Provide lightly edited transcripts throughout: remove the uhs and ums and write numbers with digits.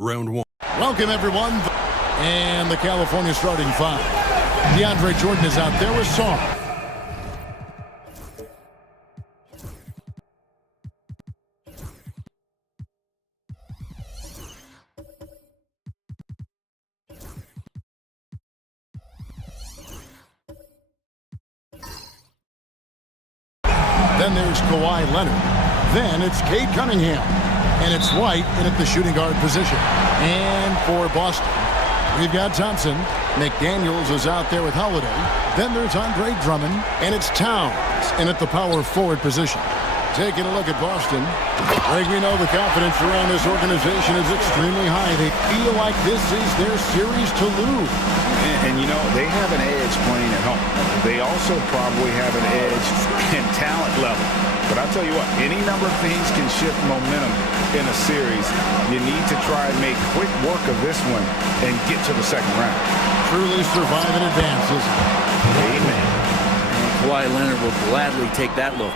Round one. Welcome, everyone. And the California starting five. DeAndre Jordan is out there with Song. Then there's Kawhi Leonard. Then it's Cade Cunningham. And it's White in at the shooting guard position. And for Boston, we've got Thompson. McDaniels is out there with Holiday. Then there's Andre Drummond. And it's Towns in at the power forward position. Taking a look at Boston. Greg, we know the confidence around this organization is extremely high. They feel like this is their series to lose. And you know, they have an edge playing at home. They also probably have an edge in talent level. But I'll tell you what, any number of things can shift momentum in a series. You need to try and make quick work of this one and get to the second round. Truly survive and advance, isn't it? Amen. Kawhi Leonard will gladly take that look.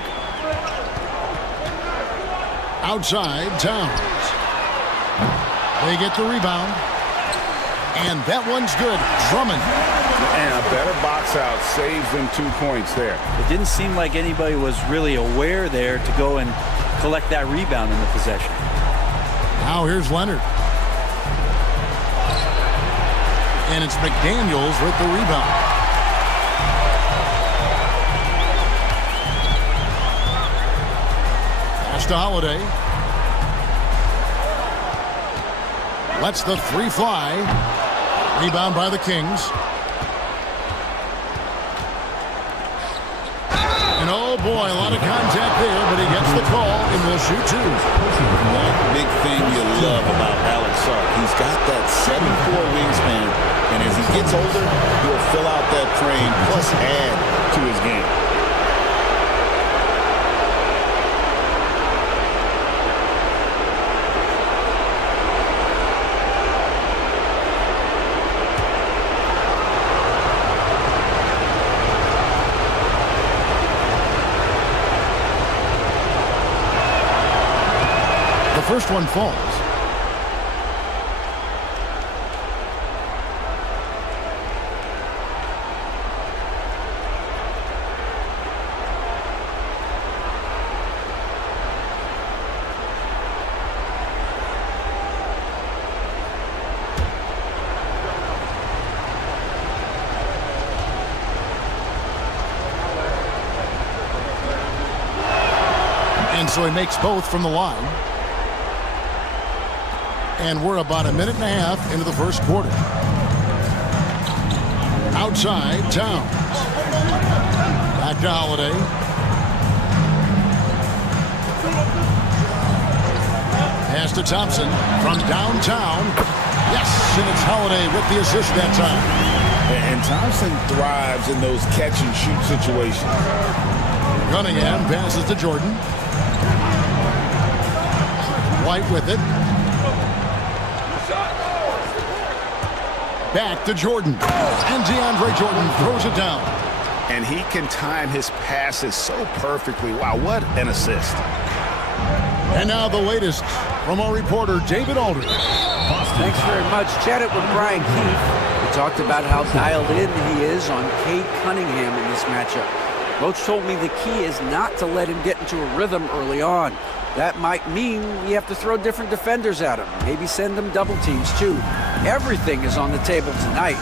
Outside, Towns. They get the rebound. And that one's good. Drummond. And a better box out saves them 2 points there. It didn't seem like anybody was really aware there to go and collect that rebound in the possession. Now here's Leonard. And it's McDaniels with the rebound. Pass to Holiday. Lets the three fly. Rebound by the Kings. And oh boy, a lot of contact there, but he gets the call and will shoot two. One big thing you love about Alex Sark, he's got that 7'4" wingspan, and as he gets older, he'll fill out that frame plus add to his game. First one falls. And so he makes both from the line. And we're about a minute and a half into the first quarter. Outside, Towns. Back to Holiday. Pass to Thompson from downtown. Yes, and it's Holiday with the assist that time. And Thompson thrives in those catch-and-shoot situations. Cunningham passes to Jordan. White with it. Back to Jordan. And DeAndre Jordan throws it down. And he can time his passes so perfectly. Wow, what an assist. And now the latest from our reporter, David Aldridge. Thanks very much. Chatted with Brian Keefe. We talked about how dialed in he is on Cade Cunningham in this matchup. Coach told me the key is not to let him get into a rhythm early on. That might mean you have to throw different defenders at him. Maybe send them double teams, too. Everything is on the table tonight.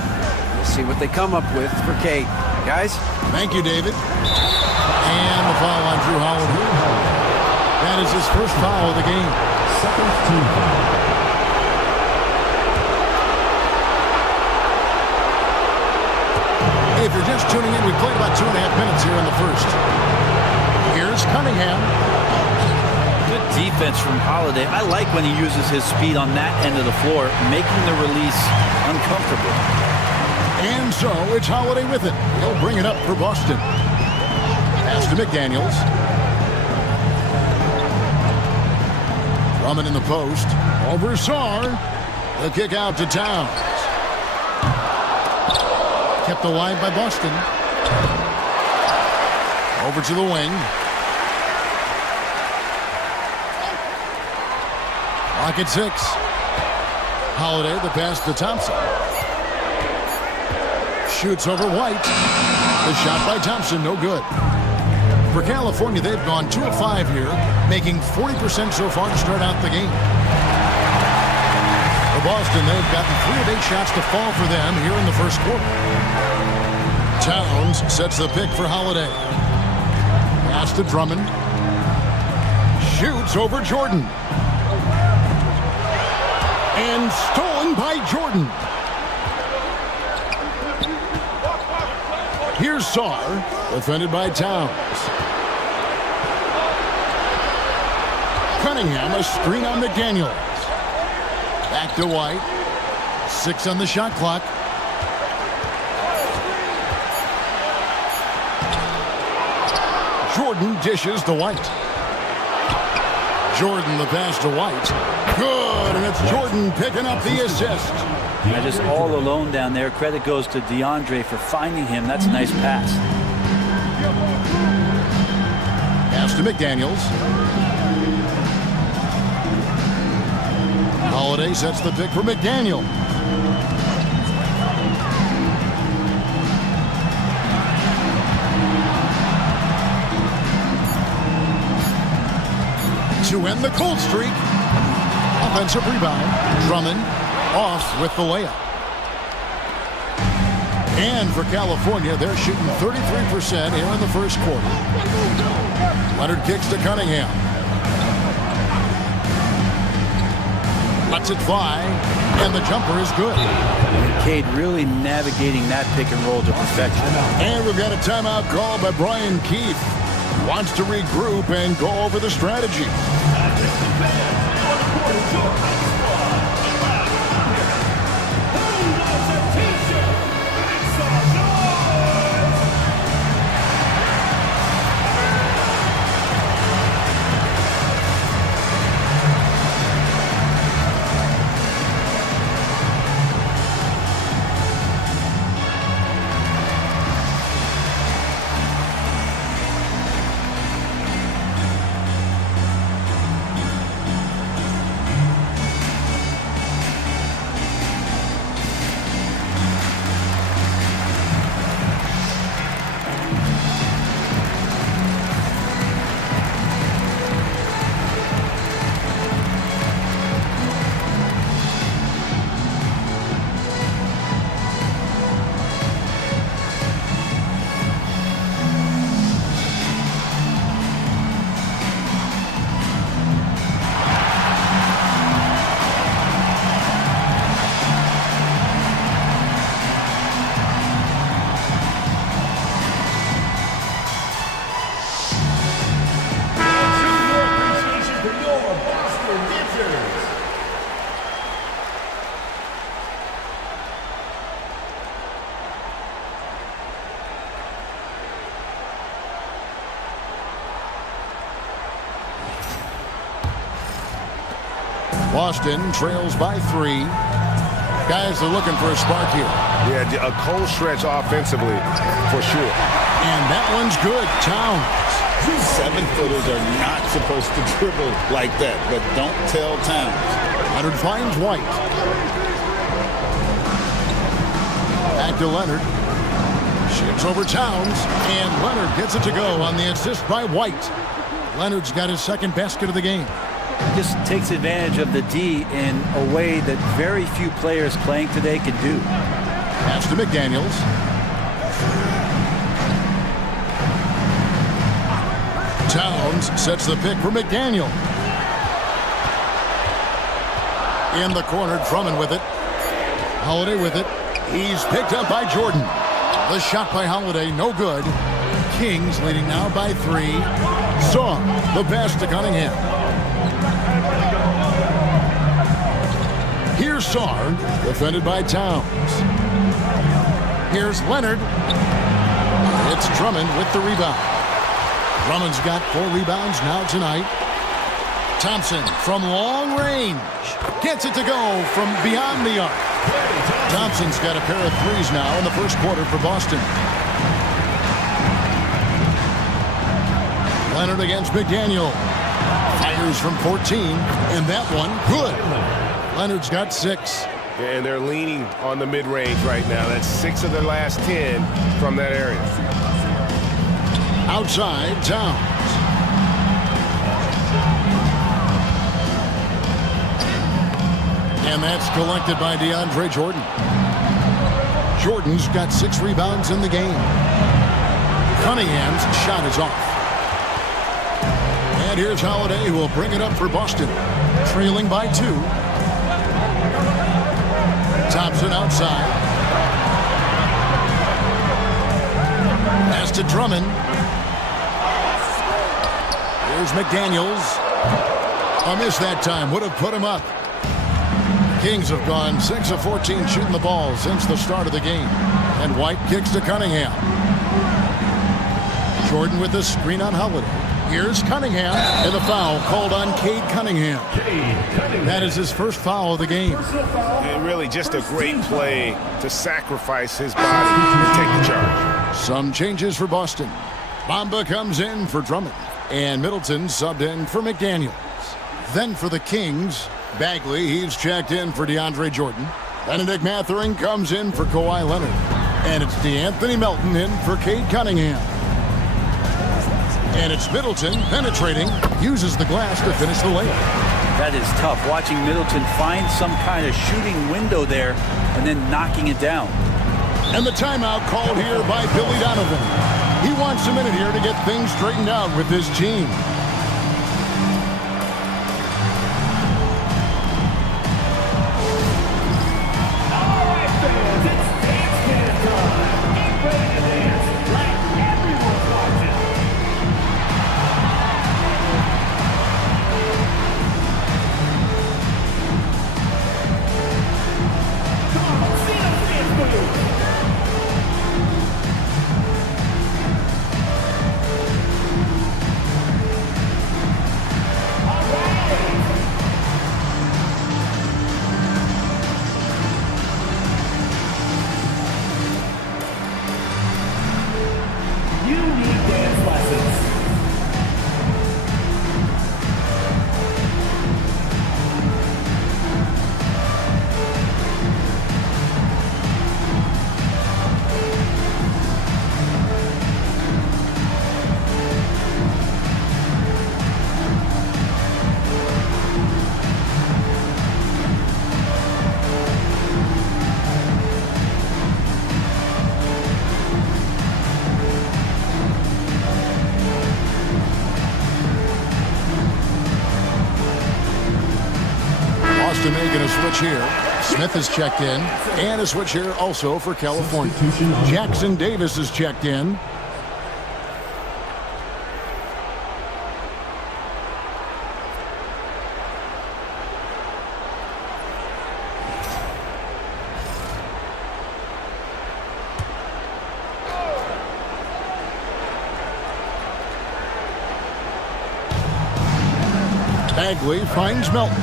We'll see what they come up with for Cade. Guys? Thank you, David. And the foul on Drew Holiday. That is his first foul of the game. Second team foul. If you're just tuning in, we played about 2.5 minutes here in the first. Here's Cunningham. Good defense from Holiday. I like when he uses his speed on that end of the floor, making the release uncomfortable. And so it's Holiday with it. He'll bring it up for Boston. Pass to McDaniels. Drummond in the post. Over Sarr. The kick out to Towns. Kept alive by Boston. Over to the wing. Clock at 6. Holiday, the pass to Thompson. Shoots over White. The shot by Thompson, no good. For California, they've gone 2 of 5 here, making 40% so far to start out the game. For Boston, they've gotten 3 of 8 shots to fall for them here in the first quarter. Towns sets the pick for Holiday. Pass to Drummond. Shoots over Jordan. And stolen by Jordan. Here's Sarr, defended by Towns. Cunningham, a screen on McDaniels. Back to White. 6 on the shot clock. Jordan dishes to White. Jordan, the pass to White. Good, and it's Jordan picking up the assist. Just all alone down there. Credit goes to DeAndre for finding him. That's a nice pass. Pass to McDaniels. Holiday sets the pick for McDaniel. To end the cold streak. Offensive rebound. Drummond off with the layup. And for California, they're shooting 33% here in the first quarter. Leonard kicks to Cunningham. Lets it fly, and the jumper is good. Cade really navigating that pick and roll to perfection. And we've got a timeout call by Brian Keefe. Wants to regroup and go over the strategy. Boston trails by 3. Guys are looking for a spark here. Yeah, a cold stretch offensively for sure. And that one's good. Towns. 7-footers are not supposed to dribble like that, but don't tell Towns. Leonard finds White. Back to Leonard. Ships over Towns, and Leonard gets it to go on the assist by White. Leonard's got his second basket of the game. Just takes advantage of the D in a way that very few players playing today can do. Pass to McDaniels. Towns sets the pick for McDaniel. In the corner, Drummond with it. Holiday with it. He's picked up by Jordan. The shot by Holiday, no good. Kings leading now by 3. Sarr, the pass to Cunningham. Here's Sarr, defended by Towns. Here's Leonard. It's Drummond with the rebound. Drummond's got 4 rebounds now tonight. Thompson from long range gets it to go from beyond the arc. Thompson's got a pair of 3s now in the first quarter for Boston. Leonard against McDaniel. Fires from 14, and that one good. Leonard's got 6. And they're leaning on the mid-range right now. That's 6 of their last 10 from that area. Outside, Towns. And that's collected by DeAndre Jordan. Jordan's got 6 rebounds in the game. Cunningham's shot is off. And here's Holiday, who will bring it up for Boston. Trailing by 2. Thompson outside. Pass to Drummond. Here's McDaniels. A miss that time. Would have put him up. Kings have gone 6 of 14 shooting the ball since the start of the game. And White kicks to Cunningham. Jordan with the screen on Holiday. Here's Cunningham, and the foul called on Cade Cunningham. That is his first foul of the game. And really just a great play to sacrifice his body and take the charge. Some changes for Boston. Bamba comes in for Drummond, and Middleton subbed in for McDaniels. Then for the Kings, Bagley, he's checked in for DeAndre Jordan. Benedict Mathurin comes in for Kawhi Leonard. And it's DeAnthony Melton in for Cade Cunningham. And it's Middleton penetrating, uses the glass to finish the layup. That is tough, watching Middleton find some kind of shooting window there and then knocking it down. And the timeout called here by Billy Donovan. He wants a minute here to get things straightened out with his team. Making a switch here. Smith is checked in, and a switch here also for California. Jackson Davis is checked in. Bagley finds Melton.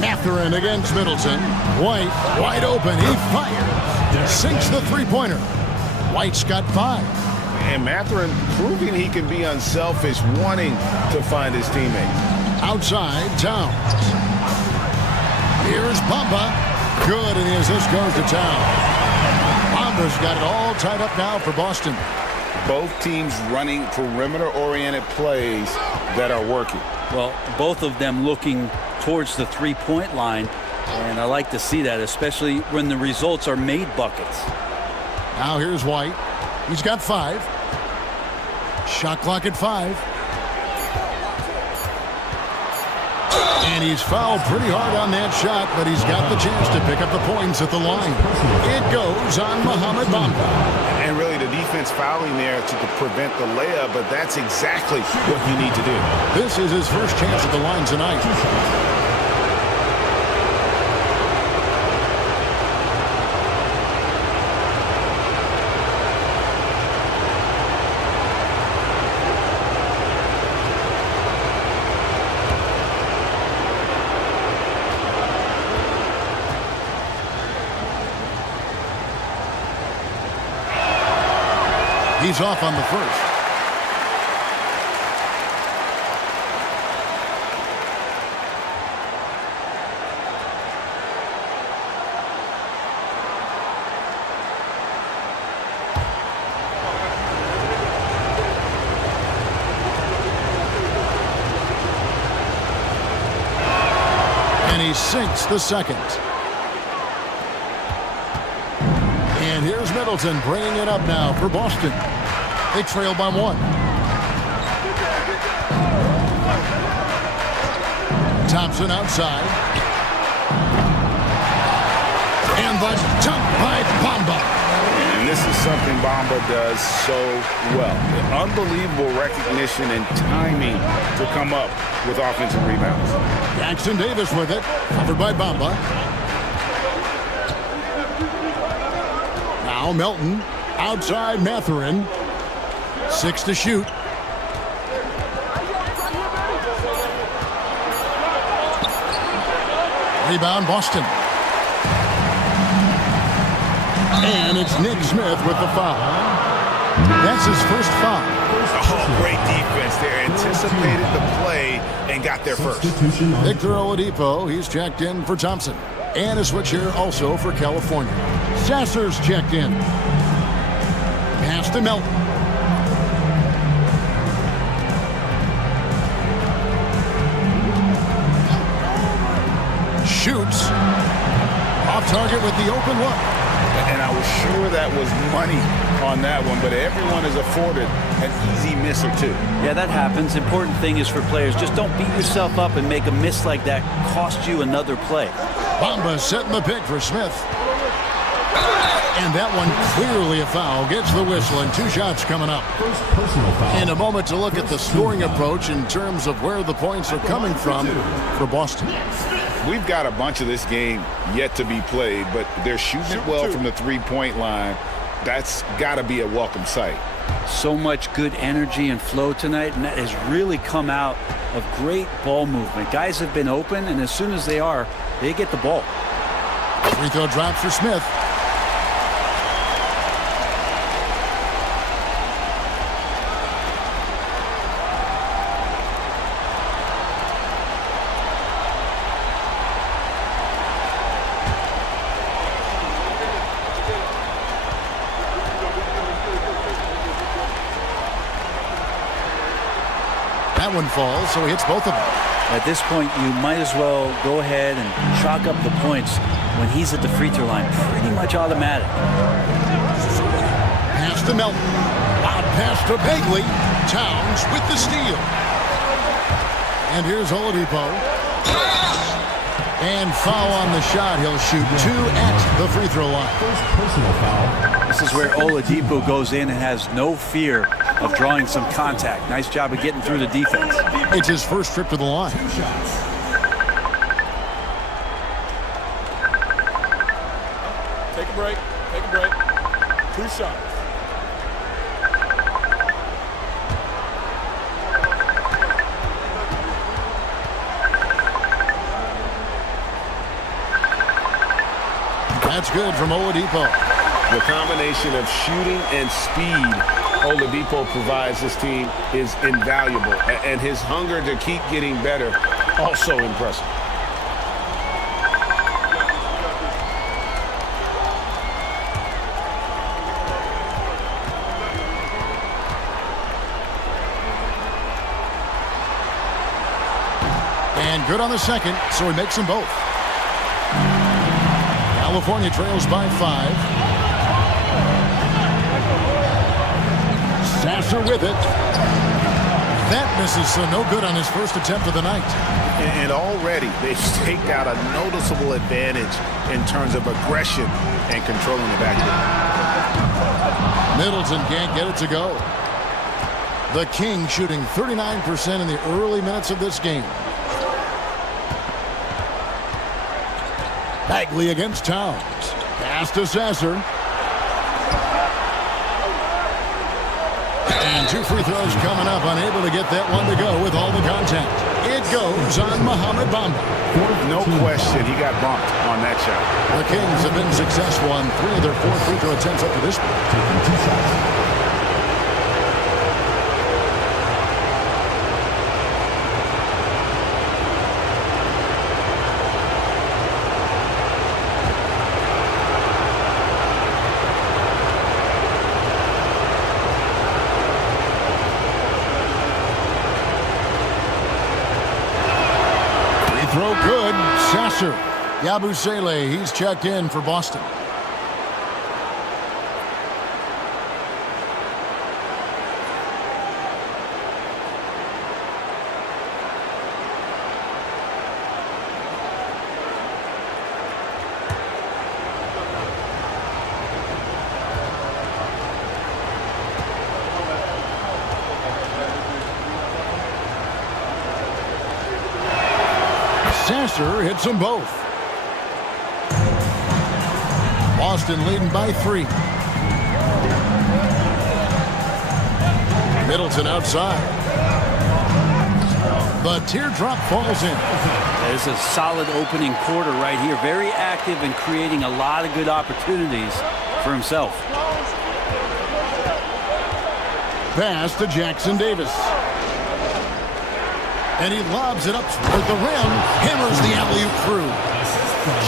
Mathurin against Middleton. White wide open. He fires. Sinks the three-pointer. White's got 5. And Mathurin proving he can be unselfish, wanting to find his teammates. Outside, Towns. Here's Bamba. Good, and the assist goes to Towns. Bamba's got it all tied up now for Boston. Both teams running perimeter-oriented plays that are working. Well, both of them looking towards the three-point line, and I like to see that, especially when the results are made buckets. Now here's White. He's got 5. Shot clock at 5. And he's fouled pretty hard on that shot, but he's got the chance to pick up the points at the line. It goes on Mohamed Bamba. And really the defense fouling there to prevent the layup, but that's exactly what you need to do. This is his first chance at the line tonight. He's off on the first. sinks the second. And here's Middleton bringing it up now for Boston. They trail by 1. Thompson outside. And the dunk by Bamba. And this is something Bamba does so well. Unbelievable recognition and timing to come up with offensive rebounds. Jackson Davis with it. Covered by Bamba. Now Melton. Outside Mathurin. 6 to shoot. Rebound Boston. And it's Nick Smith with the foul. That's his first foul. Oh, great defense there. Anticipated the play and got there first. Victor Oladipo, he's checked in for Thompson. And a switch here also for California. Sasser's checked in. Pass to Melton. Shoots. Off target with the open look. And I was sure that was money on that one, but everyone is afforded an easy miss or two. Yeah, that happens. Important thing is for players, just don't beat yourself up and make a miss like that cost you another play. Bamba setting the pick for Smith. And that one clearly a foul. Gets the whistle and 2 shots coming up. And a moment to look at the scoring approach in terms of where the points are coming from for Boston. We've got a bunch of this game yet to be played, but they're shooting it well from the three-point line. That's got to be a welcome sight. So much good energy and flow tonight, and that has really come out of great ball movement. Guys have been open, and as soon as they are, they get the ball. Free throw drop for Smith. That one falls, so he hits both of them. At this point, you might as well go ahead and chalk up the points when he's at the free throw line. Pretty much automatic. Pass to Melton. Out pass to Bagley. Towns with the steal. And here's Oladipo. And foul on the shot. He'll shoot 2 at the free throw line. First personal foul. This is where Oladipo goes in and has no fear of drawing some contact. Nice job of getting through the defense. It's his first trip to the line. 2 shots. Take a break. Take a break. 2 shots. That's good from Oladipo. The combination of shooting and speed Oladipo provides this team is invaluable. And his hunger to keep getting better, also impressive. And good on the second, so he makes them both. California trails by 5. Sasser with it. That misses, so no good on his first attempt of the night. And already they've staked out a noticeable advantage in terms of aggression and controlling the backcourt. Middleton can't get it to go. The Kings shooting 39% in the early minutes of this game. Bagley against Towns. Pass to Sasser. And 2 free throws coming up. Unable to get that one to go with all the contact. It goes on Mohamed Bamba. No question, he got bumped on that shot. The Kings have been successful on 3 of their 4 free throw attempts up to this point. Taking 2 shots. Throw good. Sasser. Yabusele, he's checked in for Boston. Sasser hits them both. Boston leading by 3. Middleton outside. The teardrop falls in. It's a solid opening quarter right here. Very active and creating a lot of good opportunities for himself. Pass to Jackson Davis. And he lobs it up toward the rim. Hammers the alley-oop through.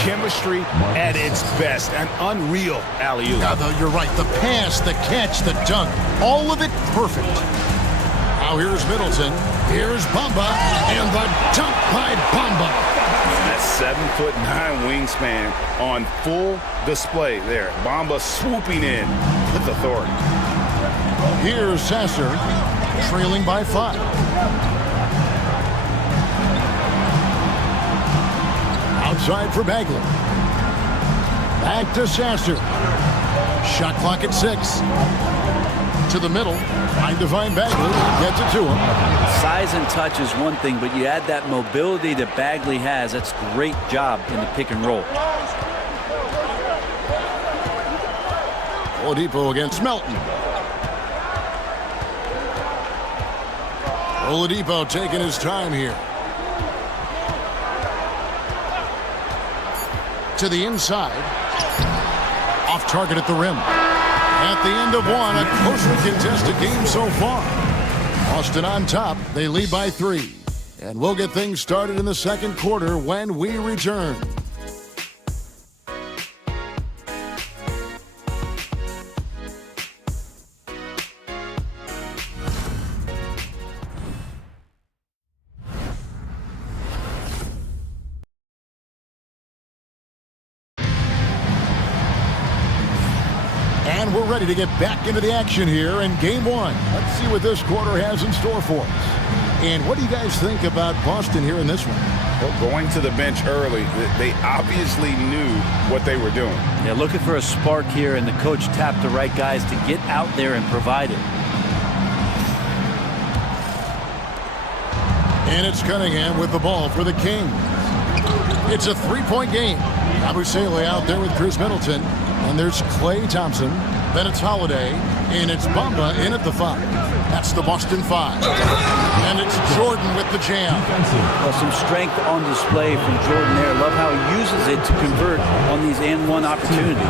Chemistry at its best. An unreal alley-oop. Yeah, though, you're right. The pass, the catch, the dunk. All of it perfect. Now here's Middleton. Here's Bamba. And the dunk by Bamba. That 7'9" wingspan on full display there. Bamba swooping in with authority. Here's Sasser. Trailing by 5. Outside for Bagley. Back to Sasser. Shot clock at 6. To the middle. Trying to find Bagley. Gets it to him. Size and touch is one thing, but you add that mobility that Bagley has. That's a great job in the pick and roll. Oladipo against Melton. Oladipo taking his time here. To the inside. Off target at the rim. At the end of one, a closely contested game so far. Boston on top. They lead by 3. And we'll get things started in the second quarter when we return. And we're ready to get back into the action here in Game 1. Let's see what this quarter has in store for us. And what do you guys think about Boston here in this one? Well, going to the bench early, they obviously knew what they were doing. Yeah, looking for a spark here, and the coach tapped the right guys to get out there and provide it. And it's Cunningham with the ball for the Kings. It's a 3-point game. Yabusele out there with Chris Middleton. And there's Klay Thompson. Then it's Holiday. And it's Bamba in at the 5. That's the Boston 5. And it's Jordan with the jam. Well, some strength on display from Jordan there. Love how he uses it to convert on these and-one opportunities.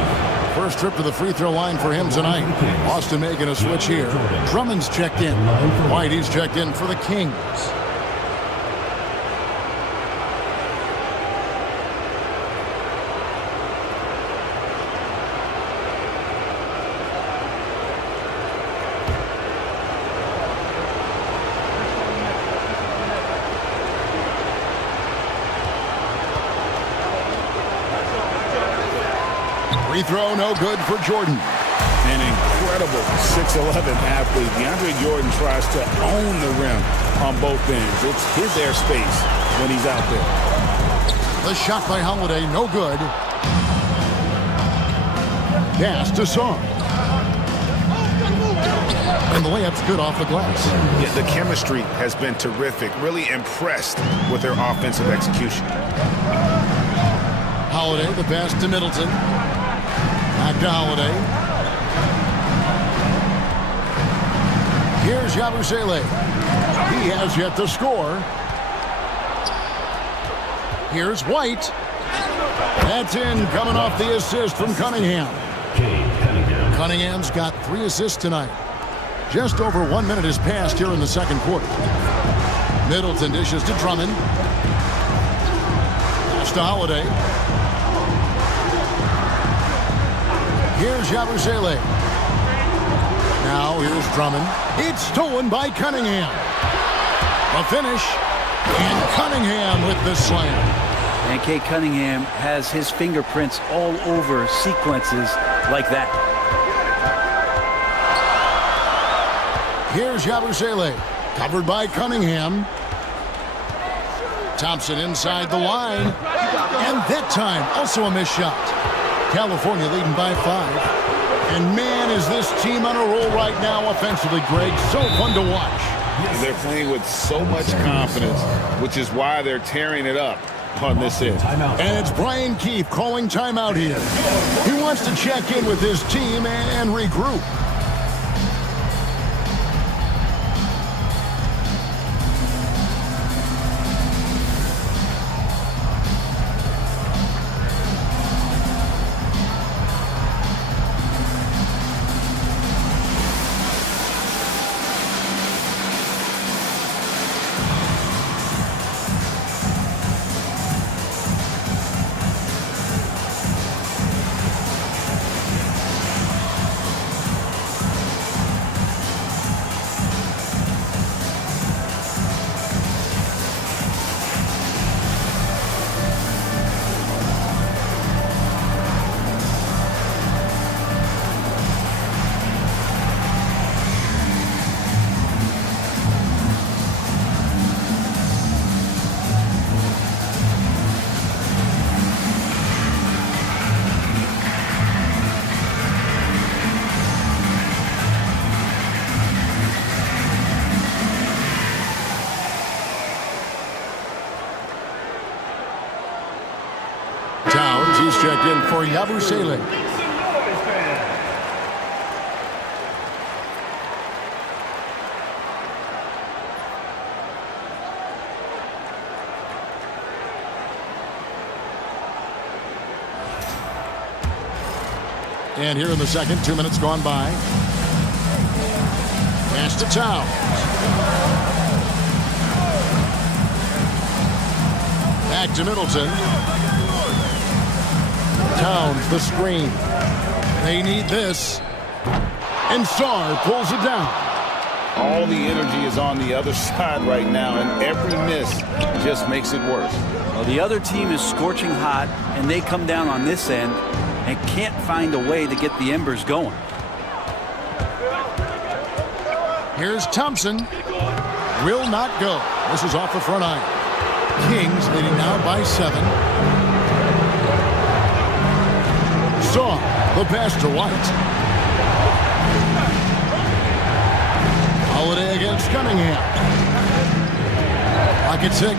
First trip to the free throw line for him tonight. Boston making a switch here. Drummond's checked in. White, he's checked in for the Kings. Free throw, no good for Jordan. An incredible 6'11" athlete. DeAndre Jordan tries to own the rim on both ends. It's his airspace when he's out there. The shot by Holiday, no good. Pass to Song. And the layup's good off the glass. Yeah, the chemistry has been terrific. Really impressed with their offensive execution. Holiday, the pass to Middleton. Back to Holiday. Here's Yabusele. He has yet to score. Here's White. That's in, coming off the assist from Cunningham. Cunningham's got 3 assists tonight. Just over 1 minute has passed here in the second quarter. Middleton dishes to Drummond. Pass to Holiday. Here's Yabusele. Now here's Drummond. It's stolen by Cunningham. A finish. And Cunningham with the slam. And Cade Cunningham has his fingerprints all over sequences like that. Here's Yabusele, covered by Cunningham. Thompson inside the line. And that time, also a missed shot. California leading by 5. And man, is this team on a roll right now offensively, Greg. So fun to watch. They're playing with so much confidence, which is why they're tearing it up on this end. And it's Brian Keefe calling timeout here. He wants to check in with his team and regroup. He's checked in for Yabusele. And here in the second, 2 minutes gone by. Pass to Towns. Back to Middleton. Towns, the screen. They need this. And Sarr pulls it down. All the energy is on the other side right now, and every miss just makes it worse. Well, the other team is scorching hot, and they come down on this end and can't find a way to get the embers going. Here's Thompson. Will not go. This is off the front iron. Kings leading now by 7. Saw the pass to White. Holiday against Cunningham. Pocket 6.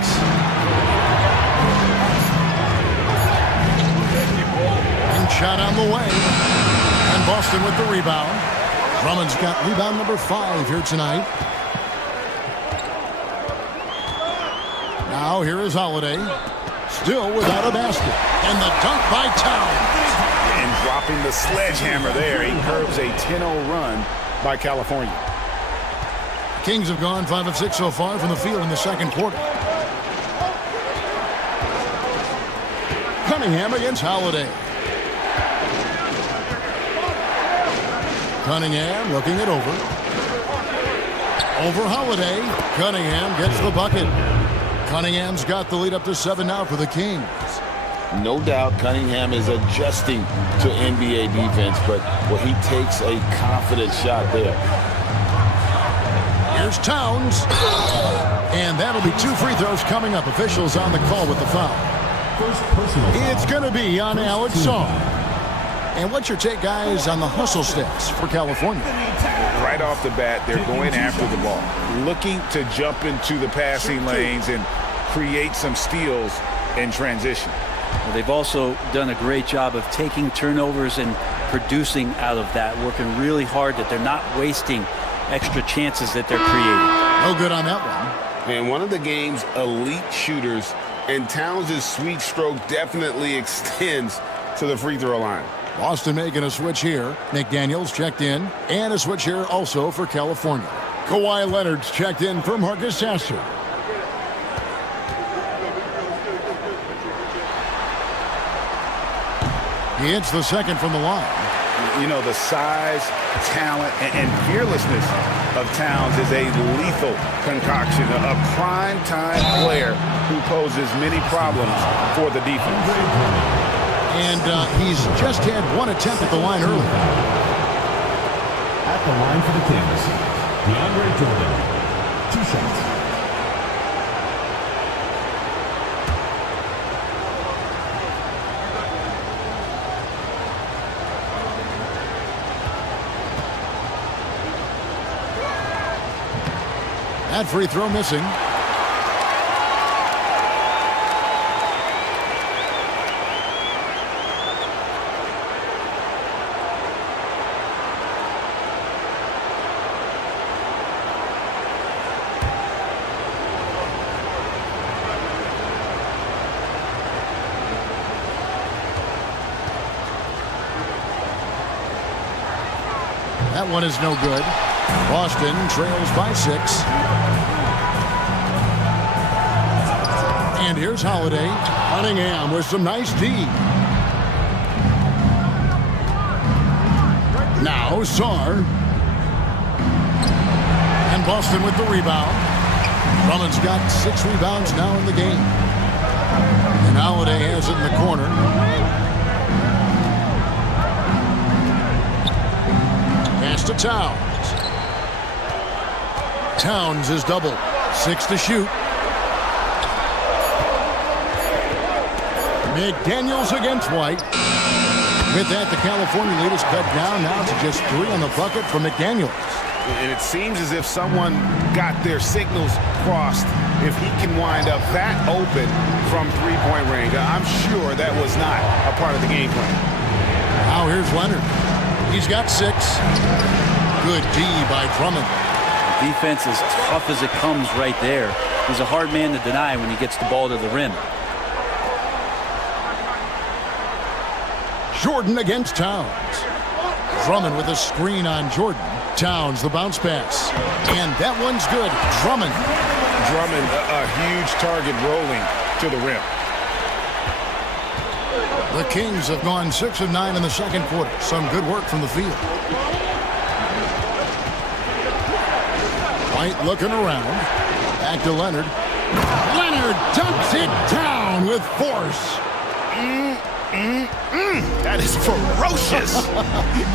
And shot on the way. And Boston with the rebound. Drummond's got rebound number 5 here tonight. Now here is Holiday. Still without a basket. And the dunk by Towns. And dropping the sledgehammer there. He curbs a 10-0 run by California. Kings have gone 5 of 6 so far from the field in the second quarter. Cunningham against Holiday. Cunningham looking it over. Over Holiday. Cunningham gets the bucket. Cunningham's got the lead up to 7 now for the Kings. No doubt Cunningham is adjusting to NBA defense, but well, he takes a confident shot there. Here's Towns. And that'll be 2 free throws coming up. Officials on the call with the foul. First personal foul. It's going to be on Alex Sarr. And what's your take, guys, on the hustle steps for California? Right off the bat, they're going after the ball, looking to jump into the passing lanes and create some steals in transition. Well, they've also done a great job of taking turnovers and producing out of that, working really hard that they're not wasting extra chances that they're creating. No good on that one. And one of the game's elite shooters, and Towns' sweet stroke definitely extends to the free throw line. Boston making a switch here. McDaniels checked in. And a switch here also for California. Kawhi Leonard's checked in for Marcus Sasser. He hits the second from the line. You know, the size, talent, and fearlessness of Towns is a lethal concoction, a prime-time player who poses many problems for the defense. And he's just had one attempt at the line early. At the line for the Kings, DeAndre Jordan. 2 shots. That free throw missing. That one is no good. Boston trails by 6. And here's Holiday. Cunningham with some nice D. Now Sarr. And Boston with the rebound. Drummond's got 6 rebounds now in the game. And Holiday has it in the corner. Pass to Towns. Towns is double. 6 to shoot. McDaniels against White. With that, the California lead is cut down now to just 3 on the bucket for McDaniels. And it seems as if someone got their signals crossed. If he can wind up that open from three-point range, I'm sure that was not a part of the game plan. Now here's Leonard. He's got 6. Good D by Drummond. The defense is tough as it comes right there. He's a hard man to deny when he gets the ball to the rim. Jordan against Towns. Drummond with a screen on Jordan. Towns, the bounce pass. And that one's good. Drummond. Drummond, a huge target rolling to the rim. The Kings have gone 6 of 9 in the second quarter. Some good work from the field. White looking around. Back to Leonard. Leonard dunks it down with force. That is ferocious.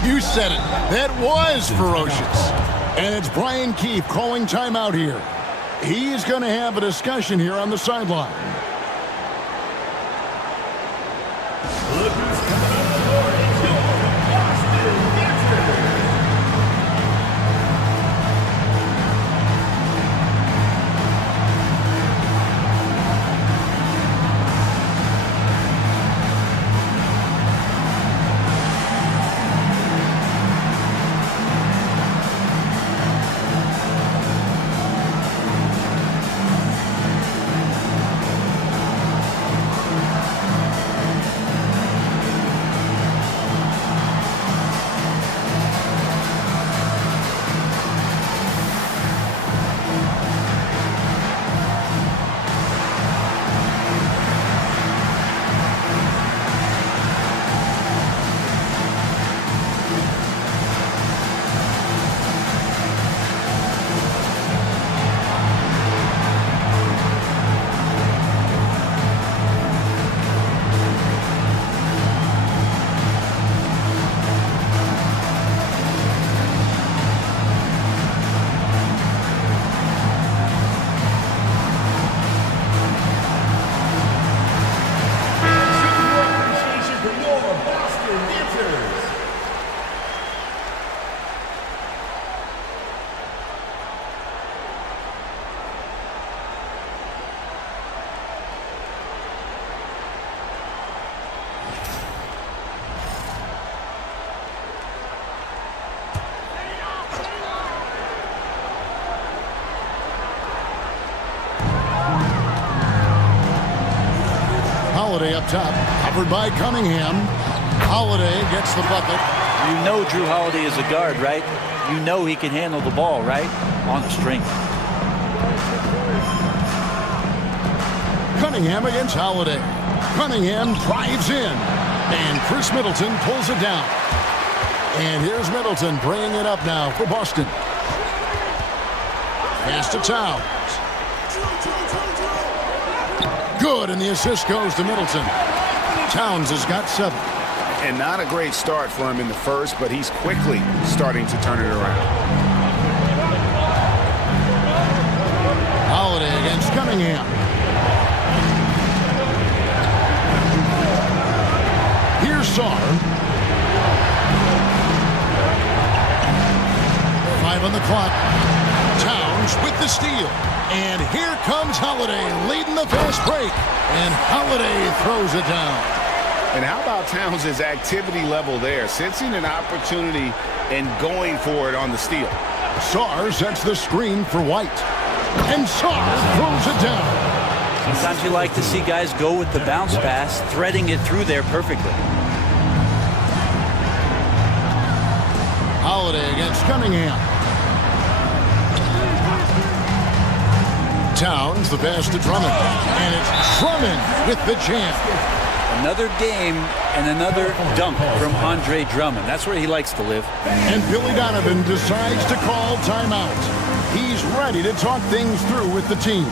You said it. That was ferocious. And it's Brian Keefe calling timeout here. He's going to have a discussion here on the sideline. Holiday up top, covered by Cunningham. Holiday gets the bucket. You know Drew Holiday is a guard, right? You know he can handle the ball, right? On the string. Cunningham against Holiday. Cunningham drives in. And Chris Middleton pulls it down. And here's Middleton bringing it up now for Boston. Pass to Towns. Good, and the assist goes to Middleton. Towns has got 7. And not a great start for him in the first, but he's quickly starting to turn it around. Holiday against Cunningham. Here's Sarr. 5 on the clock. Towns with the steal. And here comes Holiday leading the fast break. And Holiday throws it down. And how about Towns' activity level there? Sensing an opportunity and going for it on the steal. Sarr sets the screen for White. And Sarr throws it down. Sometimes you like to see guys go with the bounce pass, threading it through there perfectly. Holiday against Cunningham. Towns, the pass to Drummond. And it's Drummond with the jam. Another game and another dunk from Andre Drummond. That's where he likes to live. And Billy Donovan decides to call timeout. He's ready to talk things through with the team.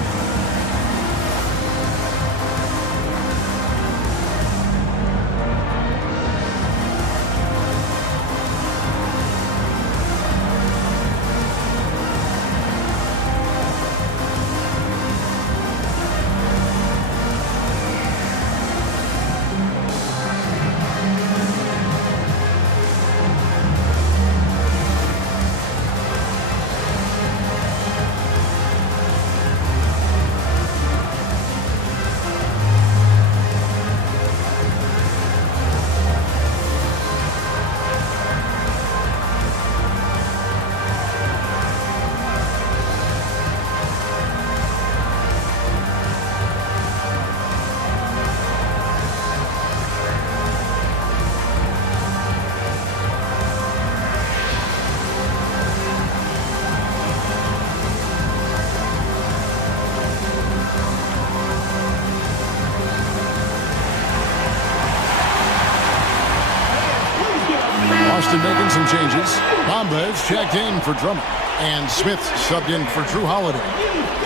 Making some changes. Bomba's checked in for Drummond. And Smith subbed in for Drew Holiday.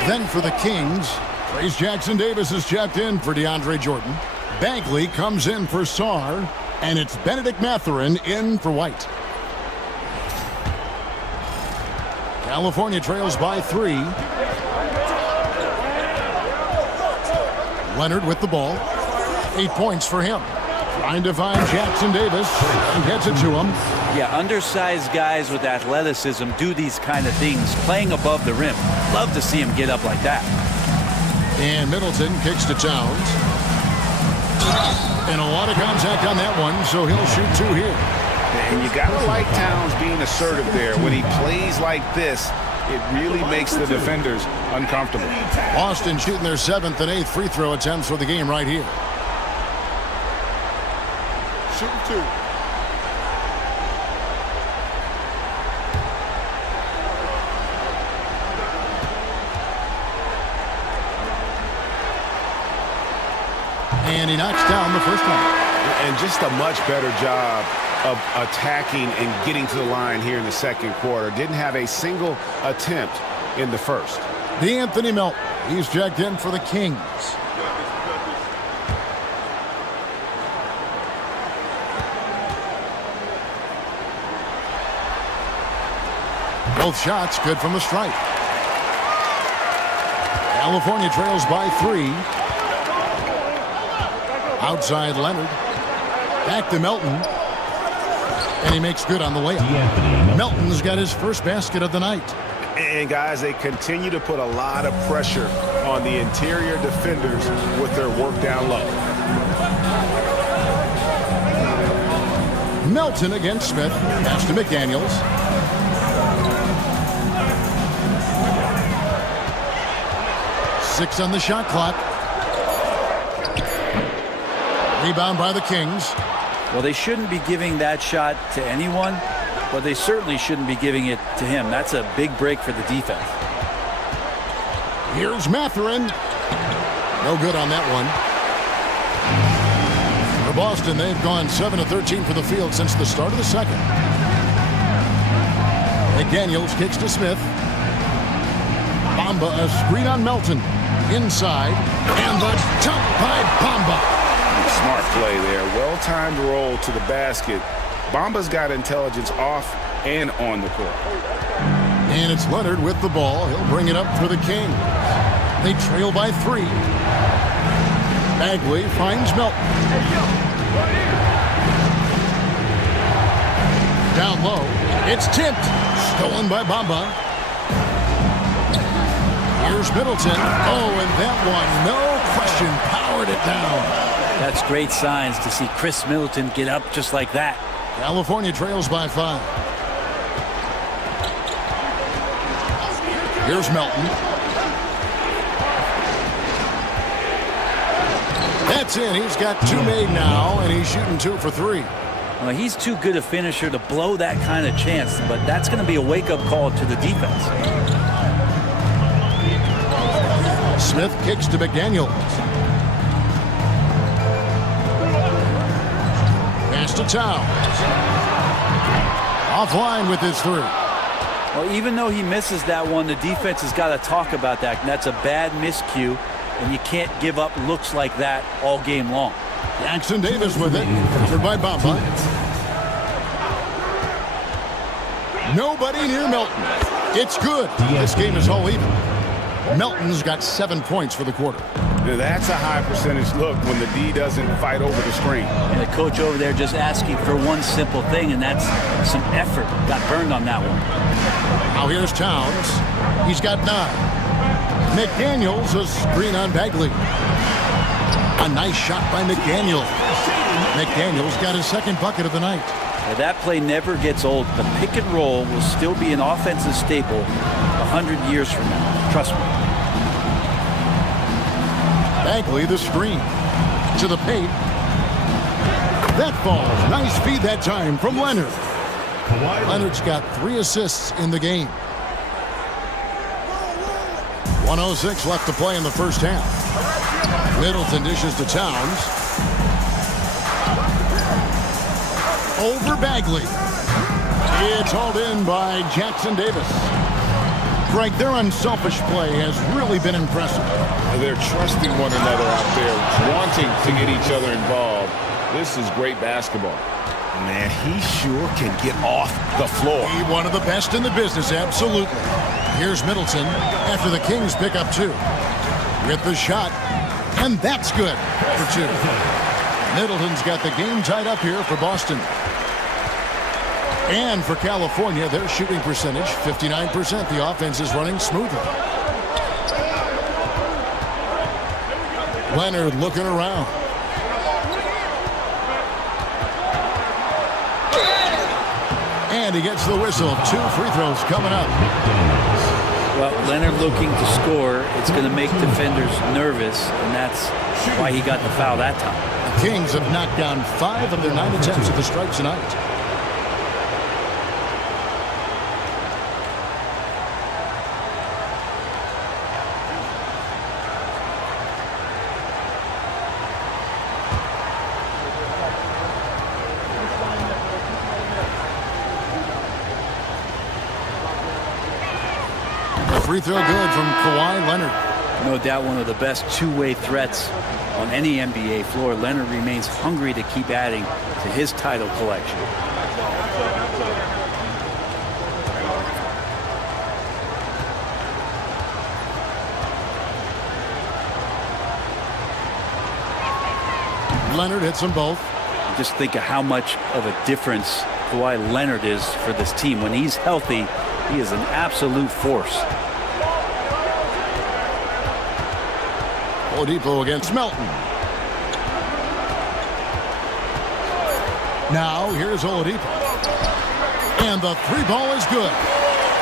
Then for the Kings, Trace Jackson-Davis is checked in for DeAndre Jordan. Bagley comes in for Sarr. And it's Benedict Mathurin in for White. California trails by 3. Leonard with the ball. 8 points for him. Trying to find Jackson-Davis and gets it to him. Yeah, undersized guys with athleticism do these kind of things, playing above the rim. Love to see him get up like that. And Middleton kicks to Towns. And a lot of contact on that one, so he'll shoot 2 here. And you got to like Towns being assertive there. When he plays like this, it really makes the defenders uncomfortable. Boston shooting their 7th and 8th free throw attempts for the game right here. Shooting 2. And he knocks down the first one. And just a much better job of attacking and getting to the line here in the second quarter. Didn't have a single attempt in the first. DeAnthony Melton. He's checked in for the Kings. Both shots good from the stripe. California trails by 3. Outside Leonard. Back to Melton. And he makes good on the layup. Melton's got his first basket of the night. And guys, they continue to put a lot of pressure on the interior defenders with their work down low. Melton against Smith. Pass to McDaniels. Six on the shot clock. Rebound by the Kings. Well, they shouldn't be giving that shot to anyone, but they certainly shouldn't be giving it to him. That's a big break for the defense. Here's Mathurin. No good on that one. For Boston, they've gone 7 of 13 for the field since the start of the second. McDaniels kicks to Smith. Bamba, a screen on Melton. Inside, and the jump by Bamba. Smart play there. Well-timed roll to the basket. Bamba's got intelligence off and on the court. And it's Leonard with the ball. He'll bring it up for the Kings. They trail by 3. Bagley finds Melton. Down low, it's tipped. Stolen by Bamba. Here's Middleton. Oh, and that one, no question, powered it down. That's great signs to see Chris Middleton get up just like that. California trails by 5. Here's Melton. That's in. He's got 2 made now, and he's shooting 2 for 3. Well, he's too good a finisher to blow that kind of chance, but that's going to be a wake-up call to the defense. Smith kicks to McDaniels. Pass to Towns. Offline with his 3. Well, even though he misses that one, the defense has got to talk about that. And that's a bad miscue, and you can't give up looks like that all game long. Jackson Davis with it. Covered by Bamba. Nobody near Melton. It's good. This game is all even. Melton's got 7 points for the quarter. That's a high percentage look when the D doesn't fight over the screen. And the coach over there just asking for one simple thing, and that's some effort. Got burned on that one. Now here's Towns. He's got 9. McDaniels, a screen on Bagley. A nice shot by McDaniels. McDaniels got his 2nd bucket of the night. Now, that play never gets old. The pick and roll will still be an offensive staple 100 years from now. Trust me. Bagley, the screen. To the paint. That falls. Nice feed that time from Leonard. Leonard's got 3 assists in the game. 1:06 left to play in the first half. Middleton dishes to Towns. Over Bagley. It's hauled in by Jackson Davis. Greg, their unselfish play has really been impressive. They're trusting one another out there, wanting to get each other involved. This is great basketball. Man, he sure can get off the floor. He one of the best in the business, absolutely. Here's Middleton after the Kings pick up 2. With the shot, and that's good for 2. Middleton's got the game tied up here for Boston. And for California, their shooting percentage, 59%. The offense is running smoothly. Leonard looking around. And he gets the whistle. 2 free throws coming up. Well, Leonard looking to score. It's going to make defenders nervous, and that's why he got the foul that time. The Kings have knocked down 5 of their 9 attempts at the stripe tonight. Free throw good from Kawhi Leonard. No doubt one of the best two-way threats on any NBA floor. Leonard remains hungry to keep adding to his title collection. Leonard hits them both. Just think of how much of a difference Kawhi Leonard is for this team. When he's healthy, he is an absolute force. Oladipo against Melton. Now here's Oladipo. And the 3-ball is good.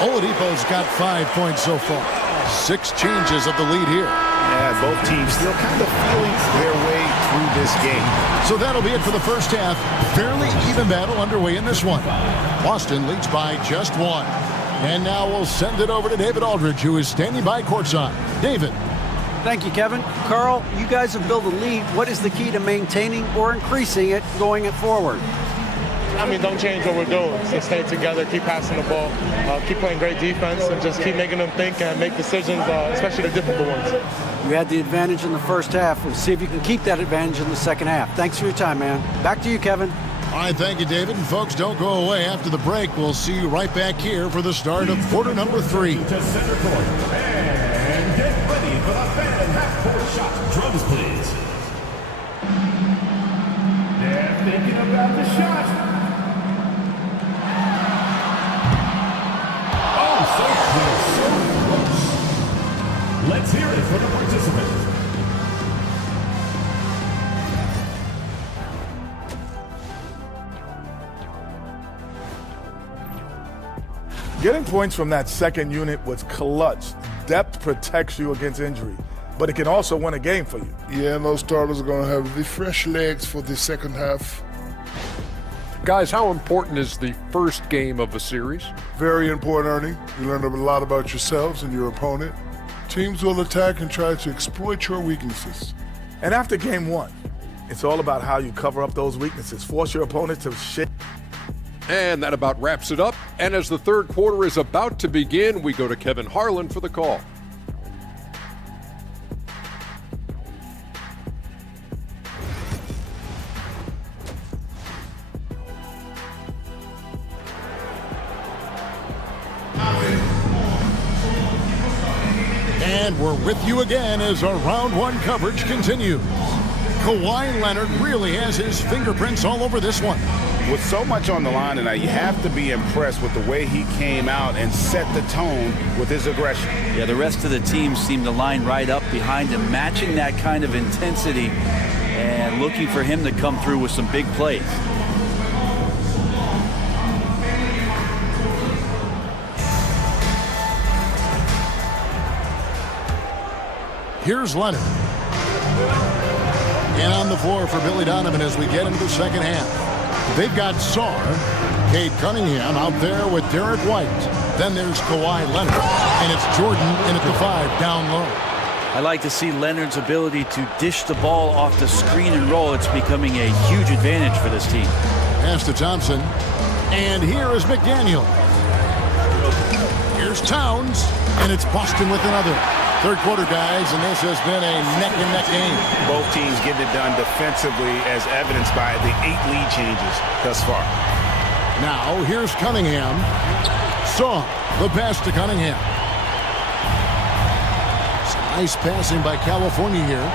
Oladipo's got 5 points so far. 6 changes of the lead here. Yeah, both teams still kind of feeling their way through this game. So that'll be it for the first half. Fairly even battle underway in this one. Boston leads by just 1. And now we'll send it over to David Aldridge, who is standing by courtside. David. Thank you, Kevin. Carl, you guys have built a lead. What is the key to maintaining or increasing it going forward? don't change what we're doing. Just stay together, keep passing the ball, keep playing great defense, and just keep making them think and make decisions, especially the difficult ones. You had the advantage in the first half. We'll see if you can keep that advantage in the second half. Thanks for your time, man. Back to you, Kevin. All right, thank you, David. And folks, don't go away. After the break, we'll see you right back here for the start of quarter number 3. To center court. And get ready for the fan half-court shot. Drums, please. They're thinking about the shot. Oh, so close, so close. Let's hear it for the participants. Getting points from that second unit was clutch. Depth protects you against injury, but it can also win a game for you. Yeah, and those starters are going to have the fresh legs for the second half. Guys, how important is the first game of a series? Very important, Ernie. You learn a lot about yourselves and your opponent. Teams will attack and try to exploit your weaknesses. And after game 1, it's all about how you cover up those weaknesses. Force your opponent to shit. And that about wraps it up. And as the third quarter is about to begin, we go to Kevin Harlan for the call. And we're with you again as our round 1 coverage continues. Kawhi Leonard really has his fingerprints all over this one. With so much on the line tonight, you have to be impressed with the way he came out and set the tone with his aggression. Yeah, the rest of the team seemed to line right up behind him, matching that kind of intensity and looking for him to come through with some big plays. Here's Leonard. And on the floor for Billy Donovan as we get into the second half. They've got Sarr, Cade Cunningham out there with Derek White. Then there's Kawhi Leonard, and it's Jordan in at the 5 down low. I like to see Leonard's ability to dish the ball off the screen and roll. It's becoming a huge advantage for this team. Pass to Thompson, and here is McDaniel. Here's Towns, and it's Boston with another. Third quarter, guys, and this has been a neck-and-neck game. Both teams getting it done defensively as evidenced by the 8 lead changes thus far. Now, here's Cunningham. Saw the pass to Cunningham. Some nice passing by California here.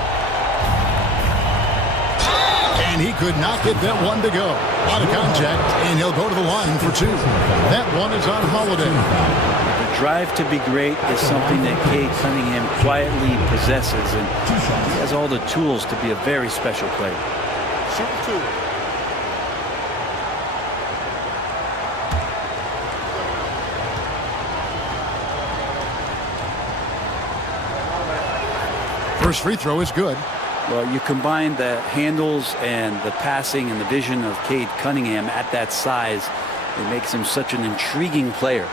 And he could not get that one to go. Out of contact, and he'll go to the line for 2. That one is on Holiday. The drive to be great is something that Cade Cunningham quietly possesses, and he has all the tools to be a very special player. Shoot 2. First free throw is good. Well, you combine the handles and the passing and the vision of Cade Cunningham at that size, it makes him such an intriguing player.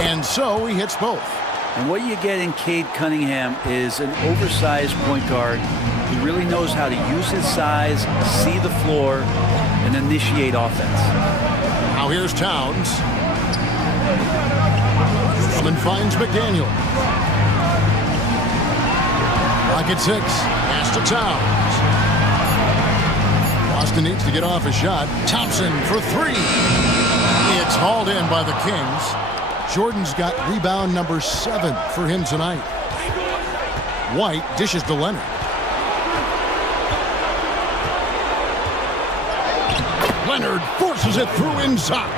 And so he hits both. And what you get in Cade Cunningham is an oversized point guard who really knows how to use his size, see the floor, and initiate offense. Now here's Towns. Drummond finds McDaniel. Rocket 6. Pass to Towns. Boston needs to get off a shot. Thompson for 3. It's hauled in by the Kings. Jordan's got rebound number 7 for him tonight. White dishes to Leonard. Leonard forces it through inside.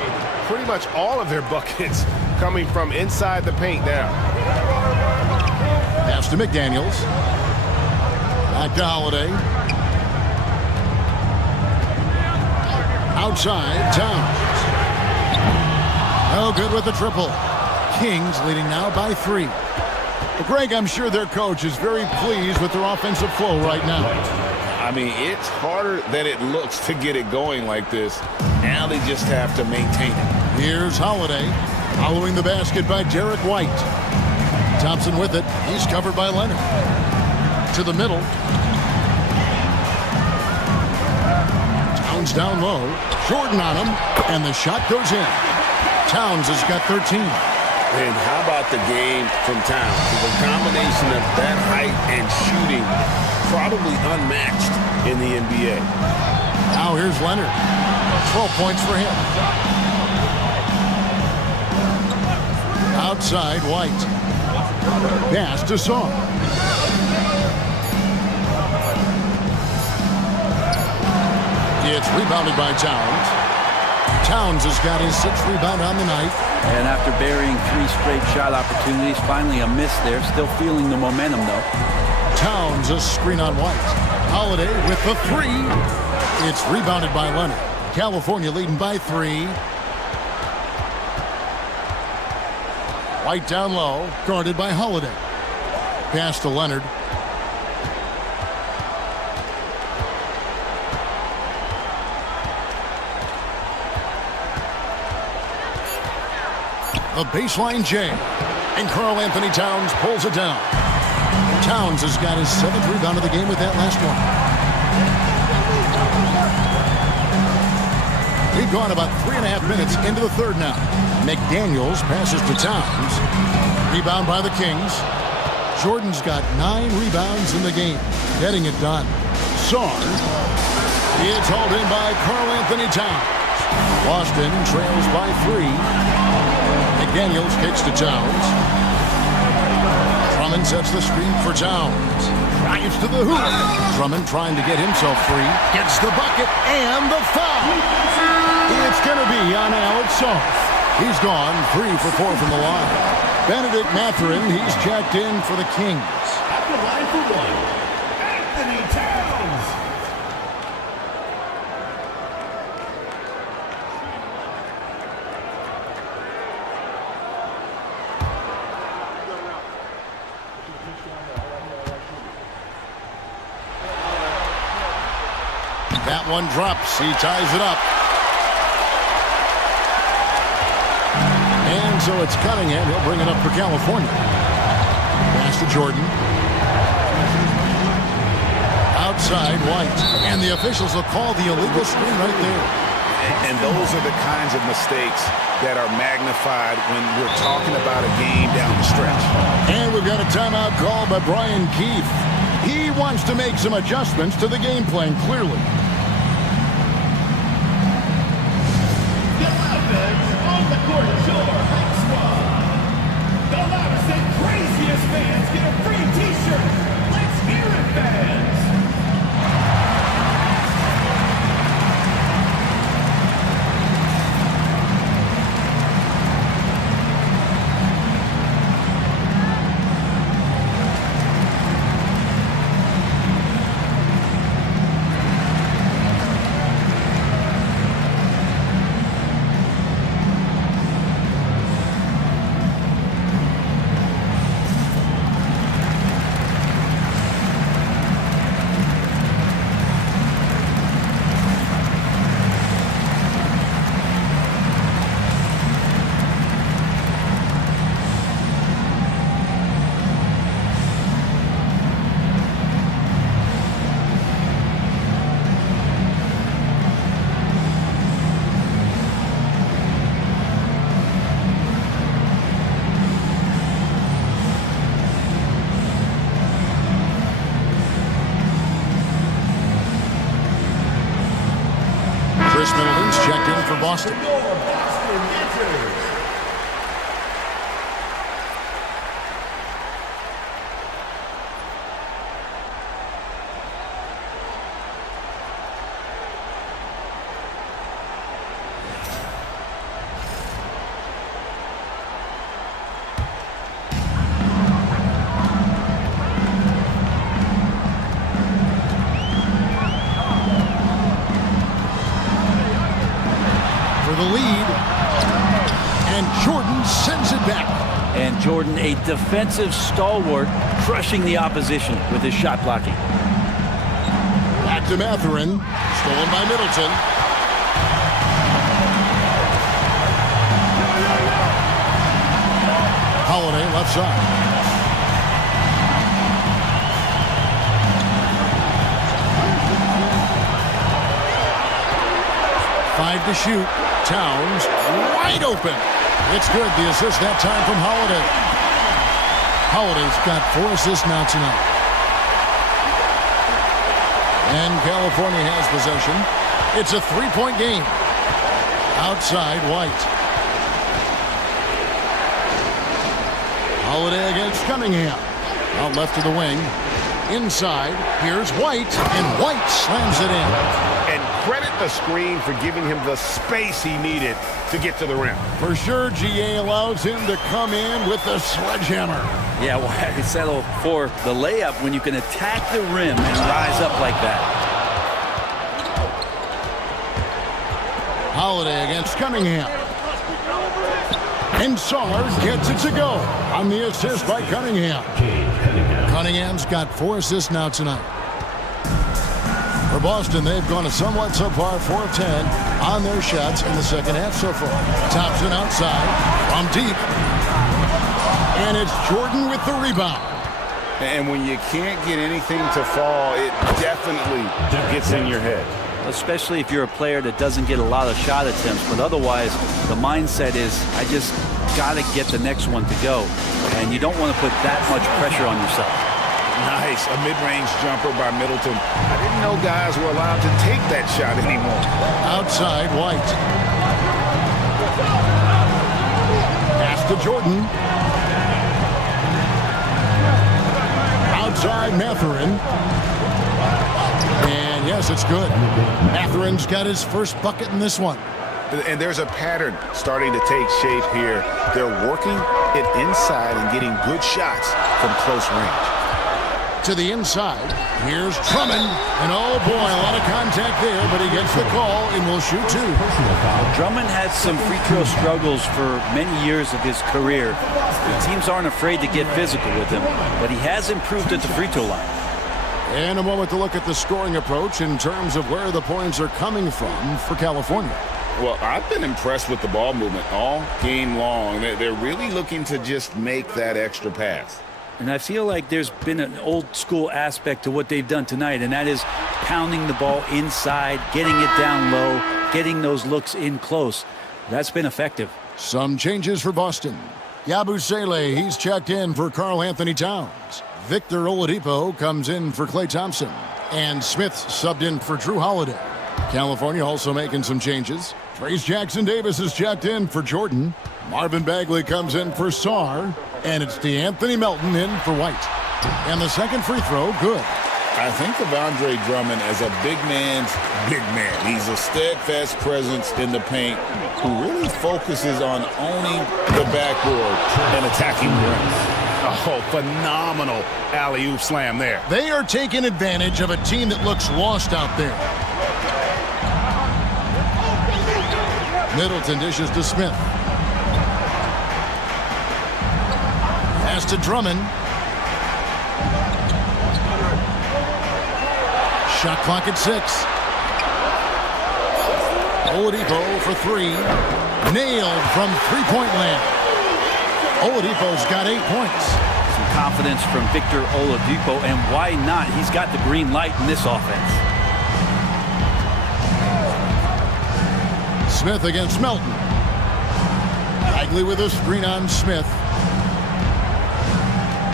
Pretty much all of their buckets coming from inside the paint now. Pass to McDaniels. Back to Holiday. Outside, Towns. No good with the triple. Kings leading now by 3. Well, Greg, I'm sure their coach is very pleased with their offensive flow right now. I mean, it's harder than it looks to get it going like this. Now they just have to maintain it. Here's Holiday, following the basket by Derek White. Thompson with it. He's covered by Leonard. To the middle. Towns down low. Jordan on him, and the shot goes in. Towns has got 13. And how about the game from Towns? The combination of that height and shooting, probably unmatched in the NBA. Now here's Leonard. 12 points for him. Outside, White. Pass to Song. It's rebounded by Towns. Towns has got his 6th rebound on the night. And after burying 3 straight shot opportunities, finally a miss there. Still feeling the momentum, though. Towns, a screen on White. Holiday with the 3. It's rebounded by Leonard. California leading by 3. White down low, guarded by Holiday. Pass to Leonard. A baseline J. And Karl Anthony Towns pulls it down. Towns has got his 7th rebound of the game with that last one. We've gone about 3.5 minutes into the third now. McDaniels passes to Towns. Rebound by the Kings. Jordan's got 9 rebounds in the game. Getting it done. Song. It's hauled in by Karl Anthony Towns. Boston trails by 3. McDaniels kicks to Towns. Drummond sets the screen for Towns. Drives to the hoop. Drummond trying to get himself free. Gets the bucket and the foul. It's going to be on Alex Song. He's gone 3 for 4 from the line. Benedict Mathurin, he's checked in for the Kings. At the line for 1, Anthony Towns. That one drops. He ties it up. And so it's Cunningham. He'll bring it up for California. Pass to Jordan. Outside, White. And the officials will call the illegal screen right there. And those are the kinds of mistakes that are magnified when we're talking about a game down the stretch. And we've got a timeout call by Brian Keefe. He wants to make some adjustments to the game plan, clearly. On the court, your hot squad. The loudest and craziest fans get a free t-shirt. Let's hear it, fans. Chris Middleton's checked in for Boston. The lead, and Jordan sends it back. And Jordan, a defensive stalwart, crushing the opposition with his shot blocking. to Mathurin. Stolen by Middleton. Holiday left side. Five to shoot. Towns wide open. It's good. The assist that time from Holiday. Holiday's got 4 assists now tonight. And California has possession. It's a 3-point game. Outside, White. Holiday against Cunningham. Out left to the wing. Inside, here's White, and White slams it in. And credit the screen for giving him the space he needed to get to the rim. For sure, GA allows him to come in with the sledgehammer. Yeah, why settle for the layup when you can attack the rim and rise up like that? Holiday against Cunningham. And Saller gets it to go on the assist by Cunningham. Cunningham's got 4 assists now tonight. For Boston, they've gone a somewhat subpar 4 of 10 on their shots in the second half so far. Thompson outside from deep. And it's Jordan with the rebound. And when you can't get anything to fall, it definitely gets in your head. Especially if you're a player that doesn't get a lot of shot attempts. But otherwise, the mindset is, I just got to get the next one to go. And you don't want to put that much pressure on yourself. Nice, a mid-range jumper by Middleton. I didn't know guys were allowed to take that shot anymore. Outside, White. Pass to Jordan. Outside, Mathurin. And yes, it's good. Mathurin's got his first bucket in this one. And there's a pattern starting to take shape here. They're working it inside and getting good shots from close range. To the inside, here's Drummond. And oh boy, a lot of contact there, but he gets the call and will shoot 2. Drummond had some free throw struggles for many years of his career. The teams aren't afraid to get physical with him, but he has improved at the free throw line. And a moment to look at the scoring approach in terms of where the points are coming from for California. Well, I've been impressed with the ball movement all game long. They're really looking to just make that extra pass. And I feel like there's been an old school aspect to what they've done tonight, and that is pounding the ball inside, getting it down low, getting those looks in close. That's been effective. Some changes for Boston. Yabusele, he's checked in for Karl Anthony Towns. Victor Oladipo comes in for Klay Thompson. And Smith subbed in for Drew Holiday. California also making some changes. Trace Jackson-Davis is checked in for Jordan. Marvin Bagley comes in for Sarr. And it's DeAnthony Melton in for White. And the second free throw, good. I think of Andre Drummond as a big man's big man. He's a steadfast presence in the paint who really focuses on owning the backboard and attacking the rim. Oh, phenomenal alley-oop slam there. They are taking advantage of a team that looks lost out there. Middleton dishes to Smith. Pass to Drummond. Shot clock at 6. Oladipo for 3. Nailed from three-point land. Oladipo's got 8 points. Some confidence from Victor Oladipo, and why not? He's got the green light in this offense. Smith against Melton. Bagley with a screen on Smith.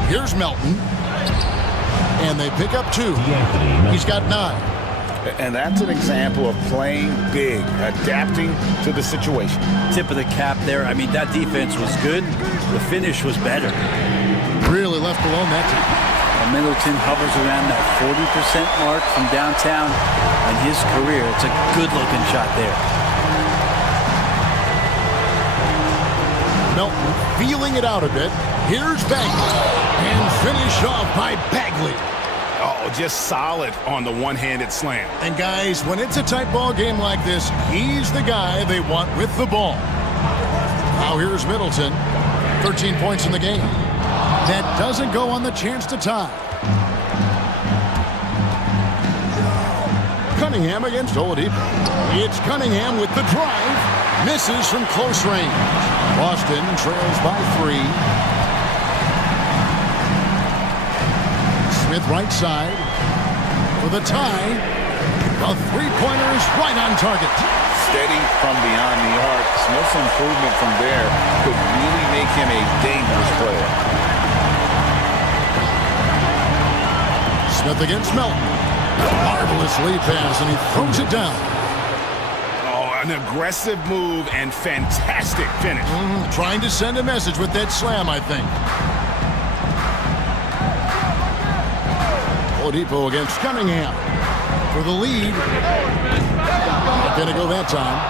Here's Melton. And they pick up 2. He's got 9. And that's an example of playing big, adapting to the situation. Tip of the cap there. I mean, that defense was good. The finish was better. Really left alone that time. Middleton hovers around that 40% mark from downtown in his career. It's a good-looking shot there. Melton feeling it out a bit. Here's Bagley. And finish off by Bagley. Oh, just solid on the one-handed slam. And guys, when it's a tight ball game like this, he's the guy they want with the ball. Now here's Middleton. 13 points in the game. That doesn't go on the chance to tie. Cunningham against Oladipo. It's Cunningham with the drive. Misses from close range. Boston trails by 3. Smith right side for the tie. The three-pointer is right on target. Steady from beyond the arc. Smith's improvement from there could really make him a dangerous player. Smith against Melton. Marvelous lead pass, and he throws it down. Oh, an aggressive move and fantastic finish. Trying to send a message with that slam, I think. Oladipo against Cunningham for the lead. Not going to go that time.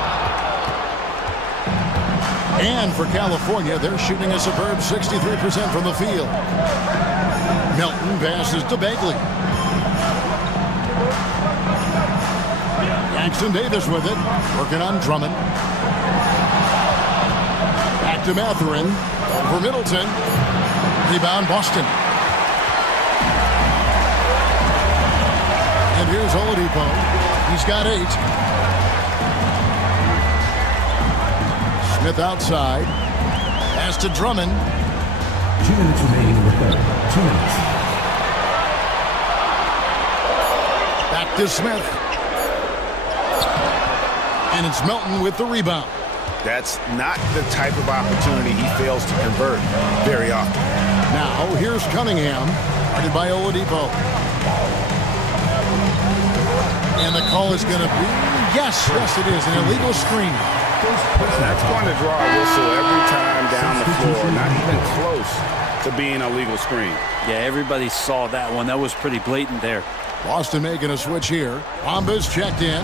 And for California, they're shooting a superb 63% from the field. Melton passes to Bagley. Jackson Davis with it, working on Drummond. Back to Mathurin, over Middleton. Rebound Boston. And here's Oladipo. He's got 8. Smith outside. Pass to Drummond. 2 minutes remaining in the third. 2 minutes. Back to Smith. And it's Melton with the rebound. That's not the type of opportunity he fails to convert very often. Now, here's Cunningham, guarded by Oladipo. And the call is going to be, yes, it is, an illegal screen. That's going to draw a whistle every time down the floor, not even close to being a legal screen. Yeah, everybody saw that one. That was pretty blatant there. Boston making a switch here. Bamba's checked in.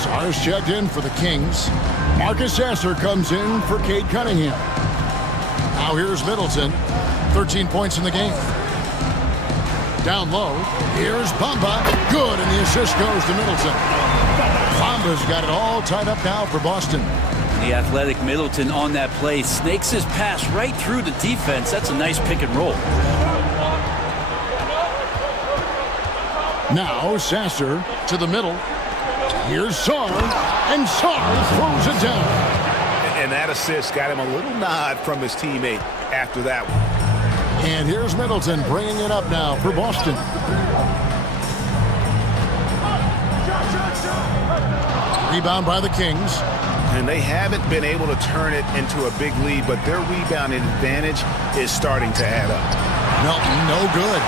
Sarr's checked in for the Kings. Marcus Sasser comes in for Cade Cunningham. Now here's Middleton. 13 points in the game. Down low. Here's Bamba. Good, and the assist goes to Middleton. Bamba's got it all tied up now for Boston. The athletic Middleton on that play snakes his pass right through the defense. That's a nice pick and roll. Now Sasser to the middle. Here's Sarr, and Sarr throws it down. And that assist got him a little nod from his teammate after that one. And here's Middleton bringing it up now for Boston. Rebound by the Kings. And they haven't been able to turn it into a big lead, but their rebounding advantage is starting to add up. Melton, no good.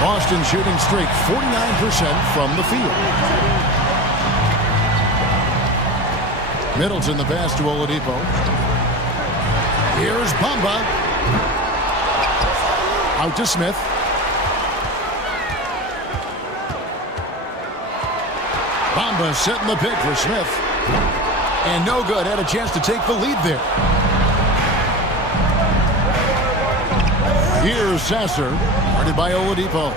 Boston shooting straight 49% from the field. Middleton the pass to Oladipo. Here's Bamba. Out to Smith. Bamba setting the pick for Smith. And no good. Had a chance to take the lead there. Here's Sasser, guarded by Oladipo.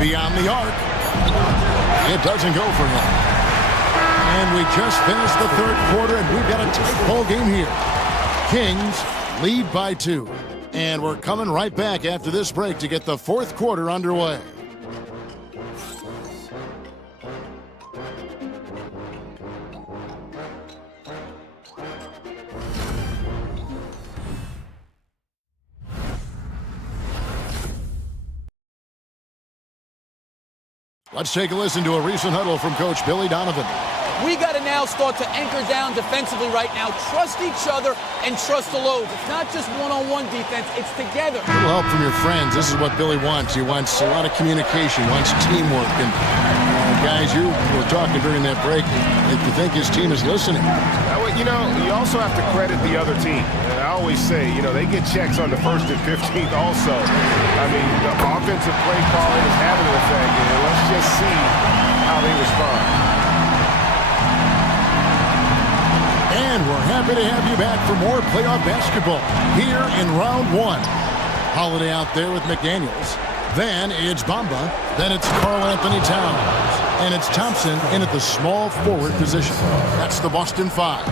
Beyond the arc. It doesn't go for him. And we just finished the third quarter, and we've got a tight ball game here. Kings lead by 2. And we're coming right back after this break to get the fourth quarter underway. Let's take a listen to a recent huddle from Coach Billy Donovan. We got to now start to anchor down defensively right now. Trust each other and trust the loads. It's not just one-on-one defense. It's together. A little help from your friends. This is what Billy wants. He wants a lot of communication, wants teamwork. And guys, you were talking during that break. If you think his team is listening. You know, you also have to credit the other team. And I always say, you know, they get checks on the 1st and 15th also. I mean, the offensive play calling is having an effect. And let's just see how they respond. And we're happy to have you back for more playoff basketball here in round 1. Holiday out there with McDaniels. Then it's Bamba. Then it's Karl Anthony Towns. And it's Thompson in at the small forward position. That's the Boston 5.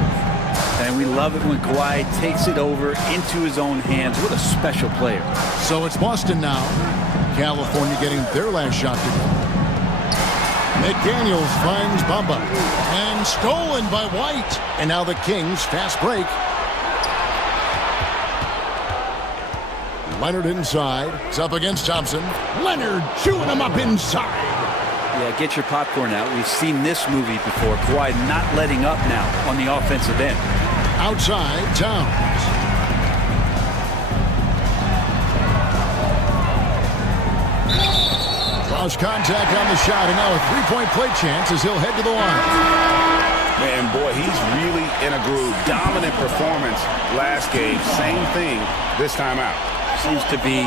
And we love it when Kawhi takes it over into his own hands. What a special player. So it's Boston now. California getting their last shot to go. McDaniels finds Bamba. And stolen by White. And now the Kings fast break. Leonard inside. It's up against Thompson. Leonard chewing him up inside. Yeah, get your popcorn out. We've seen this movie before. Kawhi not letting up now on the offensive end. Outside, Towns. Cross contact on the shot, and now a three-point play chance as he'll head to the line. Man, boy, he's really in a groove. Dominant performance last game. Same thing this time out. Seems to be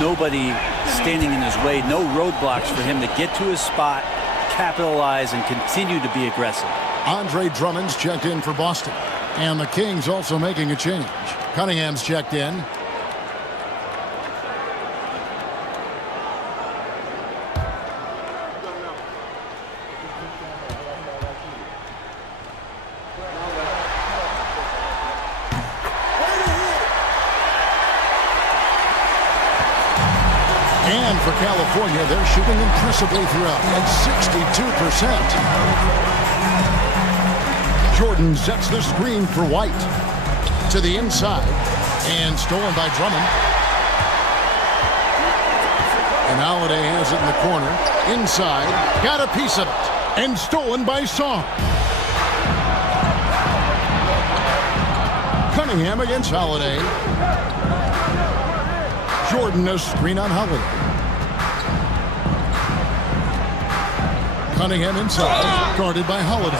nobody standing in his way. No roadblocks for him to get to his spot, capitalize, and continue to be aggressive. Andre Drummond's checked in for Boston. And the Kings also making a change. Cunningham's checked in. And for California, they're shooting impressively throughout at 62%. Jordan sets the screen for White. To the inside. And stolen by Drummond. And Holiday has it in the corner. Inside. Got a piece of it. And stolen by Song. Cunningham against Holiday. Jordan a screen on Holiday. Cunningham inside, guarded by Holiday.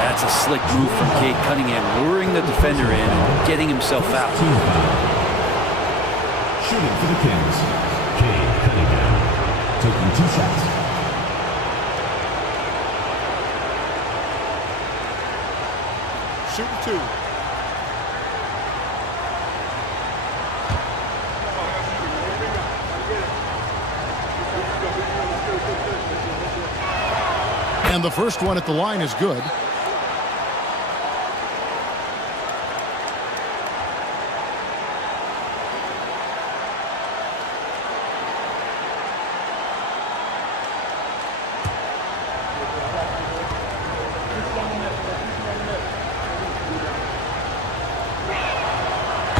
That's a slick move from Cade Cunningham, luring the defender in and getting himself out. Shooting for the Kings, Cade Cunningham, taking 2 shots. Shooting 2. And the first one at the line is good.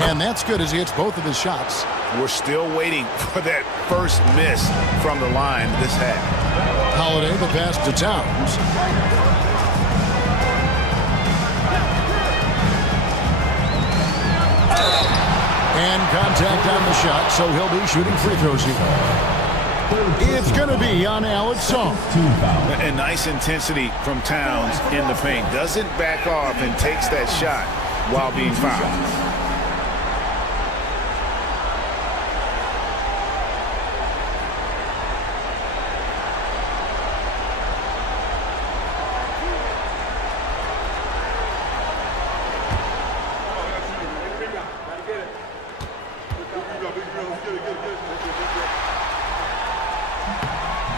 And that's good as he hits both of his shots. We're still waiting for that first miss from the line this half. Holiday, the pass to Towns. And contact on the shot, so he'll be shooting free throws here. It's going to be on Alex Song. And nice intensity from Towns in the paint. Doesn't back off and takes that shot while being fouled.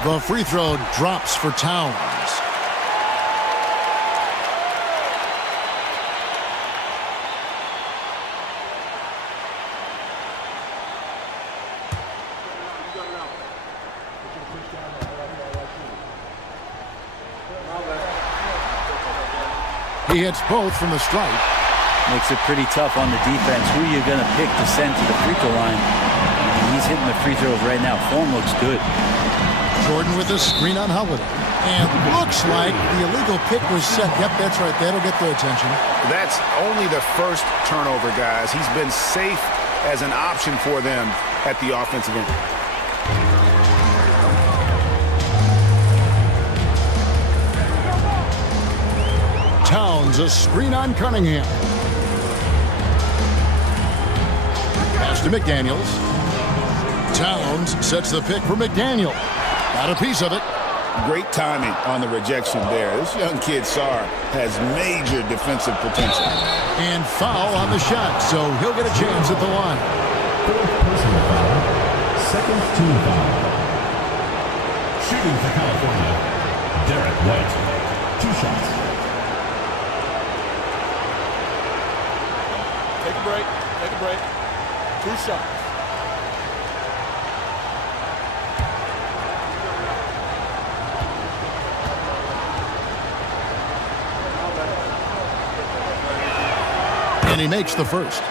The free throw drops for Towns. He hits both from the stripe. Makes it pretty tough on the defense. Who are you going to pick to send to the free throw line? And he's hitting the free throws right now. Form looks good. Jordan with a screen on Holiday. And looks like the illegal pick was set. Yep, that's right. That'll get their attention. That's only the first turnover, guys. He's been safe as an option for them at the offensive end. Towns, a screen on Cunningham. Pass to McDaniels. Towns sets the pick for McDaniel. Got a piece of it. Great timing on the rejection there. This young kid, Sarr, has major defensive potential. And foul on the shot, so he'll get a chance at the line. Fourth personal foul. Second team foul. Shooting for California, Derek White. 2 shots. break. Take a break. 2 shots. And he makes the first.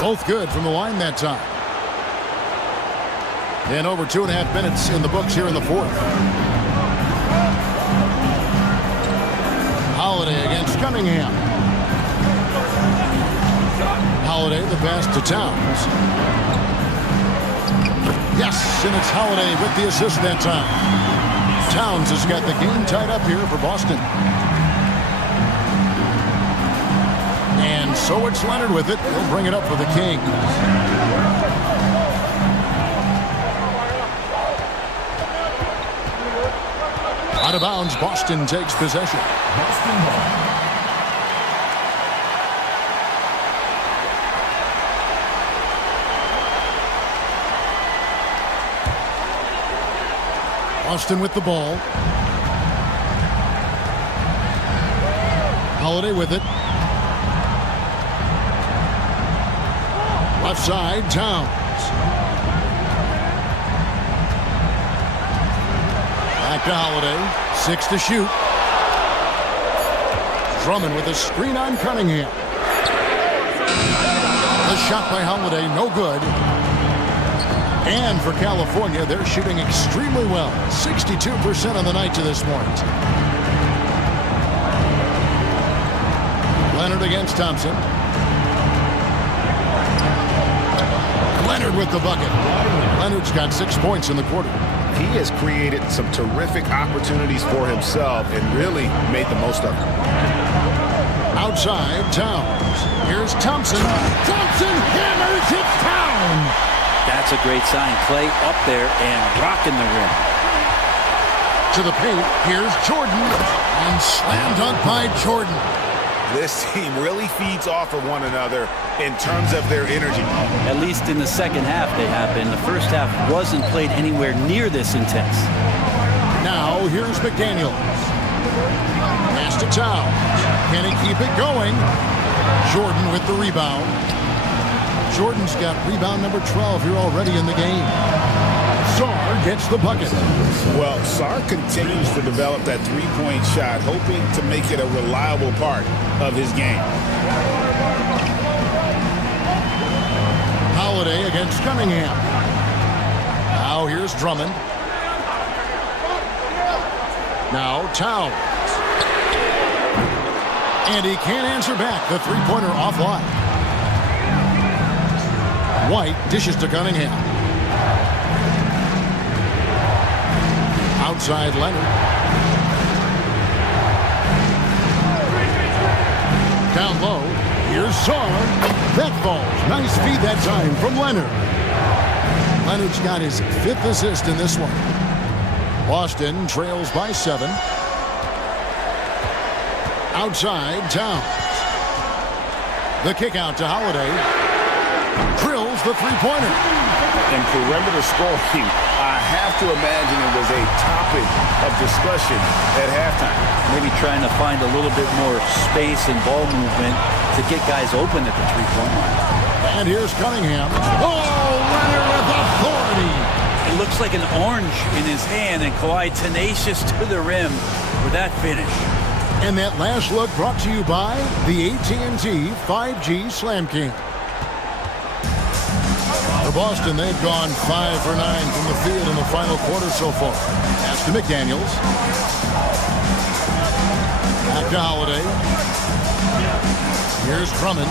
Both good from the line that time. And over 2.5 minutes in the books here in the fourth. Holiday against Cunningham. Holiday, the pass to Towns. Yes, and it's Holiday with the assist that time. Towns has got the game tied up here for Boston. And so it's Leonard with it. He'll bring it up for the Kings. Out of bounds, Boston takes possession. Boston ball. Boston with the ball. Holiday with it. Left side, Towns. Back to Holiday. 6 to shoot. Drummond with a screen on Cunningham. The shot by Holiday, no good. And for California, they're shooting extremely well. 62% on the night to this point. Leonard against Thompson. Leonard with the bucket. Leonard's got 6 points in the quarter. He has created some terrific opportunities for himself and really made the most of them. Outside, Towns. Here's Thompson. Thompson hammers it down. That's a great sign. Clay up there and rocking the rim. To the paint. Here's Jordan. And slam dunk by Jordan. This team really feeds off of one another in terms of their energy. At least in the second half they have been. The first half wasn't played anywhere near this intense. Now here's McDaniels. Pass to Towns. Can he keep it going? Jordan with the rebound. Jordan's got rebound number 12 here already in the game. Sarr gets the bucket. Well, Sarr continues to develop that three-point shot, hoping to make it a reliable part of his game. Holiday against Cunningham. Now here's Drummond. Now Towns. And he can't answer back. The three-pointer offline. White dishes to Cunningham. Outside Leonard. Down low. Here's Sarr. That falls. Nice feed that time from Leonard. Leonard's got his 5th assist in this one. Boston trails by 7. Outside, Towns. The kick out to Holiday. Drills the three-pointer. And perimeter scoring, I have to imagine it was a topic of discussion at halftime. Maybe trying to find a little bit more space and ball movement to get guys open at the three-point line. And here's Cunningham. Oh, Leonard with authority. It looks like an orange in his hand, and Kawhi tenacious to the rim with that finish. And that last look brought to you by the AT&T 5G Slam King. For Boston, they've gone 5 for 9 from the field in the final quarter so far. Pass to McDaniels. Back to Holiday. Here's Drummond.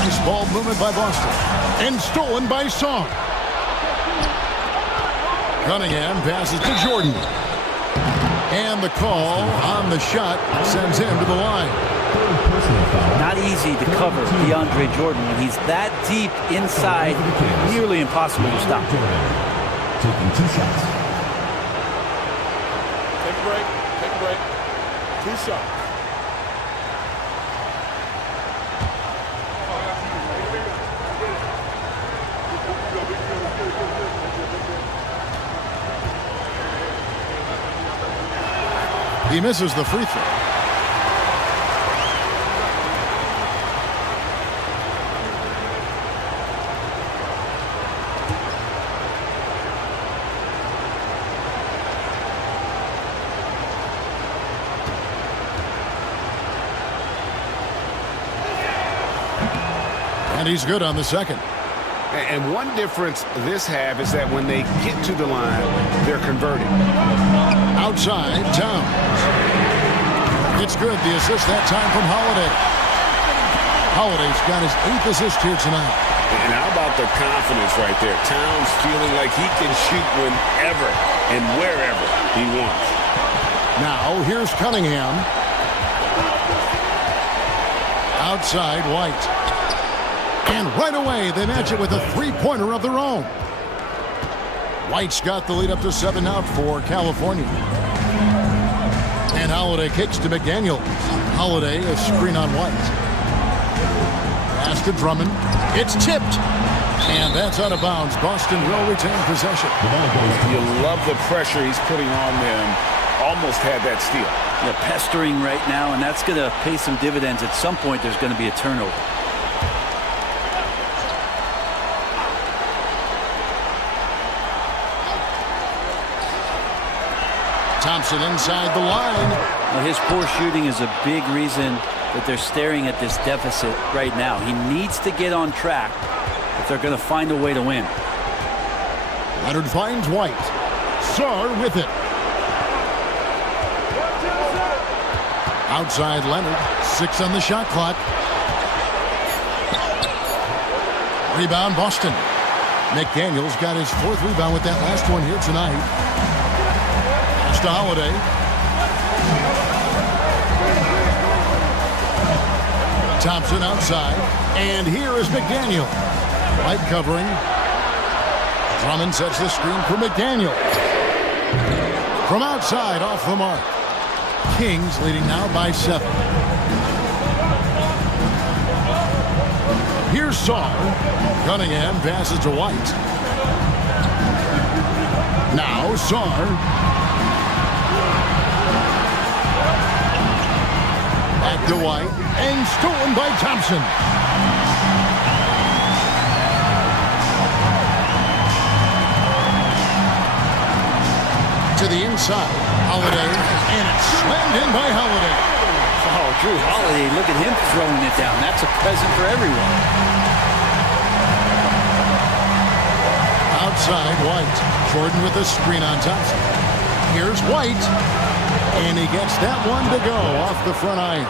Nice ball movement by Boston. And stolen by Sarr. Cunningham passes to Jordan. And the call on the shot sends him to the line. Not easy to cover DeAndre Jordan when he's that deep inside. Nearly impossible to stop. Taking 2 shots. Take a break. Take a break. Too sharp. He misses the free throw. And he's good on the second. And one difference this half is that when they get to the line, they're converting. Outside, Towns. It's good. The assist that time from Holiday. Holiday's got his 8th assist here tonight. And how about the confidence right there? Towns feeling like he can shoot whenever and wherever he wants. Now, here's Cunningham. Outside, White. And right away, they match it with a three-pointer of their own. White's got the lead up to 7 now for California. And Holiday kicks to McDaniel. Holiday, a screen on White. Pass to Drummond. It's tipped. And that's out of bounds. Boston will retain possession. You love the pressure he's putting on them. Almost had that steal. Yeah, pestering right now, and that's going to pay some dividends. At some point, there's going to be a turnover. Thompson inside the line. Well, his poor shooting is a big reason that they're staring at this deficit right now. He needs to get on track if they're going to find a way to win. Leonard finds White. Sarr with it. Outside Leonard. 6 on the shot clock. Rebound Boston. McDaniel's got his 4th rebound with that last one here tonight. Pass to Holiday. Thompson outside. And here is McDaniel. White covering. Drummond sets the screen for McDaniel. From outside, off the mark. Kings leading now by 7. Here's Sarr. Cunningham passes to White. Now Sarr. Back to White. And stolen by Thompson. To the inside. Holiday. And it's slammed in by Holiday. Oh, Drew Holiday, look at him throwing it down. That's a present for everyone. Outside, White. Jordan with a screen on Thompson. Here's White. And he gets that one to go off the front iron.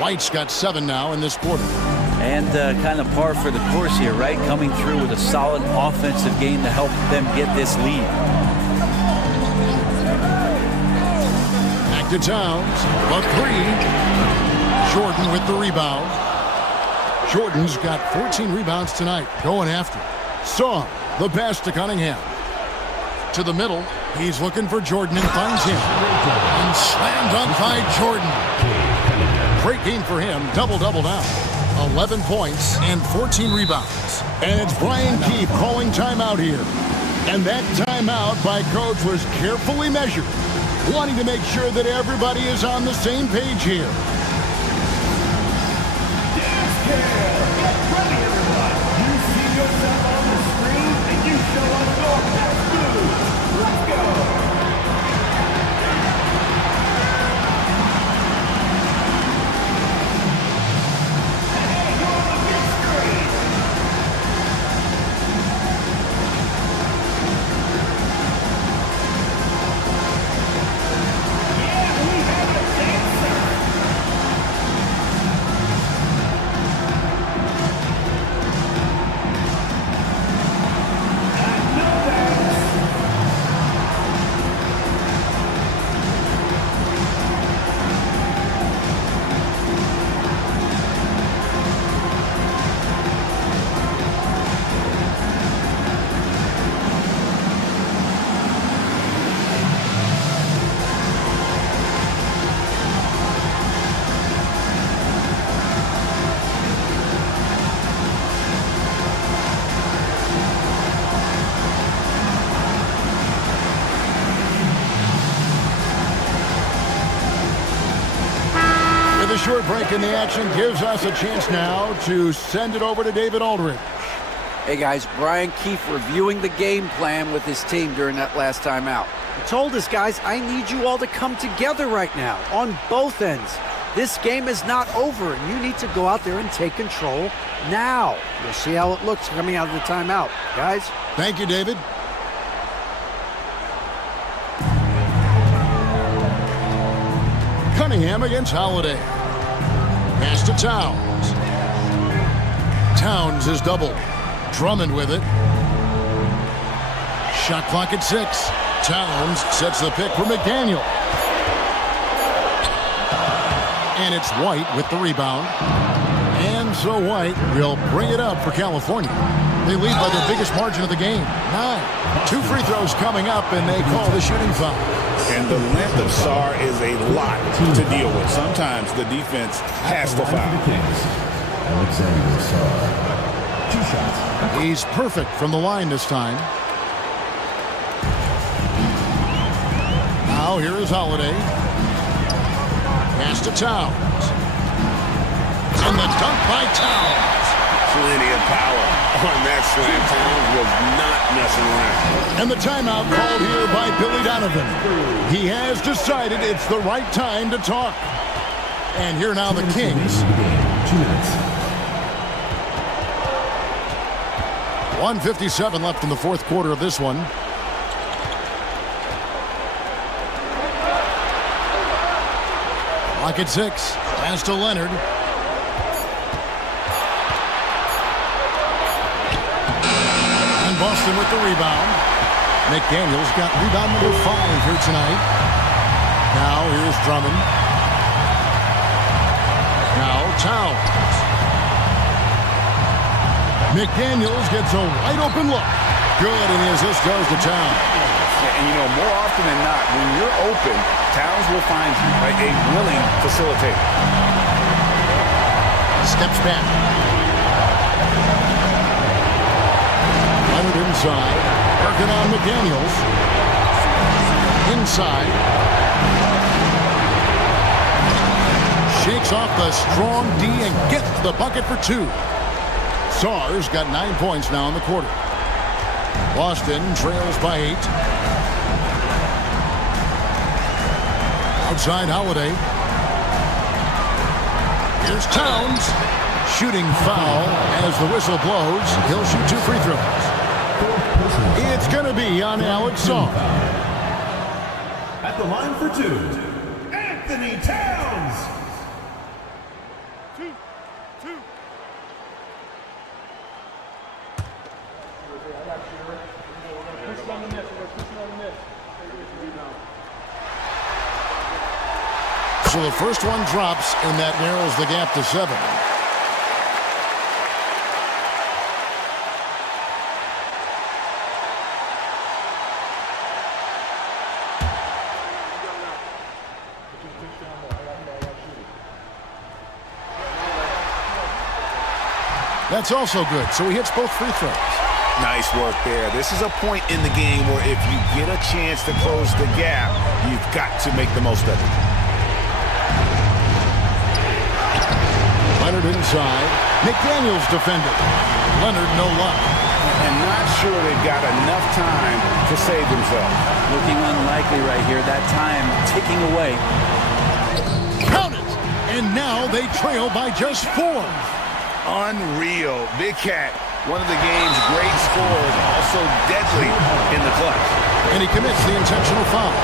White's got 7 now in this quarter. And kind of par for the course here, right? Coming through with a solid offensive game to help them get this lead. Back to Towns. A 3. Jordan with the rebound. Jordan's got 14 rebounds tonight. Going after. Sarr, the pass to Cunningham. To the middle. He's looking for Jordan and finds him. And slammed up by Jordan. Great game for him. Double-double now. 11 points and 14 rebounds. And it's Brian Keefe calling timeout here. And that timeout by Coach was carefully measured, wanting to make sure that everybody is on the same page here. Get ready, everyone. You see yourself on the screen, and you show us your best moves. Let's go. short break in the action gives us a chance now to send it over to David Aldridge. Hey guys, Brian Keefe reviewing the game plan with his team during that last timeout. He told us, guys, I need you all to come together right now on both ends. This game is not over, and you need to go out there and take control now. We'll see how it looks coming out of the timeout. Guys? Thank you, David. Cunningham against Holiday. Pass to Towns. Towns is double. Drummond with it. Shot clock at 6. Towns sets the pick for McDaniel. And it's White with the rebound. And so White will bring it up for California. They lead by the biggest margin of the game, 9. 2 free throws coming up, and they call the shooting foul. And the length of Sarr is a lot to deal with. Sometimes the defense has to foul. Alexander Sarr. 2 shots. He's perfect from the line this time. Now here is Holiday. Pass to Towns. And the dunk by Towns. Plenty of power on that slam. Towns was not messing around. And the timeout called here by Billy Donovan. He has decided it's the right time to talk. And here now the Kings. 2 minutes. 1:57 left in the fourth quarter of this one. Clock at 6. Pass to Leonard. And Boston with the rebound. McDaniel's got rebound number 5 here tonight. Now here's Drummond. Now Towns. McDaniels gets a wide open look. Good, and the assist goes to Towns. And you know, more often than not, when you're open, Towns will find you a willing facilitator. Steps back. Leonard inside. Working on McDaniels. Inside. Shakes off the strong D and gets the bucket for 2. Sarr's got 9 points now in the quarter. Boston trails by 8. Outside Holiday. Here's Towns. Shooting foul as the whistle blows. He'll shoot 2 free throws. It's going to be on Alex Sarr. At the line for 2, Anthony Towns. 2. So the first one drops, and that narrows the gap to 7. That's also good, so he hits both free throws. Nice work there. This is a point in the game where if you get a chance to close the gap, you've got to make the most of it. Leonard inside. McDaniels defended. Leonard no luck. And not sure they've got enough time to save themselves. Looking unlikely right here. That time ticking away. Count it! And now they trail by just 4. Unreal. Big Cat, one of the game's great scorers, also deadly in the clutch. And he commits the intentional foul.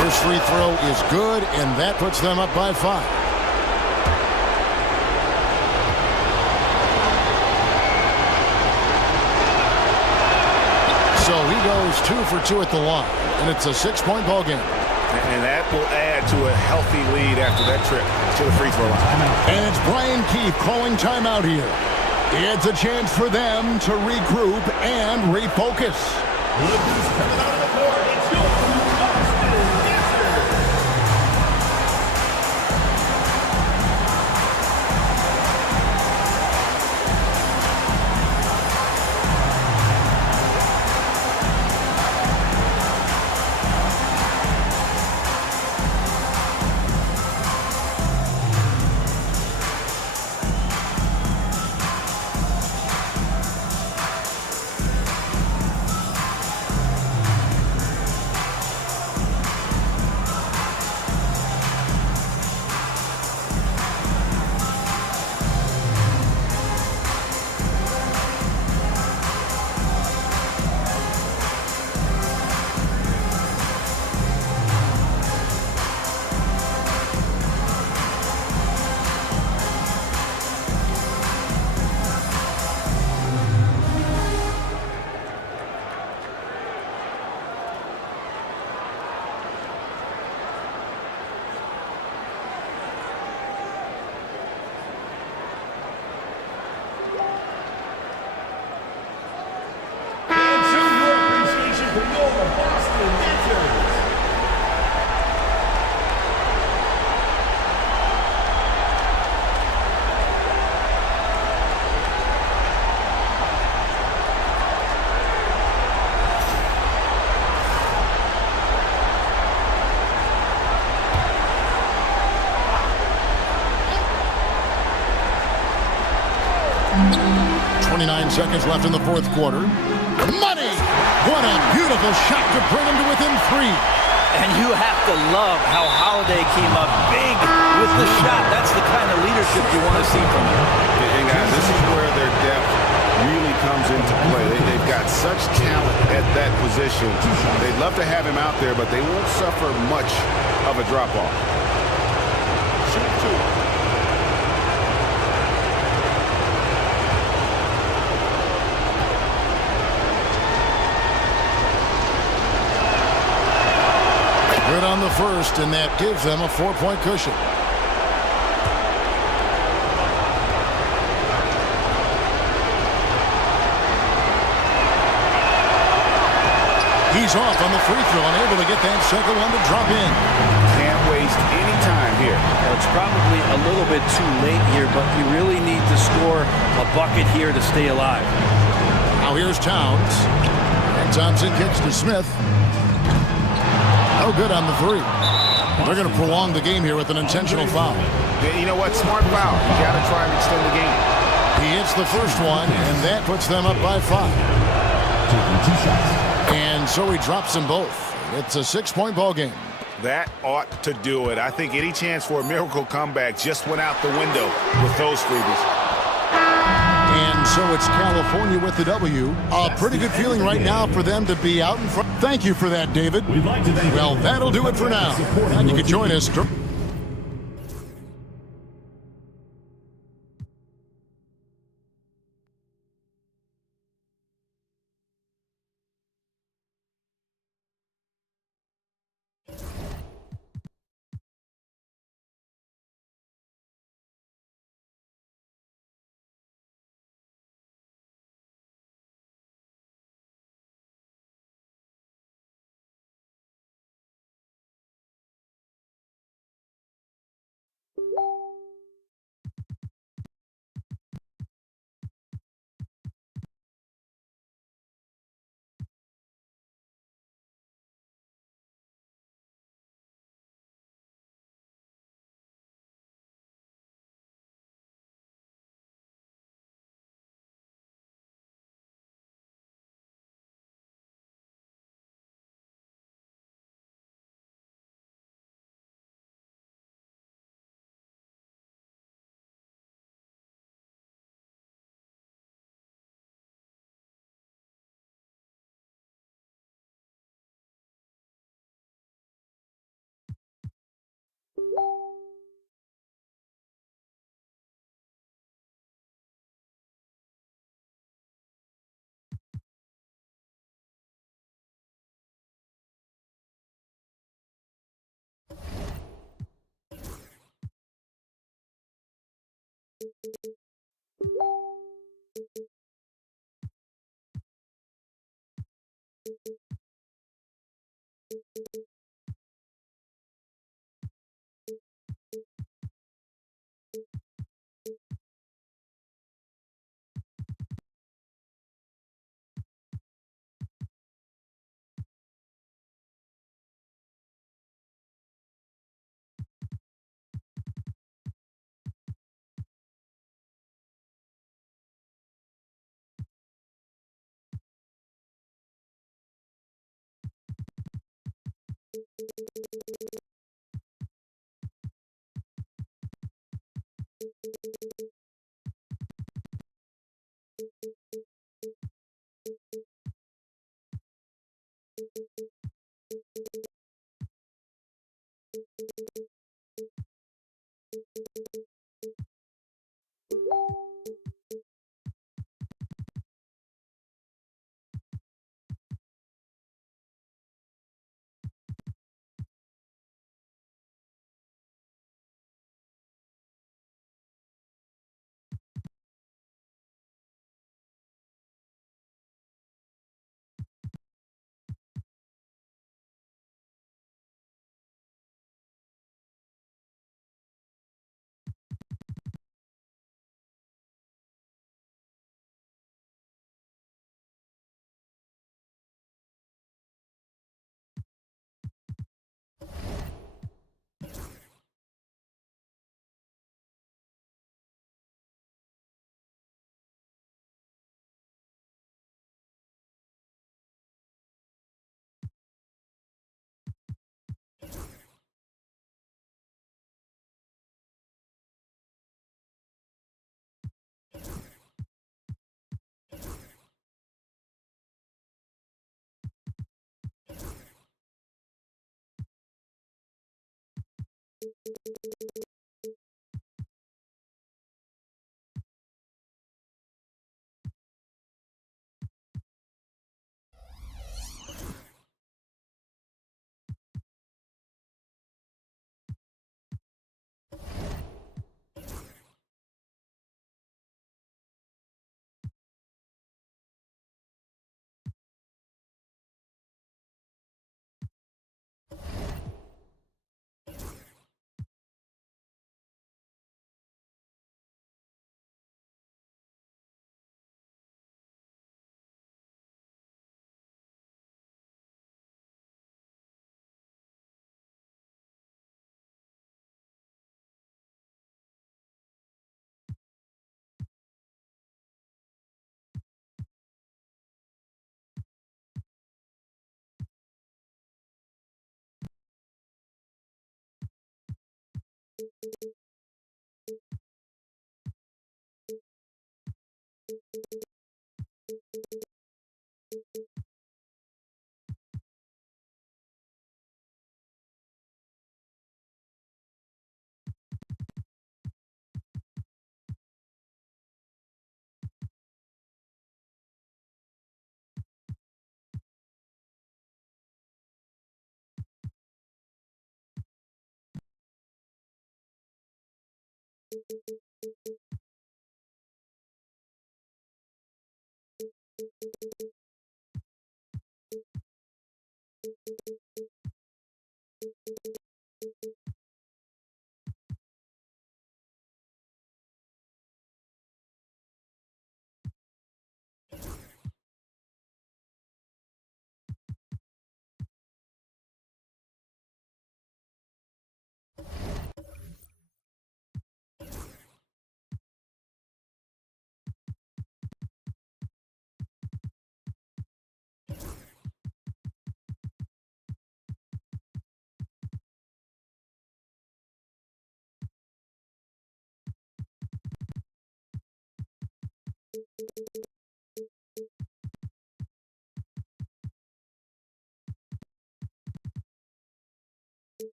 First free throw is good, and that puts them up by 5. So he goes 2 for 2 at the line, and it's a 6-point ball game. And that will add to a healthy lead after that trip to the free throw line. And it's Brian Keefe calling timeout here. It's a chance for them to regroup and refocus. Look who's coming out of the court. It's your Boston Answer. And show your appreciation for your Boston Answers. Twenty 29 seconds left in the fourth quarter. Money! What a beautiful shot to bring him to within 3. And you have to love how Holiday came up big with the shot. That's the kind of leadership you want to see from him. And guys, this is where their depth really comes into play. They've got such talent at that position. They'd love to have him out there, but they won't suffer much of a drop-off. Shoot two. Good on the first, and that gives them a 4-point cushion. He's off on the free throw and able to get that second one to drop in. Can't waste any time here. Well, it's probably a little bit too late here, but you really need to score a bucket here to stay alive. Now here's Towns. And Thompson kicks to Smith. No good on the three. They're going to prolong the game here with an intentional foul. Yeah, you know what? Smart foul. You got to try and extend the game. He hits the first one, and that puts them up by 5. And so he drops them both. It's a 6-point ball game. That ought to do it. I think any chance for a miracle comeback just went out the window with those freebies. And so it's California with the W. A pretty good feeling right now for them to be out in front. Thank you for that, David. Well, that'll do it for now. And you can join us.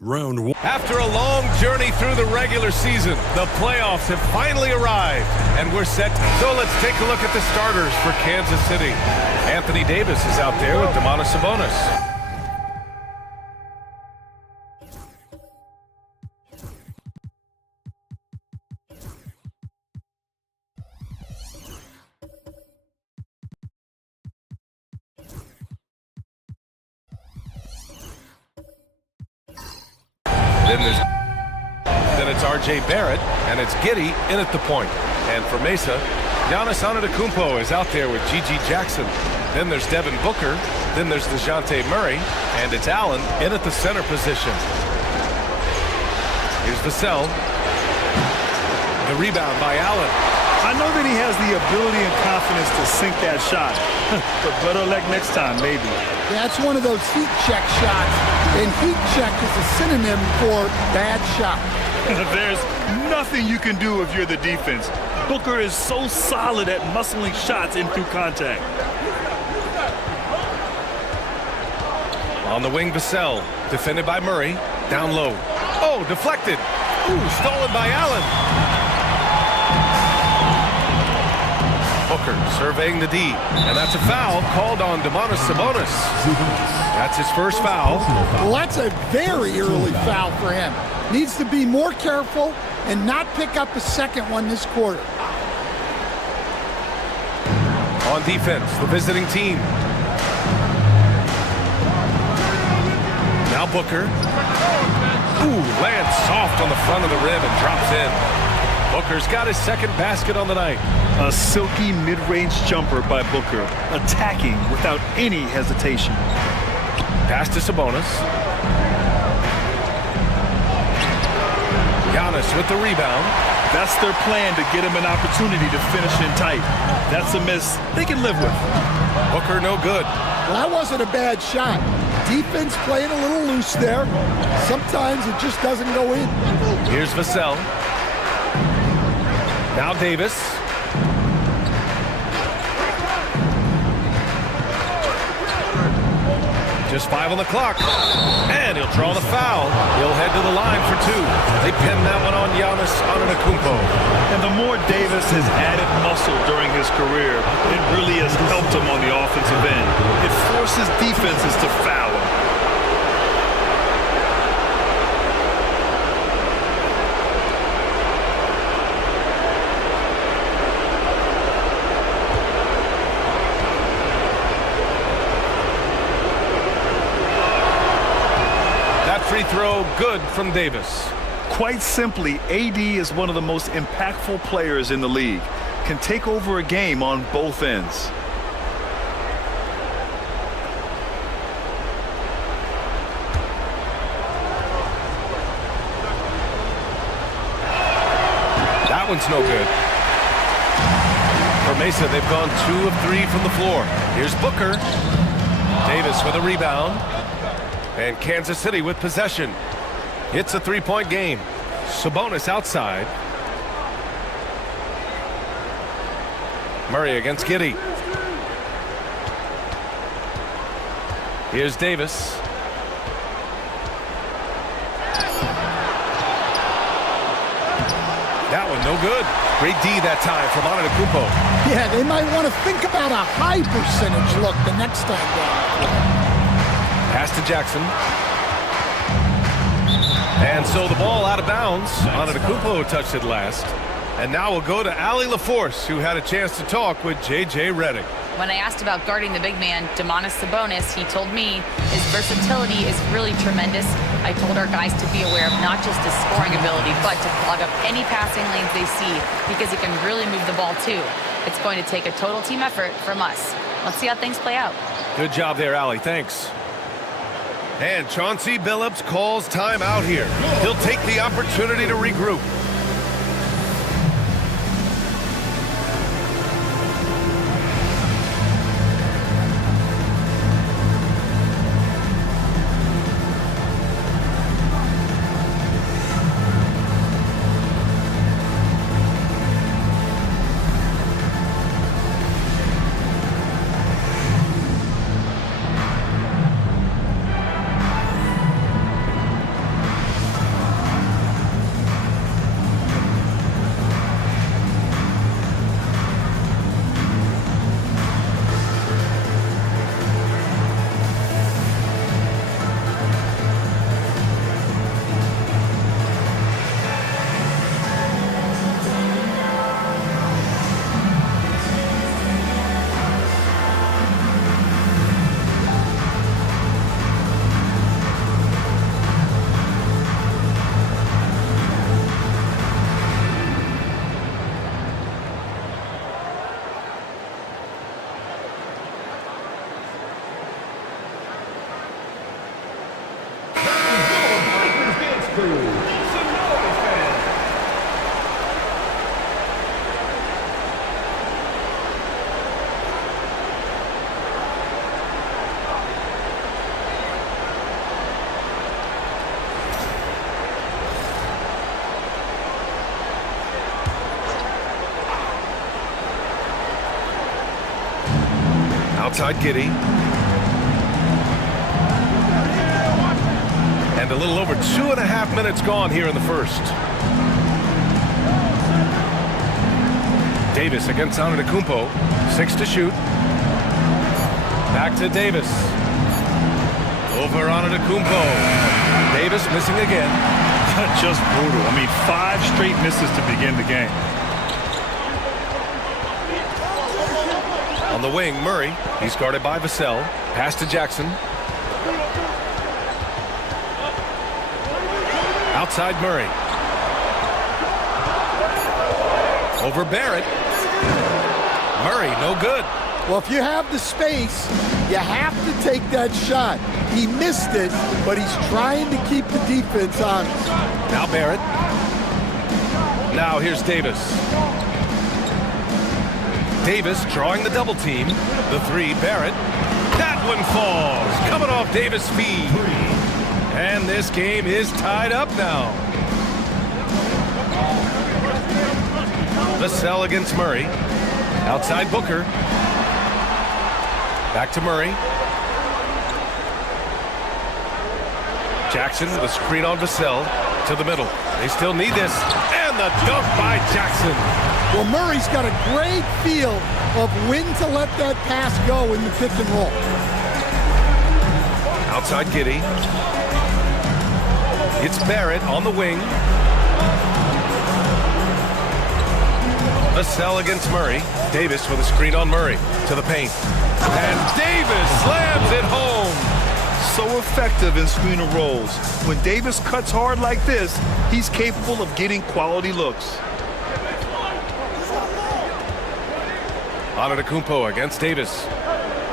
Round one. After a long journey through the regular season, the playoffs have finally arrived, and we're set. So let's take a look at the starters for Kansas City. Anthony Davis is out there with Domantas Sabonis. Then it's R.J. Barrett, and it's Giddey in at the point. And for Mesa, Giannis Antetokounmpo is out there with G.G. Jackson. Then there's Devin Booker. Then there's DeJounte Murray. And it's Allen in at the center position. Here's Vassell. The rebound by Allen. I know that he has the ability and confidence to sink that shot. But better luck next time, maybe. That's one of those heat check shots. And heat check is a synonym for bad shot. There's nothing you can do if you're the defense. Booker is so solid at muscling shots in through contact. On the wing, Vassell, defended by Murray, down low. Oh, deflected. Ooh, stolen by Allen. Booker surveying the D, and that's a foul called on Domantas Sabonis. That's his first foul. Well, that's a very early foul for him. Needs to be more careful and not pick up a second one this quarter. On defense, the visiting team. Now Booker. Ooh, lands soft on the front of the rim and drops in. Booker's got his second basket on the night. A silky mid-range jumper by Booker, attacking without any hesitation. Pass to Sabonis. Giannis with the rebound. That's their plan, to get him an opportunity to finish in tight. That's a miss they can live with. Booker no good. Well, that wasn't a bad shot. Defense playing a little loose there. Sometimes it just doesn't go in. Here's Vassell. Now Davis. Just 5 on the clock. And he'll draw the foul. He'll head to the line for 2. They pin that one on Giannis Antetokounmpo. And the more Davis has added muscle during his career, it really has helped him on the offensive end. It forces defenses to foul him. Free throw good from Davis. Quite simply, AD is one of the most impactful players in the league. Can take over a game on both ends. That one's no good. For Mesa, they've gone 2 of 3 from the floor. Here's Booker. Davis with a rebound. And Kansas City with possession. It's a 3-point game. Sabonis outside. Murray against Giddey. Here's Davis. That one no good. Great D that time from Antetokounmpo. Yeah, they might want to think about a high percentage look the next time down. Pass to Jackson. And so the ball out of bounds. Antetokounmpo touched it last. And now we'll go to Allie LaForce, who had a chance to talk with J.J. Redick. When I asked about guarding the big man, Domantas Sabonis, he told me his versatility is really tremendous. I told our guys to be aware of not just his scoring ability, but to clog up any passing lanes they see, because he can really move the ball too. It's going to take a total team effort from us. Let's see how things play out. Good job there, Allie. Thanks. And Chauncey Billups calls timeout here. He'll take the opportunity to regroup. Outside Giddey. And a little over 2.5 minutes gone here in the first. Davis against Antetokounmpo. 6 to shoot. Back to Davis. Over Antetokounmpo. Davis missing again. Just brutal. I mean, 5 straight misses to begin the game. On the wing, Murray. He's guarded by Vassell. Pass to Jackson. Outside Murray. Over Barrett. Murray, no good. Well, if you have the space, you have to take that shot. He missed it, but he's trying to keep the defense honest. Now Barrett. Now here's Davis. Davis drawing the double team. The 3, Barrett. That one falls. Coming off Davis' feet. And this game is tied up now. Vassell against Murray. Outside Booker. Back to Murray. Jackson with a screen on Vassell to the middle. They still need this. And the dunk by Jackson. Well, Murray's got a great feel of when to let that pass go in the pick and roll. Outside Giddey. It's Barrett on the wing. Vassell against Murray. Davis with a screen on Murray to the paint. And Davis slams it home. So effective in screen and rolls. When Davis cuts hard like this, he's capable of getting quality looks. Antetokounmpo against Davis.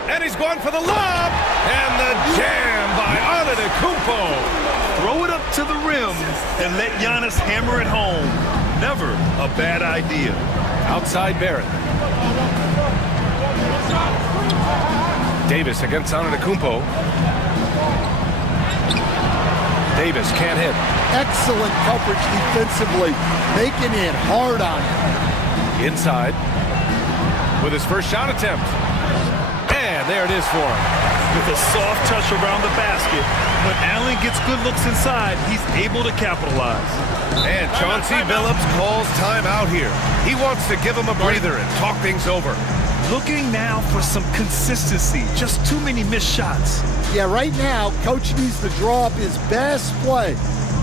And he's going for the lob. And the jam by Antetokounmpo. Throw it up to the rim and let Giannis hammer it home. Never a bad idea. Outside Barrett. Davis against Antetokounmpo. Davis can't hit. Excellent coverage defensively, making it hard on him. Inside with his first shot attempt. And there it is for him. With a soft touch around the basket, when Allen gets good looks inside, he's able to capitalize. And Chauncey Billups calls timeout here. He wants to give him a breather and talk things over. Looking now for some consistency. Just too many missed shots. Yeah, right now, Coach needs to draw up his best play.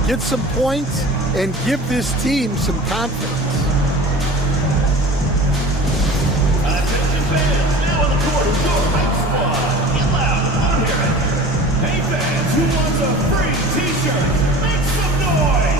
get some points, and give this team some confidence. Attention fans, now on the court is your hype squad. Get loud, I hear it. Hey fans, who wants a free t-shirt? Make some noise!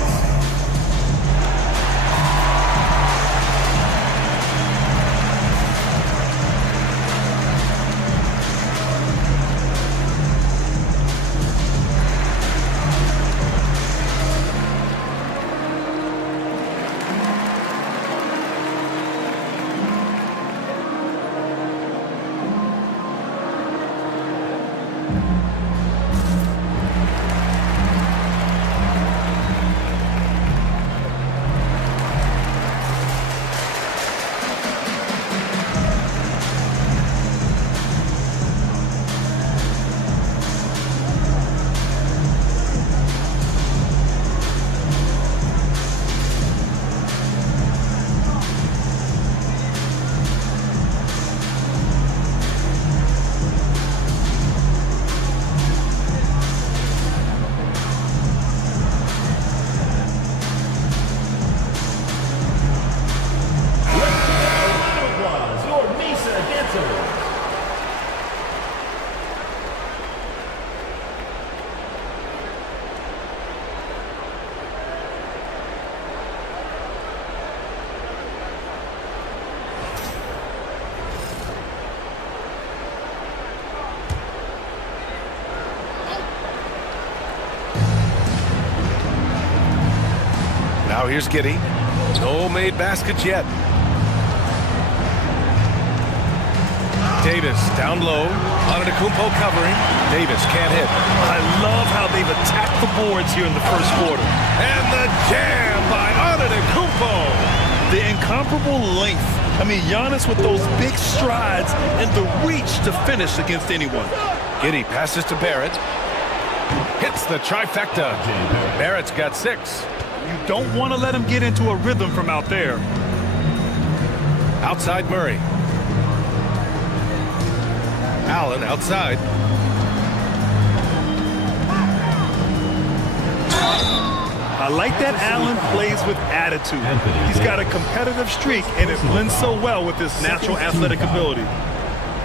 Now here's Giddey. No made baskets yet. Davis down low. Antetokounmpo covering. Davis can't hit. I love how they've attacked the boards here in the first quarter. And the jam by Antetokounmpo. The incomparable length. I mean, Giannis with those big strides and the reach to finish against anyone. Giddey passes to Barrett. Hits the trifecta. Barrett's got 6. You don't want to let him get into a rhythm from out there. Outside Murray. Allen outside. I like that Allen plays with attitude. He's got a competitive streak, and it blends so well with his natural athletic ability.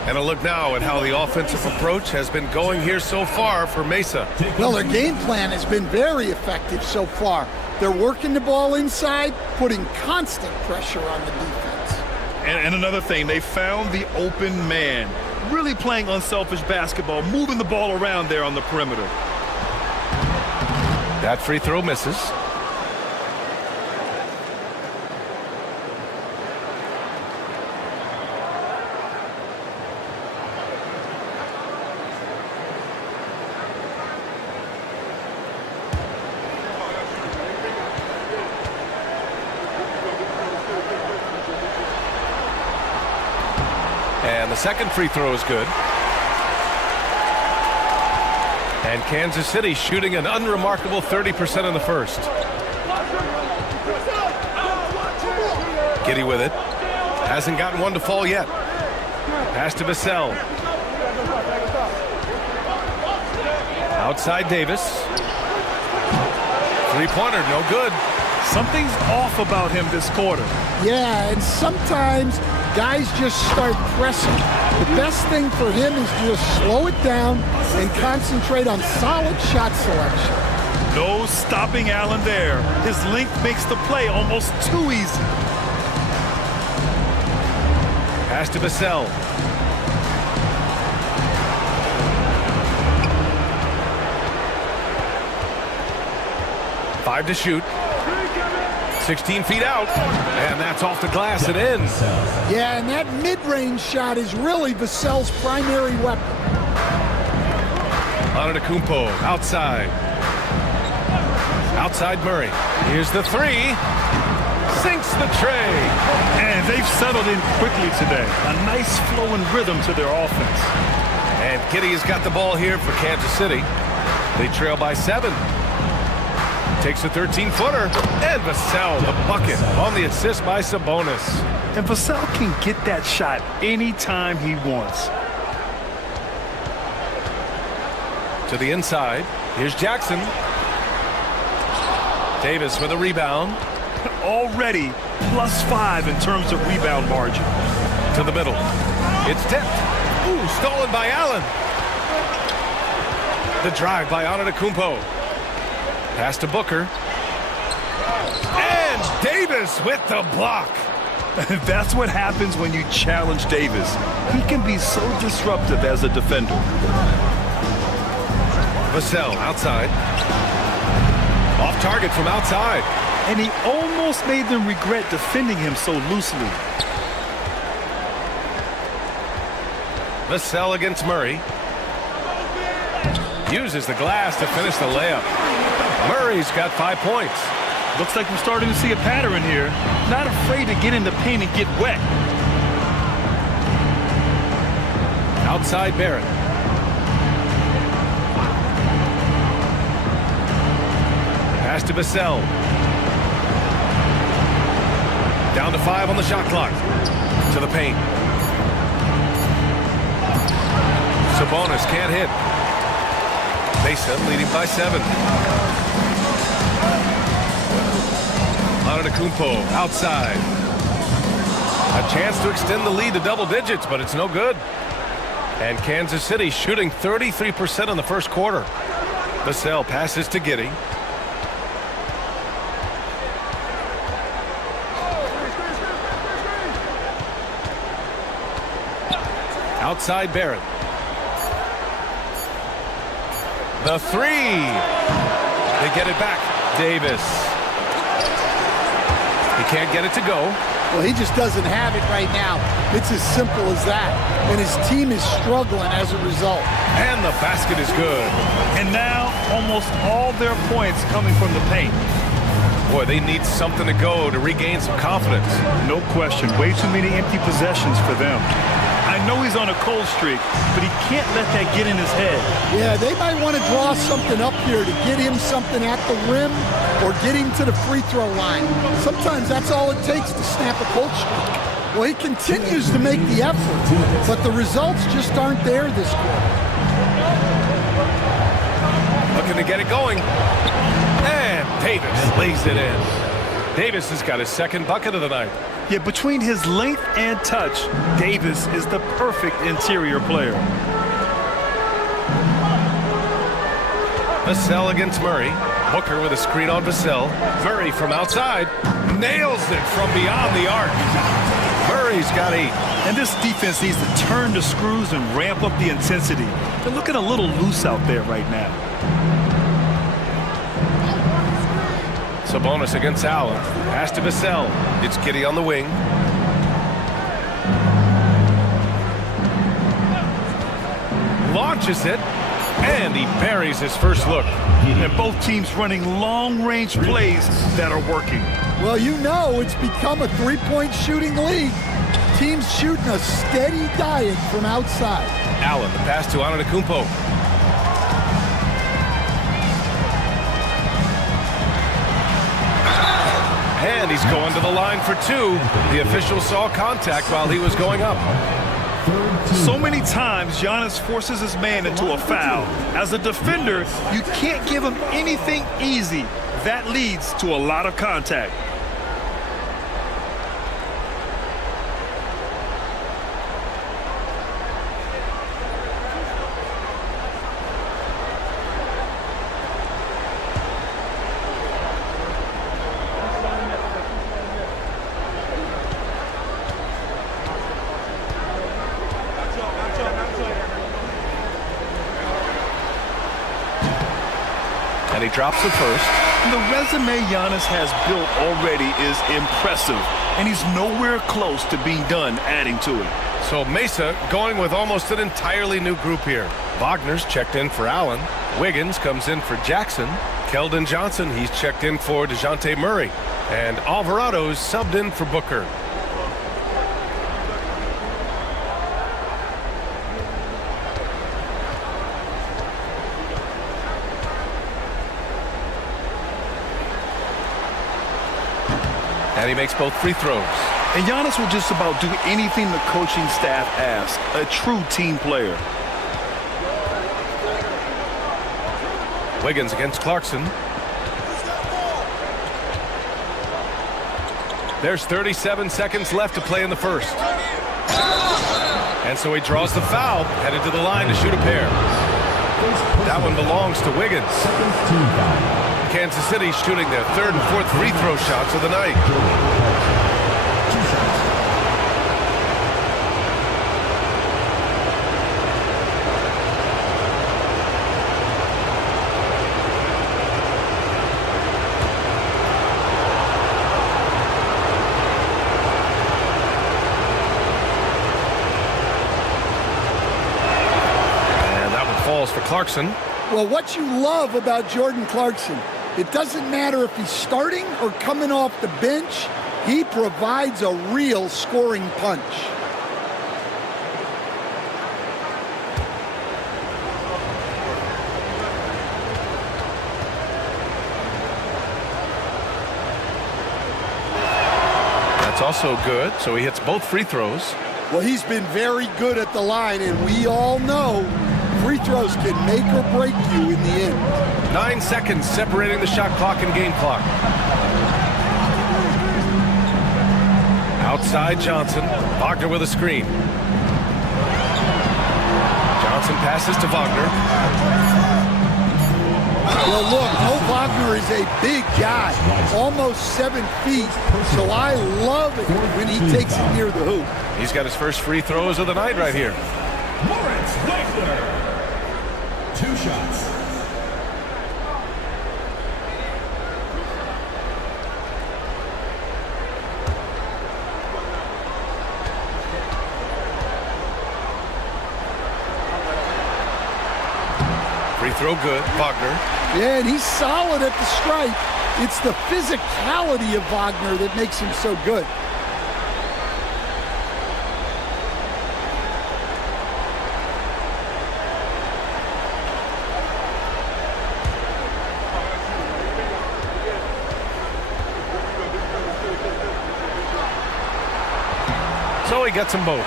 And a look now at how the offensive approach has been going here so far for Mesa. Well, their game plan has been very effective so far. They're working the ball inside, putting constant pressure on the defense. And another thing, they found the open man. Really playing unselfish basketball, moving the ball around there on the perimeter. That free throw misses. And the second free throw is good. And Kansas City shooting an unremarkable 30% in the first. Giddey with it. Hasn't gotten one to fall yet. Pass to Vassell. Outside Davis. Three-pointer, no good. Something's off about him this quarter. Yeah, and sometimes guys just start pressing. The best thing for him is to just slow it down and concentrate on solid shot selection. No stopping Allen there. His length makes the play almost too easy. Pass to Vassell. Five to shoot. 16 feet out, and that's off the glass and in. Yeah, and that mid-range shot is really Vassell's primary weapon. Antetokounmpo outside. Outside Murray. Here's the three. Sinks the tray. And they've settled in quickly today. A nice flowing rhythm to their offense. And Giddey has got the ball here for Kansas City. They trail by 7. Takes a 13-footer, and Vassell, the bucket, on the assist by Sabonis. And Vassell can get that shot anytime he wants. To the inside, here's Jackson. Davis with a rebound. Already +5 in terms of rebound margin. To the middle. It's tipped. Ooh, stolen by Allen. The drive by Antetokounmpo. Pass to Booker. And Davis with the block. That's what happens when you challenge Davis. He can be so disruptive as a defender. Vassell outside. Off target from outside. And he almost made them regret defending him so loosely. Vassell against Murray. Uses the glass to finish the layup. Murray's got 5 points. Looks like we're starting to see a pattern here. Not afraid to get in the paint and get wet. Outside Barrett. Pass to Vassell. Down to 5 on the shot clock. To the paint. Sabonis can't hit. Mesa leading by 7. Antetokounmpo outside. A chance to extend the lead to double digits, but it's no good. And Kansas City shooting 33% in the first quarter. Vassell passes to Giddey. Outside Barrett. The 3. They get it back. Davis. He can't get it to go. Well, he just doesn't have it right now. It's as simple as that. And his team is struggling as a result. And the basket is good. And now almost all their points coming from the paint. Boy, they need something to go to regain some confidence. No question. Way too many empty possessions for them. I know he's on a cold streak, but he can't let that get in his head. Yeah, they might want to draw something up here to get him something at the rim or get him to the free throw line. Sometimes that's all it takes to snap a cold streak. Well, he continues to make the effort, but the results just aren't there this quarter. Looking to get it going. And Davis lays it in. Davis has got his second bucket of the night. Yeah, between his length and touch, Davis is the perfect interior player. Vassell against Murray. Booker with a screen on Vassell. Murray from outside. Nails it from beyond the arc. Murray's got 8. And this defense needs to turn the screws and ramp up the intensity. They're looking a little loose out there right now. Sabonis against Allen. Pass to Vassell. It's Giddey on the wing. Launches it. And he buries his first look. And both teams running long-range plays that are working. Well, you know it's become a three-point shooting league. Teams shooting a steady diet from outside. Allen, the pass to Antetokounmpo. And he's going to the line for 2. The official saw contact while he was going up. So many times, Giannis forces his man into a foul. As a defender, you can't give him anything easy. That leads to a lot of contact. And he drops the first. And the resume Giannis has built already is impressive, and he's nowhere close to being done adding to it. So Mesa going with almost an entirely new group here. Wagner's checked in for Allen. Wiggins comes in for Jackson. Keldon Johnson, he's checked in for DeJounte Murray. And Alvarado's subbed in for Booker. And he makes both free throws. And Giannis will just about do anything the coaching staff asks. A true team player. Wiggins against Clarkson. There's 37 seconds left to play in the first. And so he draws the foul, headed to the line to shoot a pair. That one belongs to Wiggins. Kansas City shooting their third and fourth free throw shots of the night. For Clarkson. Well, what you love about Jordan Clarkson, it doesn't matter if he's starting or coming off the bench, he provides a real scoring punch. That's also good, so he hits both free throws. Well, he's been very good at the line, and we all know free throws can make or break you in the end. 9 seconds separating the shot clock and game clock. Outside Johnson. Wagner with a screen. Johnson passes to Wagner. Well, look, Mo Wagner is a big guy, almost 7 feet, so I love it when he takes it near the hoop. He's got his first free throws of the night right here. Moritz Wagner. 2 shots. Free throw good, Wagner. Yeah, and he's solid at the stripe. It's the physicality of Wagner that makes him so good. So he gets them both.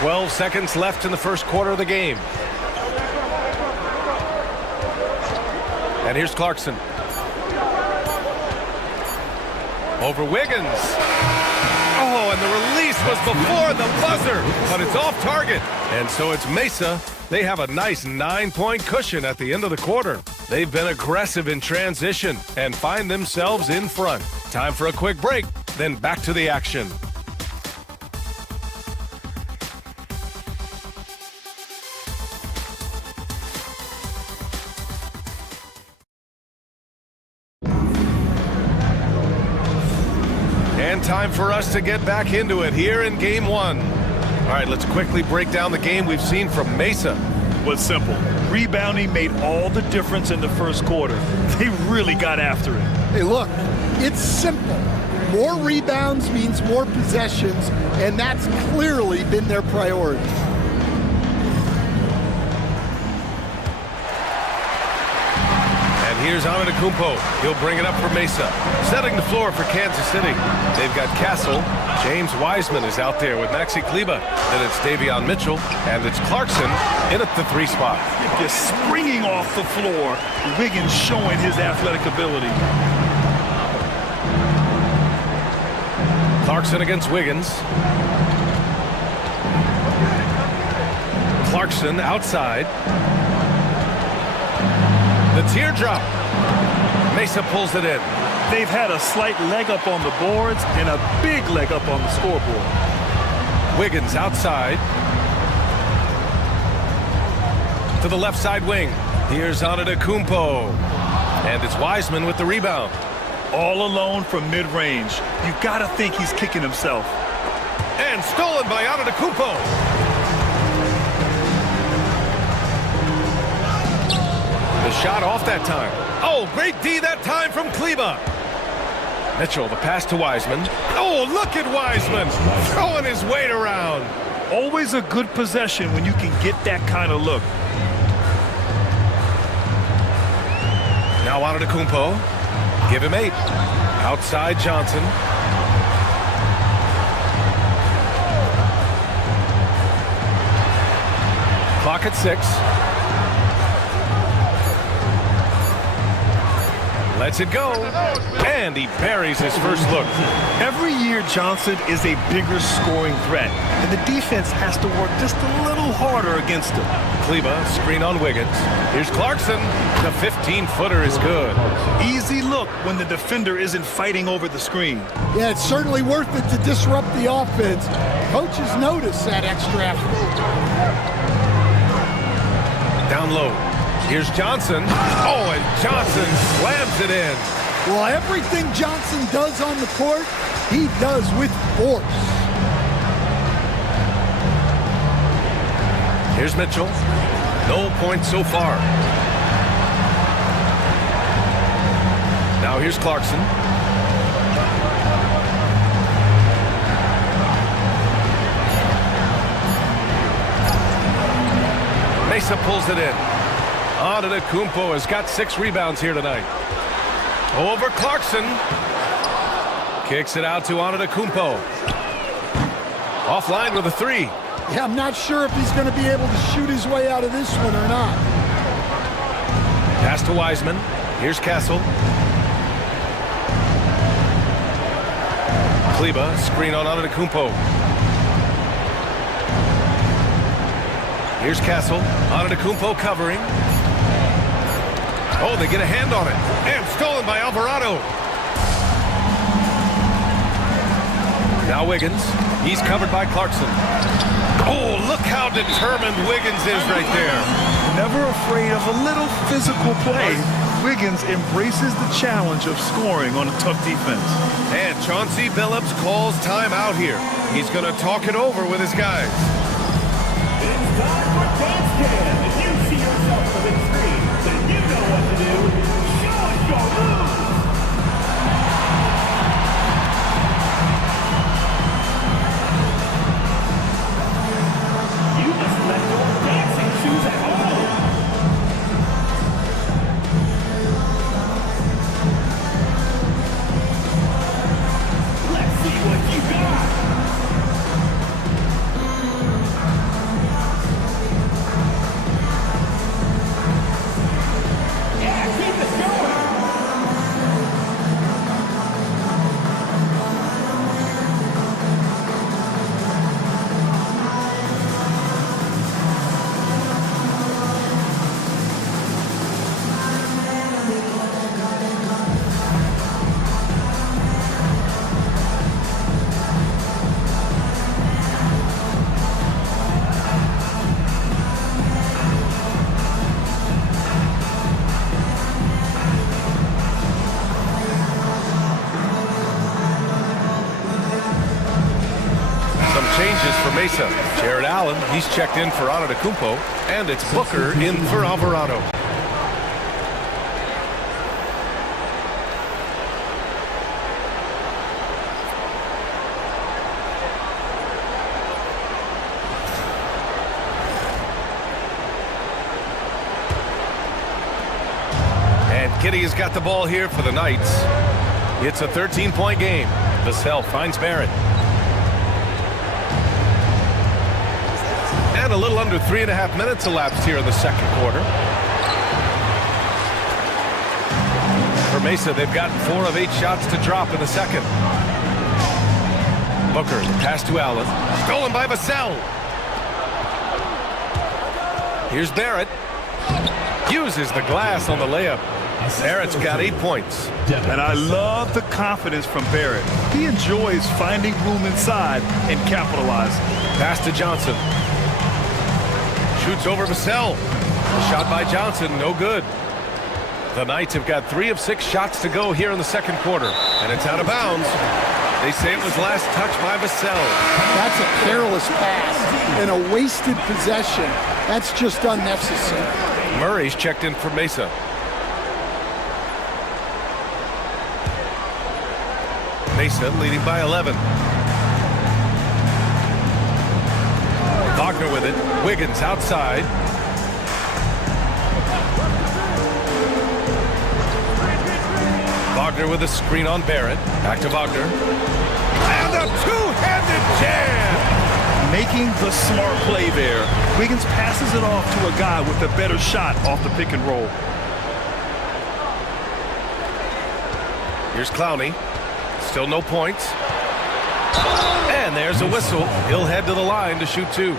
12 seconds left in the first quarter of the game. And here's Clarkson. Over Wiggins. Oh, and the release was before the buzzer, but it's off target. And so it's Mesa. They have a nice 9-point cushion at the end of the quarter. They've been aggressive in transition and find themselves in front. Time for a quick break, then back to the action. And time for us to get back into it here in game 1. All right, let's quickly break down the game we've seen from Mesa. Was simple. Rebounding made all the difference in the first quarter. They really got after it. Hey, look, it's simple. More rebounds means more possessions, and that's clearly been their priority. And here's Antetokounmpo. He'll bring it up for Mesa. Setting the floor for Kansas City. They've got Castle. James Wiseman is out there with Maxi Kleber. Then it's Davion Mitchell, and it's Clarkson in at the 3 spot. Just springing off the floor. Wiggins showing his athletic ability. Clarkson against Wiggins. Clarkson outside. The teardrop. Mesa pulls it in. They've had a slight leg up on the boards and a big leg up on the scoreboard. Wiggins outside. To the left side wing. Here's Antetokounmpo. And it's Wiseman with the rebound. All alone from mid-range. You gotta think he's kicking himself. And stolen by Antetokounmpo. The shot off that time. Oh, great D that time from Kleber. Mitchell, the pass to Wiseman. Oh, look at Wiseman throwing his weight around. Always a good possession when you can get that kind of look. Now Antetokounmpo. Give him 8. Outside Johnson. Clock at 6. Lets it go. And he buries his first look. Every year, Johnson is a bigger scoring threat, and the defense has to work just a little harder against him. Kleba, screen on Wiggins. Here's Clarkson. The 15-footer is good. Easy look when the defender isn't fighting over the screen. Yeah, it's certainly worth it to disrupt the offense. Coaches notice that extra effort. Down low. Here's Johnson. Oh, and Johnson slams it in. Well, everything Johnson does on the court, he does with force. Here's Mitchell. No points so far. Now here's Clarkson. Mesa pulls it in. Antetokounmpo has got 6 rebounds here tonight. Over Clarkson. Kicks it out to Antetokounmpo. Offline with a 3. Yeah, I'm not sure if he's going to be able to shoot his way out of this one or not. Pass to Wiseman. Here's Castle. Kleba, screen on Antetokounmpo. Here's Castle. Antetokounmpo covering. Oh, they get a hand on it. And stolen by Alvarado. Now Wiggins. He's covered by Clarkson. Oh, look how determined Wiggins is right there. Never afraid of a little physical play, Wiggins embraces the challenge of scoring on a tough defense. And Chauncey Billups calls timeout here. He's going to talk it over with his guys. It's time for Dance Cam. If you see yourself on the big screen, then you know what to do. Show us your moves. You just left your dancing shoes at home. Let's see what you got. Changes for Mesa. Jared Allen, he's checked in for Antetokounmpo, and it's Booker in for Alvarado. And Giddey has got the ball here for the Knights. It's a 13-point game. Vassell finds Barrett. And a little under 3.5 minutes elapsed here in the second quarter. For Mesa, they've gotten 4 of 8 shots to drop in the second. Booker, pass to Allen. Stolen by Vassell. Here's Barrett. Uses the glass on the layup. Barrett's got 8 points. And I love the confidence from Barrett. He enjoys finding room inside and capitalizing. Pass to Johnson. Shoots over Vassell. Shot by Johnson, no good. The Knights have got 3 of 6 shots to go here in the second quarter. And it's out of bounds. They say it was last touched by Vassell. That's a careless pass and a wasted possession. That's just unnecessary. Murray's checked in for Mesa. Mesa leading by 11. Wagner with it. Wiggins outside. Wagner with a screen on Barrett. Back to Wagner. And a two-handed jam! Making the smart play there. Wiggins passes it off to a guy with a better shot off the pick and roll. Here's Clowney. Still no points. And there's a whistle. He'll head to the line to shoot 2.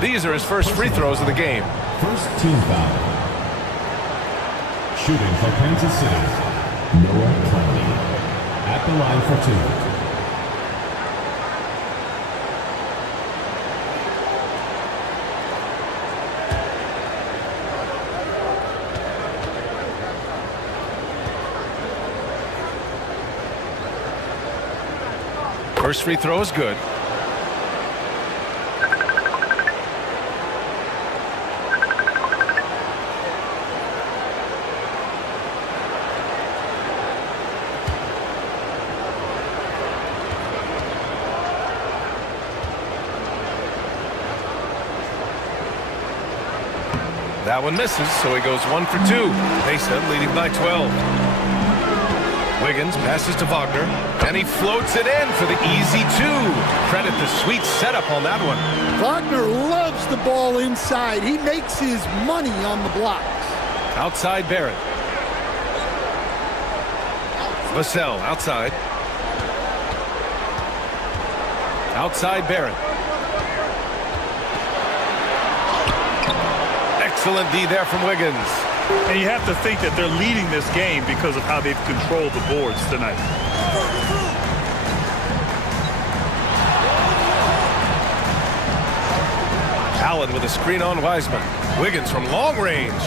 These are his first free throws of the game. First team foul. Shooting for Kansas City, Noah Clowney. At the line for 2. First free throw is good. That one misses, so he goes 1 for 2. Mesa leading by 12. Wiggins passes to Wagner, and he floats it in for the easy 2. Credit the sweet setup on that one. Wagner loves the ball inside. He makes his money on the blocks. Outside Barrett. Vassell outside. Outside Barrett. Excellent D there from Wiggins. And you have to think that they're leading this game because of how they've controlled the boards tonight. Allen with a screen on Wiseman. Wiggins from long range.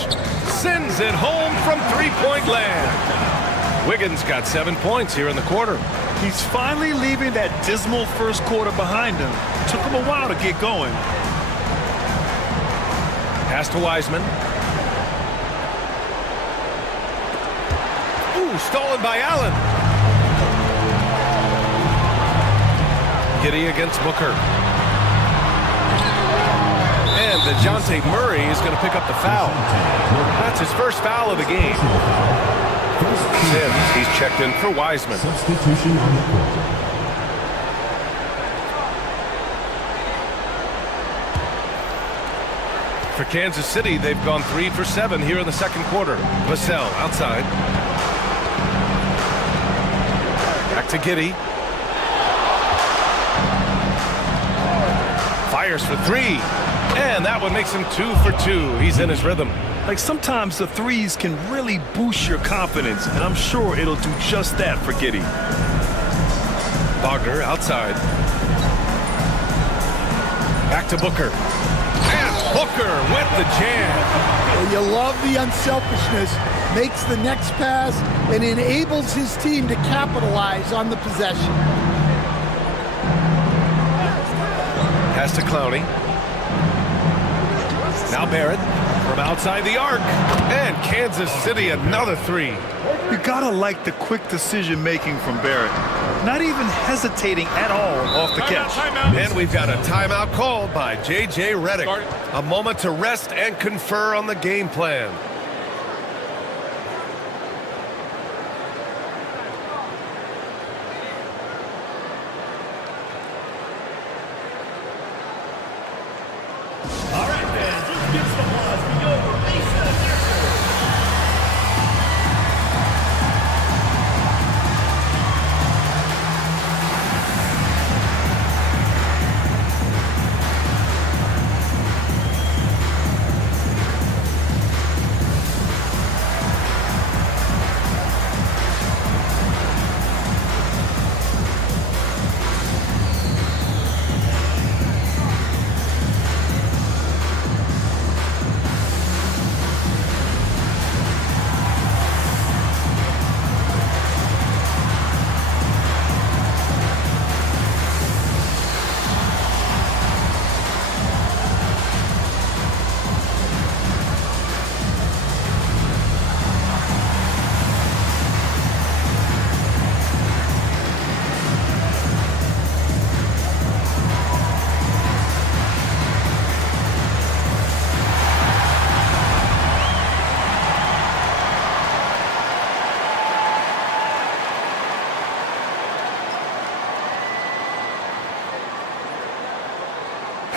Sends it home from three-point land. Wiggins got 7 points here in the quarter. He's finally leaving that dismal first quarter behind him. Took him a while to get going. Pass to Wiseman. Ooh, stolen by Allen. Giddey against Booker. And DeJounte Murray is going to pick up the foul. That's his first foul of the game. Sims, he's checked in for Wiseman. Substitution on the court. For Kansas City, they've gone 3 for 7 here in the second quarter. Vassell outside. Back to Giddey. Fires for 3. And that one makes him 2 for 2. He's in his rhythm. Like sometimes the threes can really boost your confidence, and I'm sure it'll do just that for Giddey. Wagner outside. Back to Booker. Booker with the jam. Well, you love the unselfishness. Makes the next pass and enables his team to capitalize on the possession. Pass to Clowney. Now Barrett from outside the arc. And Kansas City another 3. You gotta like the quick decision making from Barrett. Not even hesitating at all off the catch. And we've got a timeout called by J.J. Redick. A moment to rest and confer on the game plan. All right, fans, let's get some applause for your Mesa.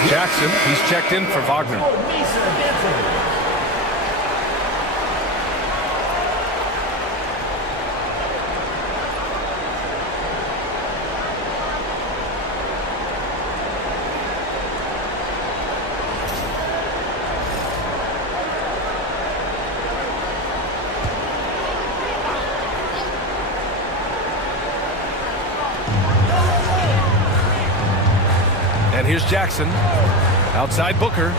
Jackson, he's checked in for Wagner. here's Jackson. Outside Booker.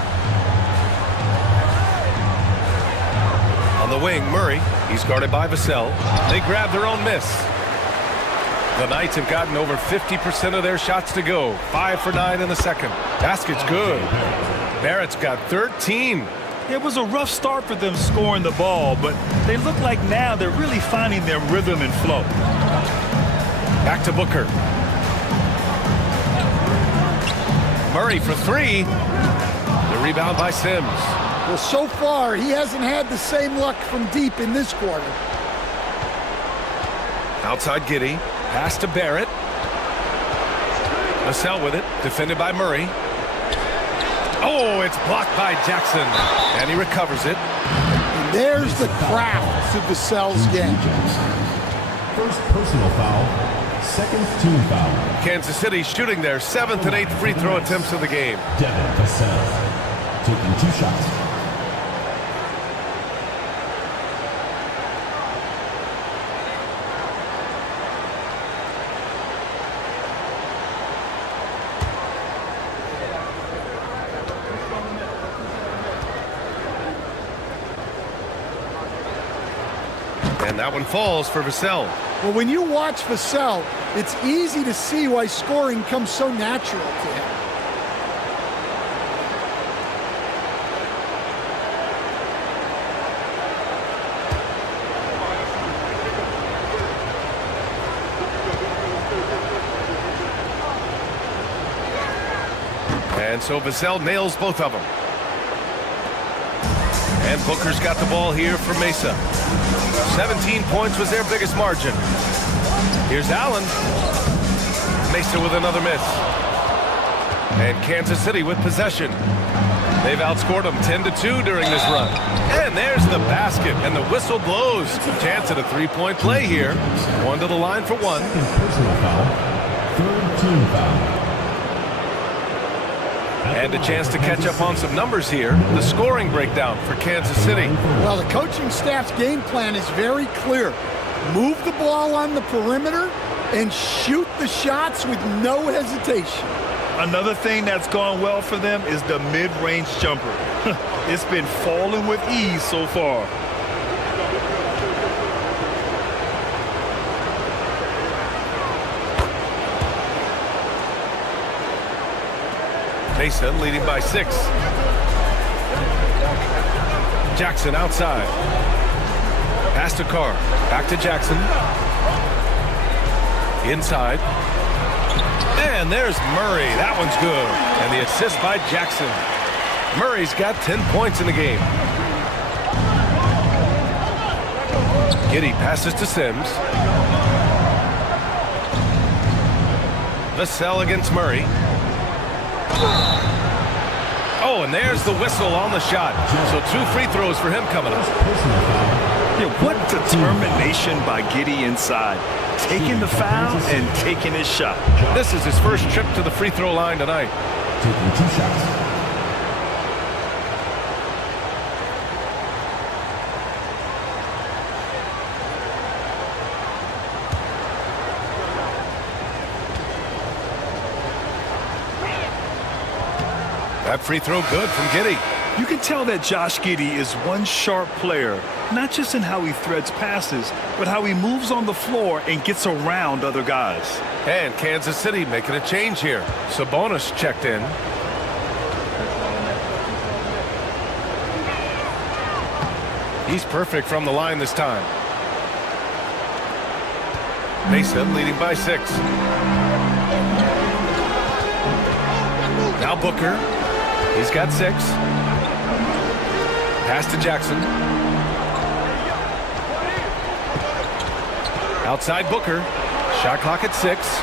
On the wing, Murray. He's guarded by Vassell. They grab their own miss. The Knights have gotten over 50% of their shots to go. 5 for 9 in the second. Basket's good. Barrett's got 13. It was a rough start for them scoring the ball, but they look like now they're really finding their rhythm and flow. Back to Booker. Murray for 3. The rebound by Sims. Well, so far, he hasn't had the same luck from deep in this quarter. Outside Giddey. Pass to Barrett. Vassell with it. Defended by Murray. Oh, it's blocked by Jackson. And he recovers it. And there's the craft to Vassell's game. First personal foul. Second team foul. Kansas City shooting their 7th and 8th free throw attempts of the game. Devin Vassell taking 2 shots. And that one falls for Vassell. Well, when you watch Vassell, it's easy to see why scoring comes so natural to him. And so Vassell nails both of them. And Booker's got the ball here for Mesa. 17 points was their biggest margin. Here's Allen. Mesa with another miss. And Kansas City with possession. They've outscored them 10-2 during this run. And there's the basket, and the whistle blows. Chance at a three-point play here. One to the line for one. Personal foul. Third team foul. And a chance to catch up on some numbers here. The scoring breakdown for Kansas City. Well, the coaching staff's game plan is very clear. Move the ball on the perimeter and shoot the shots with no hesitation. Another thing that's gone well for them is the mid-range jumper. It's been falling with ease so far. Mesa leading by 6. Jackson outside. Pass to Carr. Back to Jackson. Inside. And there's Murray. That one's good. And the assist by Jackson. Murray's got 10 points in the game. Giddey passes to Sims. Vassell against Murray. Oh, and there's the whistle on the shot. So 2 free throws for him coming up. Yeah, what determination by Giddey inside. Taking the foul and taking his shot. This is his first trip to the free throw line tonight. Taking 2 shots. That free throw good from Giddey. You can tell that Josh Giddey is one sharp player, not just in how he threads passes, but how he moves on the floor and gets around other guys. And Kansas City making a change here. Sabonis checked in. He's perfect from the line this time. Mesa leading by 6. Now Booker. He's got 6. Pass to Jackson. Outside Booker. Shot clock at 6.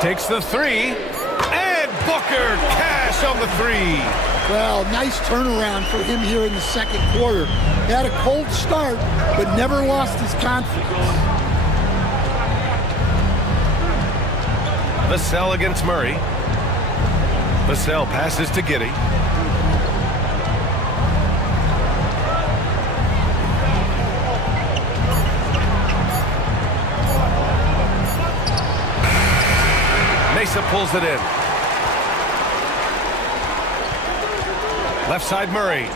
Takes the 3. And Booker cash on the 3. Well, nice turnaround for him here in the second quarter. Had a cold start, but never lost his confidence. Vassell against Murray. Vassell passes to Giddey. Mesa pulls it in. Left side Murray.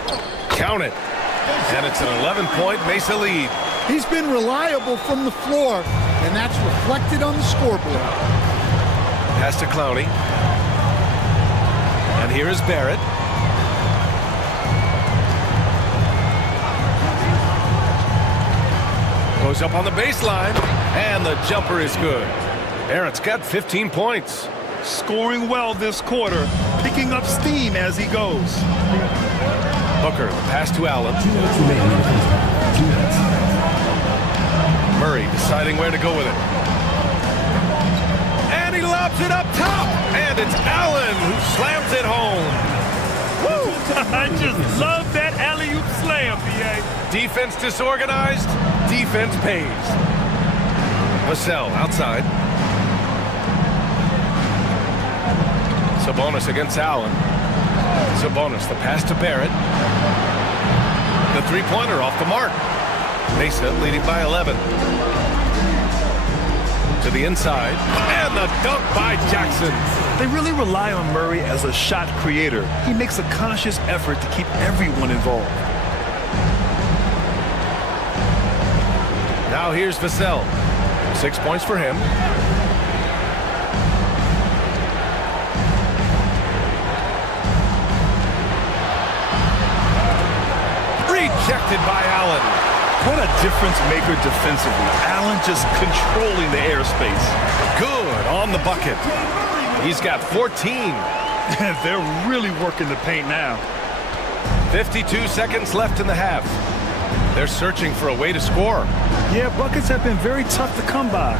Count it. And it's an 11-point Mesa lead. He's been reliable from the floor, and that's reflected on the scoreboard. Pass to Clowney. And here is Barrett. Goes up on the baseline, and the jumper is good. Barrett's got 15 points. Scoring well this quarter, picking up steam as he goes. Booker, the pass to Allen. Murray deciding where to go with it. And he lobs it up top, and it's Allen who slams it home. Woo! I just love that alley-oop slam, B.A. Defense disorganized, defense pays. Vassell outside. Sabonis against Allen. Sabonis, the pass to Barrett. The three-pointer off the mark. Mesa leading by 11. To the inside. And the dunk by Jackson. They really rely on Murray as a shot creator. He makes a conscious effort to keep everyone involved. Now here's Vassell. 6 points for him. Rejected by Allen. What a difference maker defensively. Allen just controlling the airspace. Good on the bucket. He's got 14. They're really working the paint now. 52 seconds left in the half. They're searching for a way to score. Yeah, buckets have been very tough to come by.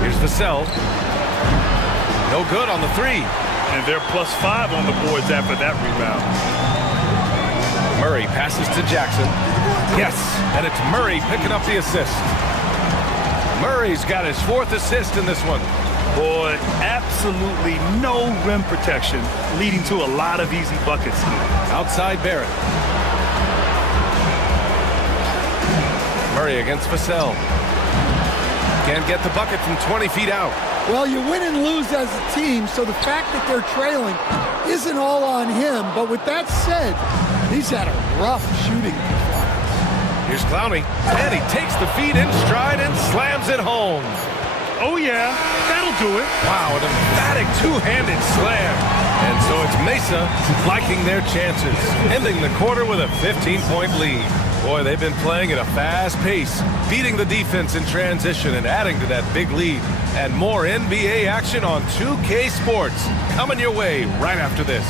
Here's Vassell. No good on the three. And they're +5 on the boards after that rebound. Murray passes to Jackson. Yes, and it's Murray picking up the assist. Murray's got his 4th assist in this one. Boy, absolutely no rim protection, leading to a lot of easy buckets. Outside Barrett. Murray against Vassell. Can't get the bucket from 20 feet out. Well, you win and lose as a team, so the fact that they're trailing isn't all on him. But with that said, he's had a rough shooting performance. Here's Clowney, and he takes the feed in stride and slams it home. Oh, yeah, that'll do it. Wow, an emphatic two-handed slam. And so it's Mesa liking their chances, ending the quarter with a 15-point lead. Boy, they've been playing at a fast pace, beating the defense in transition and adding to that big lead. And more NBA action on 2K Sports coming your way right after this.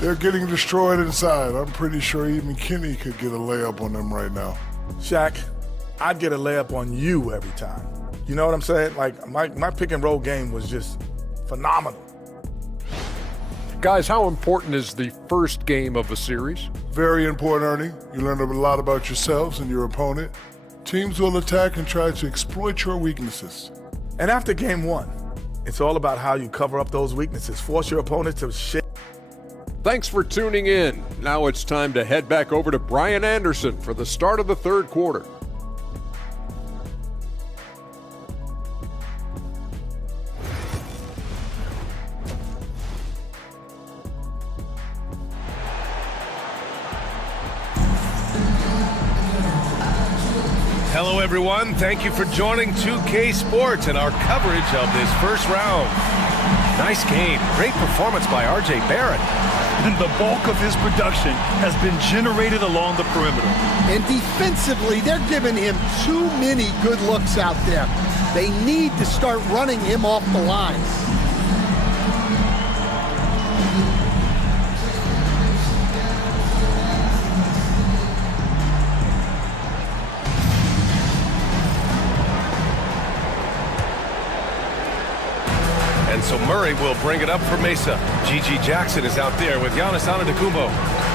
They're getting destroyed inside. I'm pretty sure even Kenny could get a layup on them right now. Shaq, I'd get a layup on you every time. You know what I'm saying? Like, my pick and roll game was just phenomenal. Guys, how important is the first game of a series? Very important, Ernie. You learn a lot about yourselves and your opponent. Teams will attack and try to exploit your weaknesses. And after game 1, it's all about how you cover up those weaknesses. Force your opponent to shit. Thanks for tuning in. Now it's time to head back over to Brian Anderson for the start of the third quarter. Hello, everyone. Thank you for joining 2K Sports and our coverage of this first round. Nice game. Great performance by R.J. Barrett. And the bulk of his production has been generated along the perimeter. And defensively, they're giving him too many good looks out there. They need to start running him off the lines. And so Murray will bring it up for Mesa. GG Jackson is out there with Giannis Antetokounmpo.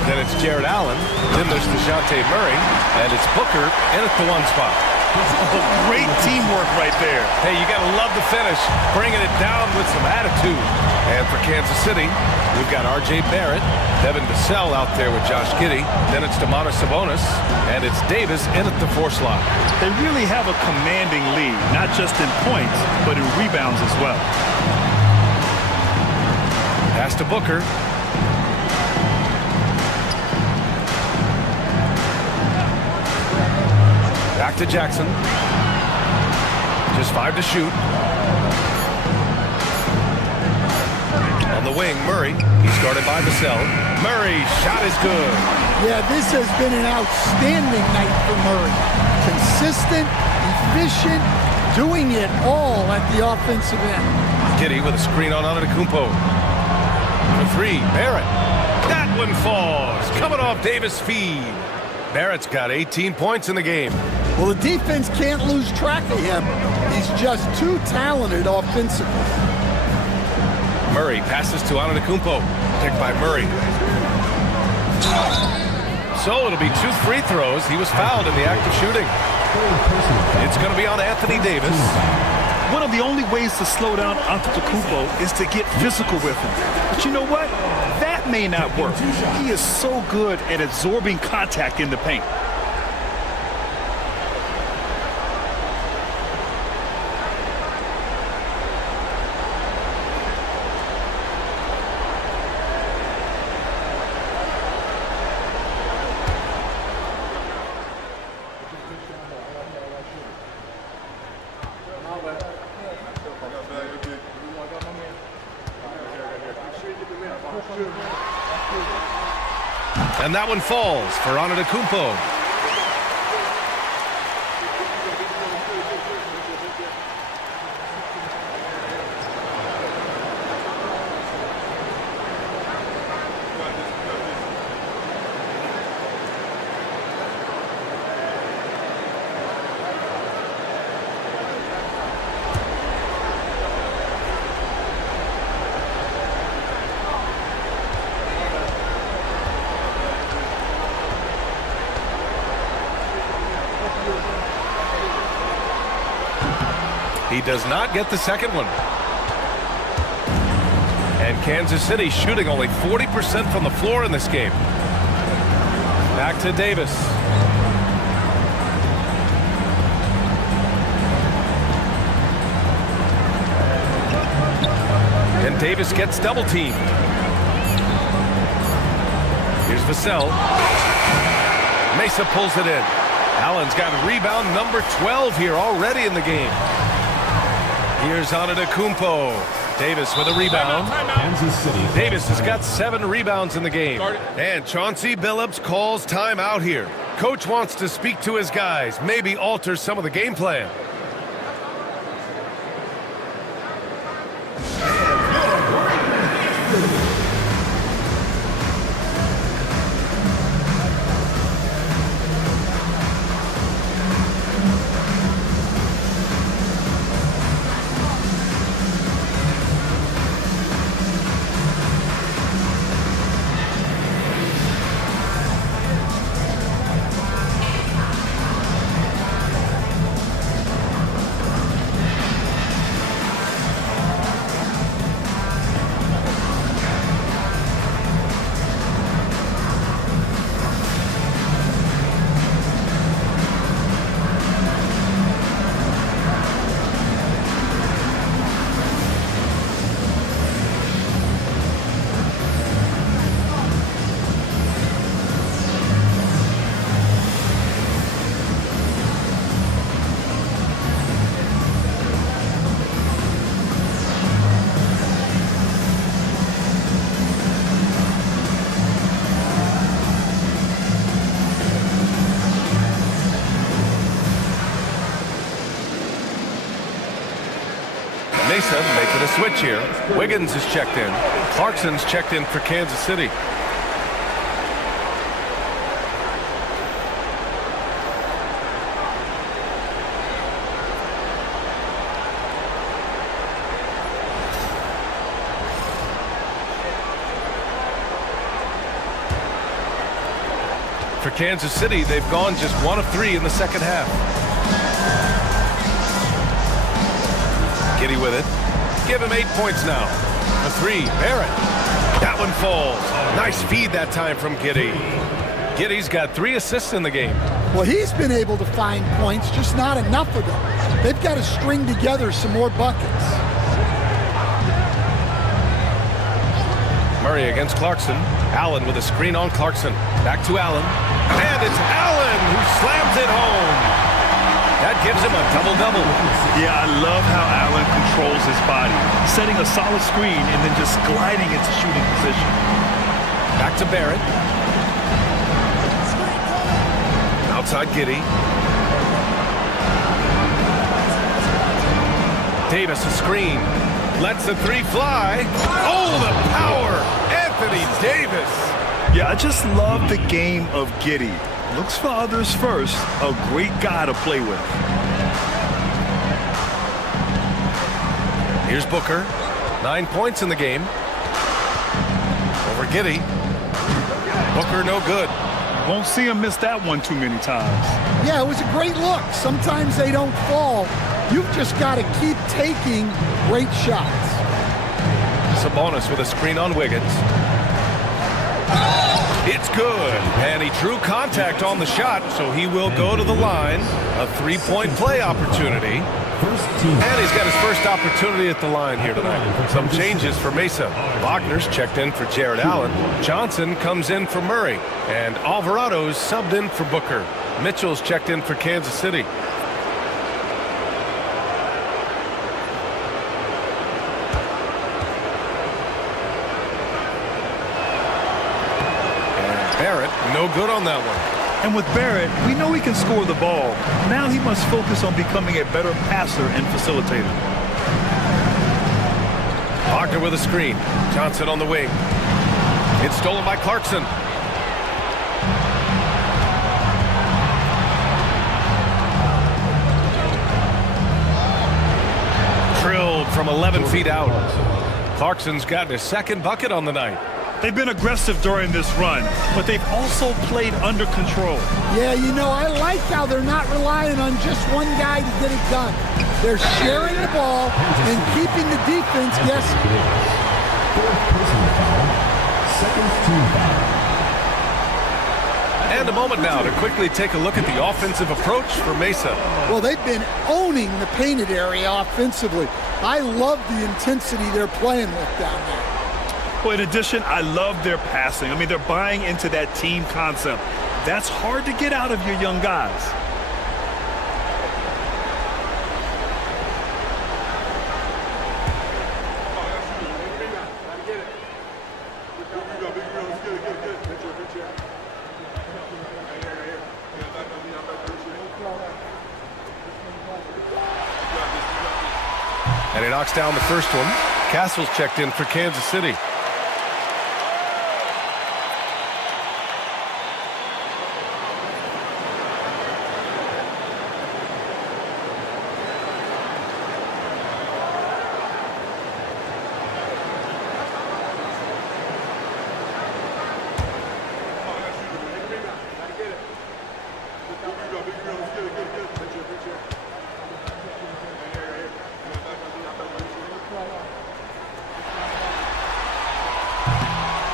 Then it's Jared Allen. Then there's DeJounte Murray. And it's Booker in at the 1 spot. Oh, great teamwork right there. Hey, you got to love the finish, bringing it down with some attitude. And for Kansas City, we've got R.J. Barrett, Devin Vassell out there with Josh Giddey. Then it's Domantas Sabonis, and it's Davis in at the 4 slot. They really have a commanding lead, not just in points, but in rebounds as well. Pass to Booker. Back to Jackson. Just 5 to shoot. On the wing, Murray. He's guarded by Vassell. Murray, shot is good. Yeah, this has been an outstanding night for Murray. Consistent, efficient, doing it all at the offensive end. Giddey with a screen on Antetokounmpo. For 3, Barrett. That one falls. Coming off Davis' feed. Barrett's got 18 points in the game. Well, the defense can't lose track of him. He's just too talented offensively. Murray passes to Antetokounmpo. Picked by Murray. So it'll be 2 free throws. He was fouled in the act of shooting. It's going to be on Anthony Davis. One of the only ways to slow down Antetokounmpo is to get physical with him. But you know what? That may not work. He is so good at absorbing contact in the paint. And that one falls for Antetokounmpo. He does not get the second one. And Kansas City shooting only 40% from the floor in this game. Back to Davis. And Davis gets double teamed. Here's Vassell. Mesa pulls it in. Allen's got rebound number 12 here already in the game. Here's Antetokounmpo. Davis with a rebound. Kansas City. Davis has got 7 rebounds in the game. And Chauncey Billups calls timeout here. Coach wants to speak to his guys, maybe alter some of the game plan. Mesa making a switch here. Wiggins is checked in. Clarkson's checked in for Kansas City. For Kansas City, they've gone just 1 of 3 in the second half. Giddy with it. Give him 8 points now. A 3, Barrett. That one falls. Nice feed that time from Giddy. Giddy's got 3 assists in the game. Well, he's been able to find points, just not enough of them. They've got to string together some more buckets. Murray against Clarkson. Allen with a screen on Clarkson. Back to Allen. And it's Allen who slams it home. That gives him a double-double. Yeah, I love how Allen controls his body, setting a solid screen and then just gliding into shooting position. Back to Barrett. Outside Giddy. Davis a screen. Lets the 3 fly. Oh, the power! Anthony Davis. Yeah, I just love the game of Giddy. Looks for others first. A great guy to play with. Here's Booker. 9 points in the game. Over Giddy. Booker no good. Won't see him miss that one too many times. Yeah, it was a great look. Sometimes they don't fall. You've just got to keep taking great shots. Sabonis with a screen on Wiggins. It's good. And he drew contact on the shot, so he will go to the line. A 3-point play opportunity. And he's got his first opportunity at the line here tonight. Some changes for Mesa. Wagner's checked in for Jared Allen. Johnson comes in for Murray. And Alvarado's subbed in for Booker. Mitchell's checked in for Kansas City. And Barrett, no good on that one. And with Barrett, we know he can score the ball. Now he must focus on becoming a better passer and facilitator. Wagner with a screen. Johnson on the wing. It's stolen by Clarkson. Drilled from 11 feet out. Clarkson's gotten his second bucket on the night. They've been aggressive during this run, but they've also played under control. Yeah, you know, I like how they're not relying on just one guy to get it done. They're sharing the ball and keeping the defense guessing. And a moment now to quickly take a look at the offensive approach for Mesa. Well, they've been owning the painted area offensively. I love the intensity they're playing with down there. Well, in addition, I love their passing. I mean, they're buying into that team concept. That's hard to get out of your young guys. And he knocks down the first one. Castle's checked in for Kansas City.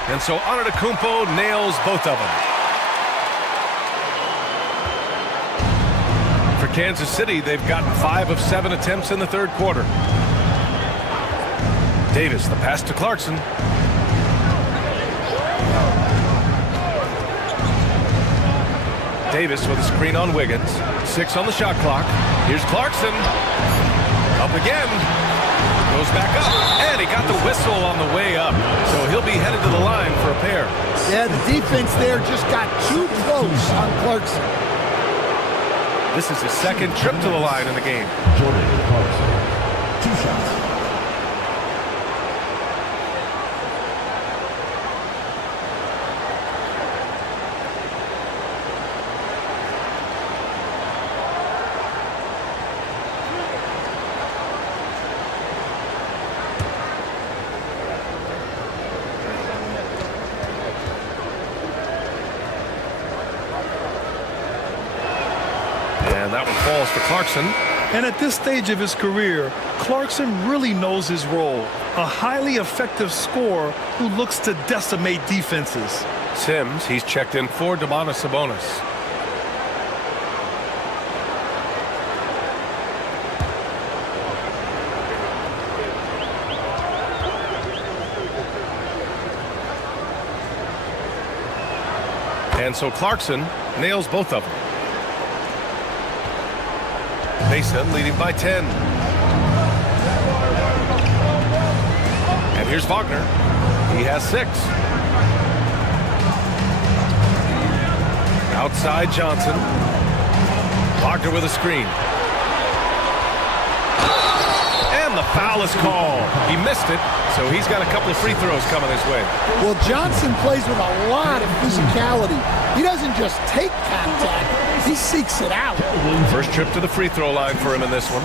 And so Antetokounmpo nails both of them. For Kansas City, they've gotten 5 of 7 attempts in the third quarter. Davis, the pass to Clarkson. Davis with a screen on Wiggins. 6 on the shot clock. Here's Clarkson. Up again. Goes back up, and he got the whistle on the way up. So he'll be headed to the line for a pair. Yeah, the defense there just got too close on Clarkson. This is his second trip to the line in the game. Jordan Clarkson, 2 shots. And that one falls for Clarkson. And at this stage of his career, Clarkson really knows his role. A highly effective scorer who looks to decimate defenses. Sims, he's checked in for Domantas Sabonis. And so Clarkson nails both of them. Mesa leading by 10. And here's Wagner. He has 6. Outside Johnson. Wagner with a screen. And the foul is called. He missed it, so he's got a couple of free throws coming his way. Well, Johnson plays with a lot of physicality. He doesn't just take contact, he seeks it out. First trip to the free throw line for him in this one.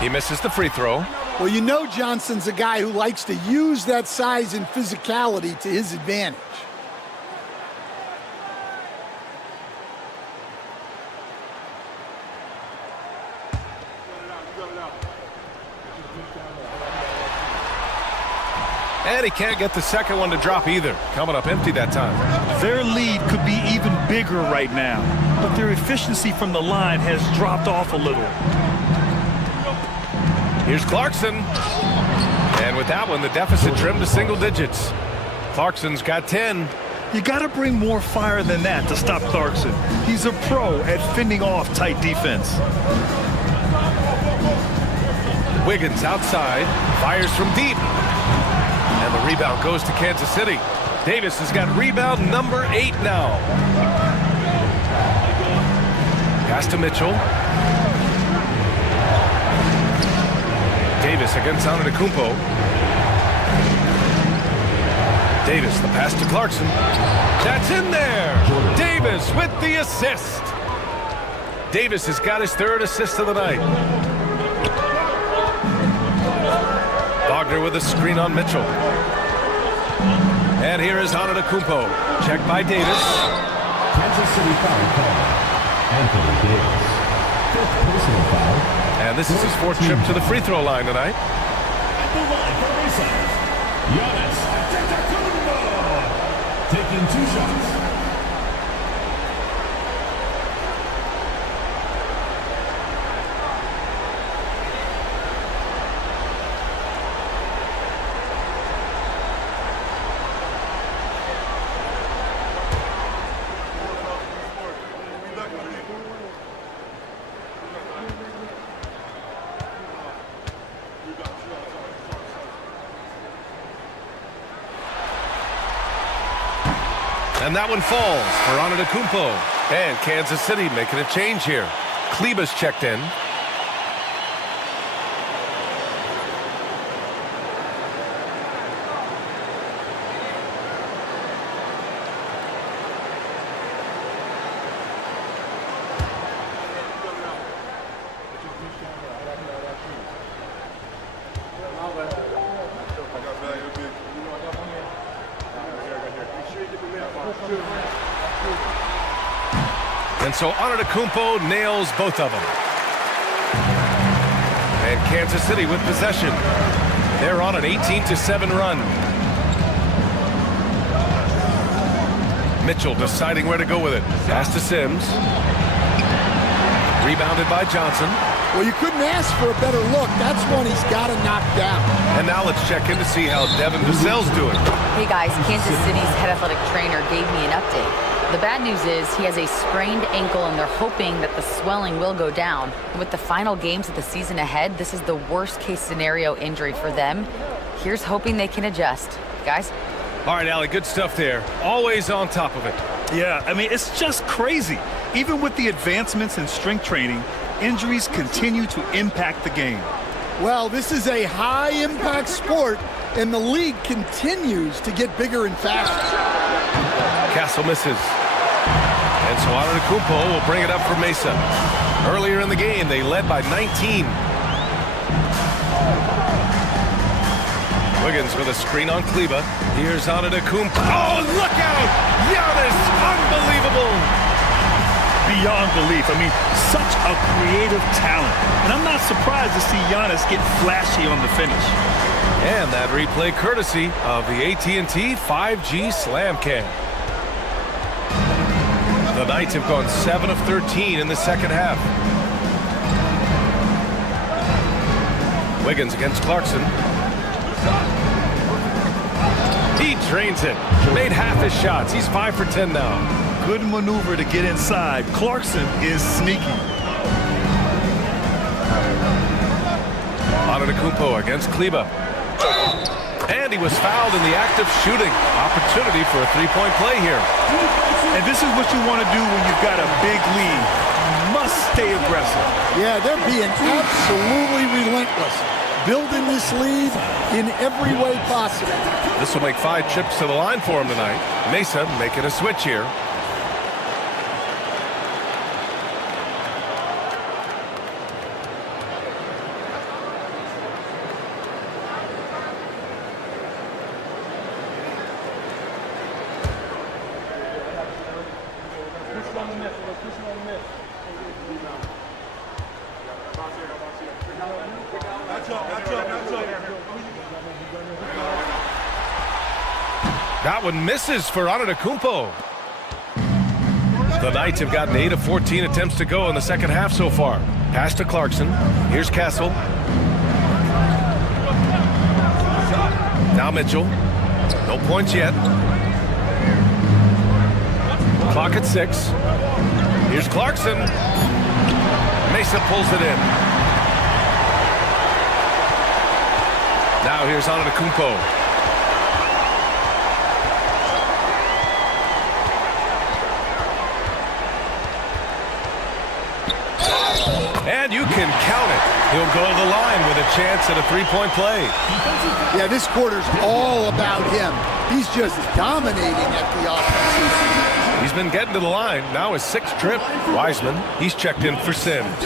He misses the free throw. Well, you know Johnson's a guy who likes to use that size and physicality to his advantage. And he can't get the second one to drop either. Coming up empty that time. Their lead could be even bigger right now, but their efficiency from the line has dropped off a little. Here's Clarkson. And with that one, the deficit trimmed to single digits. Clarkson's got 10. You got to bring more fire than that to stop Clarkson. He's a pro at fending off tight defense. Wiggins outside, fires from deep. And the rebound goes to Kansas City. Davis has got rebound number 8 now. Pass to Mitchell. Davis against Antetokounmpo. Davis, the pass to Clarkson. That's in there. Davis with the assist. Davis has got his 3rd assist of the night. Wagner with a screen on Mitchell. And here is Antetokounmpo. Checked by Davis. Kansas City foul call. Anthony Davis. 5th personal foul. And this is his 4th trip to the free throw line tonight. At the line for Mesa, Giannis Antetokounmpo taking 2 shots. And that one falls for Antetokounmpo. And Kansas City making a change here. Kleber's checked in. And so Antetokounmpo nails both of them. And Kansas City with possession. They're on an 18-7 run. Mitchell deciding where to go with it. Pass to Sims. Rebounded by Johnson. Well, you couldn't ask for a better look. That's one he's got to knock down. And now let's check in to see how Devin Vassell's doing. Hey guys, Kansas City's head athletic trainer gave me an update. The bad news is he has a sprained ankle and they're hoping that the swelling will go down. With the final games of the season ahead, this is the worst case scenario injury for them. Here's hoping they can adjust. Guys? All right, Allie, good stuff there. Always on top of it. Yeah, I mean, it's just crazy. Even with the advancements in strength training, injuries continue to impact the game. Well, this is a high-impact sport, and the league continues to get bigger and faster. Castle misses. And so Antetokounmpo will bring it up for Mesa. Earlier in the game, they led by 19. Wiggins with a screen on Kleba. Here's Antetokounmpo. Oh, look out! Giannis, unbelievable! Beyond belief. I mean, such a creative talent. And I'm not surprised to see Giannis get flashy on the finish. And that replay courtesy of the AT&T 5G Slam Cam. The Knights have gone 7 of 13 in the second half. Wiggins against Clarkson. He drains it. Made half his shots. He's 5 for 10 now. Good maneuver to get inside. Clarkson is sneaky. Antetokounmpo against Kleba. And he was fouled in the act of shooting. Opportunity for a three-point play here. And this is what you want to do when you've got a big lead. You must stay aggressive. Yeah, they're being absolutely relentless. Building this lead in every way possible. This will make 5 trips to the line for him tonight. Mesa making a switch here. That one misses for Antetokounmpo. The Knights have gotten 8 of 14 attempts to go in the second half so far. Pass to Clarkson. Here's Castle. Now Mitchell. No points yet. Clock at 6. Here's Clarkson. Mesa pulls it in. Now here's Antetokounmpo. And you can count it. He'll go to the line with a chance at a three-point play. Yeah, this quarter's all about him. He's just dominating at the offense. He's been getting to the line. Now his 6th trip. Wiseman, he's checked in for Sims.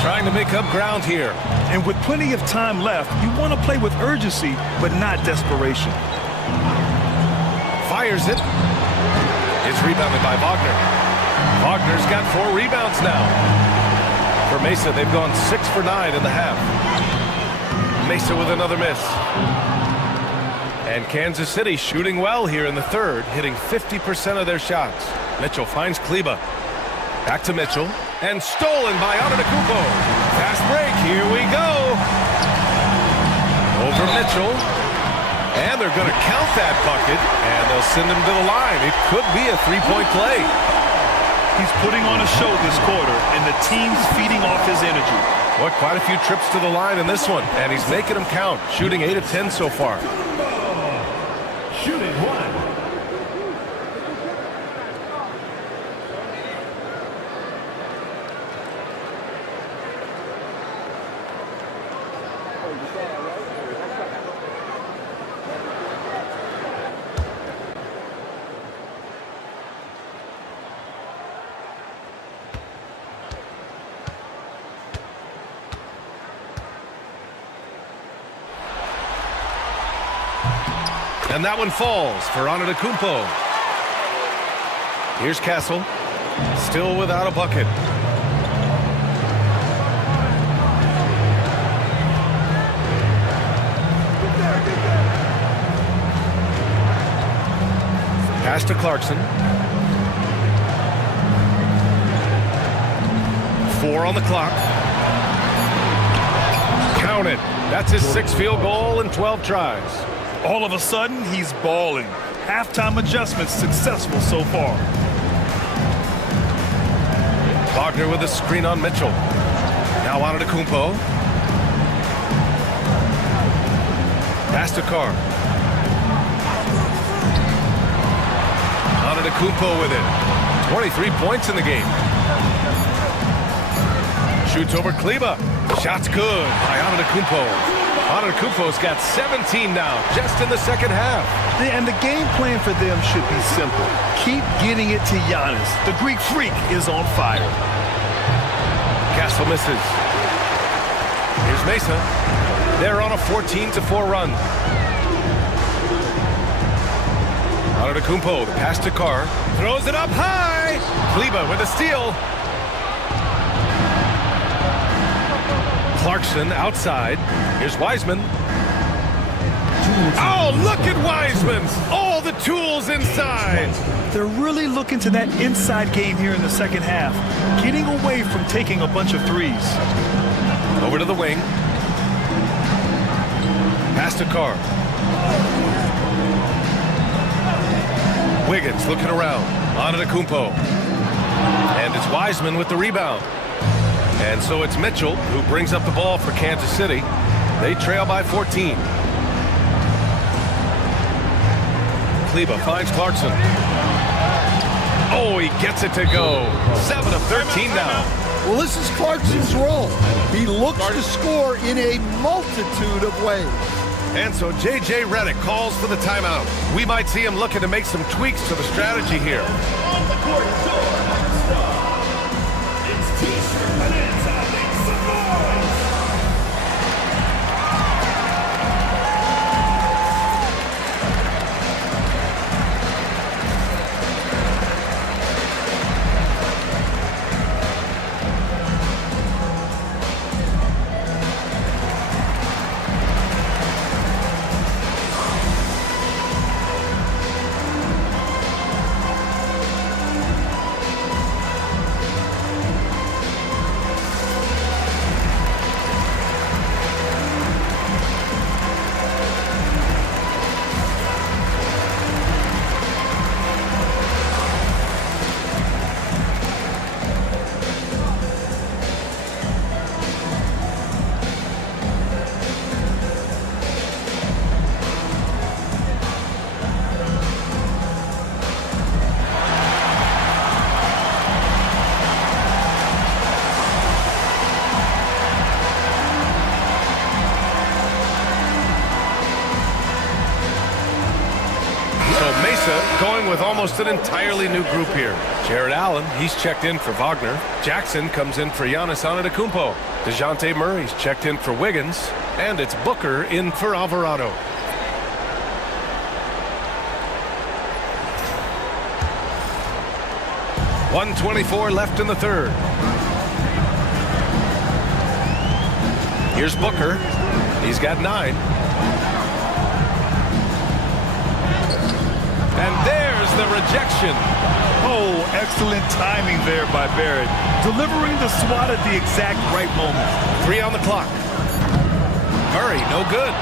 Trying to make up ground here. And with plenty of time left, you want to play with urgency, but not desperation. Fires it. It's rebounded by Wagner. Wagner's got 4 rebounds now. For Mesa, they've gone 6 for 9 in the half. Mesa with another miss. And Kansas City shooting well here in the third, hitting 50% of their shots. Mitchell finds Kleba. Back to Mitchell. And stolen by Antetokounmpo. Fast break. Here we go. Over Mitchell. And they're going to count that bucket. And they'll send him to the line. It could be a three-point play. He's putting on a show this quarter, and the team's feeding off his energy. What, quite a few trips to the line in this one. And he's making them count. Shooting 8 of 10 so far. Shooting 1. And that one falls for Antetokounmpo. Here's Castle. Still without a bucket. Pass to Clarkson. 4 on the clock. Count it. That's his 6th field goal in 12 tries. All of a sudden, he's balling. Halftime adjustments successful so far. Wagner with a screen on Mitchell. Now Antetokounmpo. Pass to Carr. Antetokounmpo with it. 23 points in the game. Shoots over Kleba. Shot's good by Antetokounmpo. Antetokounmpo's got 17 now, just in the second half. And the game plan for them should be simple. Keep getting it to Giannis. The Greek freak is on fire. Castle misses. Here's Mesa. They're on a 14-4 run. Antetokounmpo, the pass to Carr. Throws it up high. Kleba with a steal. Clarkson outside. Here's Wiseman. Oh, look at Wiseman. All the tools inside. They're really looking to that inside game here in the second half. Getting away from taking a bunch of threes. Over to the wing. Pass to Carr. Wiggins looking around. Antetokounmpo. And it's Wiseman with the rebound. And so it's Mitchell who brings up the ball for Kansas City. They trail by 14. Kleba finds Clarkson. Oh, he gets it to go. 7 of 13 now. Well, this is Clarkson's role. He looks to score in a multitude of ways. And so J.J. Redick calls for the timeout. We might see him looking to make some tweaks to the strategy here. On the court, it's T-shirt Bonanza. Make some noise. Going with almost an entirely new group here. Jared Allen, he's checked in for Wagner. Jackson comes in for Giannis Antetokounmpo. DeJounte Murray's checked in for Wiggins. And it's Booker in for Alvarado. .124 left in the third. Here's Booker. He's got 9. And there's the rejection. Oh, excellent timing there by Barrett. Delivering the swat at the exact right moment. 3 on the clock. Murray, no good.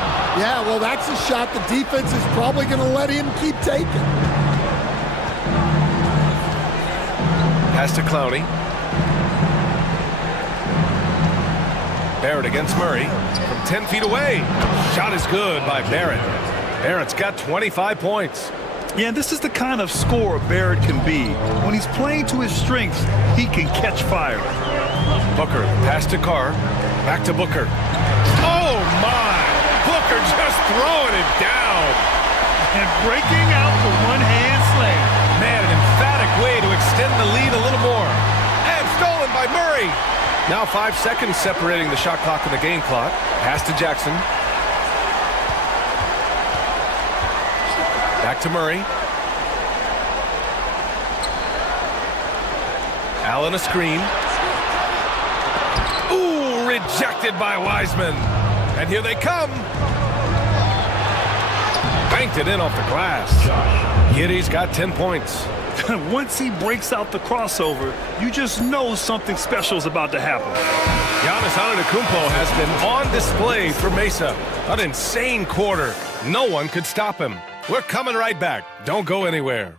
Yeah, well, that's a shot the defense is probably going to let him keep taking. Pass to Clowney. Barrett against Murray from 10 feet away. Shot is good by Barrett. Barrett's got 25 points. Yeah, this is the kind of scorer Barrett can be. When he's playing to his strengths, he can catch fire. Booker, pass to Carr. Back to Booker. Oh, my! Booker just throwing it down. And breaking out the one-hand slam. Man, an emphatic way to extend the lead a little more. And stolen by Murray. Now 5 seconds separating the shot clock and the game clock. Pass to Jackson. Back to Murray. Allen a screen. Ooh, rejected by Wiseman. And here they come. Banked it in off the glass. Giddey's got 10 points. Once he breaks out the crossover, you just know something special is about to happen. Giannis Antetokounmpo has been on display for Mesa. An insane quarter. No one could stop him. We're coming right back. Don't go anywhere.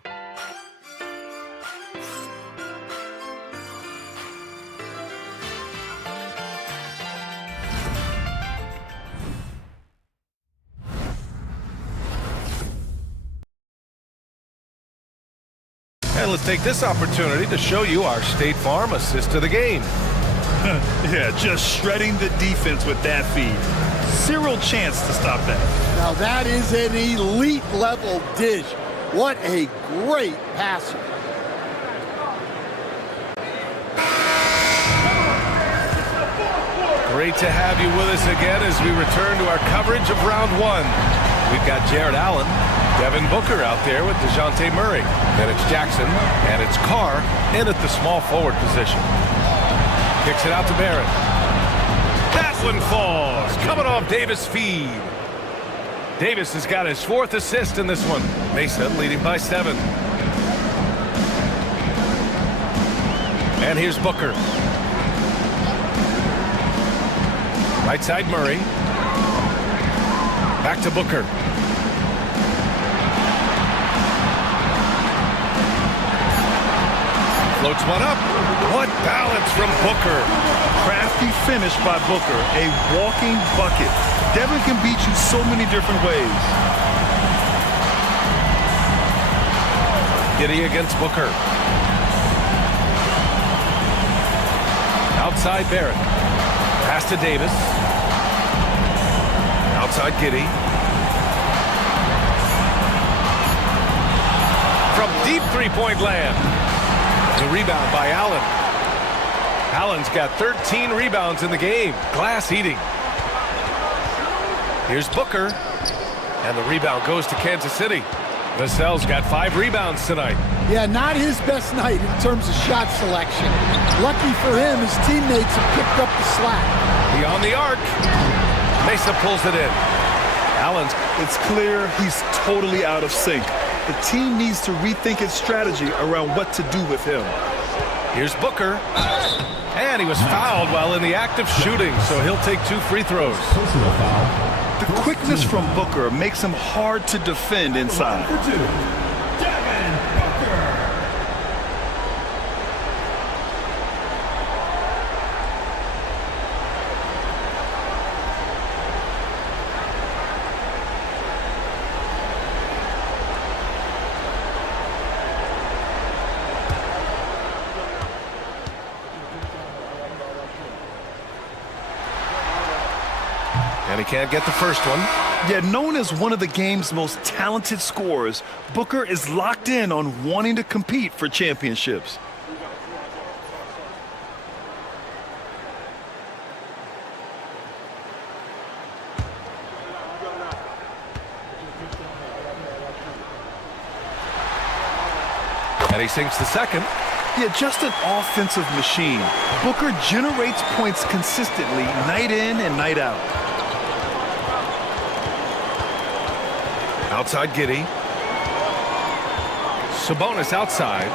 And let's take this opportunity to show you our State Farm assist to the game. Yeah, just shredding the defense with that feed. Zero chance to stop that. Now that is an elite level dish. What a great passer. Great to have you with us again as we return to our coverage of round one. We've got Jared Allen, Devin Booker out there with DeJounte Murray. Then it's Jackson, and it's Carr in at the small forward position. Kicks it out to Barrett. That one falls, coming off Davis' feed. Davis has got his 4th assist in this one. Mesa leading by 7. And here's Booker. Right side Murray. Back to Booker. Floats one up. What balance from Booker. Crafty finish by Booker. A walking bucket. Devin can beat you so many different ways. Giddey against Booker. Outside Barrett. Pass to Davis. Outside Giddey. From deep three-point land. The rebound by Allen. Allen's got 13 rebounds in the game. Glass eating. Here's Booker. And the rebound goes to Kansas City. Vassell's got 5 rebounds tonight. Yeah, not his best night in terms of shot selection. Lucky for him, his teammates have picked up the slack. Beyond the arc. Mesa pulls it in. Allen's. It's clear he's totally out of sync. The team needs to rethink its strategy around what to do with him. Here's Booker. And he was fouled while in the act of shooting, so he'll take 2 free throws. The quickness from Booker makes him hard to defend inside. And he can't get the first one. Yet known as one of the game's most talented scorers, Booker is locked in on wanting to compete for championships. And he sinks the second. Yeah, just an offensive machine. Booker generates points consistently, night in and night out. Outside Giddey. Sabonis outside.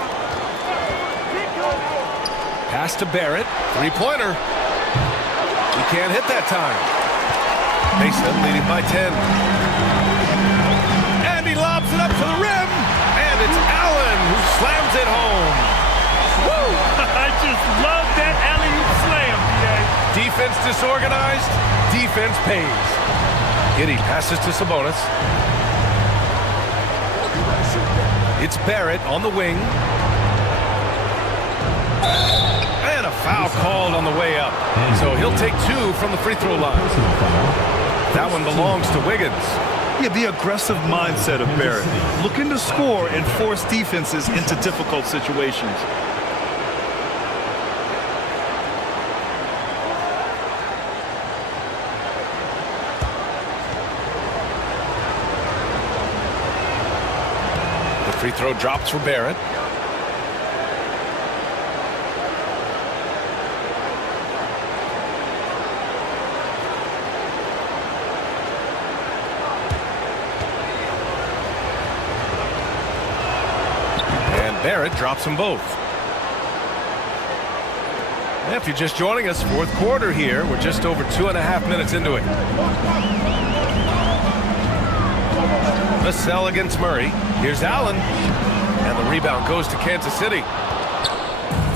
Pass to Barrett. 3-pointer. He can't hit that time. Mesa leading by 10. And he lobs it up to the rim. And it's Allen who slams it home. Woo! I just love that alley-oop slam, PA. Defense disorganized. Defense pays. Giddey passes to Sabonis. It's Barrett on the wing. And a foul called on the way up. So he'll take 2 from the free throw line. That one belongs to Wiggins. Yeah, the aggressive mindset of Barrett. Looking to score and force defenses into difficult situations. Free throw drops for Barrett. And Barrett drops them both. And if you're just joining us, 4th quarter here. We're just over 2.5 minutes into it. Vassell against Murray. Here's Allen. And the rebound goes to Kansas City.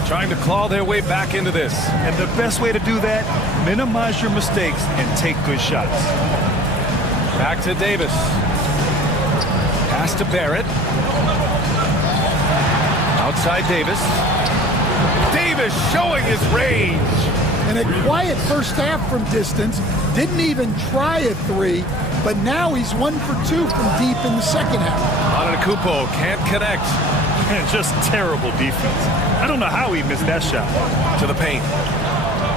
Trying to claw their way back into this. And the best way to do that, minimize your mistakes and take good shots. Back to Davis. Pass to Barrett. Outside Davis. Davis showing his range. And a quiet first half from distance. Didn't even try a three, but now he's 1 for 2 from deep in the second half. Antetokounmpo can't connect. And just terrible defense. I don't know how he missed that shot. To the paint.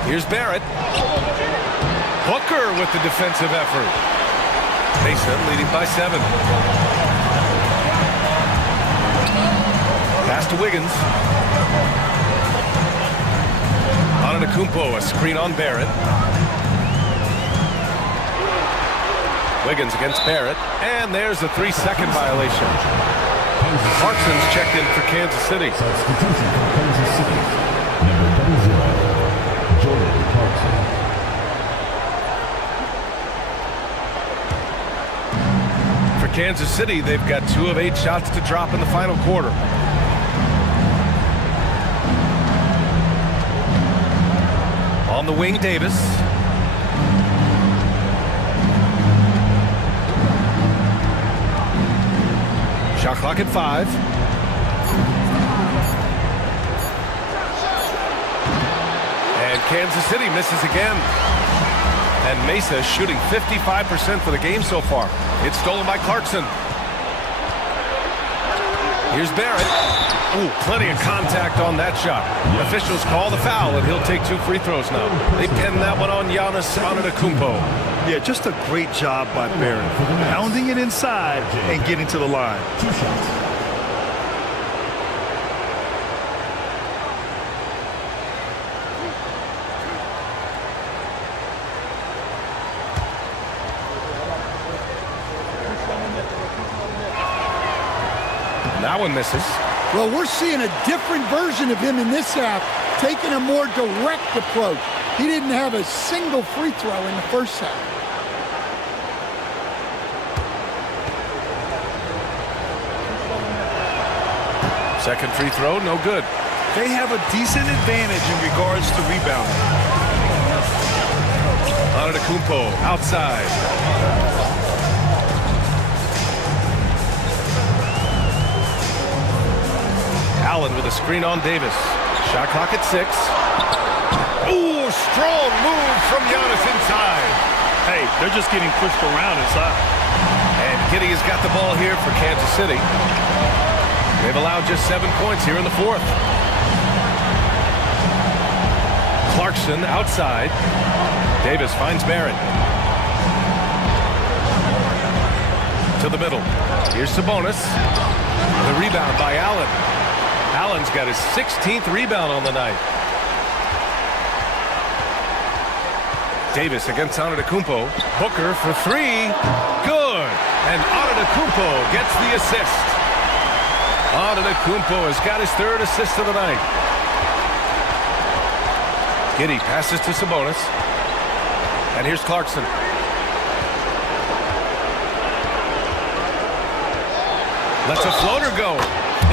Here's Barrett. Booker with the defensive effort. Mesa leading by 7. Pass to Wiggins. Antetokounmpo, a screen on Barrett. Wiggins against Barrett. And there's a 3-second violation. Clarkson's checked in for Kansas City. Substitution for Kansas City. Number 30, Jordan Clarkson. For Kansas City, they've got 2 of 8 shots to drop in the final quarter. On the wing, Davis. Shot clock at 5. And Kansas City misses again. And Mesa shooting 55% for the game so far. It's stolen by Clarkson. Here's Barrett. Ooh, plenty of contact on that shot. Officials call the foul, and he'll take 2 free throws now. They pinned that one on Giannis Antetokounmpo. Yeah, just a great job by Barrett. Pounding it inside and getting to the line. 2 shots. That one misses. Well, we're seeing a different version of him in this half, taking a more direct approach. He didn't have a single free throw in the first half. Second free throw, no good. They have a decent advantage in regards to rebounding. Antetokounmpo outside. Allen with a screen on Davis. Shot clock at 6. Ooh, strong move from Giannis inside. Hey, they're just getting pushed around inside. And Giddey has got the ball here for Kansas City. They've allowed just 7 points here in the fourth. Clarkson outside. Davis finds Barrett. To the middle. Here's Sabonis. The rebound by Allen. Allen's got his 16th rebound on the night. Davis against Antetokounmpo. Booker for 3. Good. And Antetokounmpo gets the assist. Antetokounmpo has got his 3rd assist of the night. Giddey passes to Sabonis. And here's Clarkson. Lets a floater go.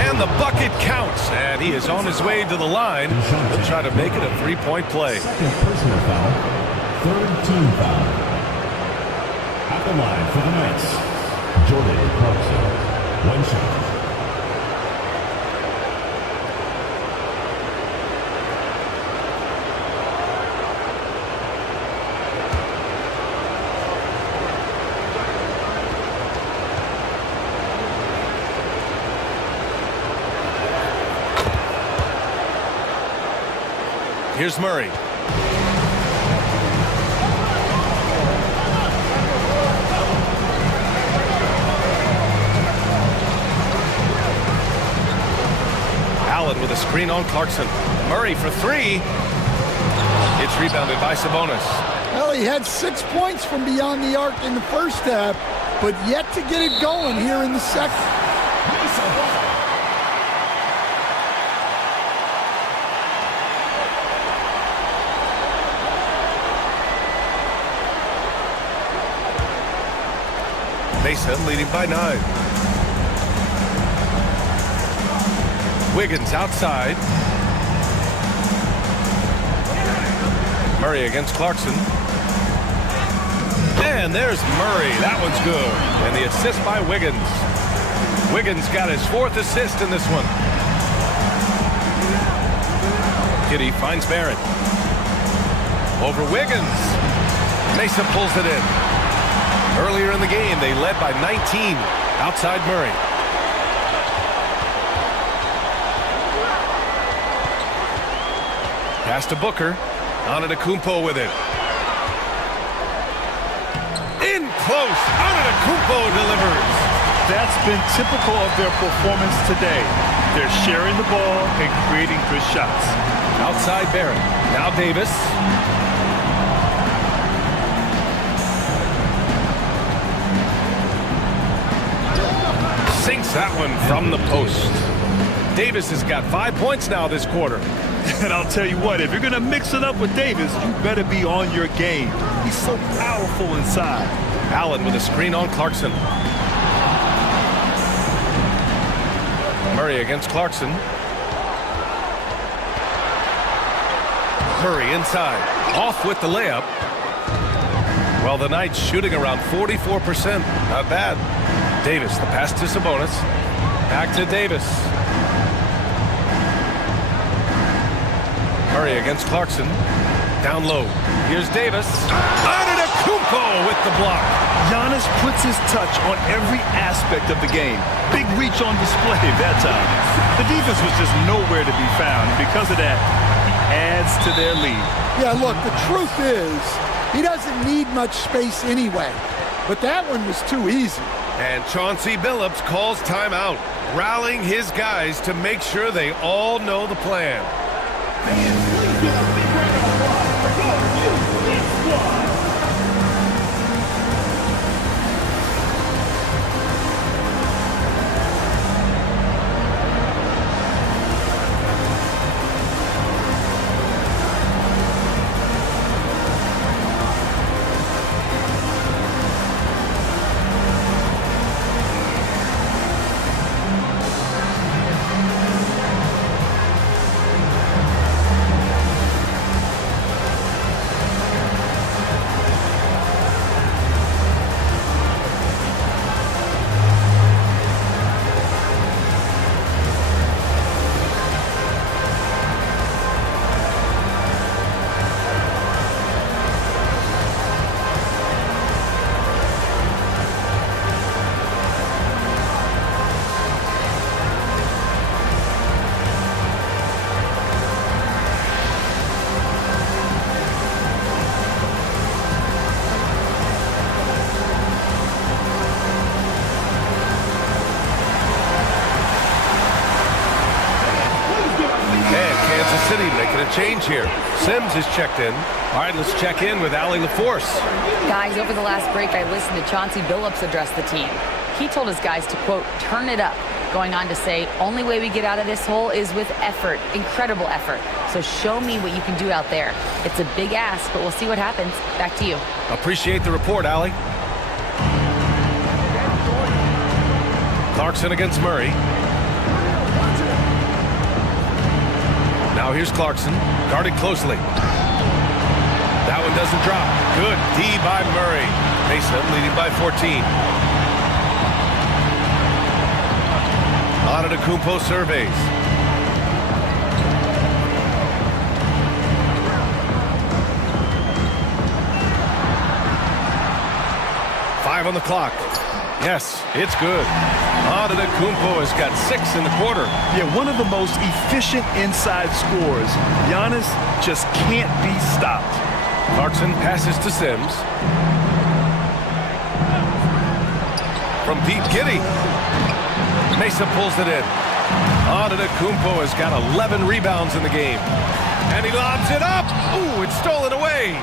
And the bucket counts. And he is on his way to the line. He'll try to make it a 3-point play. Second personal foul. 3rd team foul. At the line for the Knights, Jordan Clarkson. 1 shot. Here's Murray. Allen with a screen on Clarkson. Murray for 3. It's rebounded by Sabonis. Well, he had 6 points from beyond the arc in the first half, but yet to get it going here in the second. Mesa leading by 9. Wiggins outside. Murray against Clarkson. And there's Murray. That one's good. And the assist by Wiggins. Wiggins got his 4th assist in this one. Giddey finds Barrett. Over Wiggins. Mesa pulls it in. Earlier in the game, they led by 19 outside Murray. Pass to Booker. Antetokounmpo with it. In close. Antetokounmpo delivers. That's been typical of their performance today. They're sharing the ball and creating good shots. Outside Barrett. Now Davis. Sinks that one from the post. Davis has got 5 points now this quarter. And I'll tell you what, if you're going to mix it up with Davis, you better be on your game. He's so powerful inside. Allen with a screen on Clarkson. Murray against Clarkson. Murray inside. Off with the layup. Well, the Knights shooting around 44%. Not bad. Davis, the pass to Sabonis. Back to Davis. Murray against Clarkson. Down low. Here's Davis. Antetokounmpo with the block. Giannis puts his touch on every aspect of the game. Big reach on display that time. The defense was just nowhere to be found. And because of that, he adds to their lead. Yeah, look, the truth is, he doesn't need much space anyway. But that one was too easy. And Chauncey Billups calls timeout, rallying his guys to make sure they all know the plan. City making a change here. Sims is checked in. All right, let's check in with Allie LaForce. Guys, over the last break, I listened to Chauncey Billups address the team. He told his guys to, quote, turn it up, going on to say, only way we get out of this hole is with effort, incredible effort. So show me what you can do out there. It's a big ask, but we'll see what happens. Back to you. Appreciate the report, Allie. Clarkson against Murray. Now here's Clarkson, guarded closely. That one doesn't drop. Good D by Murray. Mesa leading by 14. Antetokounmpo surveys. Five on the clock. Yes, it's good. Antetokounmpo has got 6 in the quarter. Yeah, one of the most efficient inside scorers. Giannis just can't be stopped. Clarkson passes to Sims. From deep, Giddey. Mesa pulls it in. Antetokounmpo has got 11 rebounds in the game. And he lobs it up. Ooh, it's stolen away.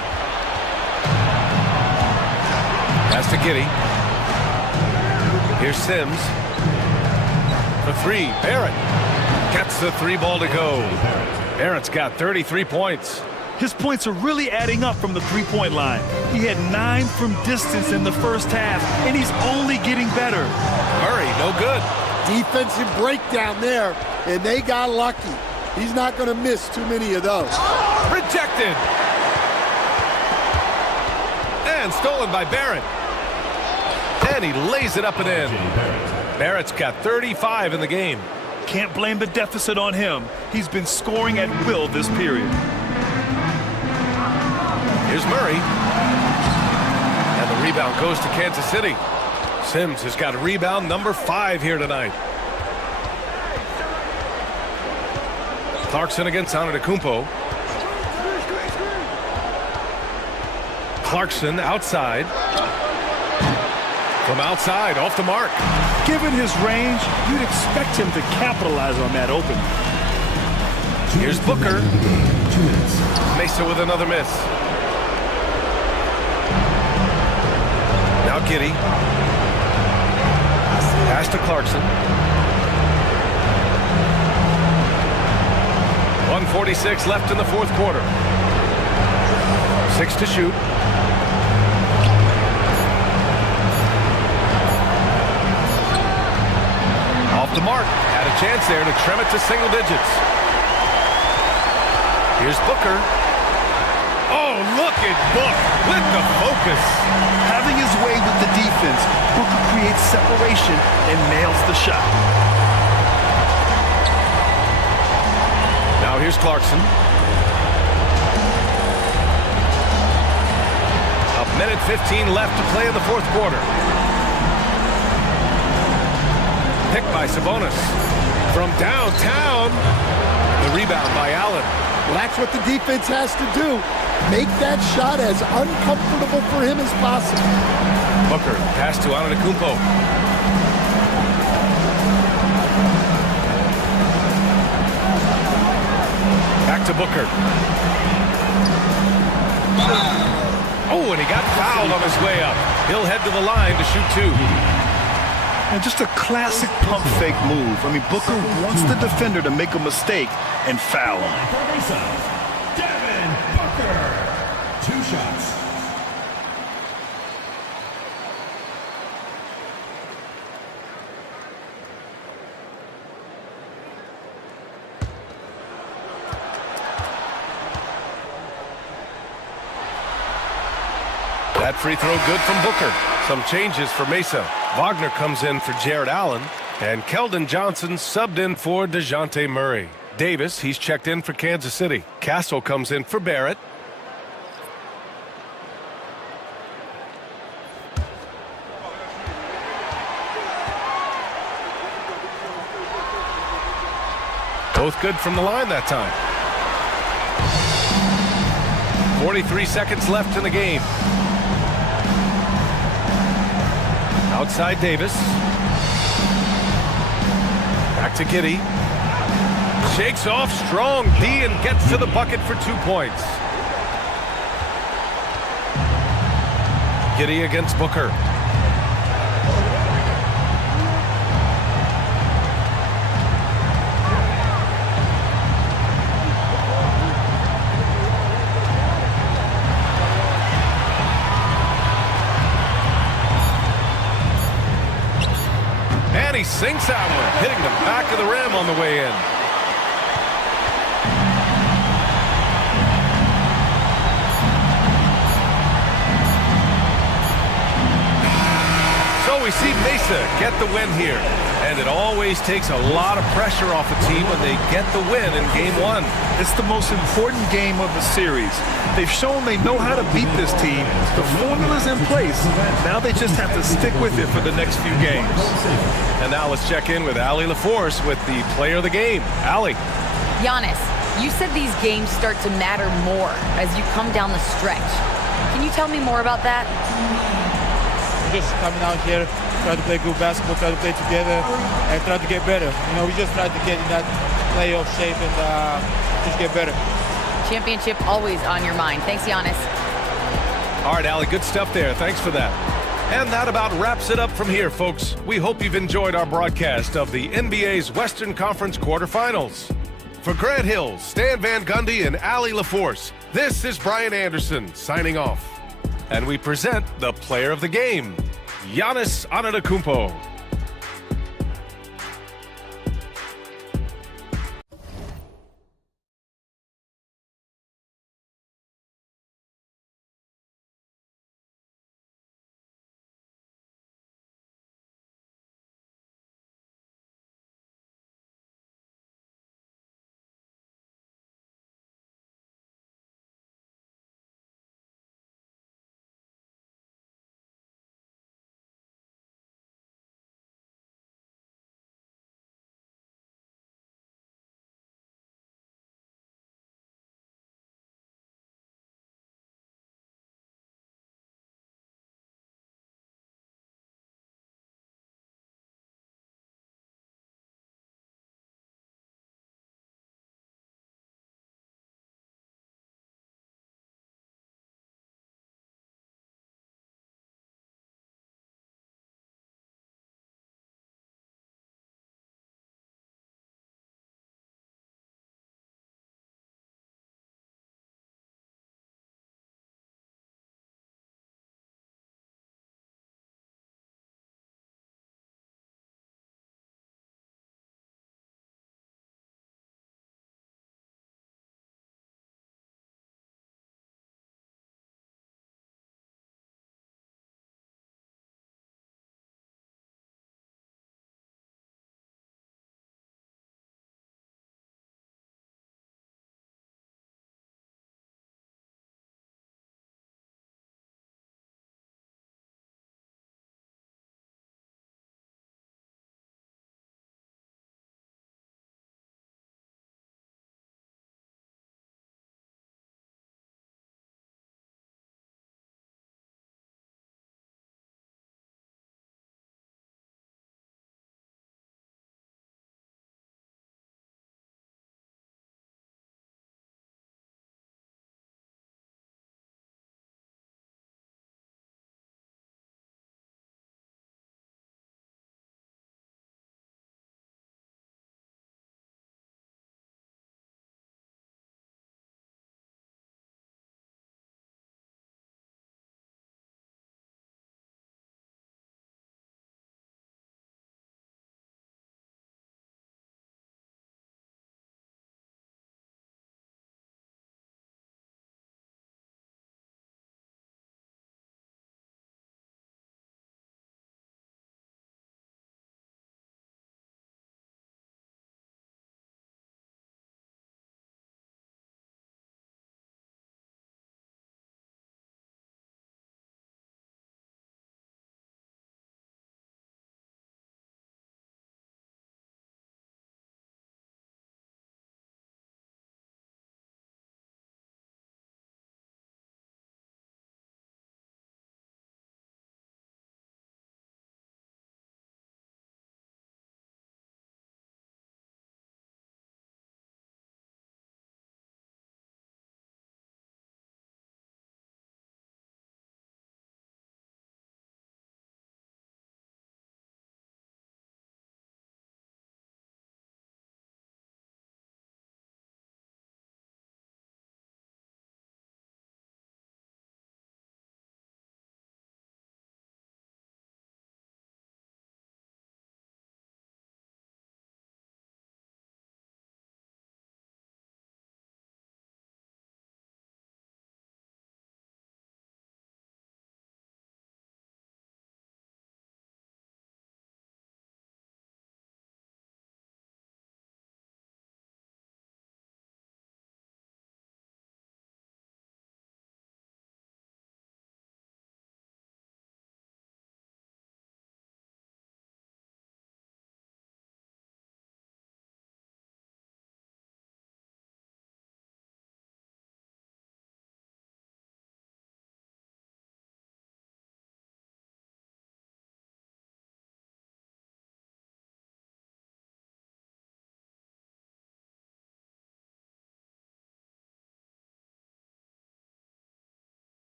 Pass to Giddey. Here's Sims. For 3, Barrett gets the 3 ball to go. Barrett's got 33 points. His points are really adding up from the three-point line. He had 9 from distance in the first half, and he's only getting better. Murray, no good. Defensive breakdown there, and they got lucky. He's not going to miss too many of those. Rejected. And stolen by Barrett. And he lays it up and in. Barrett's got 35 in the game. Can't blame the deficit on him. He's been scoring at will this period. Here's Murray. And the rebound goes to Kansas City. Sims has got rebound number 5 here tonight. Clarkson against Antetokounmpo. Clarkson outside. From outside, off the mark. Given his range, you'd expect him to capitalize on that open. Here's Booker. Mesa with another miss. Now Giddey. Pass to Clarkson. 1:46 left in the fourth quarter. 6 to shoot. Off the mark. Had a chance there to trim it to single digits. Here's Booker. Oh, look at Book with the focus. Having his way with the defense, Booker creates separation and nails the shot. Now here's Clarkson. A minute 15 left to play in the fourth quarter. Picked by Sabonis. From downtown. The rebound by Allen. Well, that's what the defense has to do. Make that shot as uncomfortable for him as possible. Booker, pass to Antetokounmpo. Back to Booker. Oh, and he got fouled on his way up. He'll head to the line to shoot 2. And just a classic pump fake move. I mean, Booker wants the defender to make a mistake and foul him. Devin Booker. 2 shots. That free throw good from Booker. Some changes for Mesa. Wagner comes in for Jared Allen. And Keldon Johnson subbed in for DeJounte Murray. Davis, he's checked in for Kansas City. Castle comes in for Barrett. Both good from the line that time. 43 seconds left in the game. Outside Davis. Back to Giddey. Shakes off strong D and gets to the bucket for 2 points. Giddey against Booker. And he sinks that one, hitting the back of the rim on the way in. So we see Mesa get the win here. And it always takes a lot of pressure off a team when they get the win in game 1. It's the most important game of the series. They've shown they know how to beat this team. The formula's in place. Now they just have to stick with it for the next few games. And now let's check in with Allie LaForce with the player of the game. Allie. Giannis, you said these games start to matter more as you come down the stretch. Can you tell me more about that? Just coming out here, try to play good basketball, try to play together, and try to get better. You know, we just try to get in that playoff shape and just get better. Championship always on your mind. Thanks, Giannis. All right, Allie, good stuff there. Thanks for that. And that about wraps it up from here, folks. We hope you've enjoyed our broadcast of the NBA's Western Conference quarterfinals. For Grant Hill, Stan Van Gundy, and Allie LaForce, this is Brian Anderson signing off. And we present the player of the game, Giannis Antetokounmpo.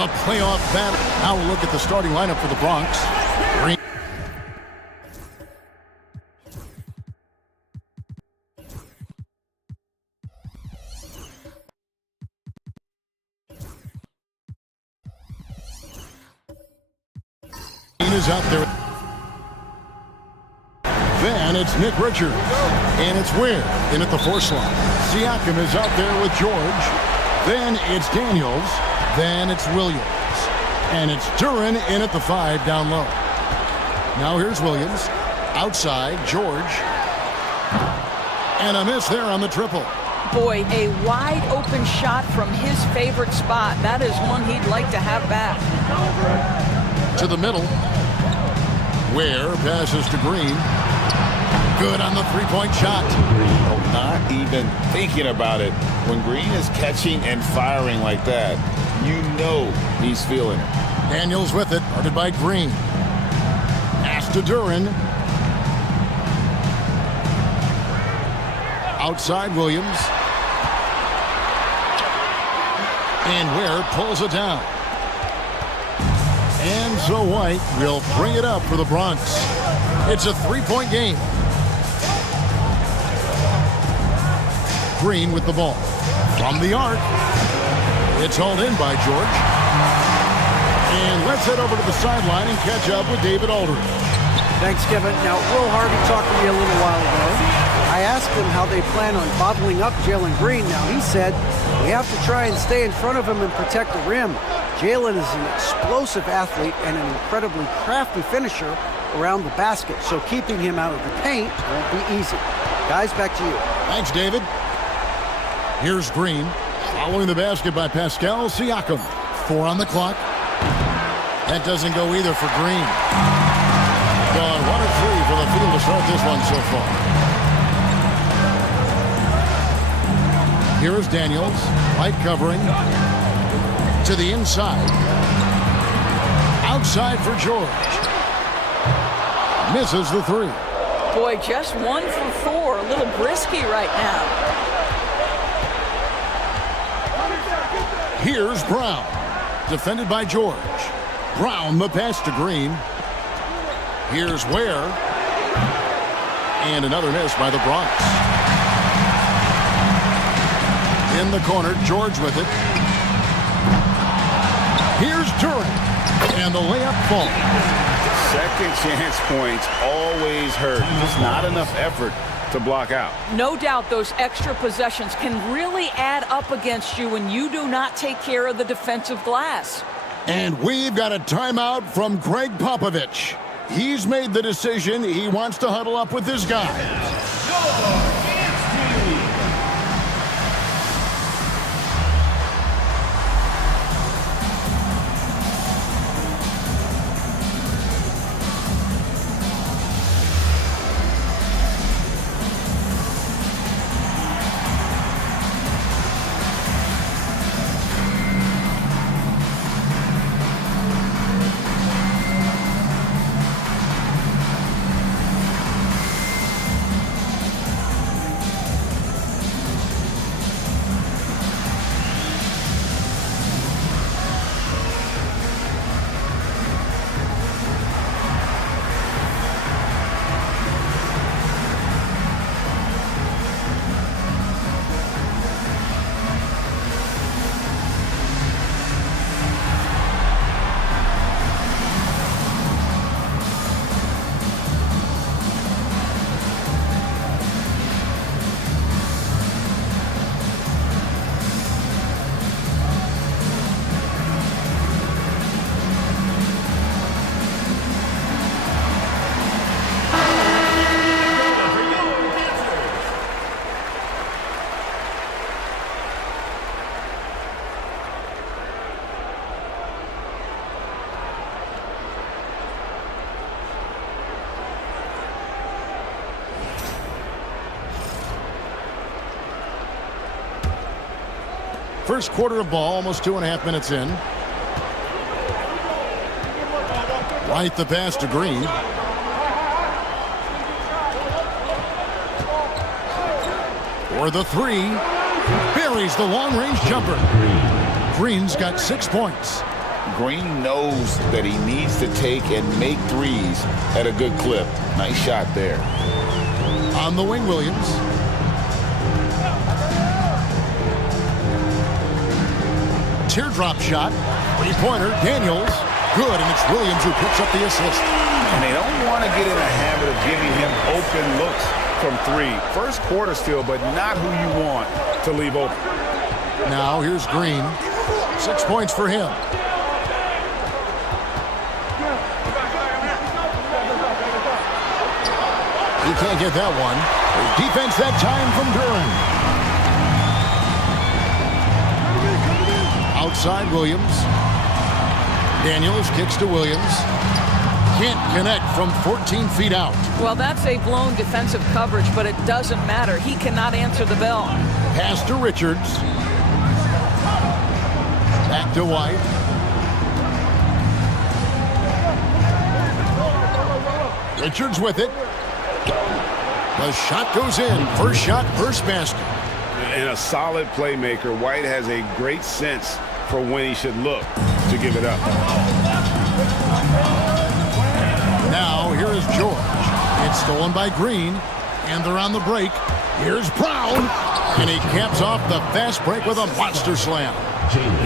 A playoff battle. Now we'll look at the starting lineup for the Bronx. Green. Is out there. Then it's Nick Richards. And it's Ware in at the 4 slot. Siakam is out there with George. Then it's Daniels. Then it's Williams. And it's Duren in at the 5 down low. Now here's Williams. Outside, George. And a miss there on the triple. Boy, a wide open shot from his favorite spot. That is one he'd like to have back. To the middle. Ware passes to Green. Good on the three-point shot. Oh, not even thinking about it. When Green is catching and firing like that, you know he's feeling it. Daniels with it, guarded by Green. Pass to Duren. Outside Williams. And Ware pulls it down. And so White will bring it up for the Bronx. It's a 3-point game. Green with the ball. From the arc. It's hauled in by George. And let's head over to the sideline and catch up with David Aldridge. Thanks, Kevin. Now, Will Harvey talked to me a little while ago. I asked him how they plan on bottling up Jalen Green. Now, he said, we have to try and stay in front of him and protect the rim. Jalen is an explosive athlete and an incredibly crafty finisher around the basket, so keeping him out of the paint won't be easy. Guys, back to you. Thanks, David. Here's Green, following the basket by Pascal Siakam. 4 on the clock. That doesn't go either for Green. Gone 1 of 3 for the field to start this one so far. Here is Daniels, White covering. To the inside. Outside for George. Misses the 3. Boy, just 1 for 4. A little brisky right now. Here's Brown. Defended by George. Brown the pass to Green. Here's Ware. And another miss by the Bronx. In the corner, George with it. Here's Duren, and the layup falls. Second chance points always hurt. Just not enough effort to block out. No doubt those extra possessions can really add up against you when you do not take care of the defensive glass. And we've got a timeout from Greg Popovich. He's made the decision. He wants to huddle up with his guys. First quarter of ball, almost 2.5 minutes in. White the pass to Green. For the three. Buries the long-range jumper. Green's got 6 points. Green knows that he needs to take and make threes at a good clip. Nice shot there. On the wing, Williams. Teardrop shot. Three-pointer, Daniels. Good, and it's Williams who picks up the assist. And they don't want to get in a habit of giving him open looks from three. First quarter still, but not who you want to leave open. Now here's Green. 6 points for him. He can't get that one. Defense that time from Duran. Outside Williams. Daniels kicks to Williams. Can't connect from 14 feet out. Well, that's a blown defensive coverage, but it doesn't matter. He cannot answer the bell. Pass to Richards. Back to White. Richards with it. The shot goes in. First shot, first basket. And a solid playmaker, White has a great sense for when he should look to give it up. Now, here is George. It's stolen by Green, and they're on the break. Here's Brown, and he caps off the fast break with a monster slam.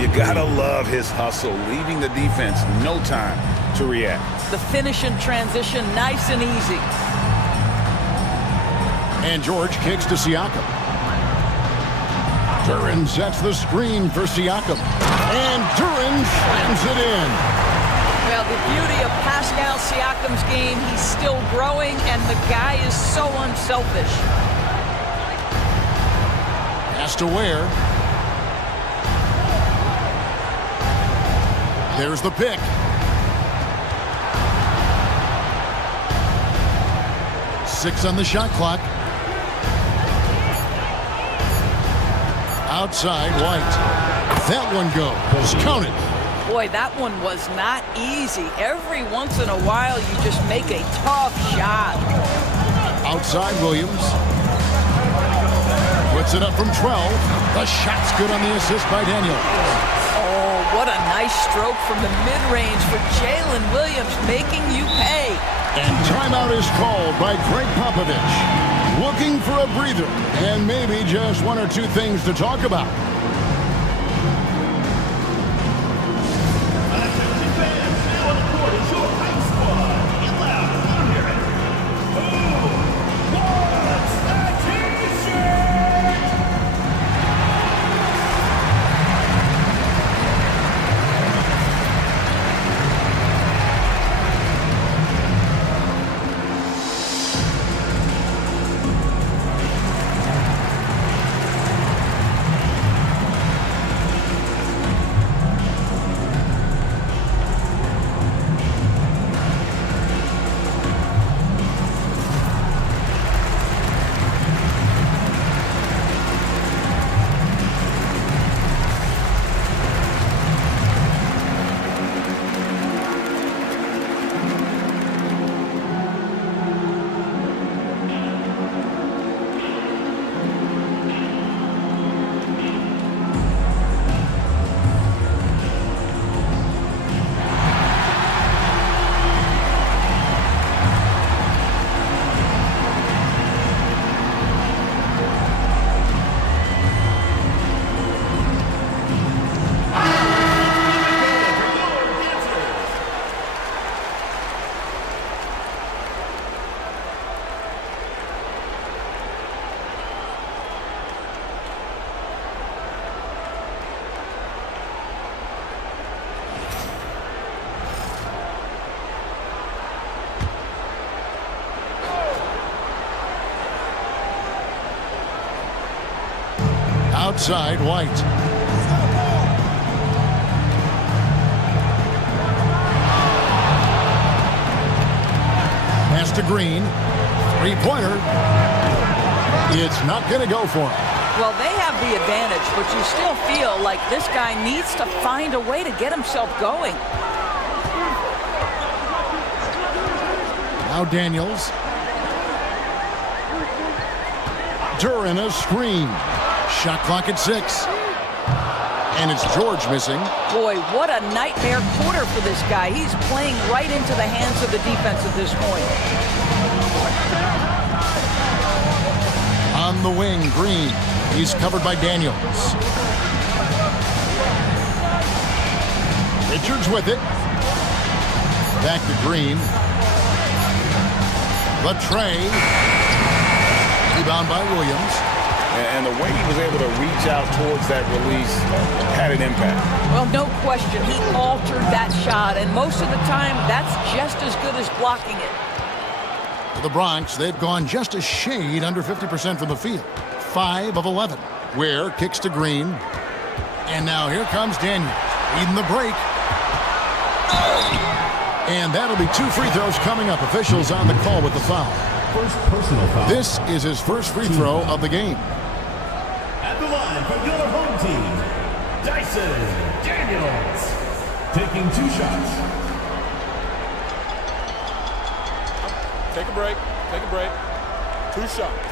You gotta love his hustle, leaving the defense no time to react. The finish in transition, nice and easy. And George kicks to Siakam. Duran sets the screen for Siakam. And Duran slams it in. Well, the beauty of Pascal Siakam's game, he's still growing, and the guy is so unselfish. Pass to Ware. There's the pick. Six on the shot clock. Outside, White. That one goes. Count it. Boy, that one was not easy. Every once in a while, you just make a tough shot. Outside, Williams. Puts it up from 12. The shot's good on the assist by Daniel. Oh, what a nice stroke from the mid-range for Jalen Williams, making you pay. And timeout is called by Greg Popovich. Looking for a breather and maybe just one or two things to talk about. Outside, White. Pass to Green. Three-pointer. It's not going to go for him. Well, they have the advantage, but you still feel like this guy needs to find a way to get himself going. Now Daniels. Duran a screen. Shot clock at 6. And it's George missing. Boy, what a nightmare quarter for this guy. He's playing right into the hands of the defense at this point. On the wing, Green. He's covered by Daniels. Richards with it. Back to Green. Latre. Rebound by Williams. And the way he was able to reach out towards that release had an impact. Well, no question. He altered that shot, and most of the time, that's just as good as blocking it. For the Bronx, they've gone just a shade under 50% from the field. 5 of 11. Ware kicks to Green. And now here comes Daniels. Leading the break. And that'll be 2 free throws coming up. Officials on the call with the foul. First personal foul. This is his first free throw of the game. At the line for your home team, Dyson Daniels. Taking 2 shots. Take a break. Take a break. 2 shots.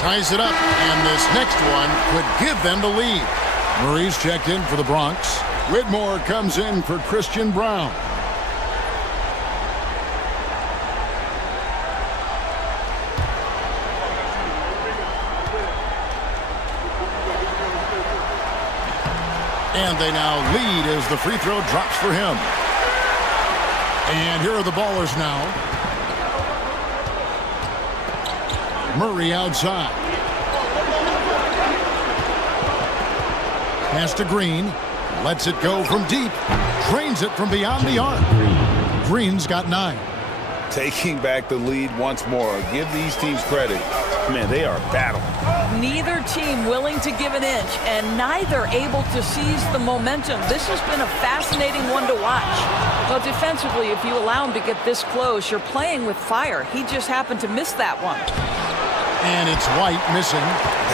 Ties it up, and this next one could give them the lead. Murray's checked in for the Bronx. Whitmore comes in for Christian Brown. And they now lead as the free throw drops for him. And here are the ballers now. Murray outside. Pass to Green. Lets it go from deep. Drains it from beyond the arc. Green's got 9. Taking back the lead once more. Give these teams credit. Man, they are battling. Neither team willing to give an inch, and neither able to seize the momentum. This has been a fascinating one to watch. Well, defensively, if you allow him to get this close, you're playing with fire. He just happened to miss that one. And it's White missing.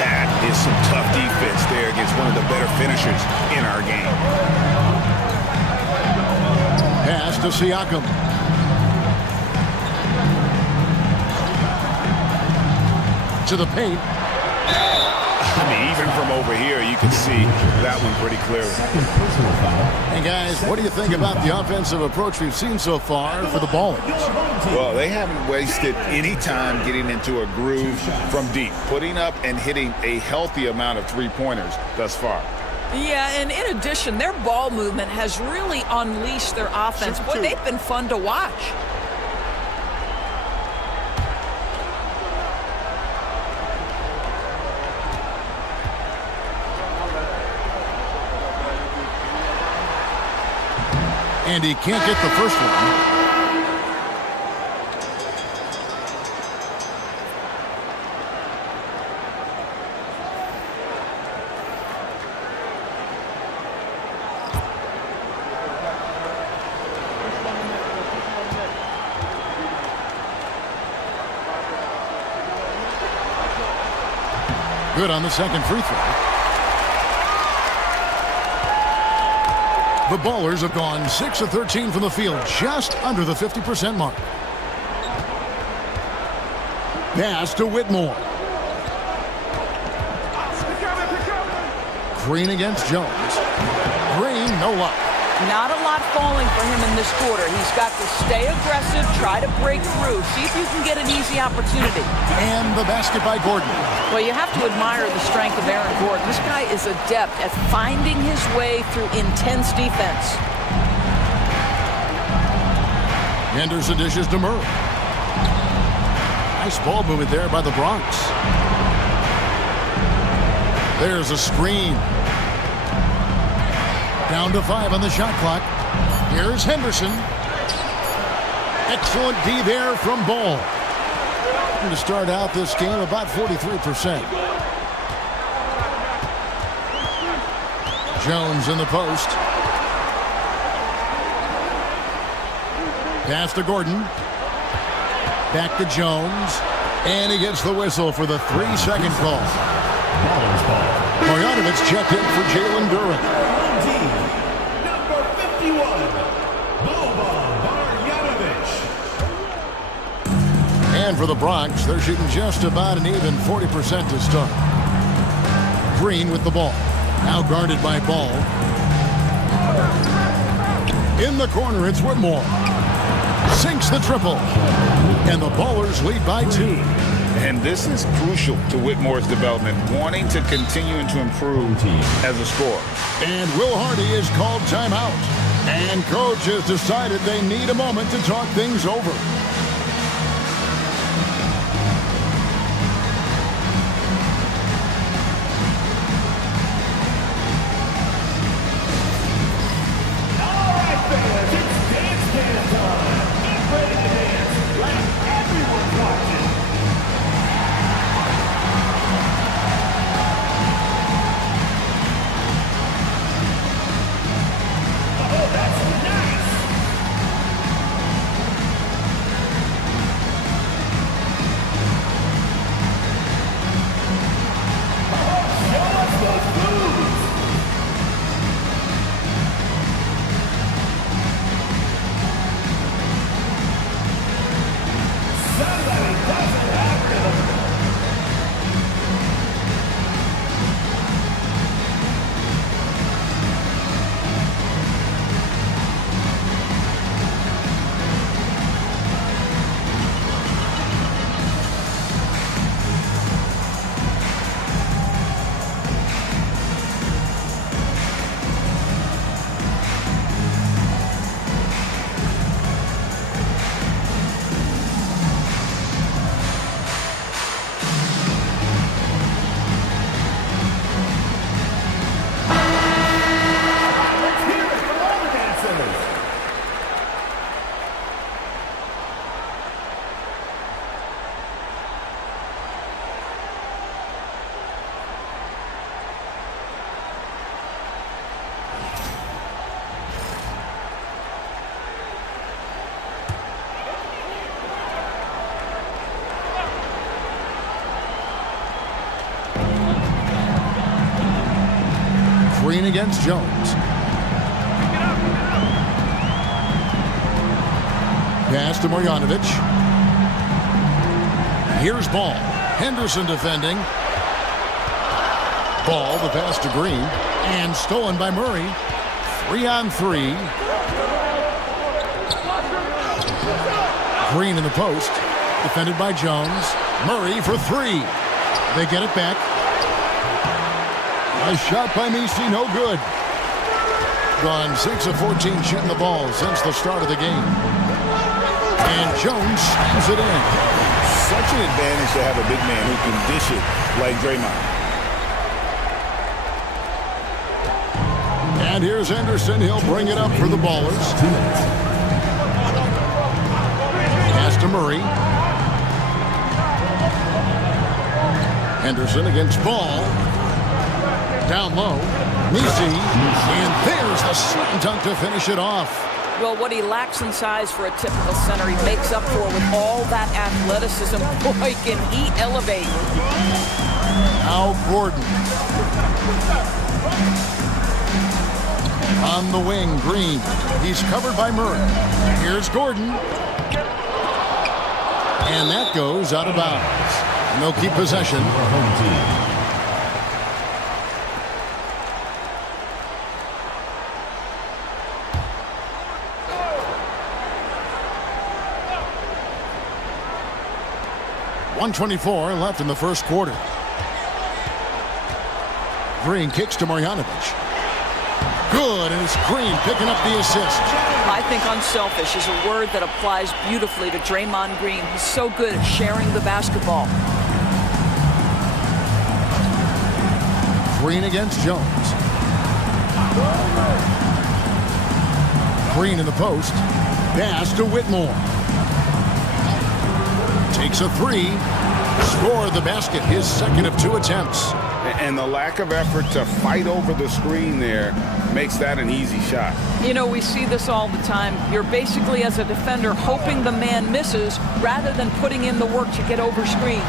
That is some tough defense there against one of the better finishers in our game. Pass to Siakam. To the paint. I mean, even from over here, you can see that one pretty clearly. Hey, guys, what do you think about the offensive approach we've seen so far for the Ballers? Well, they haven't wasted any time getting into a groove from deep, putting up and hitting a healthy amount of three-pointers thus far. Yeah, and in addition, their ball movement has really unleashed their offense. Boy, they've been fun to watch. And he can't get the first one. Good on the second free throw. The Ballers have gone 6 of 13 from the field, just under the 50% mark. Pass to Whitmore. Green against Jones. Green, no luck. Not a lot falling for him in this quarter. He's got to stay aggressive, try to break through, see if you can get an easy opportunity. And the basket by Gordon. Well, you have to admire the strength of Aaron Gordon. This guy is adept at finding his way through intense defense. Henderson dishes to Murray. Nice ball movement there by the Bronx. There's a screen. Down to 5 on the shot clock. Here's Henderson. Excellent D there from Ball. To start out this game, about 43%. Jones in the post. Pass to Gordon. Back to Jones. And he gets the whistle for the 3-second call. Marjanovic checked in for Jalen Duren. Number 51, Boban Marjanovic. And for the Bronx, they're shooting just about an even 40% to start. Green with the ball. Now guarded by Ball. In the corner, it's Whitmore. Sinks the triple. And the Ballers lead by 2. And this is crucial to Whitmore's development, wanting to continue and to improve as a scorer. And Will Hardy is called timeout. And coach has decided they need a moment to talk things over. Green against Jones. Pass to Marjanovic. Here's Ball. Henderson defending. Ball, the pass to Green. And stolen by Murray. 3-on-3. Green in the post. Defended by Jones. Murray for 3. They get it back. A shot by Messi, no good. Gone 6 of 14 shooting the ball since the start of the game. And Jones slams it in. Such an advantage to have a big man who can dish it like Draymond. And here's Henderson. He'll bring it up for the Ballers. Pass to Murray. Henderson against Ball. Down low, Messi, and there's the slam dunk to finish it off. Well, what he lacks in size for a typical center, he makes up for with all that athleticism. Boy, can he elevate. Now Gordon. On the wing, Green. He's covered by Murray. Here's Gordon. And that goes out of bounds. And they'll keep possession. 1:24 left in the first quarter. Green kicks to Marjanovic. Good, and it's Green picking up the assist. I think unselfish is a word that applies beautifully to Draymond Green. He's so good at sharing the basketball. Green against Jones. Green in the post. Pass to Whitmore. Takes a 3. Scored the basket, his second of 2 attempts. And the lack of effort to fight over the screen there makes that an easy shot. You know, we see this all the time. You're basically, as a defender, hoping the man misses rather than putting in the work to get over screens.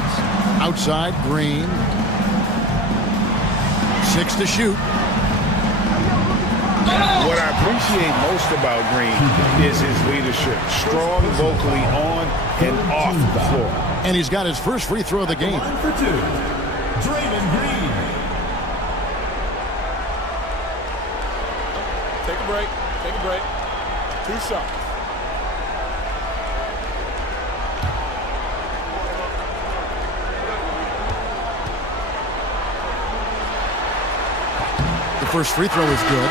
Outside, Green. 6 to shoot. What I appreciate most about Green is his leadership. Strong vocally on and off the floor. And he's got his first free throw of the game. Line for 2, Draymond Green. Take a break. Take a break. 2 shots. The first free throw is good.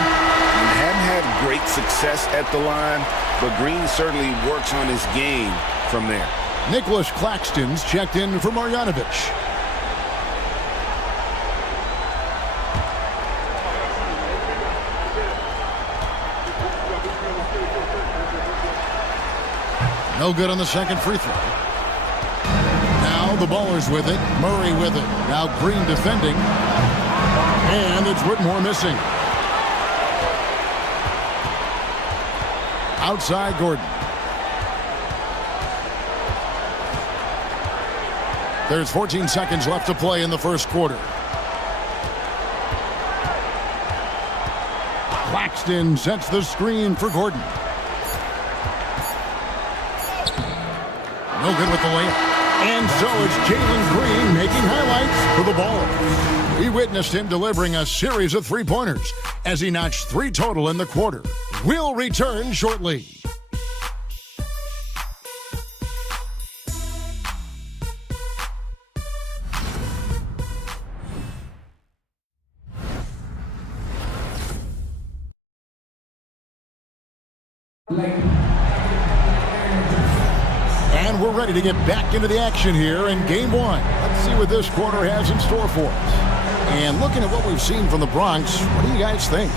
Hadn't had great success at the line, but Green certainly works on his game from there. Nicholas Claxton's checked in for Marjanovic. No good on the second free throw. Now the Ballers with it. Murray with it. Now Green defending. And it's Whitmore missing. Outside Gordon. There's 14 seconds left to play in the first quarter. Claxton sets the screen for Gordon. No good with the layup. And so it's Jalen Green making highlights for the Ball. We witnessed him delivering a series of three-pointers as he notched 3 total in the quarter. We'll return shortly. And we're ready to get back into the action here in Game 1. Let's see what this quarter has in store for us. And looking at what we've seen from the Bronx, what do you guys think?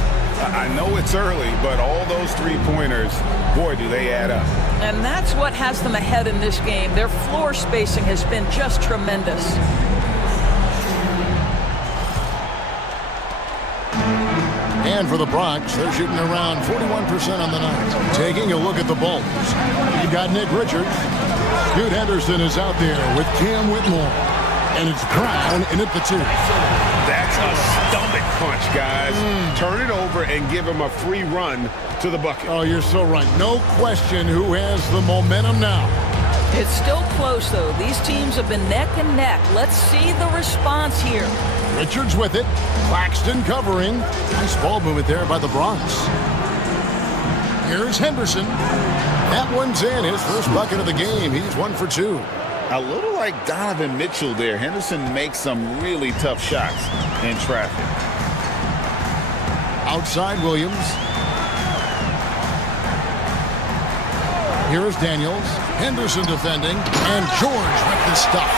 I know it's early, but all those three-pointers, boy, do they add up. And that's what has them ahead in this game. Their floor spacing has been just tremendous. And for the Bronx, they're shooting around 41% on the night. Taking a look at the Bulls, you've got Nick Richards. Scoot Henderson is out there with Cam Whitmore. And it's Brown in at the 2. That's a stomach punch, guys. Turn it over and give him a free run to the bucket. Oh, you're so right. No question who has the momentum now. It's still close, though. These teams have been neck and neck. Let's see the response here. Richards with it. Claxton covering. Nice ball movement there by the Bronx. Here's Henderson. That one's in. His first bucket of the game. He's 1 for 2. A little like Donovan Mitchell there. Henderson makes some really tough shots in traffic. Outside Williams. Here's Daniels. Henderson defending. And George with the stuff.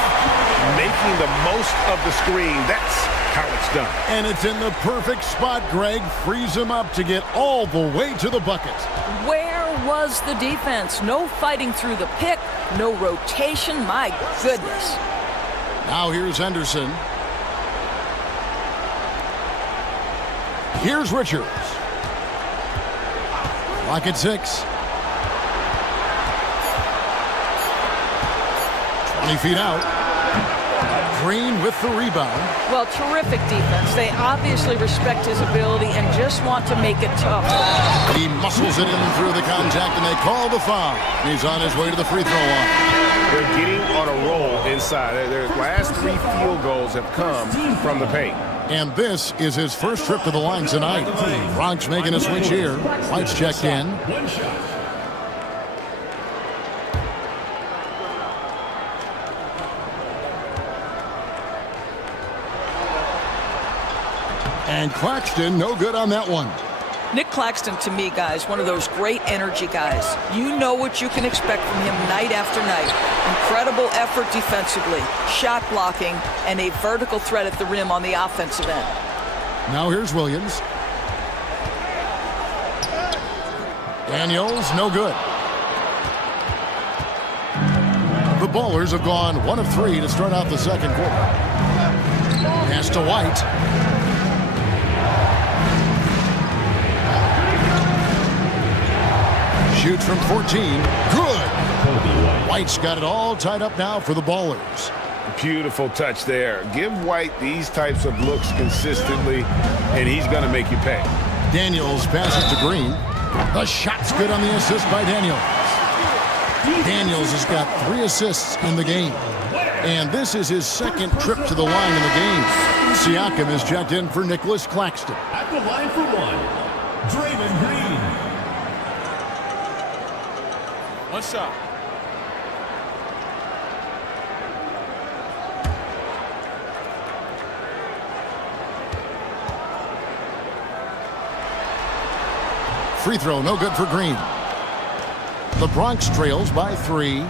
Making the most of the screen. That's how it's done. And it's in the perfect spot, Greg. Frees him up to get all the way to the bucket. Where was the defense? No fighting through the pick. No rotation. My goodness. Now here's Henderson. Here's Richards. Clock at 6. 20 feet out. Green with the rebound. Well, terrific defense. They obviously respect his ability and just want to make it tough. He muscles it in through the contact, and they call the foul. He's on his way to the free throw line. They're getting on a roll inside. Their last 3 field goals have come from the paint. And this is his first trip to the line tonight. Bronx making a switch here. White's checked in. One shot. And Claxton, no good on that one. Nick Claxton, to me, guys, one of those great energy guys. You know what you can expect from him night after night. Incredible effort defensively, shot blocking, and a vertical threat at the rim on the offensive end. Now here's Williams. Daniels, no good. The Ballers have gone 1 of 3 to start out the second quarter. Pass to White. Shoots from 14. Good. White's got it all tied up now for the Ballers. Beautiful touch there. Give White these types of looks consistently, and he's going to make you pay. Daniels passes to Green. The shot's good on the assist by Daniels. Daniels has got 3 assists in the game. And this is his second trip to the line in the game. Siakam is checked in for Nicholas Claxton. At the line for one, Draymond Green. One shot. Free throw, no good for Green. The Bronx trails by 3.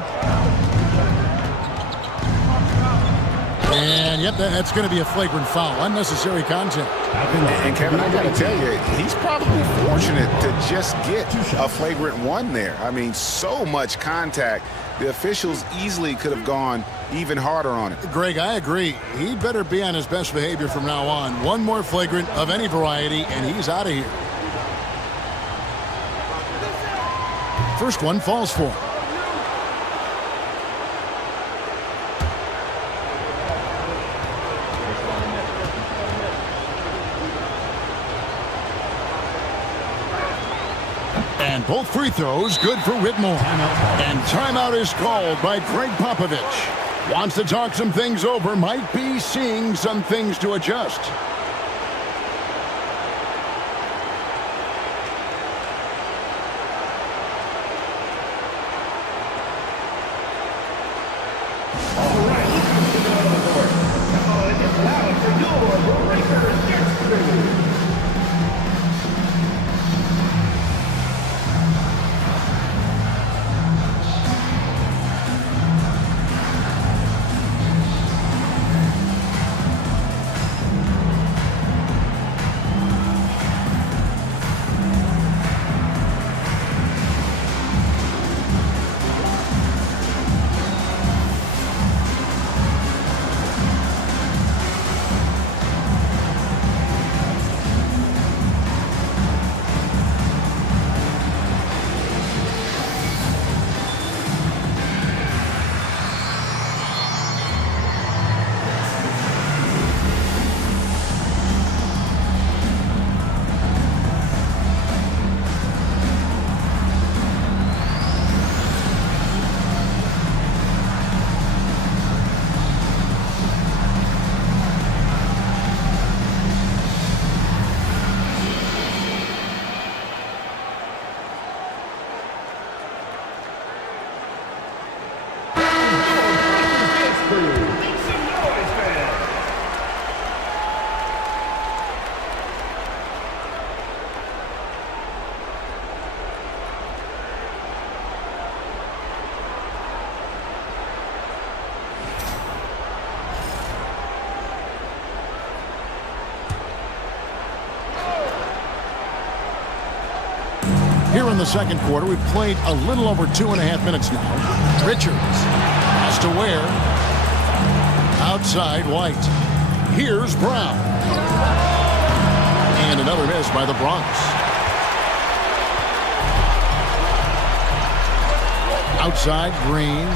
And yep, that's going to be a flagrant foul. Unnecessary contact. And Kevin, I got to tell you, he's probably fortunate to just get a flagrant 1 there. I mean, so much contact. The officials easily could have gone even harder on it. Greg, I agree. He'd better be on his best behavior from now on. One more flagrant of any variety, and he's out of here. First one falls for him. And both free throws good for Whitmore. And timeout is called by Greg Popovich. Wants to talk some things over, might be seeing some things to adjust. Here in the second quarter, we've played a little over 2.5 minutes now. Richards has to Ware. Outside White. Here's Brown. And another miss by the Bronx. Outside Green.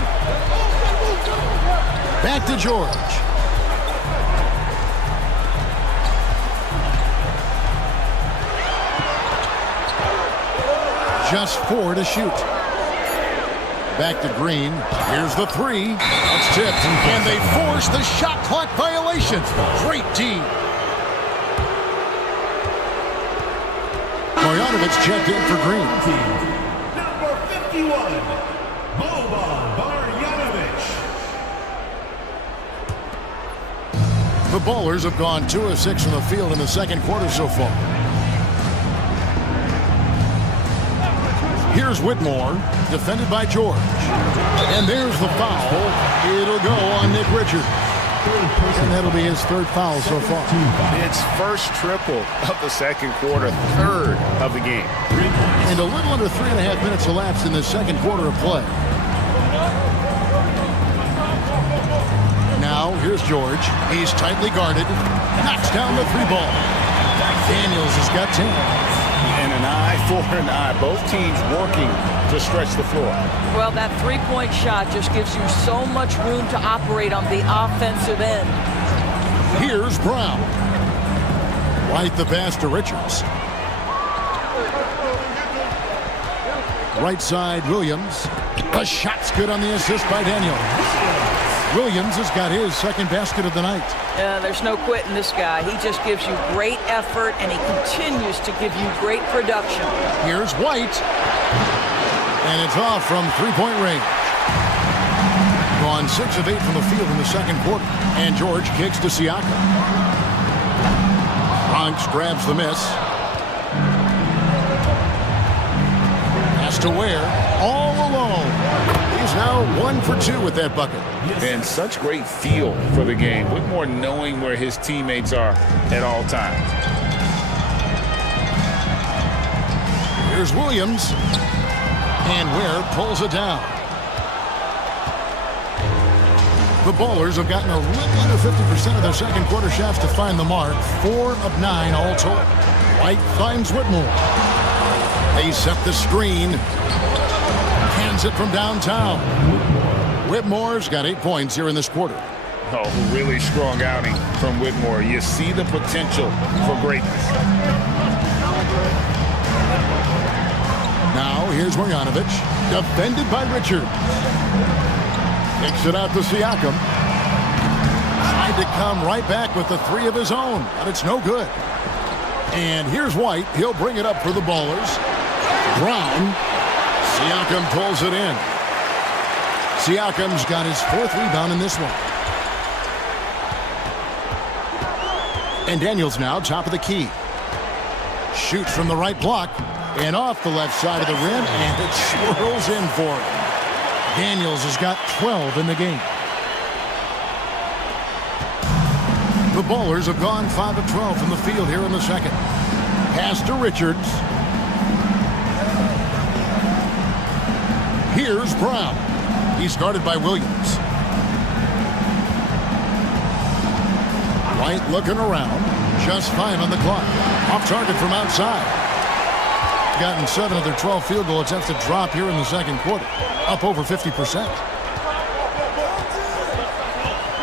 Back to George. Just 4 to shoot. Back to Green. Here's the 3. That's tipped. And they force the shot clock violation. Great D. Marjanovic checked in for Green. Number 51, Boban Marjanovic. The Ballers have gone 2 of 6 from the field in the second quarter so far. Here's Whitmore, defended by George. And there's the foul. It'll go on Nick Richards. And that'll be his 3rd foul so far. It's first triple of the second quarter, 3rd of the game. And a little under 3.5 minutes elapsed in the second quarter of play. Now, here's George. He's tightly guarded. Knocks down the three ball. Daniels has got 10. And an eye for an eye. Both teams working to stretch the floor. Well, that three-point shot just gives you so much room to operate on the offensive end. Here's Brown. Right the pass to Richards. Right side, Williams. The shot's good on the assist by Daniel. Williams has got his second basket of the night. There's no quitting this guy. He just gives you great effort, and he continues to give you great production. Here's White. And it's off from three-point range. Gone 6 of 8 from the field in the second quarter. And George kicks to Siakam. Bronx grabs the miss. Has to Ware. All alone. He's now 1 for 2 with that bucket. And such great feel for the game. Whitmore knowing where his teammates are at all times. Here's Williams. And Ware pulls it down. The Ballers have gotten a little under 50% of their second quarter shots to find the mark. 4 of 9 all told. White finds Whitmore. They set the screen. Hands it from downtown. Whitmore's got 8 points here in this quarter. Oh, really strong outing from Whitmore. You see the potential for greatness. Now here's Marjanovic. Defended by Richards. Kicks it out to Siakam. Tried to come right back with the 3 of his own, but it's no good. And here's White. He'll bring it up for the Ballers. Brown. Siakam pulls it in. Siakam's got his 4th rebound in this one. And Daniels now top of the key. Shoots from the right block and off the left side of the rim, and it swirls in for him. Daniels has got 12 in the game. The Ballers have gone 5 of 12 from the field here in the second. Pass to Richards. Here's Brown. He's guarded by Williams. White looking around. Just 5 on the clock. Off target from outside. Gotten 7 of their 12 field goal attempts to drop here in the second quarter. Up over 50%.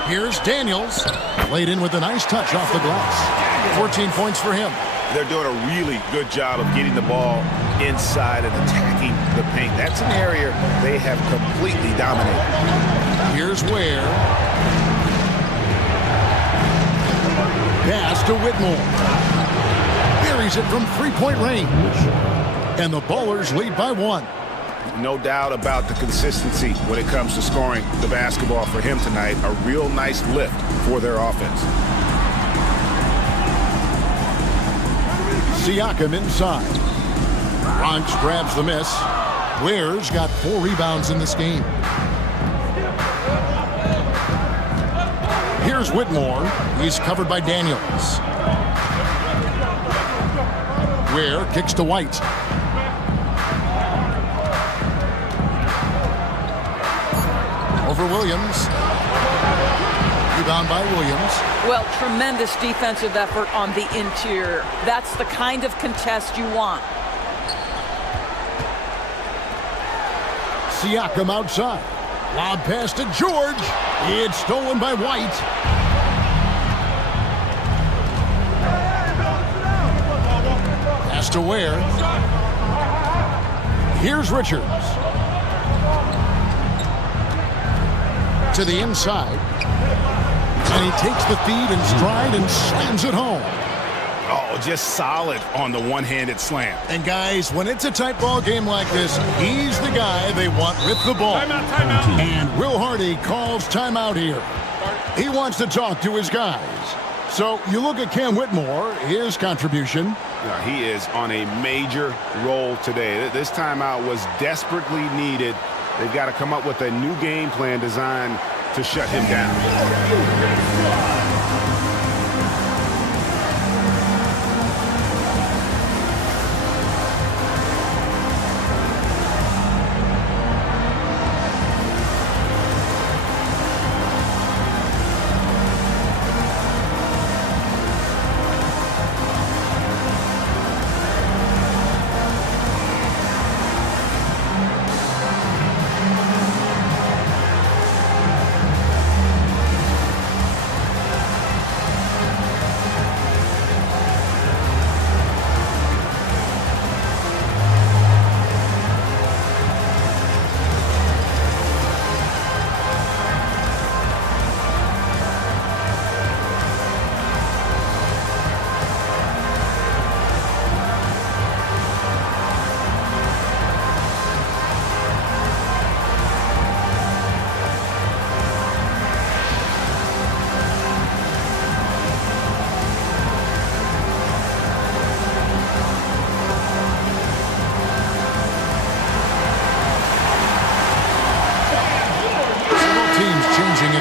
Here's Daniels. Laid in with a nice touch off the glass. 14 points for him. They're doing a really good job of getting the ball inside and attacking the paint. That's an area they have completely dominated. Here's Ware. Pass to Whitmore. Buries it from three-point range. And the Ballers lead by 1. No doubt about the consistency when it comes to scoring the basketball for him tonight. A real nice lift for their offense. Siakam inside. Bronx grabs the miss. Ware's got 4 rebounds in this game. Here's Whitmore. He's covered by Daniels. Ware kicks to White. Over Williams. Rebound by Williams. Well, tremendous defensive effort on the interior. That's the kind of contest you want. Siakam outside. Lob pass to George. It's stolen by White. Pass to Ware. Here's Richards. To the inside. And he takes the feed and stride and slams it home. Oh, just solid on the one-handed slam. And guys, when it's a tight ball game like this, he's the guy they want with the ball. Timeout, timeout. And Will Hardy calls timeout here. He wants to talk to his guys. So you look at Cam Whitmore, his contribution. Yeah, he is on a major role today. This timeout was desperately needed. They've got to come up with a new game plan designed to shut him down.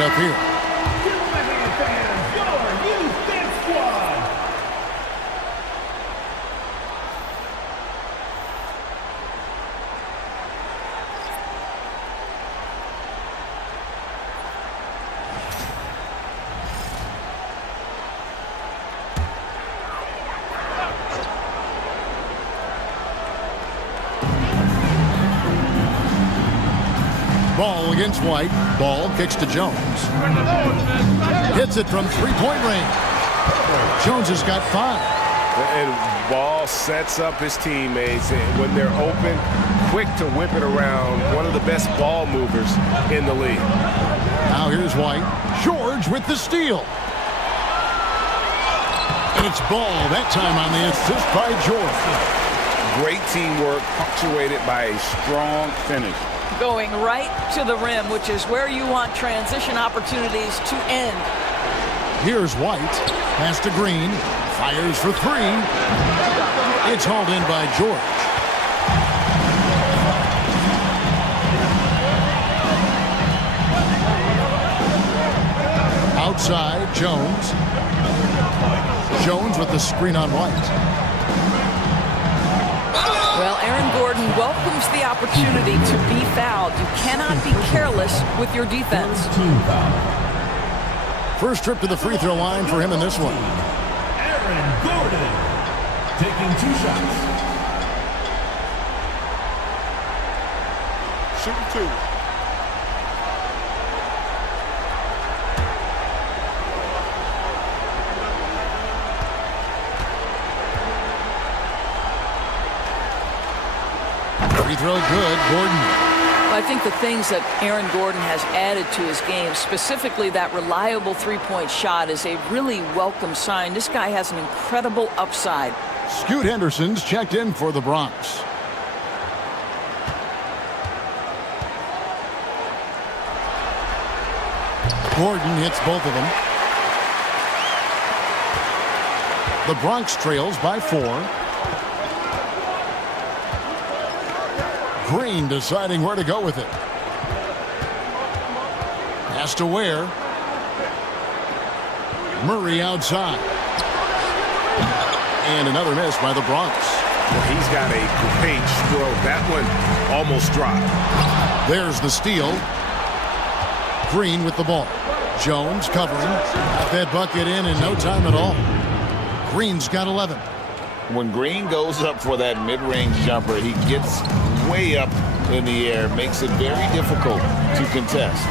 it up here. Ball against White. Ball kicks to Jones. Hits it from three-point range. Jones has got 5. And Ball sets up his teammates, and when they're open, quick to whip it around. One of the best ball movers in the league. Now here's White. George with the steal. And it's Ball that time on the assist by George. Great teamwork punctuated by a strong finish. Going right to the rim, which is where you want transition opportunities to end. Here's White. Pass to Green. Fires for 3. It's hauled in by George. Outside, Jones. Jones with the screen on White. Well, Aaron Gordon welcomes the opportunity to be fouled. You cannot be careless with your defense. First trip to the free throw line for him in this one. Aaron Gordon taking 2 shots. Shooting 2. Free throw good, Gordon. I think the things that Aaron Gordon has added to his game, specifically that reliable three-point shot, is a really welcome sign. This guy has an incredible upside. Scoot Henderson's checked in for the Bronx. Gordon hits both of them. The Bronx trails by 4. Green deciding where to go with it. Pass to Ware. Murray outside. And another miss by the Bronx. Well, he's got a great stroke. That one almost dropped. There's the steal. Green with the ball. Jones covering. Got that bucket in no time at all. Green's got 11. When Green goes up for that mid-range jumper, he gets way up in the air, makes it very difficult to contest.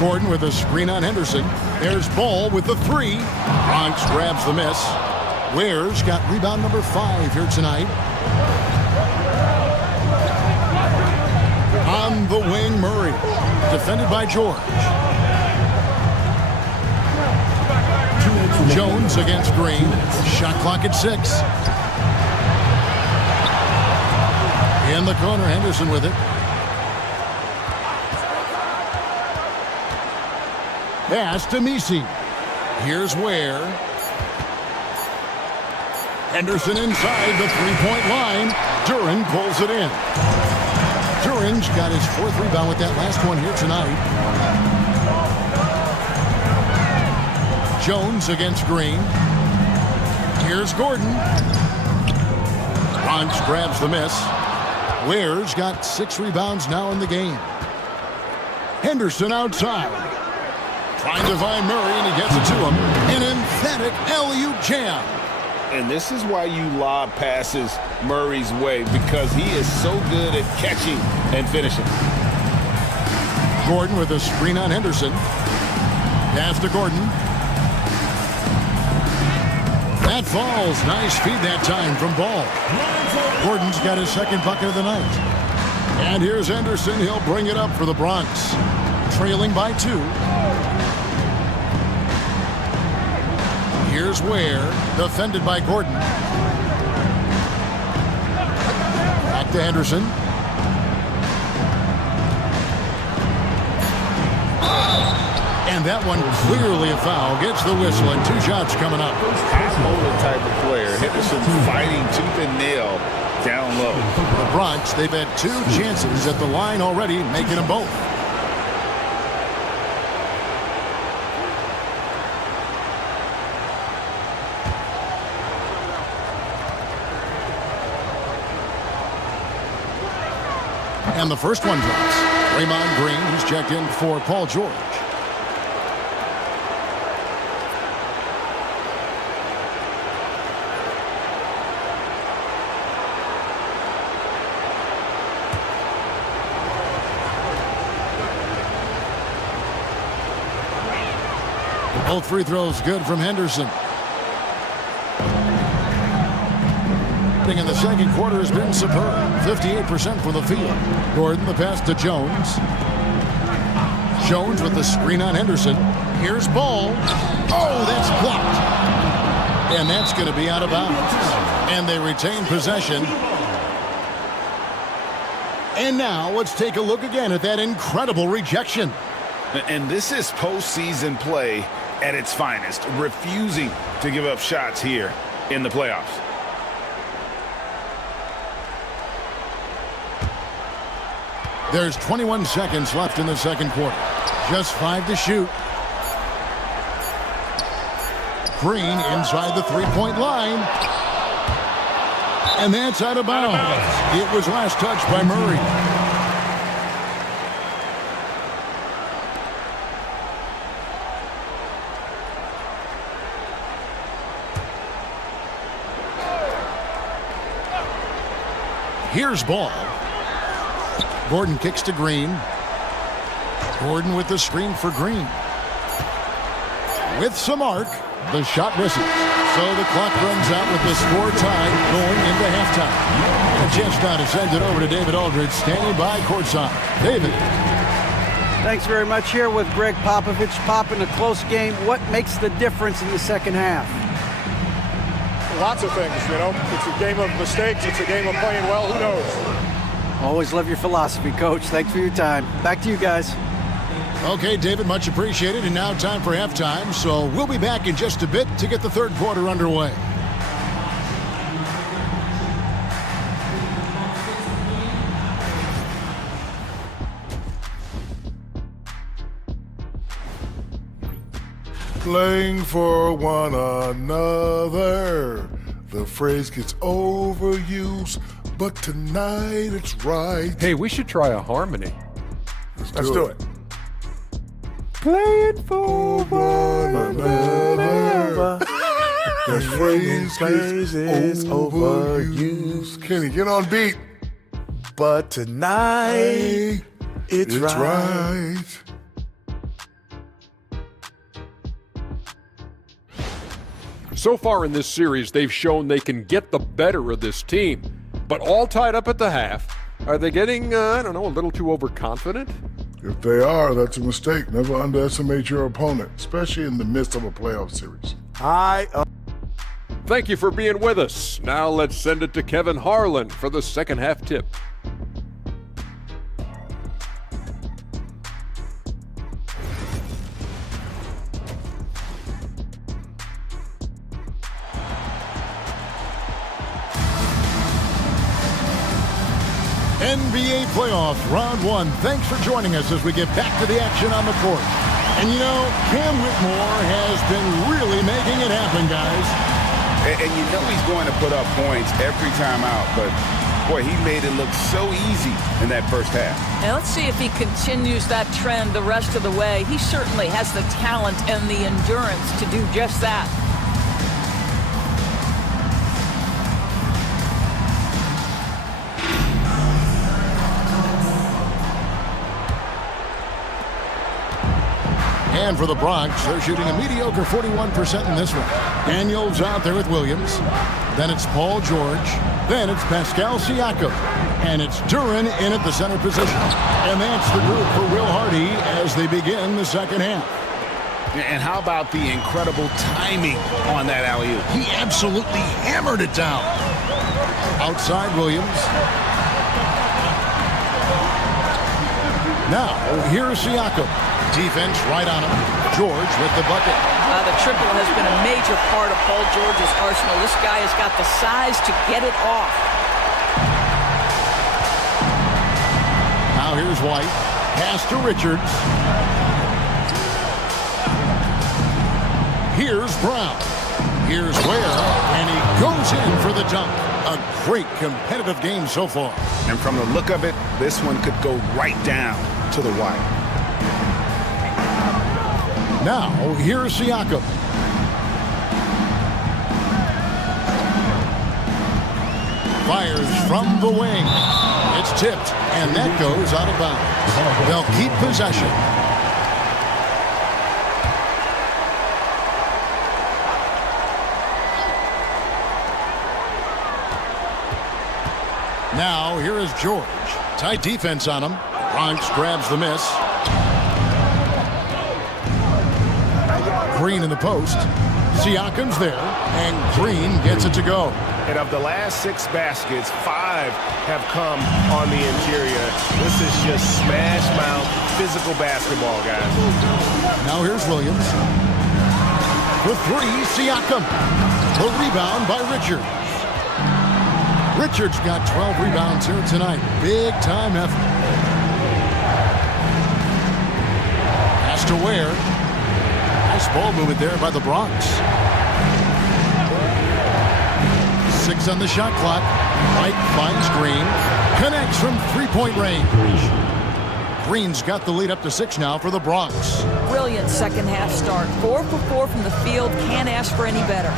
Gordon with a screen on Henderson. There's Ball with the 3. Bronx grabs the miss. Ware's got rebound number 5 here tonight. On the wing, Murray. Defended by George. Jones against Green. Shot clock at 6. In the corner, Henderson with it. Pass to Misi. Here's Ware. Henderson inside the three-point line. Duren pulls it in. Duren's got his 4th rebound with that last one here tonight. Jones against Green. Here's Gordon. Bronx grabs the miss. Ware's got 6 rebounds now in the game. Henderson outside. Trying to find Murray, and he gets it to him. An emphatic alley-oop jam. And this is why you lob passes Murray's way, because he is so good at catching and finishing. Gordon with a screen on Henderson. Pass to Gordon. That falls. Nice feed that time from Ball. Gordon's got his 2nd bucket of the night. And here's Henderson. He'll bring it up for the Bronx. Trailing by 2. Here's Ware. Defended by Gordon. Back to Henderson. And that one clearly a foul. Gets the whistle, and 2 shots coming up. Half-motor type of player. Henderson fighting tooth and nail down low. The Bronx, they've had 2 chances at the line already, making them both. And the first one drops. Draymond Green, who's checked in for Paul George. Both free throws good from Henderson. In the second quarter has been superb. 58% from the field. Gordon, the pass to Jones. Jones with the screen on Henderson. Here's Ball. Oh, that's blocked. And that's going to be out of bounds. And they retain possession. And now let's take a look again at that incredible rejection. And this is postseason play at its finest, refusing to give up shots here in the playoffs. There's 21 seconds left in the second quarter. Just 5 to shoot. Green inside the three-point line. And that's out of bounds. It was last touched by Murray. Here's Ball. Gordon kicks to Green. Gordon with the screen for Green. With some arc, the shot misses. So the clock runs out with the score tied going into halftime. And a chance now to send it over to David Aldridge, standing by courtside. David. Thanks very much. Here with Greg Popovich. Pop, in a close game, what makes the difference in the second half? Lots of things, you know. It's a game of mistakes. It's a game of playing well. Who knows? Always love your philosophy, Coach. Thanks for your time. Back to you guys. Okay, David, much appreciated. And now time for halftime. So we'll be back in just a bit to get the third quarter underway. Playing for one another. The phrase gets overused, but tonight it's right. Hey, we should try a harmony. Let's do it. Playing for one another. The phrase gets overused. Kenny, get on beat. But tonight it's right. So far in this series, they've shown they can get the better of this team. But all tied up at the half, are they getting, a little too overconfident? If they are, that's a mistake. Never underestimate your opponent, especially in the midst of a playoff series. Thank you for being with us. Now let's send it to Kevin Harlan for the second half tip. NBA playoffs, round one. Thanks for joining us as we get back to the action on the court. And you know, Cam Whitmore has been really making it happen, guys. And you know he's going to put up points every time out, but boy, he made it look so easy in that first half. And let's see if he continues that trend the rest of the way. He certainly has the talent and the endurance to do just that. And for the Bronx, they're shooting a mediocre 41% in this one. Daniels out there with Williams. Then it's Paul George. Then it's Pascal Siakam. And it's Duren in at the center position. And that's the group for Will Hardy as they begin the second half. And how about the incredible timing on that alley-oop? He absolutely hammered it down. Outside Williams. Now, here's Siakam. Defense right on him. George with the bucket. The triple has been a major part of Paul George's arsenal. This guy has got the size to get it off. Now here's White. Pass to Richards. Here's Brown. Here's Ware, and he goes in for the dunk. A great competitive game so far. And from the look of it, this one could go right down to the wire. Now, here's Siakam. Fires from the wing. It's tipped, and that goes out of bounds. They'll keep possession. Now, here is George. Tight defense on him. Bronx grabs the miss. Green in the post. Siakam's there, and Green gets it to go. And of the last 6 baskets, 5 have come on the interior. This is just smash mouth physical basketball, guys. Now here's Williams. For 3, Siakam. The rebound by Richards. Richards got 12 rebounds here tonight. Big time effort. Pass to Ware. Nice ball movement there by the Bronx. 6 on the shot clock. White finds Green. Connects from three-point range. Green's got the lead up to 6 now for the Bronx. Brilliant second half start. 4 for 4 from the field. Can't ask for any better.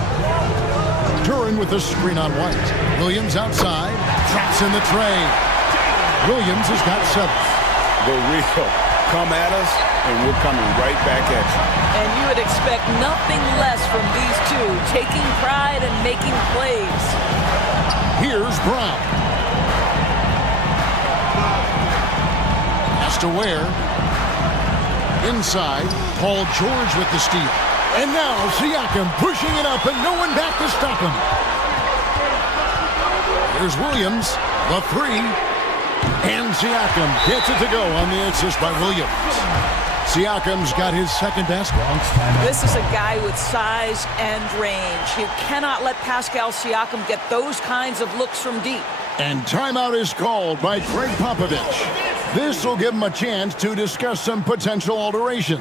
Duran with the screen on White. Williams outside. Drops in the tray. Williams has got 7. The real. Come at us, and we're coming right back at you. And you would expect nothing less from these two, taking pride and making plays. Here's Brown. Pass to Ware. Inside, Paul George with the steal. And now Siakam pushing it up and no one back to stop him. Here's Williams, the 3. And Siakam gets it to go on the assist by Williams. Siakam's got his 2nd basket. This is a guy with size and range. You cannot let Pascal Siakam get those kinds of looks from deep. And timeout is called by Greg Popovich. This will give him a chance to discuss some potential alterations.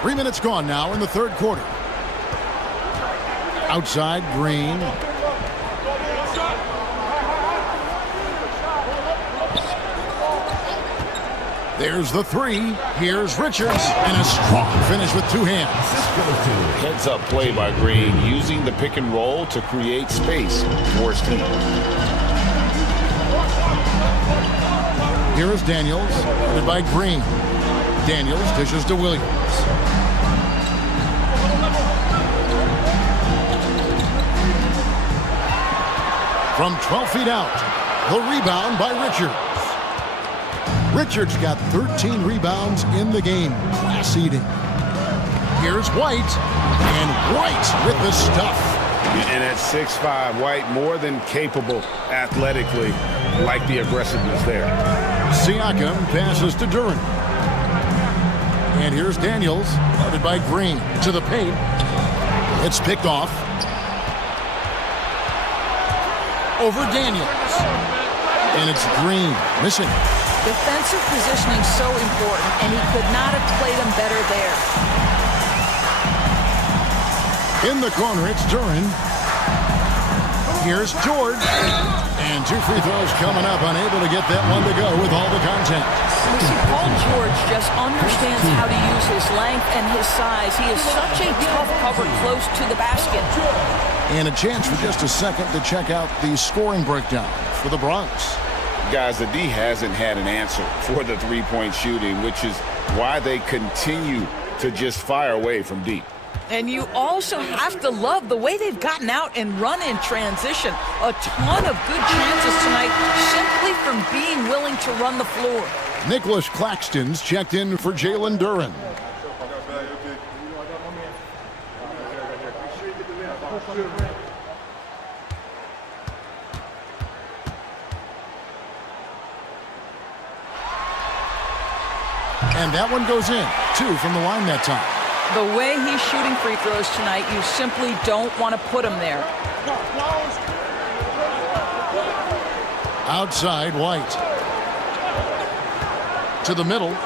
Three minutes gone now in the 3rd quarter. Outside, Green. There's the 3. Here's Richards. And a strong finish with 2 hands. Heads-up play by Green, using the pick and roll to create space for his team. Here is Daniels, headed by Green. Daniels dishes to Williams. From 12 feet out, the rebound by Richards. Richards got 13 rebounds in the game. Class eating. Here's White, and White with the stuff. And at 6'5", White more than capable athletically, like the aggressiveness there. Siakam passes to Duran. And here's Daniels, guarded by Green, to the paint. It's picked off. over Daniels. And it's Green, missing. Defensive positioning so important, and he could not have played him better there. In the corner, it's Duran. Here's George. And 2 free throws coming up, unable to get that one to go with all the contact. You see, Paul George just understands how to use his length and his size. He is such a tough cover close to the basket. And a chance for just a second to check out the scoring breakdown for the Bronx. Guys, the D hasn't had an answer for the three-point shooting, which is why they continue to just fire away from deep. And you also have to love the way they've gotten out and run in transition. A ton of good chances tonight simply from being willing to run the floor. Nicholas Claxton's checked in for Jalen Duran. And that one goes in. 2 from the line that time. The way he's shooting free throws tonight, you simply don't want to put him there. Outside, White. To the middle.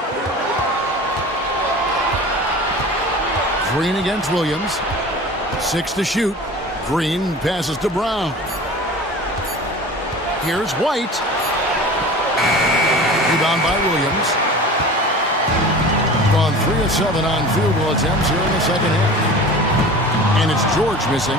Green against Williams. 6 to shoot. Green passes to Brown. Here's White. Rebound by Williams. Gone 3 of 7 on field goal attempts here in the second half. And it's George missing.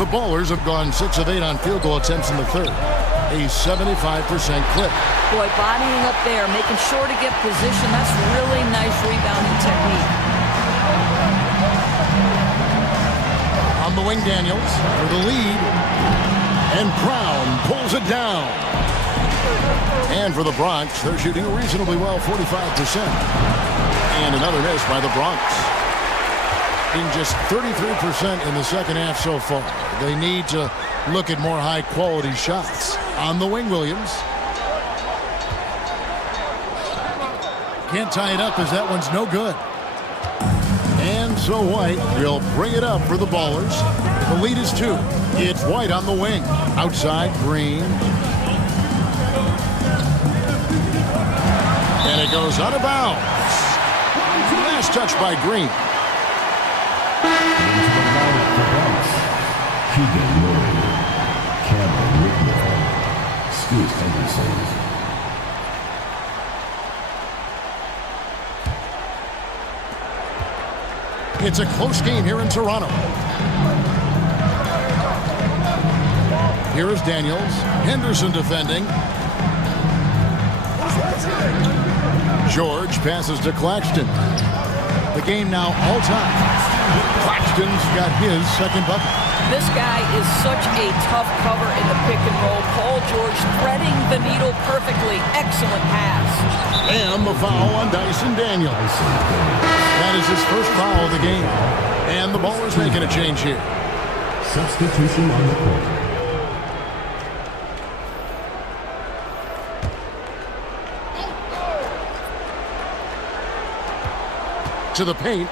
The Ballers have gone 6 of 8 on field goal attempts in the third. A 75% clip. Boy, bodying up there, making sure to get position. That's really nice rebounding technique. On the wing, Daniels for the lead. And Brown pulls it down. And for the Bronx, they're shooting reasonably well, 45%. And another miss by the Bronx. In just 33% in the second half so far. They need to look at more high-quality shots. On the wing, Williams. Can't tie it up as that one's no good. And so White will bring it up for the Ballers. The lead is 2. It's White on the wing. Outside, Green. And it goes out of bounds. Last touch by Green. It's a close game here in Toronto. Here is Daniels. Henderson defending. George passes to Claxton. The game now all-time. Claxton's got his second bucket. This guy is such a tough cover in the pick and roll. Paul George threading the needle perfectly. Excellent pass. And the foul on Dyson Daniels. That is his first foul of the game. And the Ballers making a change here. Substitution on the court. To the paint.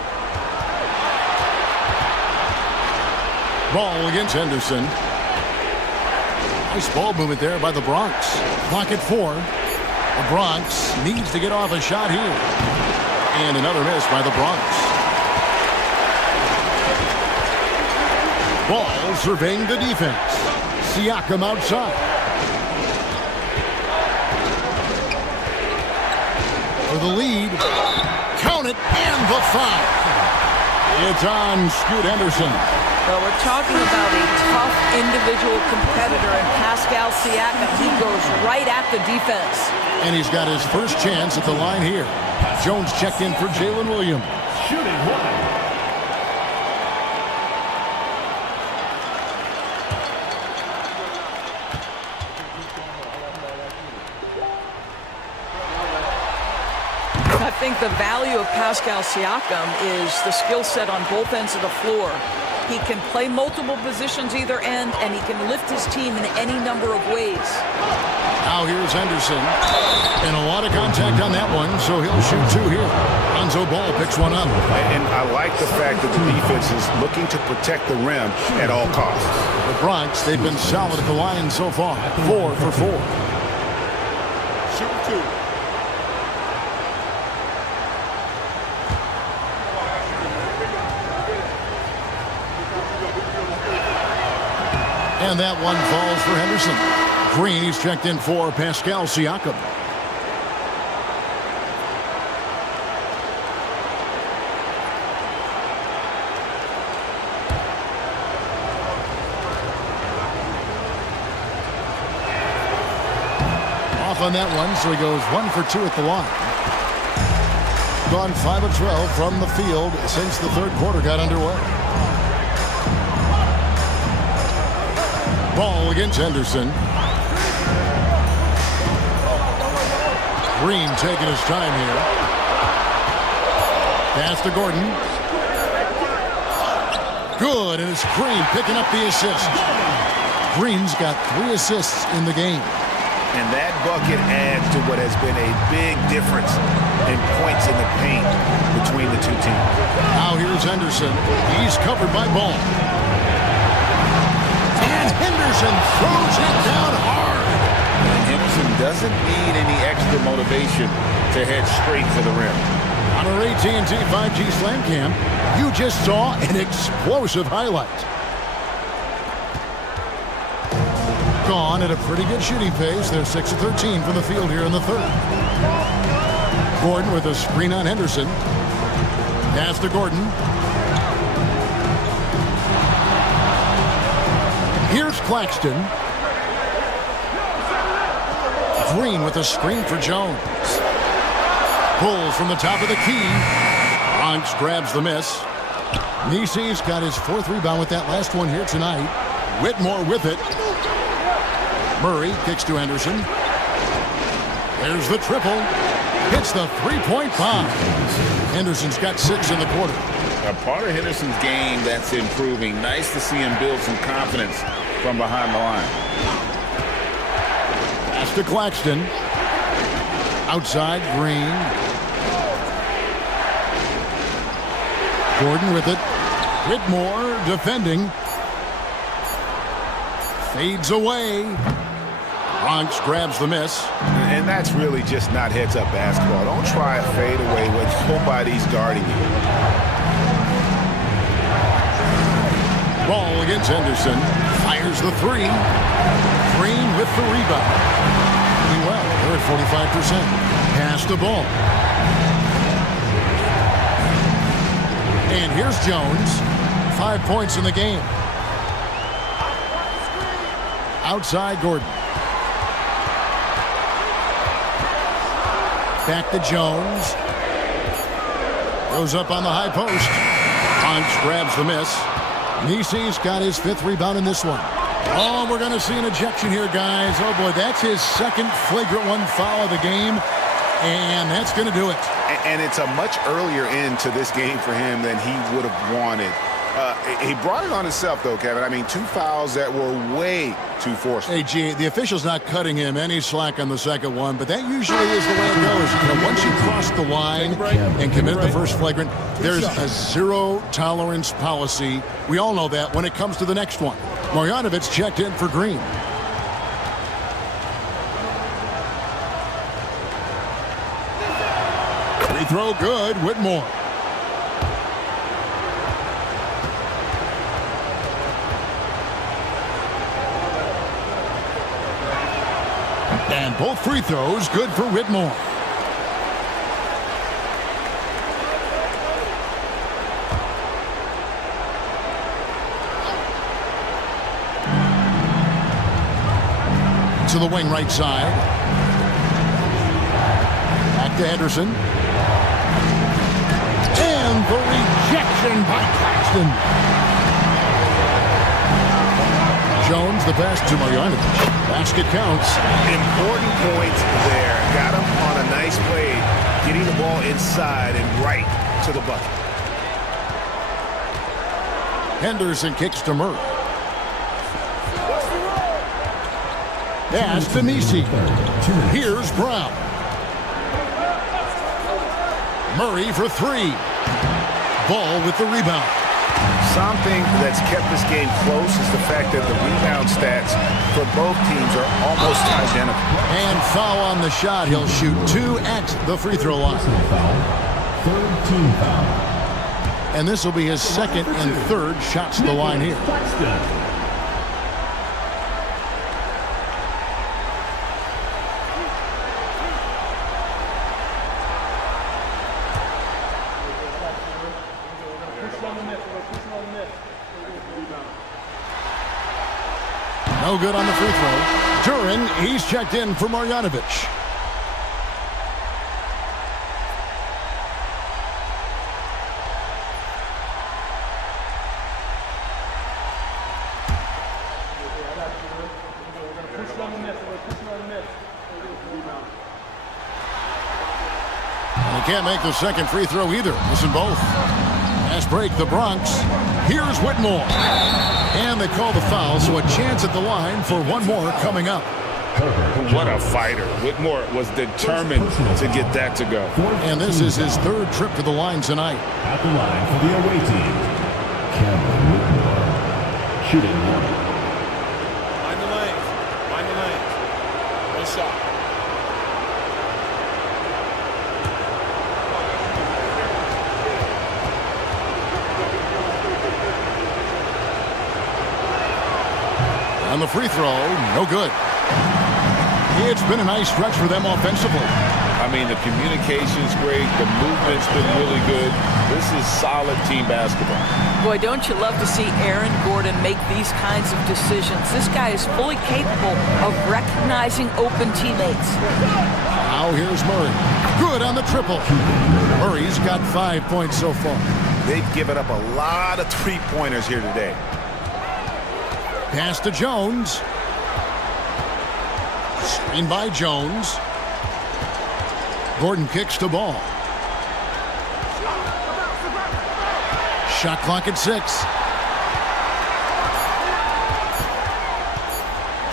Ball against Henderson. Nice ball movement there by the Bronx. Clock at 4. The Bronx needs to get off a shot here. And another miss by the Bronx. Ball surveying the defense. Siakam outside. For the lead. Count it, and the foul. It's on Scoot Henderson. Well, we're talking about a tough individual competitor in Pascal Siakam. He goes right at the defense. And he's got his first chance at the line here. Jones checked in for Jalen Williams. Shooting one. I think the value of Pascal Siakam is the skill set on both ends of the floor. He can play multiple positions either end, and he can lift his team in any number of ways. Now here's Henderson. And a lot of contact on that one, so he'll shoot two here. Lonzo Ball picks one up. And I like the fact that the defense is looking to protect the rim at all costs. The Bronx, they've been solid at the line so far. 4 for 4. Shoot two. And that one falls for Henderson. Green, he's checked in for Pascal Siakam. Off on that one, so he goes 1 for 2 at the line. Gone 5 of 12 from the field since the third quarter got underway. Ball against Henderson. Green taking his time here. Pass to Gordon. Good, and it's Green picking up the assist. Green's got 3 assists in the game. And that bucket adds to what has been a big difference in points in the paint between the two teams. Now here's Henderson. He's covered by Ball. And Henderson throws it down hard. And Henderson doesn't need any extra motivation to head straight for the rim. On our AT&T 5G Slam Cam, you just saw an explosive highlight. Gone at a pretty good shooting pace. They're 6 of 13 from the field here in the third. Gordon with a screen on Henderson. Pass to Gordon. Here's Claxton. Green with a screen for Jones. Pulls from the top of the key. Bronx grabs the miss. Nisi's got his 4th rebound with that last one here tonight. Whitmore with it. Murray kicks to Henderson. There's the triple. Hits the three-point bomb. Henderson's got 6 in the quarter. A part of Henderson's game that's improving. Nice to see him build some confidence from behind the line. Pass to Claxton. Outside, Green. Gordon with it. Whitmore defending. Fades away. Bronx grabs the miss. And that's really just not heads-up basketball. Don't try a fade away when nobody's guarding you. Ball against Henderson. Fires the 3. Green with the rebound. Doing well. They're at 45%. Pass the ball. And here's Jones. 5 points in the game. Outside Gordon. Back to Jones. Goes up on the high post. Bronx grabs the miss. Nisi's got his 5th rebound in this one. Oh, we're going to see an ejection here, guys. Oh, boy, that's his 2nd flagrant one foul of the game. And that's going to do it. And it's a much earlier end to this game for him than he would have wanted. He brought it on himself, though, Kevin. I mean, 2 fouls that were way too forceful. Hey, G, the official's not cutting him any slack on the 2nd one, but that usually is the way it goes. You know, once you cross the line and commit the first flagrant, there's a zero-tolerance policy. We all know that when it comes to the next one. Marjanovic checked in for Green. Free throw good. Whitmore. And both free throws good for Whitmore. To the wing right side. Back to Henderson. And the rejection by Claxton. Jones, the pass to Marjanovic. Basket counts. Important points there. Got him on a nice play, getting the ball inside and right to the bucket. Henderson kicks to Murray. Pass to Nisi. Here's Brown. Murray for three. Ball with the rebound. Something that's kept this game close is the fact that the rebound stats for both teams are almost identical. And foul on the shot. He'll shoot 2 at the free throw line. Third team foul. And this will be his second and third shots to the line here. No good on the free throw. Duran, he's checked in for Marjanovic. And he can't make the second free throw either. Missing both. Fast break, the Bronx. Here's Whitmore. And they call the foul, so a chance at the line for one more coming up. What a fighter. Whitmore was determined to get that to go. And this is his third trip to the line tonight. At the line for the away team, Cameron Whitmore. Shooting one. Mind the lanes. Mind the lanes. Nice shot. On the free throw, no good. It's been a nice stretch for them offensively. I mean, the communication's great. The movement's been really good. This is solid team basketball. Boy, don't you love to see Aaron Gordon make these kinds of decisions. This guy is fully capable of recognizing open teammates. Now here's Murray. Good on the triple. Murray's got 5 points so far. They've given up a lot of three-pointers here today. Pass to Jones. Screen by Jones. Gordon kicks to ball. Shot clock at 6.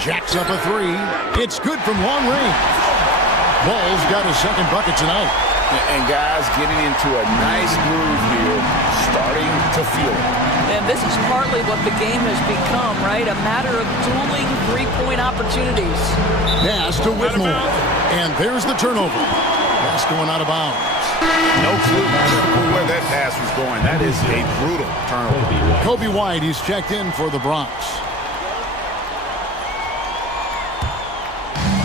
Jacks up a 3. It's good from long range. Ball's got his second bucket tonight. And guys getting into a nice groove here, starting to feel it. And this is partly what the game has become, right? A matter of dueling three-point opportunities. Pass to Whitmore. And there's the turnover. Pass going out of bounds. No clue where that pass was going. That is a brutal turnover. Kobe White, he's checked in for the Bronx.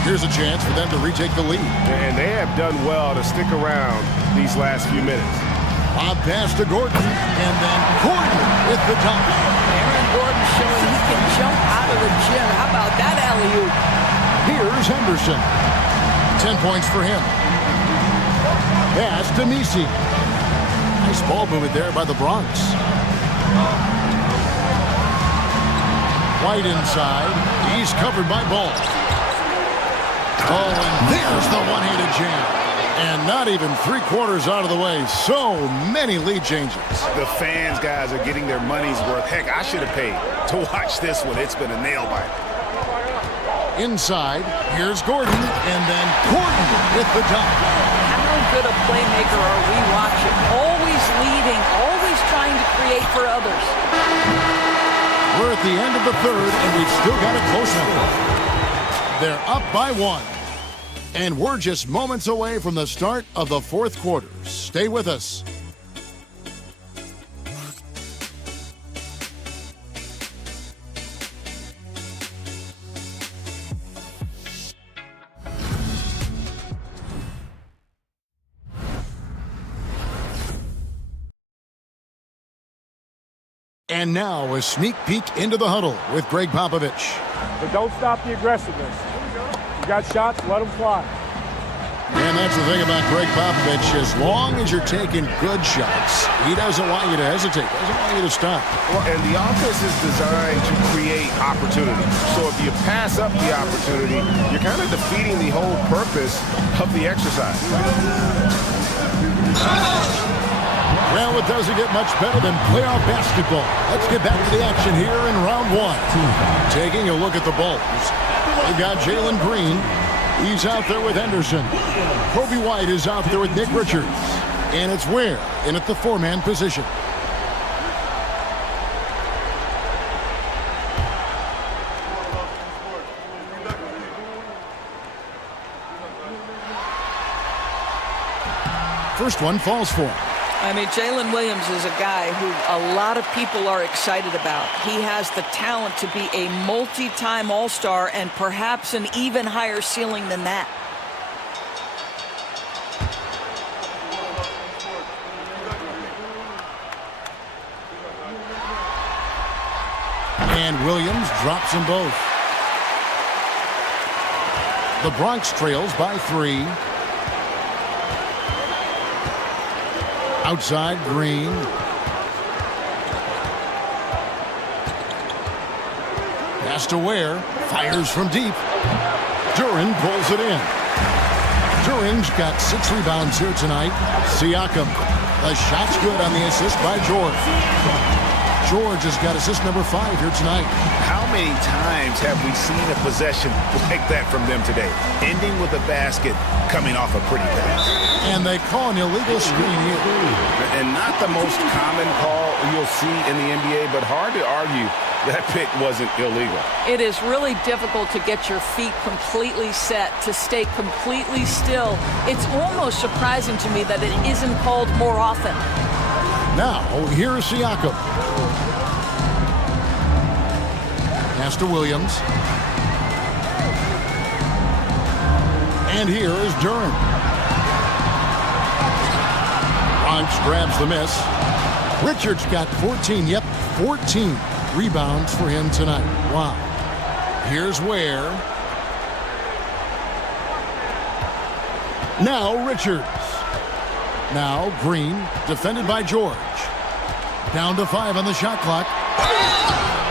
Here's a chance for them to retake the lead. And they have done well to stick around these last few minutes. Bob pass to Gordon. And then Gordon with the dunk. Aaron Gordon showing he can jump out of the gym. How about that alley-oop? Here's Henderson. 10 points for him. Pass to Nisi. Nice ball movement there by the Bronx. White inside. He's covered by Ball. Oh, and there's the one-handed jam. And not even three-quarters out of the way. So many lead changes. The fans, guys, are getting their money's worth. Heck, I should have paid to watch this one. It's been a nail-biter. Inside, here's Gordon, and then Gordon with the dunk. How good a playmaker are we watching? Always leading, always trying to create for others. We're at the end of the third, and we've still got a close one. They're up by 1. And we're just moments away from the start of the fourth quarter. Stay with us. And now a sneak peek into the huddle with Greg Popovich. But don't stop the aggressiveness. You got shots, let them fly. And that's the thing about Greg Popovich. As long as you're taking good shots, he doesn't want you to hesitate. Doesn't want you to stop. Well, and the offense is designed to create opportunities. So if you pass up the opportunity, you're kind of defeating the whole purpose of the exercise. Well, with it doesn't get much better than playoff basketball. Let's get back to the action here in round one. Taking a look at the Bulls. They've got Jalen Green. He's out there with Henderson. Kobe White is out there with Nick Richards. And it's Ware in at the four-man position. First one falls for him. I mean, Jalen Williams is a guy who a lot of people are excited about. He has the talent to be a multi-time All-Star and perhaps an even higher ceiling than that. And Williams drops them both. The Bronx trails by 3. Outside, Green. Pass to Ware. Fires from deep. Duren pulls it in. Duren's got 6 rebounds here tonight. Siakam. The shot's good on the assist by George. George has got assist number 5 here tonight. How many times have we seen a possession like that from them today? Ending with a basket, coming off a pretty pass. And they call an illegal screen here. And not the most common call you'll see in the NBA, but hard to argue that pick wasn't illegal. It is really difficult to get your feet completely set, to stay completely still. It's almost surprising to me that it isn't called more often. Now, here's Siakam. Pass to Williams. And here is Duren. Bronx grabs the miss. Richards got 14. Yep, 14 rebounds for him tonight. Wow. Here's Ware. Now Richards. Now Green, defended by George. Down to 5 on the shot clock.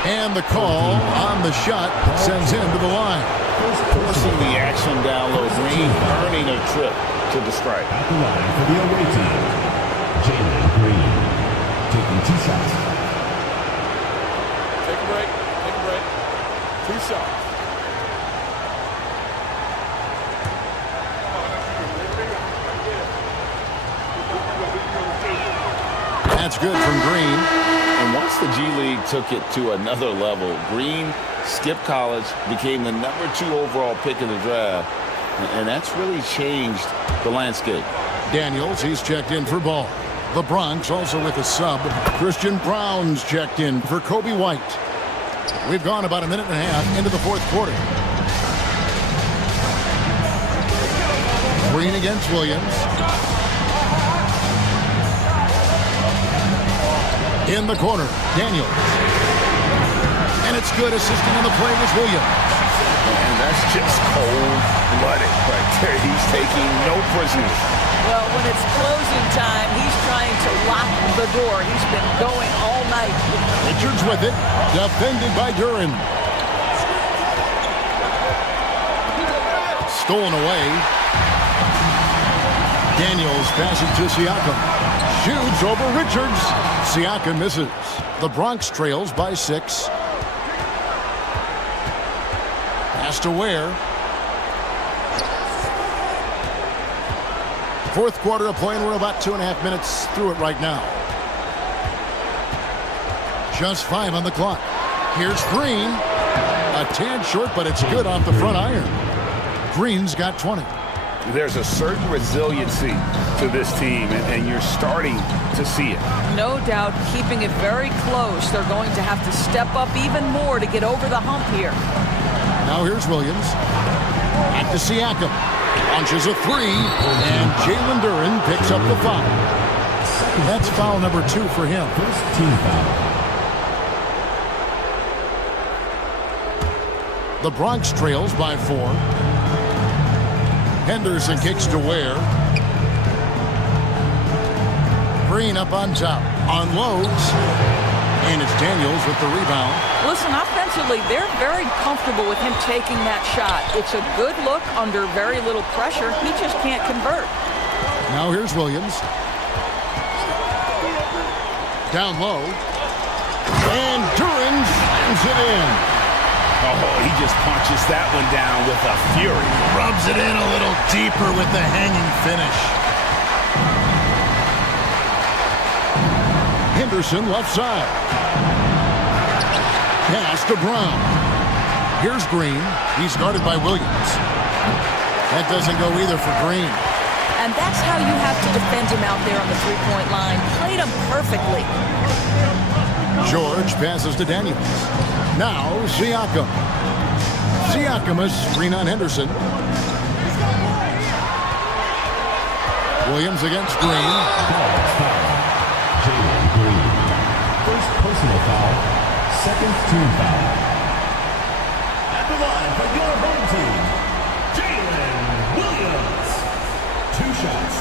And the call on the shot sends him to the line. Forcing the action down low. Green earning a trip to the stripe. At the line for the away team, Jalen Green taking 2 shots. Take a break. Take a break. 2 shots. That's good from Green. And once the G League took it to another level, Green skipped college, became the number 2 overall pick in the draft, and that's really changed the landscape. Daniels, he's checked in for Ball. The Bronx also with a sub. Christian Brown's checked in for Kobe White. We've gone about a minute and a half into the fourth quarter. Green against Williams. In the corner, Daniels. And it's good. Assisting on the play was Williams. And that's just cold-blooded right there. He's taking no prisoners. Well, when it's closing time, he's trying to lock the door. He's been going all night. Richards with it. Defended by Duren. Stolen away. Daniels passes to Siakam. Shoots over Richards. Siakam misses. The Bronx trails by 6. Pass to Ware. Fourth quarter of play, and we're about 2.5 minutes through it right now. Just 5 on the clock. Here's Green. A tad short, but it's good off the front iron. Green's got 20. There's a certain resiliency to this team, and you're starting to see it. No doubt, keeping it very close. They're going to have to step up even more to get over the hump here. Now here's Williams. Back to Siakam. Launches a 3, and Jalen Duren picks up the foul. That's foul number 2 for him. First team foul. The Bronx trails by 4. Henderson kicks to Ware. Green up on top. Unloads. And it's Daniels with the rebound. Listen, offensively, they're very comfortable with him taking that shot. It's a good look under very little pressure. He just can't convert. Now here's Williams. Down low. And Duran slams it in. Oh, he just punches that one down with a fury. Rubs it in a little deeper with the hanging finish. Henderson left side. Pass to Brown. Here's Green. He's guarded by Williams. That doesn't go either for Green. And that's how you have to defend him out there on the three-point line. Played him perfectly. George passes to Daniels. Now Siakam. Siakam is screen on Henderson. Williams against Green. Jalen Green. First personal foul. Second team foul. At the line for your home team, Jalen Williams. 2 shots.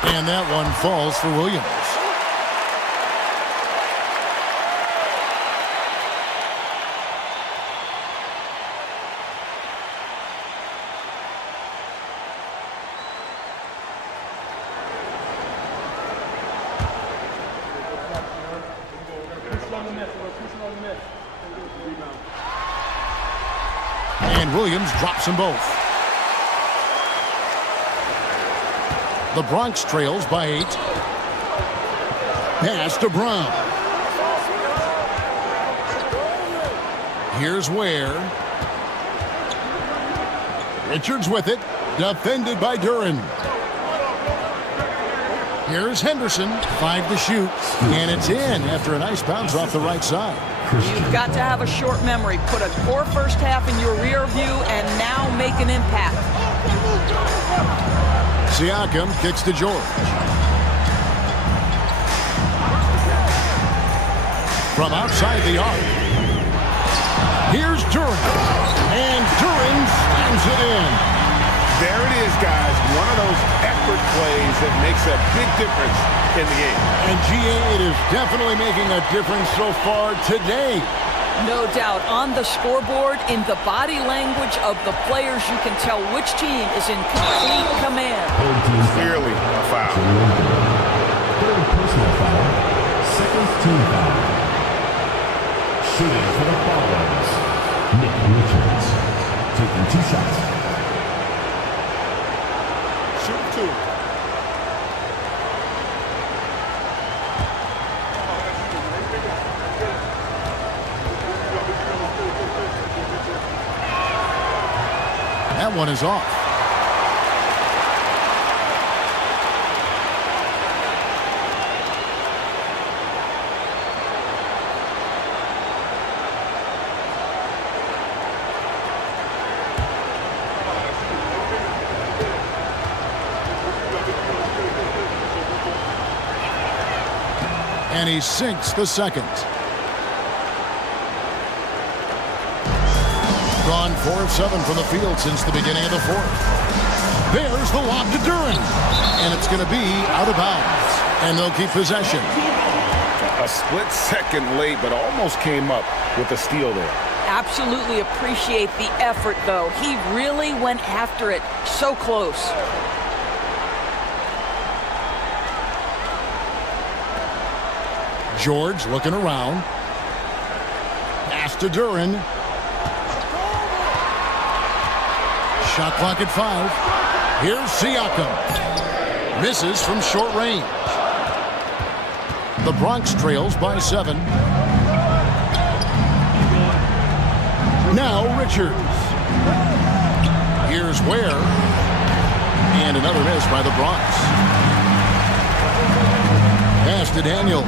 And that one falls for Williams. And Williams drops them both. The Bronx trails by 8. Pass to Brown. Here's Ware. Richards with it. Defended by Duran. Here's Henderson. 5 to shoot. And it's in after a nice bounce off the right side. You've got to have a short memory. Put a poor first half in your rear view and now make an impact. Siakam kicks to George. From outside the arc. Here's Duran. And Duran slams it in. There it is, guys. One of those effort plays that makes a big difference in the game. And GA, it is definitely making a difference so far today. No doubt. On the scoreboard, in the body language of the players, you can tell which team is in complete command. Clearly a foul. Third personal foul. Second team foul. Shooting for the Ballers, Nick Richards. Taking 2 shots. Shoot 2. That one is off. And he sinks the second. Gone 4 of 7 from the field since the beginning of the fourth. There's the lob to Duran. And it's going to be out of bounds. And they'll keep possession. A split second late, but almost came up with a steal there. Absolutely appreciate the effort, though. He really went after it. So close. George looking around. Pass to Duran. Shot clock at 5. Here's Siakam. Misses from short range. The Bronx trails by 7. Now Richards. Here's Ware. And another miss by the Bronx. Pass to Daniels.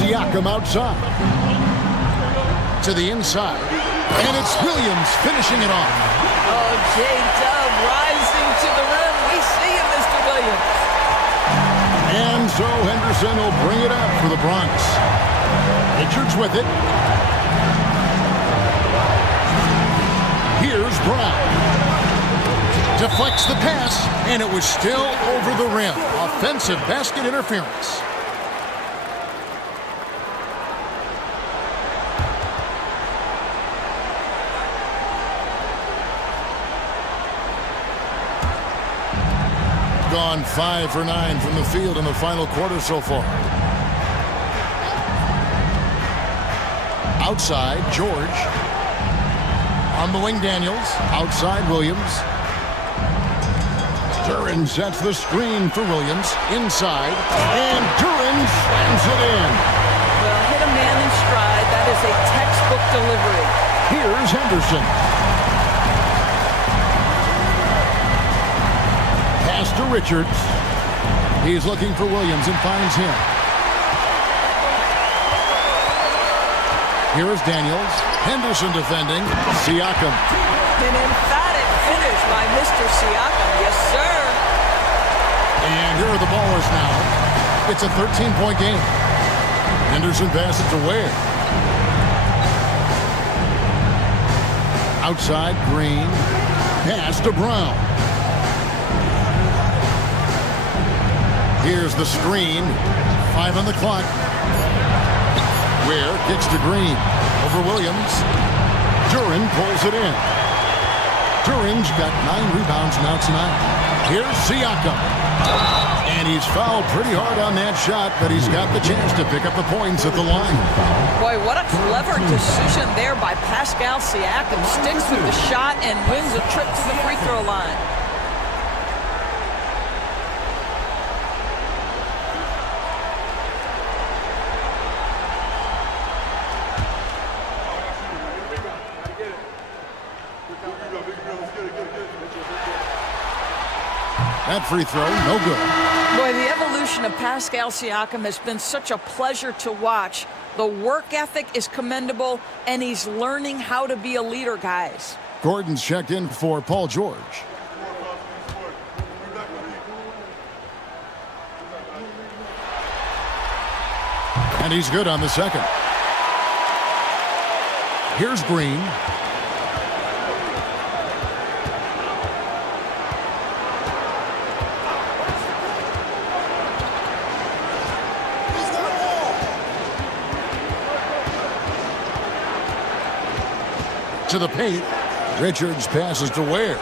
Siakam outside. To the inside. And it's Williams finishing it off. Oh, J-Dub rising to the rim. We see you, Mr. Williams. And so Henderson will bring it up for the Bronx. Richards with it. Here's Brown. Deflects the pass, and it was still over the rim. Offensive basket interference. gone 5 for 9 from the field in the final quarter so far. Outside, George. On the wing, Daniels. Outside, Williams. Duran sets the screen for Williams. Inside. And Duran slams it in. Well, hit a man in stride. That is a textbook delivery. Here's Henderson. Pass to Richards. He's looking for Williams and finds him. Here is Daniels. Henderson defending. Siakam. An emphatic finish by Mr. Siakam. Yes, sir. And here are the Ballers now. It's a 13-point game. Henderson passes to Ware. Outside, Green. Pass to Brown. Here's the screen. 5 on the clock. Ware kicks to Green. Over Williams. Duran pulls it in. Duran's got 9 rebounds now tonight. Here's Siakam. And he's fouled pretty hard on that shot, but he's got the chance to pick up the points at the line. Boy, what a clever decision there by Pascal Siakam. Sticks with the shot and wins a trip to the free throw line. That free throw, no good. Boy, the evolution of Pascal Siakam has been such a pleasure to watch. The work ethic is commendable, and he's learning how to be a leader, guys. Gordon's checked in for Paul George. And he's good on the second. Here's Green. To the paint. Richards passes to Ware.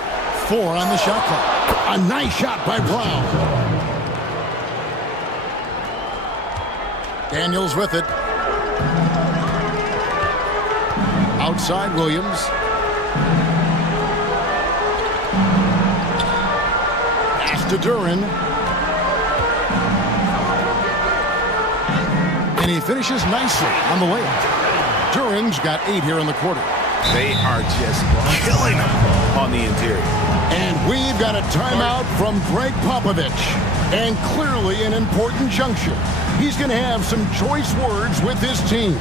4 on the shot clock. A nice shot by Brown. Daniels with it. Outside, Williams. Pass to Duran. And he finishes nicely on the layup. Duran's got 8 here in the quarter. They are just killing them on the interior. And we've got a timeout from Greg Popovich. And clearly an important juncture. He's going to have some choice words with his team.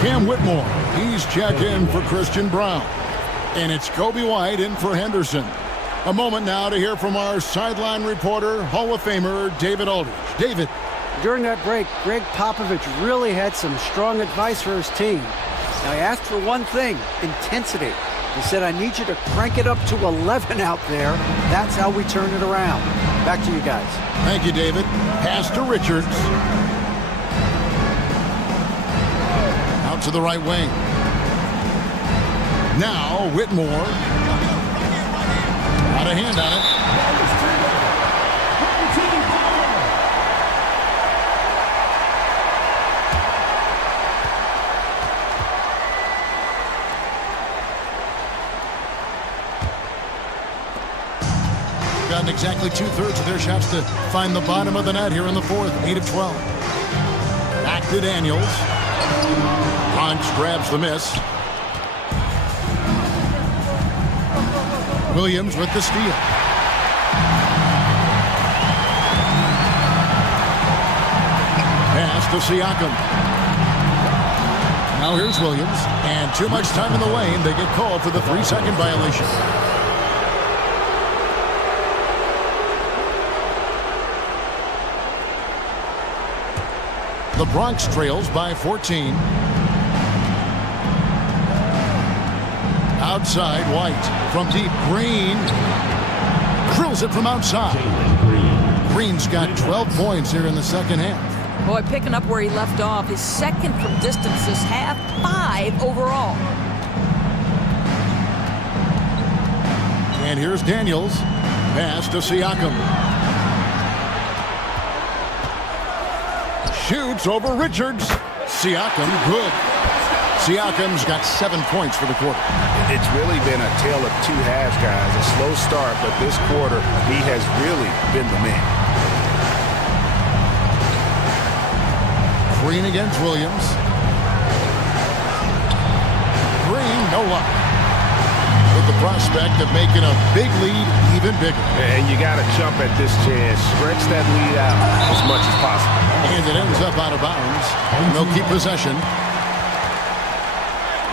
Cam Whitmore, he's checked in for Christian Brown. And it's Kobe White in for Henderson. A moment now to hear from our sideline reporter, Hall of Famer David Aldridge. David. During that break, Greg Popovich really had some strong advice for his team. Now, he asked for one thing, intensity. He said, I need you to crank it up to 11 out there. That's how we turn it around. Back to you guys. Thank you, David. Pass to Richards. Out to the right wing. Now Whitmore. Got a hand on it. Gotten exactly 2/3 of their shots to find the bottom of the net here in the fourth. 8 of 12. Back to Daniels. Bronx grabs the miss. Williams with the steal. Pass to Siakam. Now here's Williams. And too much time in the lane. They get called for the 3-second violation. The Bronx trails by 14. Outside, White. From deep, Green. Drills it from outside. Green's got 12 points here in the second half. Boy, picking up where he left off. His second from distance this half, 5 overall. And here's Daniels. Pass to Siakam. Shoots over Richards. Siakam, good. Siakam's got 7 points for the quarter. It's really been a tale of two halves, guys. A slow start, but this quarter, he has really been the man. Green against Williams. Green, no luck. With the prospect of making a big lead even bigger. And you got to jump at this chance. Stretch that lead out as much as possible. And it ends up out of bounds. And they'll keep possession.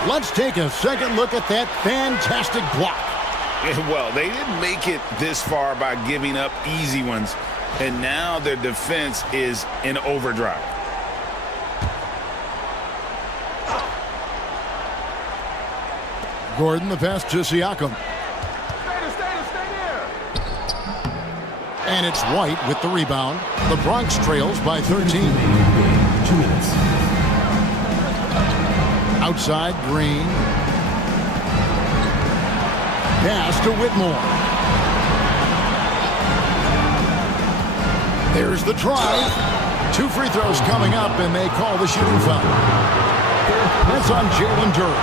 Let's take a second look at that fantastic block. Well, they didn't make it this far by giving up easy ones. And now their defense is in overdrive. Gordon, the pass to Siakam. And it's White with the rebound. The Bronx trails by 13. 2 minutes. Outside, Green. Pass to Whitmore. There's the try. 2 free throws coming up, and they call the shooting foul. That's on Jalen Durant.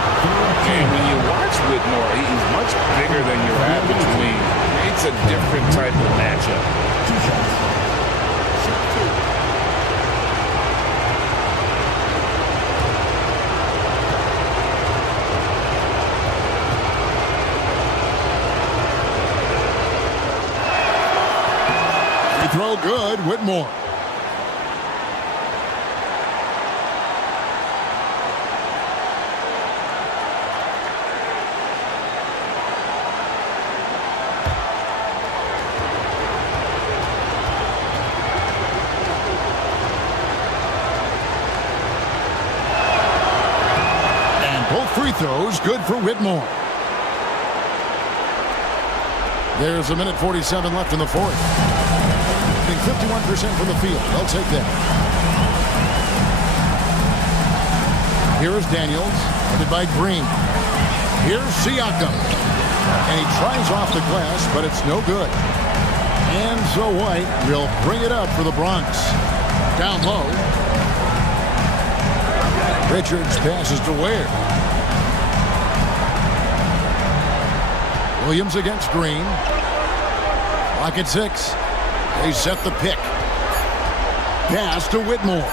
And when you watch Whitmore, he's much bigger than your average wing. It's a different type of matchup. 2 shots. Free throw good, Whitmore. Free throws good for Whitmore. There's 1:47 left in the fourth. I think 51% from the field. They'll take that. Here's Daniels, headed by Green. Here's Siakam. And he tries off the glass, but it's no good. And so White will bring it up for the Bronx. Down low. Richards passes to Ware. Williams against Green. Clock at 6. They set the pick. Pass to Whitmore.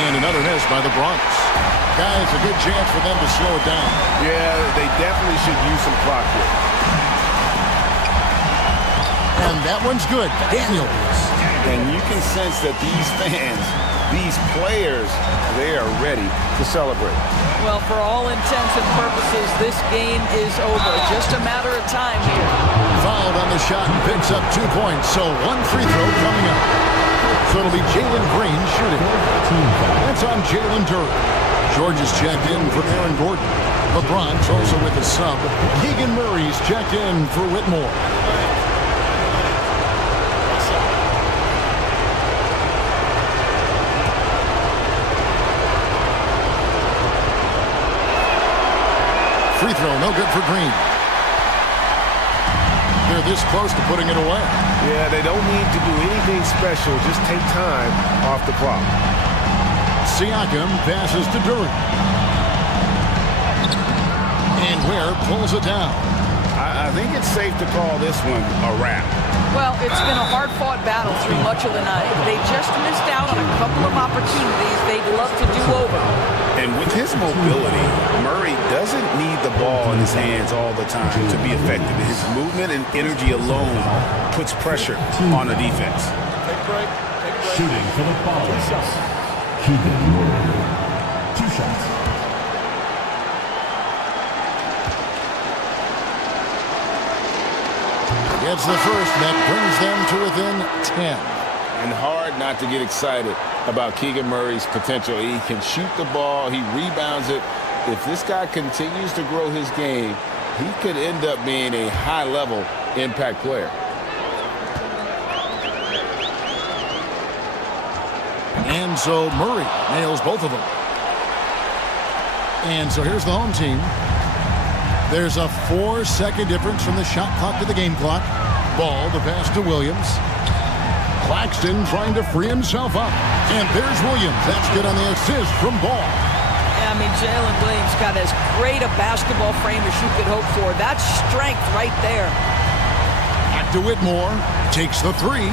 And another miss by the Bronx. Guys, a good chance for them to slow it down. Yeah, they definitely should use some clock here. And that one's good. Daniels. And you can sense that these fans, these players, they are ready to celebrate. Well, for all intents and purposes, this game is over. Just a matter of time here. Fouled on the shot and picks up 2 points. So 1 free throw coming up. So it'll be Jalen Green shooting. That's on Jalen Durant. George is checked in for Aaron Gordon. The Bronx also with a sub. Keegan Murray's checked in for Whitmore. Free throw, no good for Green. Their they're this close to putting it away. Yeah, they don't need to do anything special. Just take time off the clock. Siakam passes to Durant. And Ware pulls it down. I think it's safe to call this one a wrap. Well, it's been a hard-fought battle through much of the night. They just missed out on a couple of opportunities they'd love to do over. And with his mobility, Murray doesn't need the ball in his hands all the time to be effective. His movement and energy alone puts pressure on the defense. Take a break. Take a break. Shooting for the Bullets. Keegan Murray. 2 shots. Gets the first, and that brings them to within 10. And hard not to get excited about Keegan Murray's potential. He can shoot the ball. He rebounds it. If this guy continues to grow his game, he could end up being a high-level impact player. And so Murray nails both of them. And so here's the home team. There's a 4-second difference from the shot clock to the game clock. Ball, the pass to Williams. Claxton trying to free himself up. And there's Williams. That's good on the assist from Ball. Yeah, I mean, Jalen Williams got as great a basketball frame as you could hope for. That's strength right there. Back to Whitmore. Takes the three.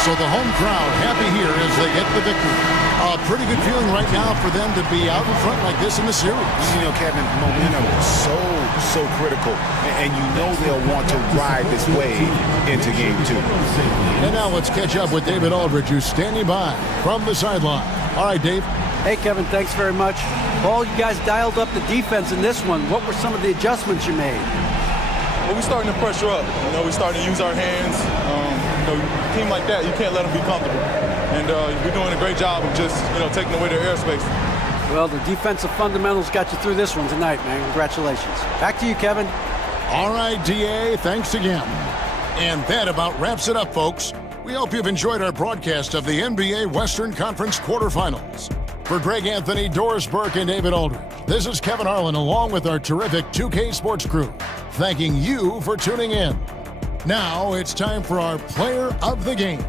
So the home crowd happy here as they get the victory. A pretty good feeling right now for them to be out in front like this in the series. You know, Kevin, momentum is so critical. And you know they'll want to ride this wave into game 2. And now let's catch up with David Aldridge, who's standing by from the sideline. All right, Dave. Hey, Kevin, thanks very much. Paul, you guys dialed up the defense in this one. What were some of the adjustments you made? Well, we're starting to pressure up. You know, we're starting to use our hands. You know, a team like that, you can't let them be comfortable. And we're doing a great job of just, taking away their airspace. Well, the defensive fundamentals got you through this one tonight, man. Congratulations. Back to you, Kevin. All right, DA, thanks again. And that about wraps it up, folks. We hope you've enjoyed our broadcast of the NBA Western Conference quarterfinals. For Greg Anthony, Doris Burke, and David Aldridge, this is Kevin Harlan along with our terrific 2K Sports crew, thanking you for tuning in. Now it's time for our Player of the Game.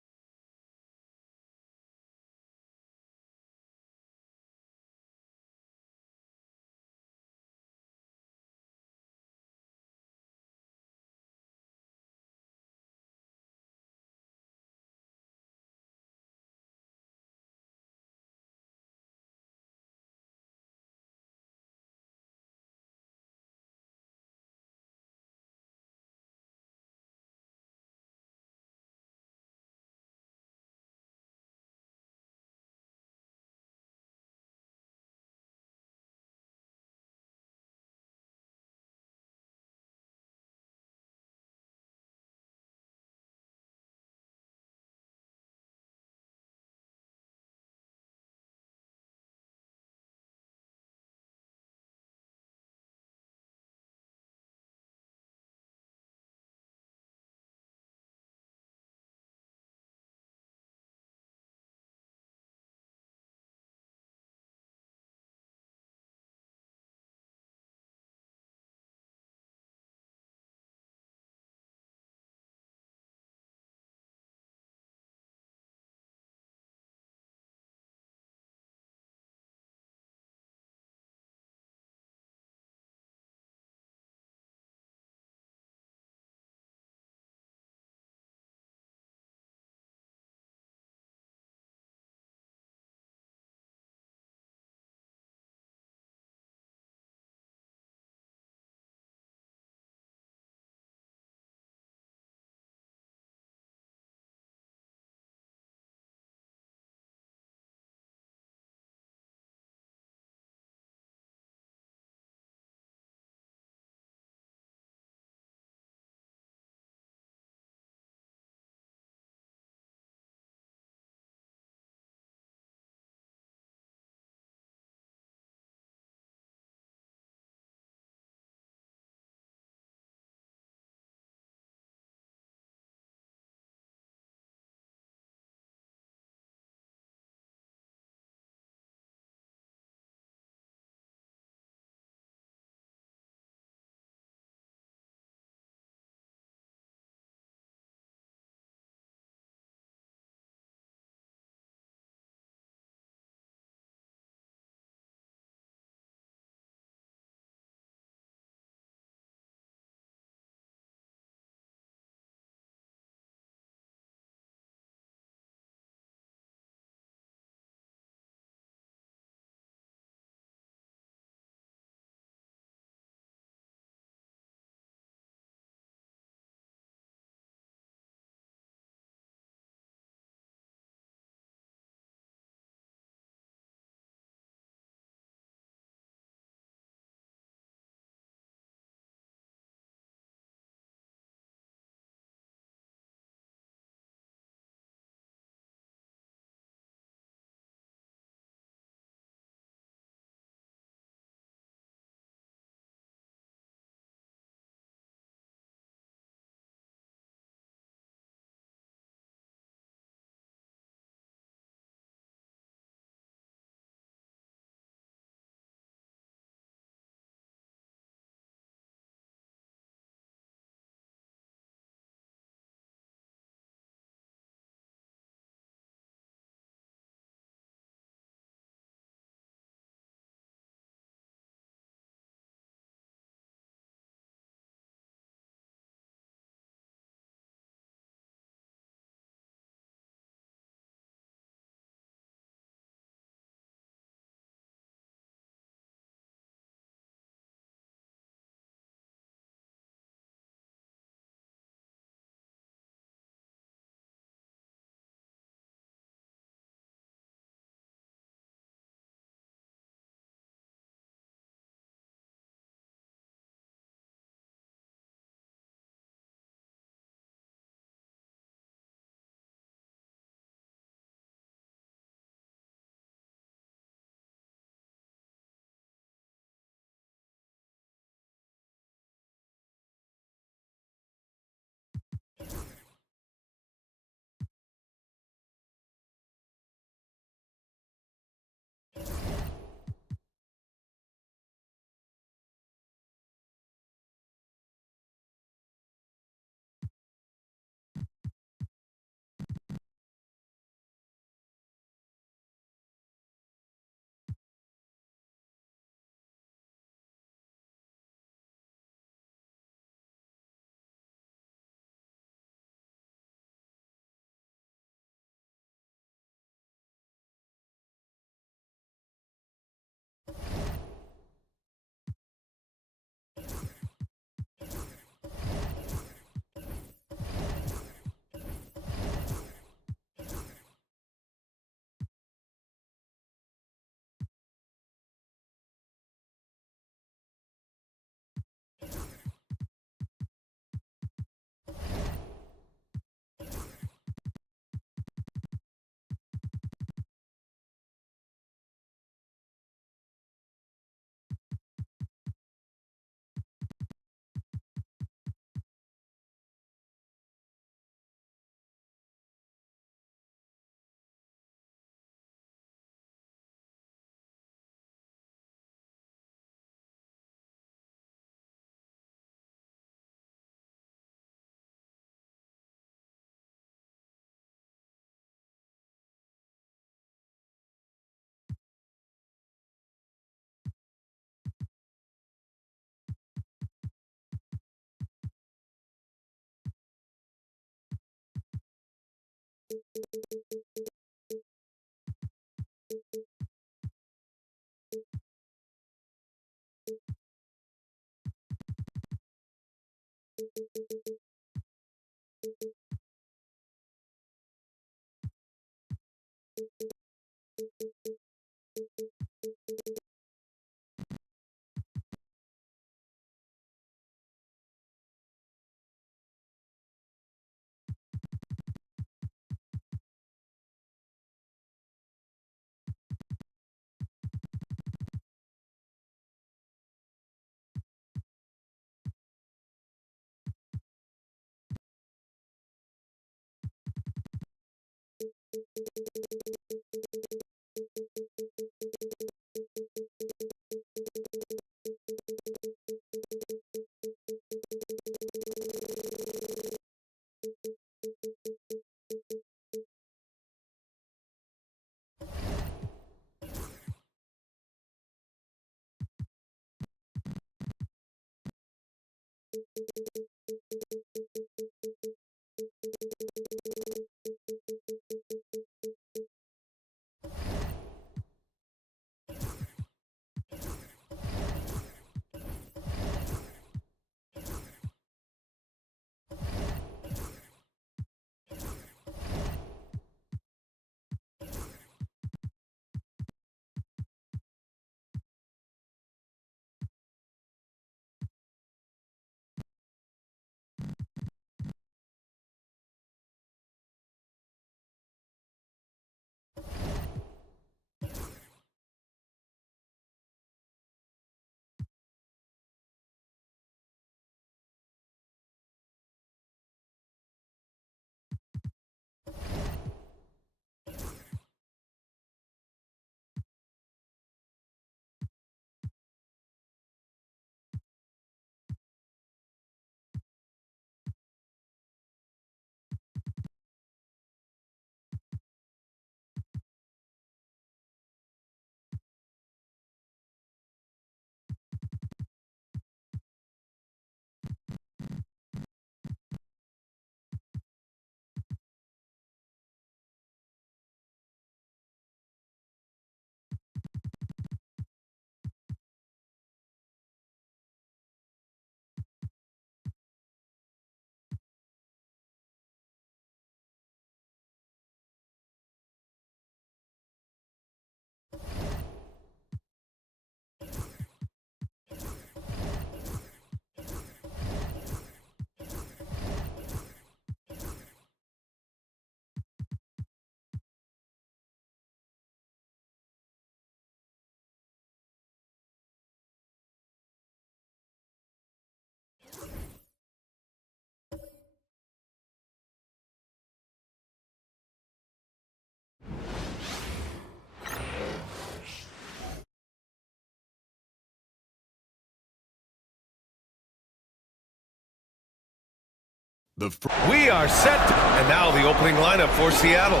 We are set, and now the opening lineup for Seattle.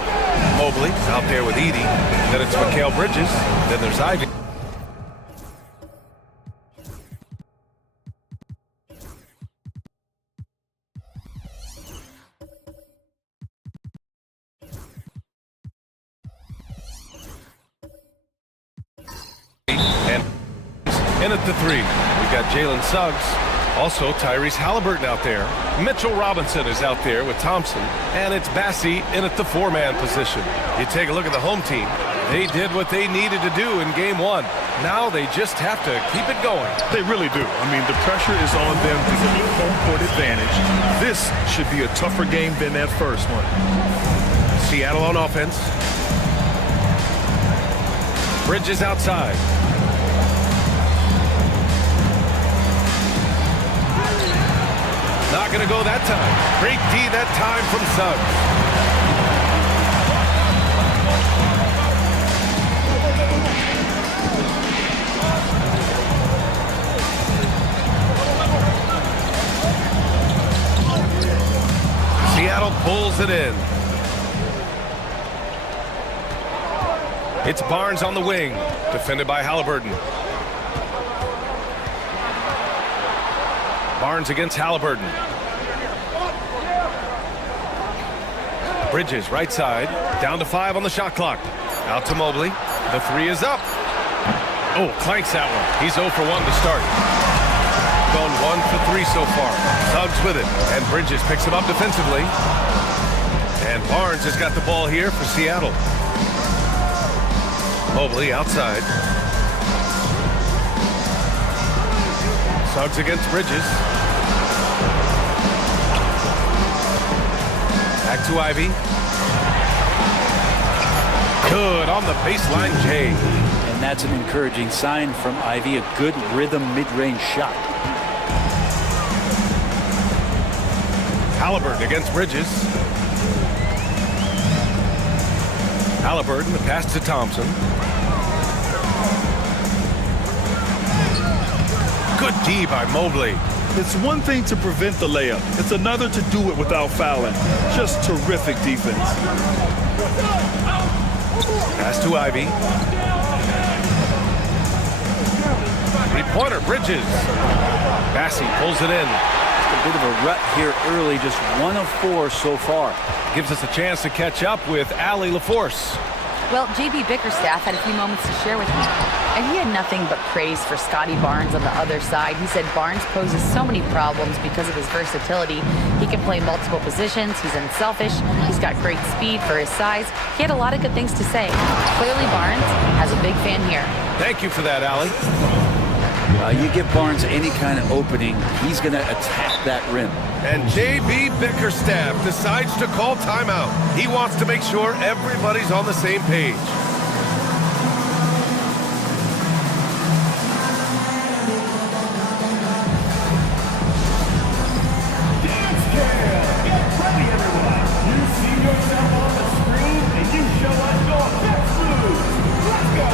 Mobley out there with Edie. Then it's Mikal Bridges. Then there's Ivy. And in at the 3, we got Jalen Suggs. Also, Tyrese Halliburton out there. Mitchell Robinson is out there with Thompson. And it's Bassey in at the 4-man position. You take a look at the home team. They did what they needed to do in Game 1. Now they just have to keep it going. They really do. I mean, the pressure is on them to keep home court advantage. This should be a tougher game than that first one. Seattle on offense. Bridges outside. Not going to go that time. Great D that time from Suggs. Seattle pulls it in. It's Barnes on the wing, defended by Halliburton. Barnes against Halliburton. Bridges, right side. Down to 5 on the shot clock. Out to Mobley. The 3 is up. Oh, clanks that one. He's 0 for 1 to start. Gone 1 for 3 so far. Suggs with it. And Bridges picks him up defensively. And Barnes has got the ball here for Seattle. Mobley outside. Suggs against Bridges. Back to Ivy. Good on the baseline, Jay. And that's an encouraging sign from Ivy. A good rhythm mid-range shot. Halliburton against Bridges. Halliburton, the pass to Thompson. Good D by Mobley. It's one thing to prevent the layup. It's another to do it without fouling. Just terrific defense. Pass to Ivy. Three-pointer, Bridges. Bassey pulls it in. Just a bit of a rut here early, just 1 of 4 so far. Gives us a chance to catch up with Allie LaForce. Well, J.B. Bickerstaff had a few moments to share with me, and he had nothing but praise for Scotty Barnes on the other side. He said Barnes poses so many problems because of his versatility. He can play multiple positions. He's unselfish. He's got great speed for his size. He had a lot of good things to say. Clearly, Barnes has a big fan here. Thank you for that, Allie. You give Barnes any kind of opening, he's going to attack that rim. And J.B. Bickerstaff decides to call timeout. He wants to make sure everybody's on the same page. Dance Cam! Get ready, everyone! You see yourself on the screen, and you show us your best moves. Let's go!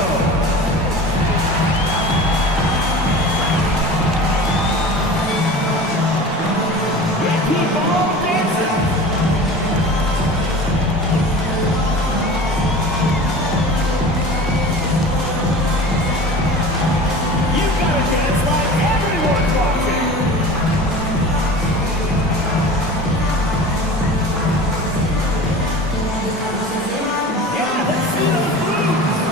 Keep on dancing! You gotta dance like everyone's watching! Yeah, let's see those moves!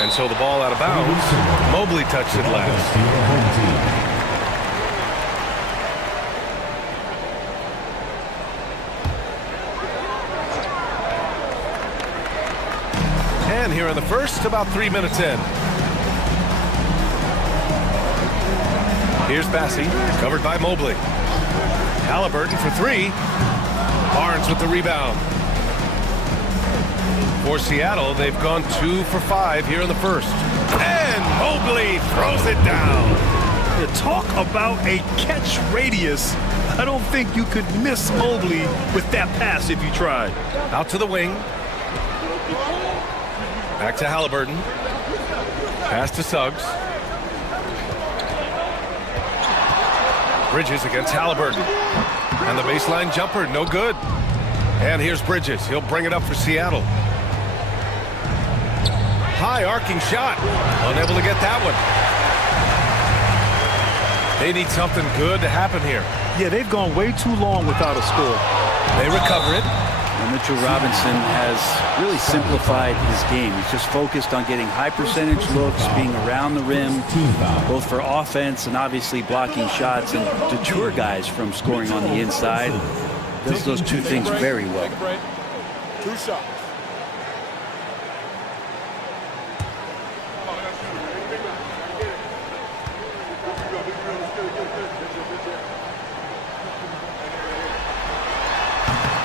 And so the ball out of bounds. Mobley touched it last. And here in the first, about 3 minutes in. Here's Bassey, covered by Mobley. Halliburton for 3. Barnes with the rebound. For Seattle, they've gone 2 for 5 here in the first. And Mobley throws it down. To talk about a catch radius, I don't think you could miss Mobley with that pass if you tried. Out to the wing. Back to Halliburton. Pass to Suggs. Bridges against Halliburton. And the baseline jumper, no good. And here's Bridges. He'll bring it up for Seattle. High arcing shot. Unable to get that one. They need something good to happen here. Yeah, they've gone way too long without a score. They recover it. And Mitchell Robinson has really simplified his game. He's just focused on getting high percentage looks, being around the rim, both for offense and obviously blocking shots and deter guys from scoring on the inside. Does those two things very well. Take a break. 2 shots.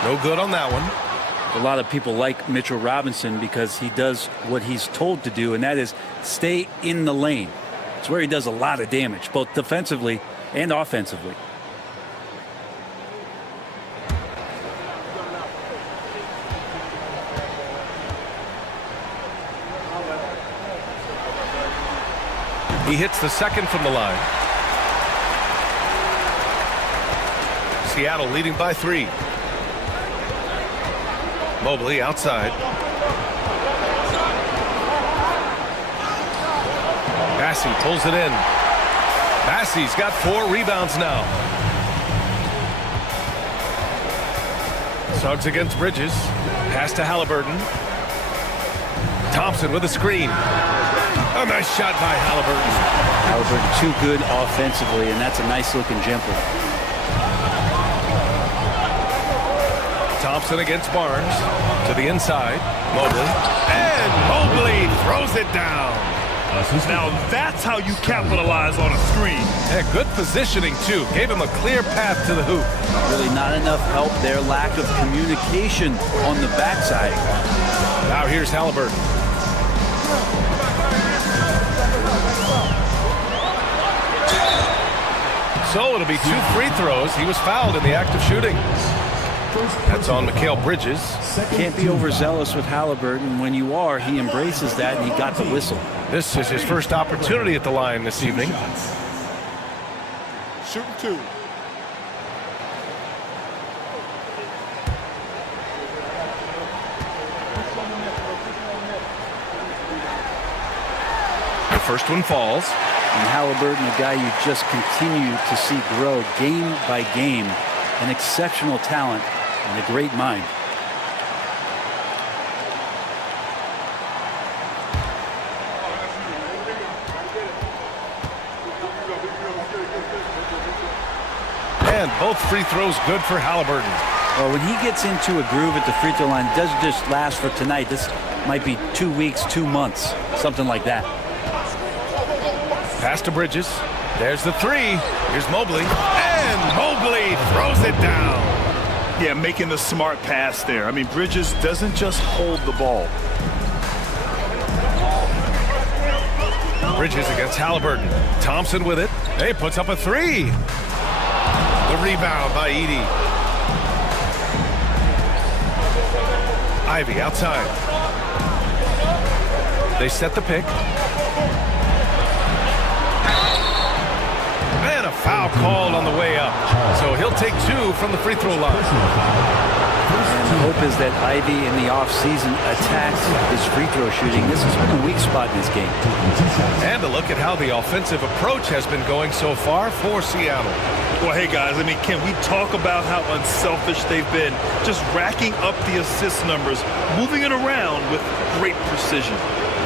No good on that one. A lot of people like Mitchell Robinson because he does what he's told to do, and that is stay in the lane. It's where he does a lot of damage, both defensively and offensively. He hits the second from the line. Seattle leading by 3. Mobley outside. Massey pulls it in. Massey's got 4 rebounds now. Suggs against Bridges. Pass to Halliburton. Thompson with a screen. A nice shot by Halliburton. Halliburton too good offensively, and that's a nice looking jumper. Thompson against Barnes. To the inside. Mobley. And Mobley throws it down. Now that's how you capitalize on a screen. Yeah, good positioning, too. Gave him a clear path to the hoop. Really not enough help there. Lack of communication on the backside. Now here's Halliburton. So it'll be 2 free throws. He was fouled in the act of shooting. That's on Mikal Bridges. Can't be overzealous with Halliburton. When you are, he embraces that, and he got the whistle. This is his first opportunity at the line this evening. Shooting 2. The first one falls. And Halliburton, a guy you just continue to see grow game by game. An exceptional talent and a great mind. And both free throws good for Halliburton. Well, when he gets into a groove at the free throw line, it doesn't just last for tonight. This might be 2 weeks, 2 months, something like that. Pass to Bridges. There's the 3. Here's Mobley. And Mobley throws it down. Yeah, making the smart pass there. I mean, Bridges doesn't just hold the ball. Bridges against Halliburton. Thompson with it. He puts up a 3. The rebound by Edey. Ivy outside. They set the pick. And a foul called on the way up. So he'll take 2 from the free throw line. And the hope is that Ivy in the offseason attacks his free throw shooting. This has been a weak spot in this game. And a look at how the offensive approach has been going so far for Seattle. Well, hey, guys, I mean, can we talk about how unselfish they've been? Just racking up the assist numbers, moving it around with great precision.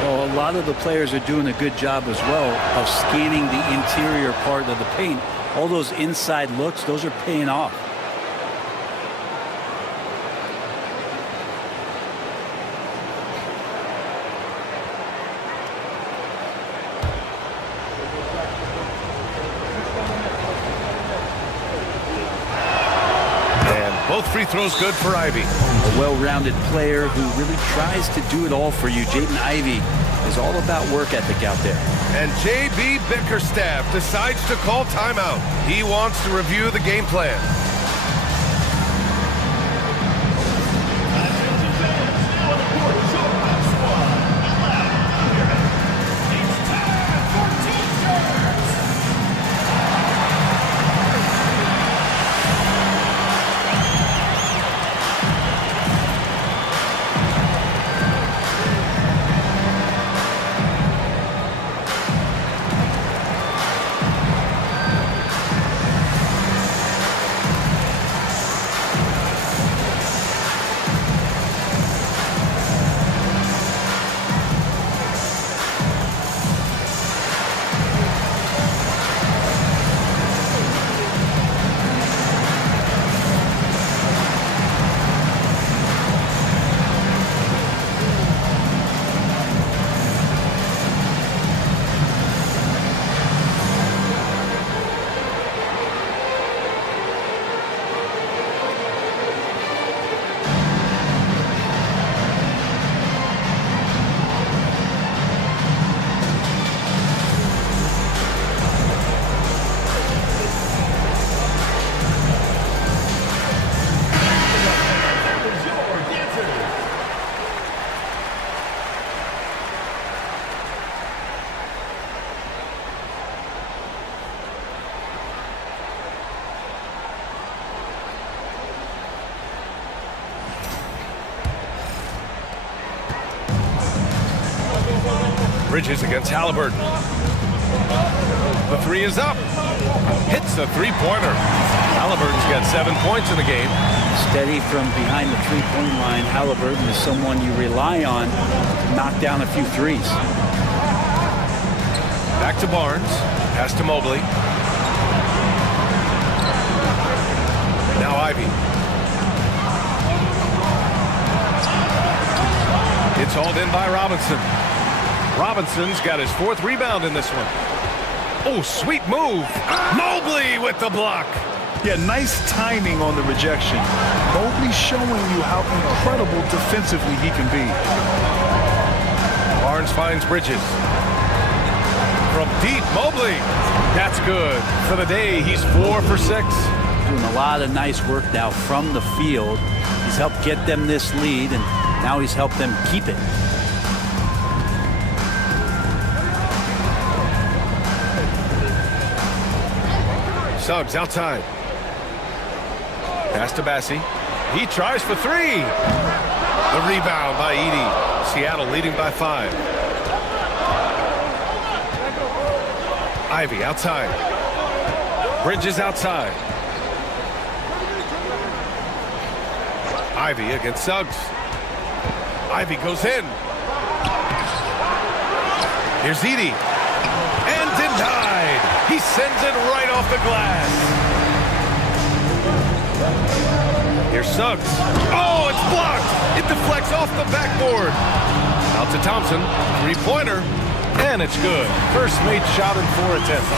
Well, a lot of the players are doing a good job as well of scanning the interior part of the paint. All those inside looks, those are paying off. Both free throws good for Ivy. A well-rounded player who really tries to do it all for you. Jaden Ivey is all about work ethic out there. And J.B. Bickerstaff decides to call timeout. He wants to review the game plan. Bridges against Halliburton. The three is up. Hits the three-pointer. Halliburton's got 7 points in the game. Steady from behind the three-point line. Halliburton is someone you rely on to knock down a few threes. Back to Barnes. Pass to Mobley. Now Ivy. It's hauled in by Robinson. Robinson's got his 4th rebound in this one. Oh, sweet move. Mobley with the block. Yeah, nice timing on the rejection. Mobley showing you how incredible defensively he can be. Barnes finds Bridges. From deep, Mobley. That's good. For the day, he's 4 for 6. Doing a lot of nice work now from the field. He's helped get them this lead, and now he's helped them keep it. Suggs outside. Pass to Bassi. He tries for 3. The rebound by Edey. Seattle leading by 5. Ivy outside. Bridges outside. Ivy against Suggs. Ivy goes in. Here's Edey. And denied. He sends it right off the glass. Here's Suggs. Oh, it's blocked. It deflects off the backboard. Out to Thompson. Three-pointer. And it's good. First made shot in 4 attempts.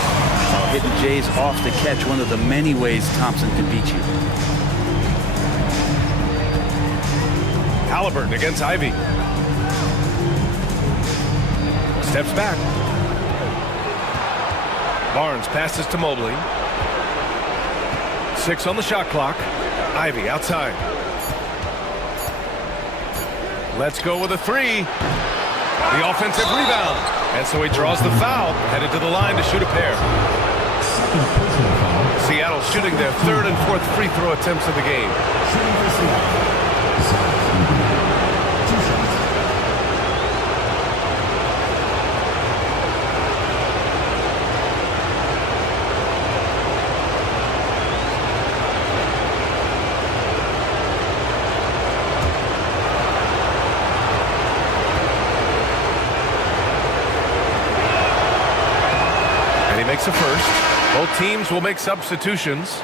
Hitting Jays off the catch, one of the many ways Thompson can beat you. Halliburton against Ivy. Steps back. Barnes passes to Mobley. 6 on the shot clock. Ivy outside. Let's go with a 3. The offensive rebound. And so he draws the foul, headed to the line to shoot a pair. Seattle shooting their 3rd and 4th free throw attempts of the game. Makes a first. Both teams will make substitutions.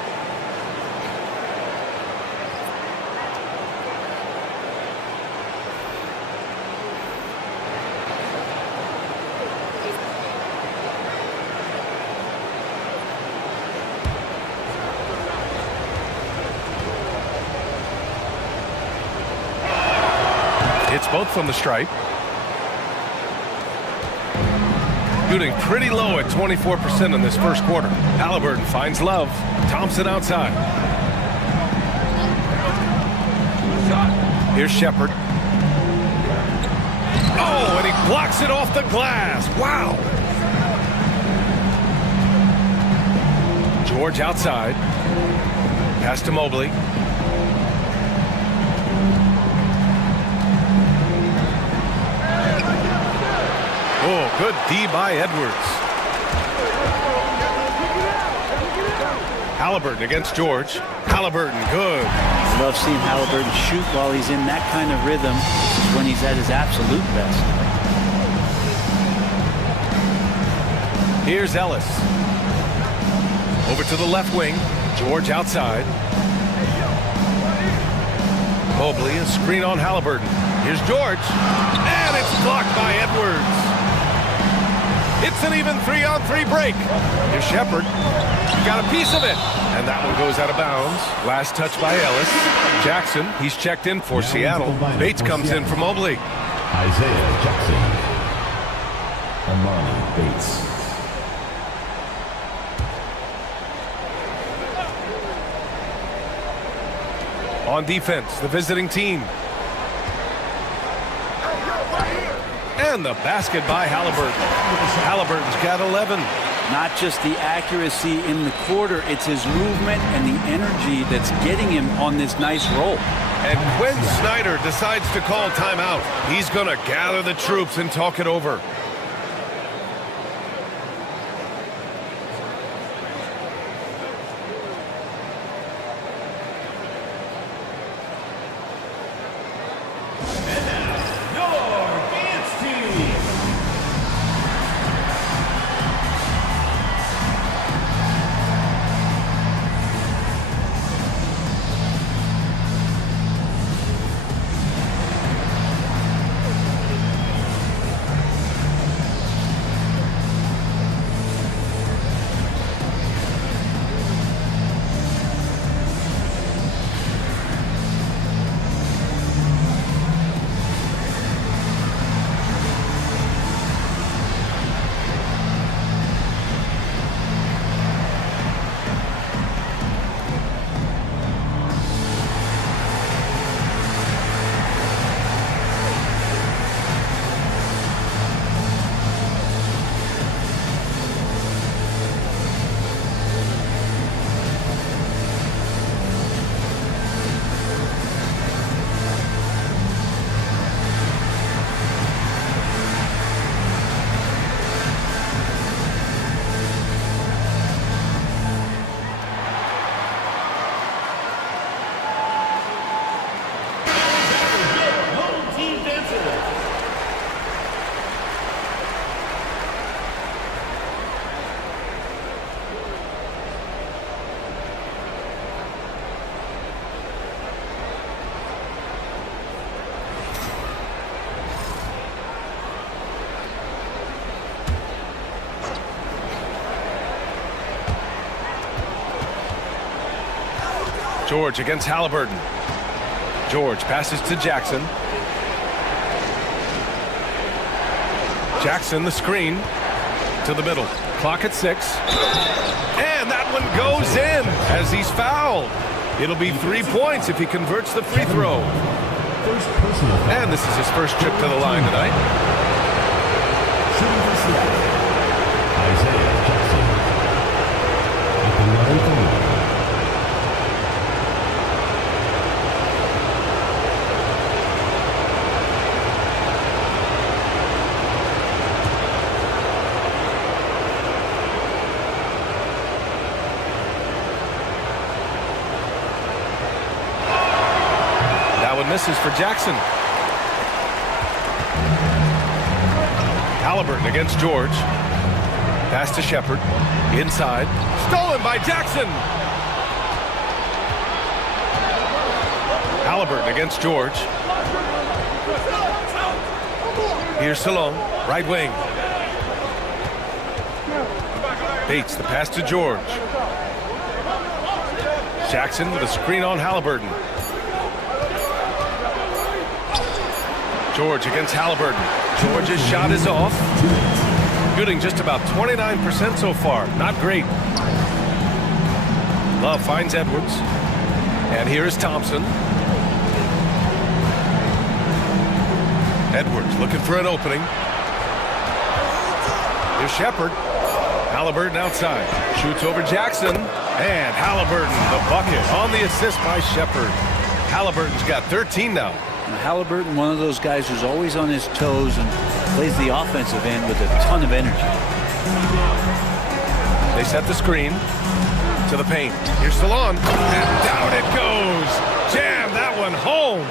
It's both from the stripe. Shooting pretty low at 24% in this first quarter. Halliburton finds Love. Thompson outside. Here's Shepard. Oh, and he blocks it off the glass. Wow. George outside. Pass to Mobley. Oh, good D by Edwards. Halliburton against George. Halliburton, good. I love seeing Halliburton shoot while he's in that kind of rhythm. This is when he's at his absolute best. Here's Ellis. Over to the left wing. George outside. Mobley, a screen on Halliburton. Here's George. And it's blocked by Edwards. It's an even 3-on-3 break. Here's Shepard. Got a piece of it. And that one goes out of bounds. Last touch by Ellis. Jackson, he's checked in for Seattle. Bates comes in for Mobley. Isaiah Jackson. Amani Bates. On defense, the visiting team. And the basket by Halliburton. Halliburton's got 11. Not just the accuracy in the quarter, it's his movement and the energy that's getting him on this nice roll. And Quinn Snyder decides to call timeout. He's going to gather the troops and talk it over. George against Halliburton. George passes to Jackson. Jackson, the screen to the middle. Clock at 6. And that one goes in as he's fouled. It'll be 3 points if he converts the free throw. And this is his first trip to the line tonight. Misses for Jackson. Halliburton against George. Pass to Shepard. Inside. Stolen by Jackson. Halliburton against George. Here's Salone. Right wing. Bates, the pass to George. Jackson with a screen on Halliburton. George against Halliburton. George's shot is off. Shooting just about 29% so far. Not great. Love finds Edwards. And here is Thompson. Edwards looking for an opening. Here's Shepard. Halliburton outside. Shoots over Jackson. And Halliburton, the bucket on the assist by Shepard. Halliburton's got 13 now. Halliburton, one of those guys who's always on his toes and plays the offensive end with a ton of energy. They set the screen to the paint. Here's Salon, and down it goes. Jam that one home.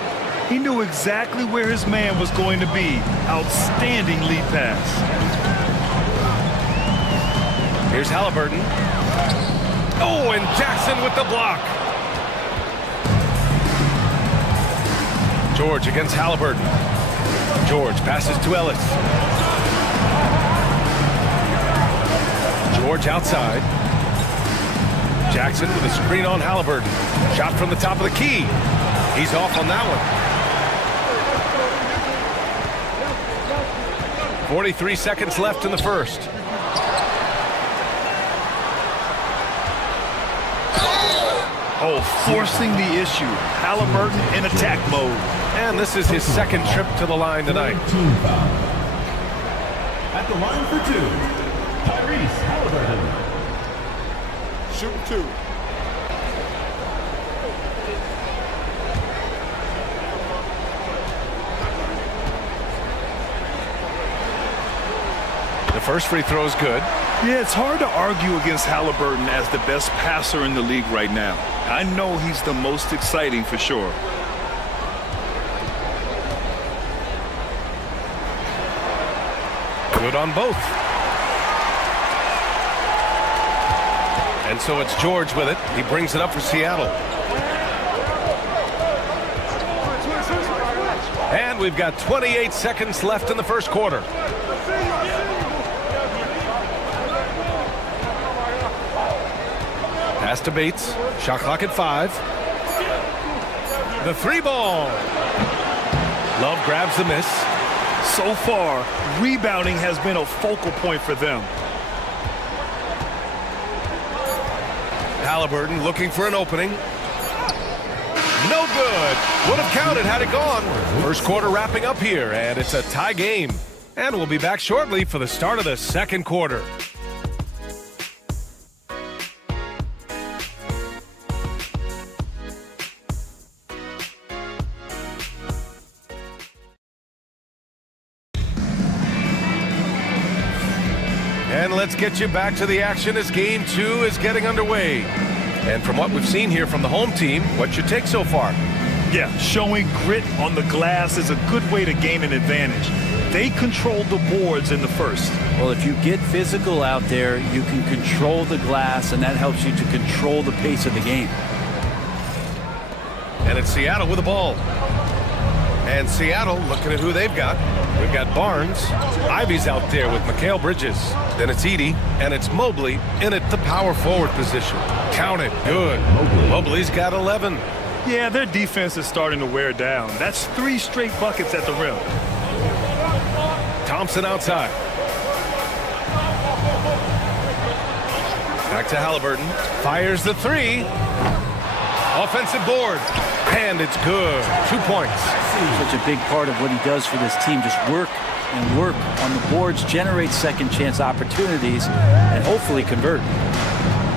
He knew exactly where his man was going to be. Outstanding lead pass. Here's Halliburton. Oh, and Jackson with the block. George against Halliburton. George passes to Ellis. George outside. Jackson with a screen on Halliburton. Shot from the top of the key. He's off on that one. 43 seconds left in the first. Oh, forcing the issue. Halliburton in attack mode. And this is his second trip to the line tonight. At the line for 2, Tyrese Halliburton. Shooting 2. The first free throw is good. Yeah, it's hard to argue against Halliburton as the best passer in the league right now. I know he's the most exciting for sure. Good on both. And so it's George with it. He brings it up for Seattle. And we've got 28 seconds left in the first quarter. Pass to Bates. Shot clock at 5. The 3 ball. Love grabs the miss. So far, rebounding has been a focal point for them. Halliburton looking for an opening. No good. Would have counted had it gone. First quarter wrapping up here, and it's a tie game. And we'll be back shortly for the start of the second quarter. And let's get you back to the action as game 2 is getting underway. And from what we've seen here from the home team, what's your take so far? Yeah, showing grit on the glass is a good way to gain an advantage. They controlled the boards in the first. Well, if you get physical out there, you can control the glass, and that helps you to control the pace of the game. And it's Seattle with the ball. And Seattle looking at who they've got. We've got Barnes. Ivy's out there with Mikal Bridges. Then it's Edey, and it's Mobley in at the power forward position. Count it. Good. Mobley's got 11. Yeah, their defense is starting to wear down. That's 3 straight buckets at the rim. Thompson outside. Back to Halliburton. Fires the 3. Offensive board. And it's good. 2 points. Such a big part of what he does for this team. Just work and work on the boards, generate second chance opportunities, and hopefully convert.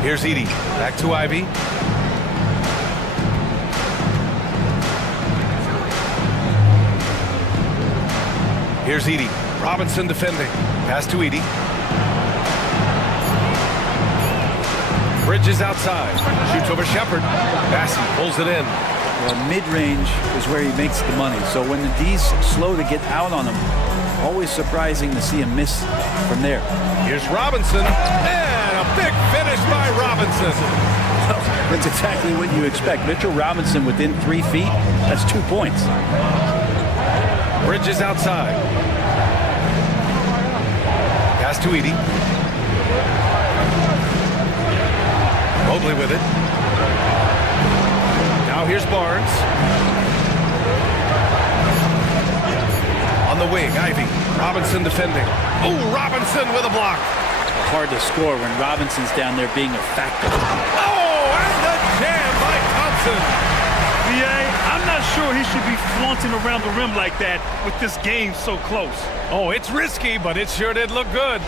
Here's Edey. Back to Ivy. Here's Edey. Robinson defending. Pass to Edey. Bridges outside. Shoots over Shepard. Bassey pulls it in. Well, mid-range is where he makes the money. So when the D's slow to get out on him, always surprising to see him miss from there. Here's Robinson. And a big finish by Robinson. Well, that's exactly what you expect. Mitchell Robinson within 3 feet. That's 2 points. Bridges outside. Pass to Edey. Mobley with it. Now here's Barnes. On the wing, Ivy. Robinson defending. Oh, Robinson with a block. Hard to score when Robinson's down there being a factor. Oh, and the jam by Thompson. I'm not sure he should be flaunting around the rim like that with this game so close. Oh, it's risky, but it sure did look good.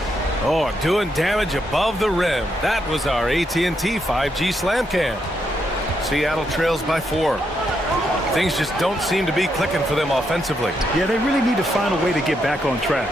Oh, doing damage above the rim. That was our AT&T 5G slam cam. Seattle trails by 4. Things just don't seem to be clicking for them offensively. Yeah, they really need to find a way to get back on track.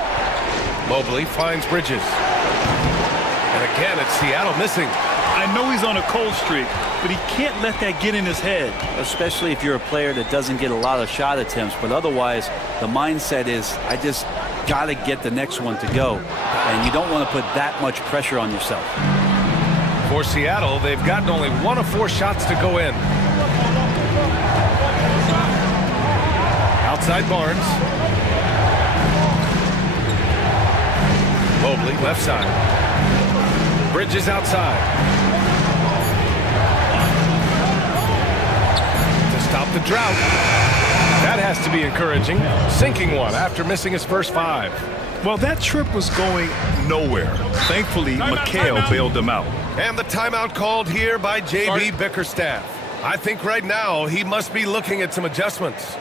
Mobley finds Bridges. And again, it's Seattle missing. I know he's on a cold streak, but he can't let that get in his head. Especially if you're a player that doesn't get a lot of shot attempts, but otherwise the mindset is, I just got to get the next one to go. And you don't want to put that much pressure on yourself. For Seattle, they've gotten only 1 of 4 shots to go in. Outside Barnes. Mobley, left side. Bridges outside. To stop the drought. That has to be encouraging. Sinking one after missing his first 5. Well, that trip was going nowhere. Thankfully, Mikal bailed them out. And the timeout called here by J.B. Bickerstaff. I think right now he must be looking at some adjustments.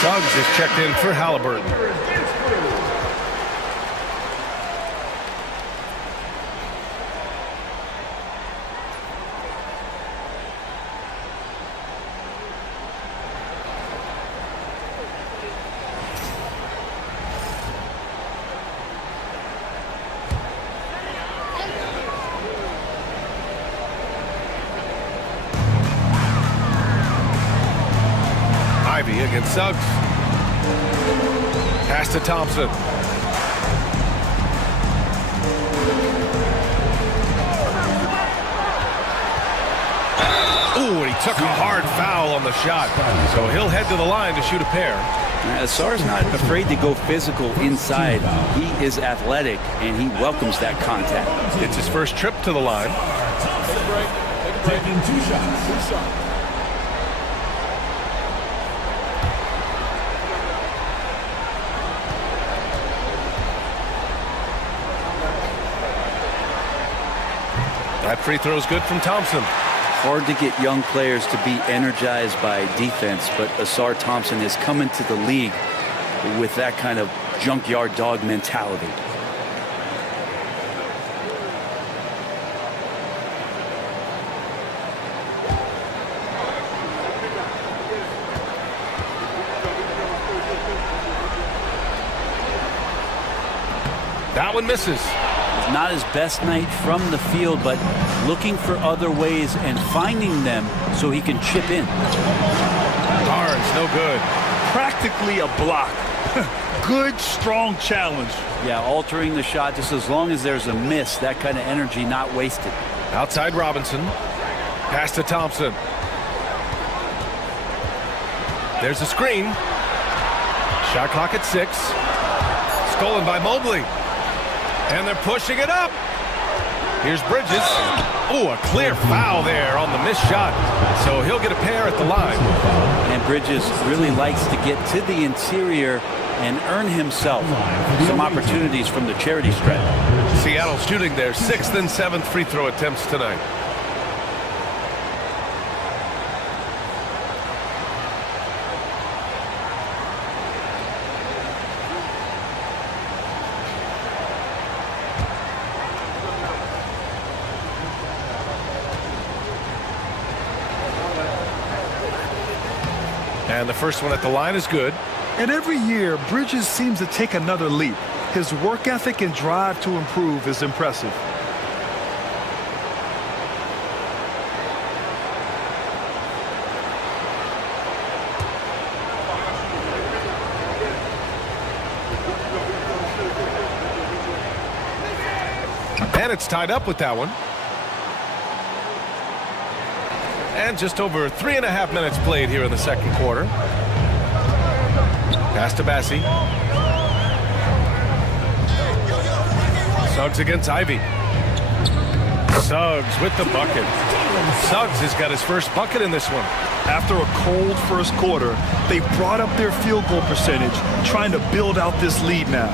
Suggs is checked in for Halliburton. Ivy against Suggs. Pass to Thompson. Ooh, Ooh, and he took a hard foul on the shot. So he'll head to the line to shoot a pair. Asar's not afraid to go physical inside. He is athletic, and he welcomes that contact. It's his first trip to the line. Taking 2 shots. That free throw is good from Thompson. Hard to get young players to be energized by defense, but Asar Thompson has come into the league with that kind of junkyard dog mentality. That one misses. Not his best night from the field, but looking for other ways and finding them so he can chip in. Barnes, no good. Practically a block. Good, strong challenge. Yeah, altering the shot just as long as there's a miss, that kind of energy not wasted. Outside Robinson. Pass to Thompson. There's a screen. Shot clock at 6. Stolen by Mobley. And they're pushing it up. Here's Bridges. Oh, a clear foul there on the missed shot. So he'll get a pair at the line. And Bridges really likes to get to the interior and earn himself some opportunities from the charity stripe. Seattle shooting their 6th and 7th free throw attempts tonight. And the first one at the line is good. And every year, Bridges seems to take another leap. His work ethic and drive to improve is impressive. And it's tied up with that one. And just over 3.5 minutes played here in the second quarter. Pass to Bassi. Suggs against Ivy. Suggs with the bucket. Suggs has got his first bucket in this one. After a cold first quarter, they brought up their field goal percentage, trying to build out this lead now.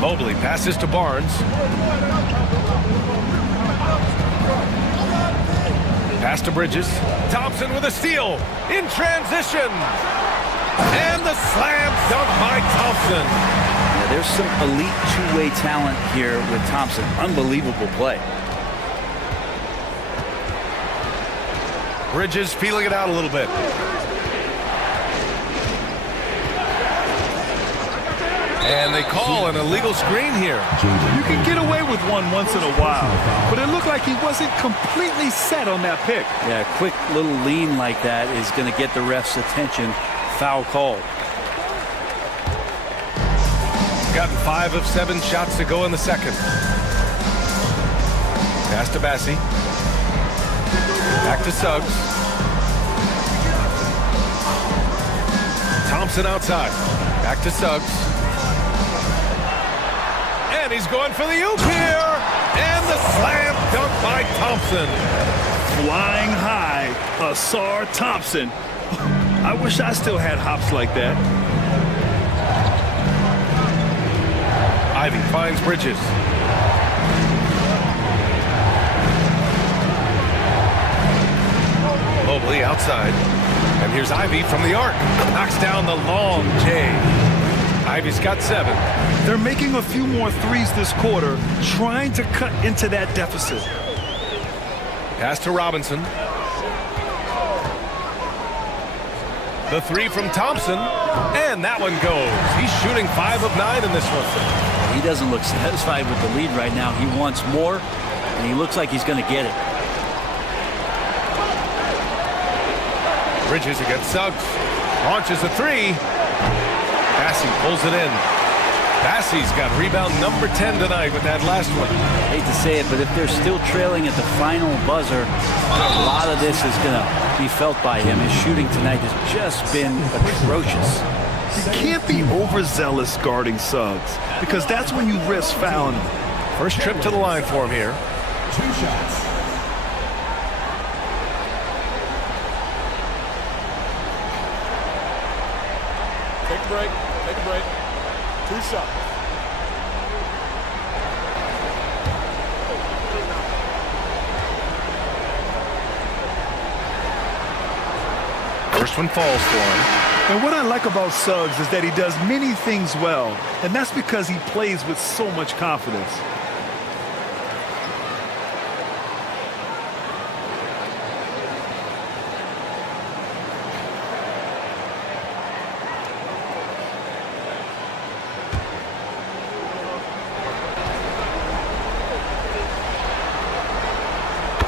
Mobley passes to Barnes. Pass to Bridges. Thompson with a steal. In transition. And the slam dunk by Thompson. Yeah, there's some elite two-way talent here with Thompson. Unbelievable play. Bridges feeling it out a little bit. And they call an illegal screen here. You can get away with one once in a while, but it looked like he wasn't completely set on that pick. Yeah, a quick little lean like that is going to get the ref's attention. Foul called. Gotten 5 of 7 shots to go in the second. Pass to Bassi. Back to Suggs. Thompson outside. Back to Suggs. And he's going for the oop here. And the slam dunk by Thompson. Flying high, Asar Thompson. I wish I still had hops like that. Ivy finds Bridges. Mobley outside. And here's Ivy from the arc. Knocks down the long J. Ivy's got 7. They're making a few more threes this quarter, trying to cut into that deficit. Pass to Robinson. The 3 from Thompson, and that one goes. He's shooting 5 of 9 in this one. He doesn't look satisfied with the lead right now. He wants more, and he looks like he's going to get it. Bridges against Suggs. Launches a 3. Bassi pulls it in. Bassey's got rebound number 10 tonight with that last one. Hate to say it, but if they're still trailing at the final buzzer, a lot of this is going to be felt by him. His shooting tonight has just been atrocious. You can't be overzealous guarding Suggs because that's when you risk fouling him. First trip to the line for him here. 2 shots. Take a break. Take a break. 2 shots. First one falls for him. And what I like about Suggs is that he does many things well, and that's because he plays with so much confidence.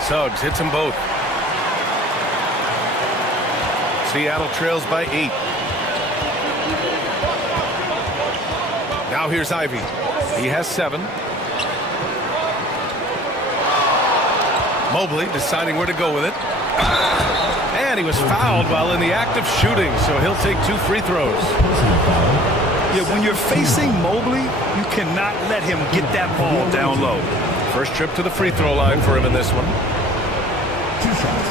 Suggs hits them both. Seattle trails by 8. Now here's Ivy. He has 7. Mobley deciding where to go with it. And he was fouled while in the act of shooting, so he'll take 2 free throws. Yeah, when you're facing Mobley, you cannot let him get that ball down low. First trip to the free throw line for him in this one. 2 shots.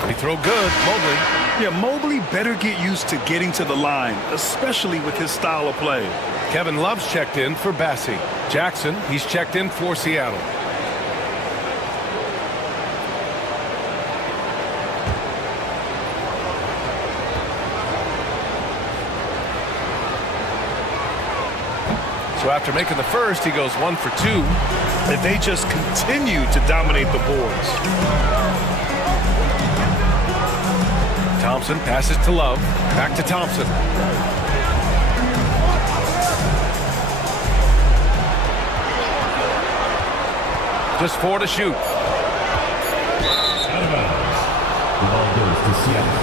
Free throw good, Mobley. Yeah, Mobley better get used to getting to the line, especially with his style of play. Kevin Love's checked in for Bassey. Jackson, he's checked in for Seattle. So after making the first, he goes 1 for 2. And they just continue to dominate the boards. Thompson passes to Love. Back to Thompson. Just 4 to shoot. Out of bounds. The ball goes to Seattle.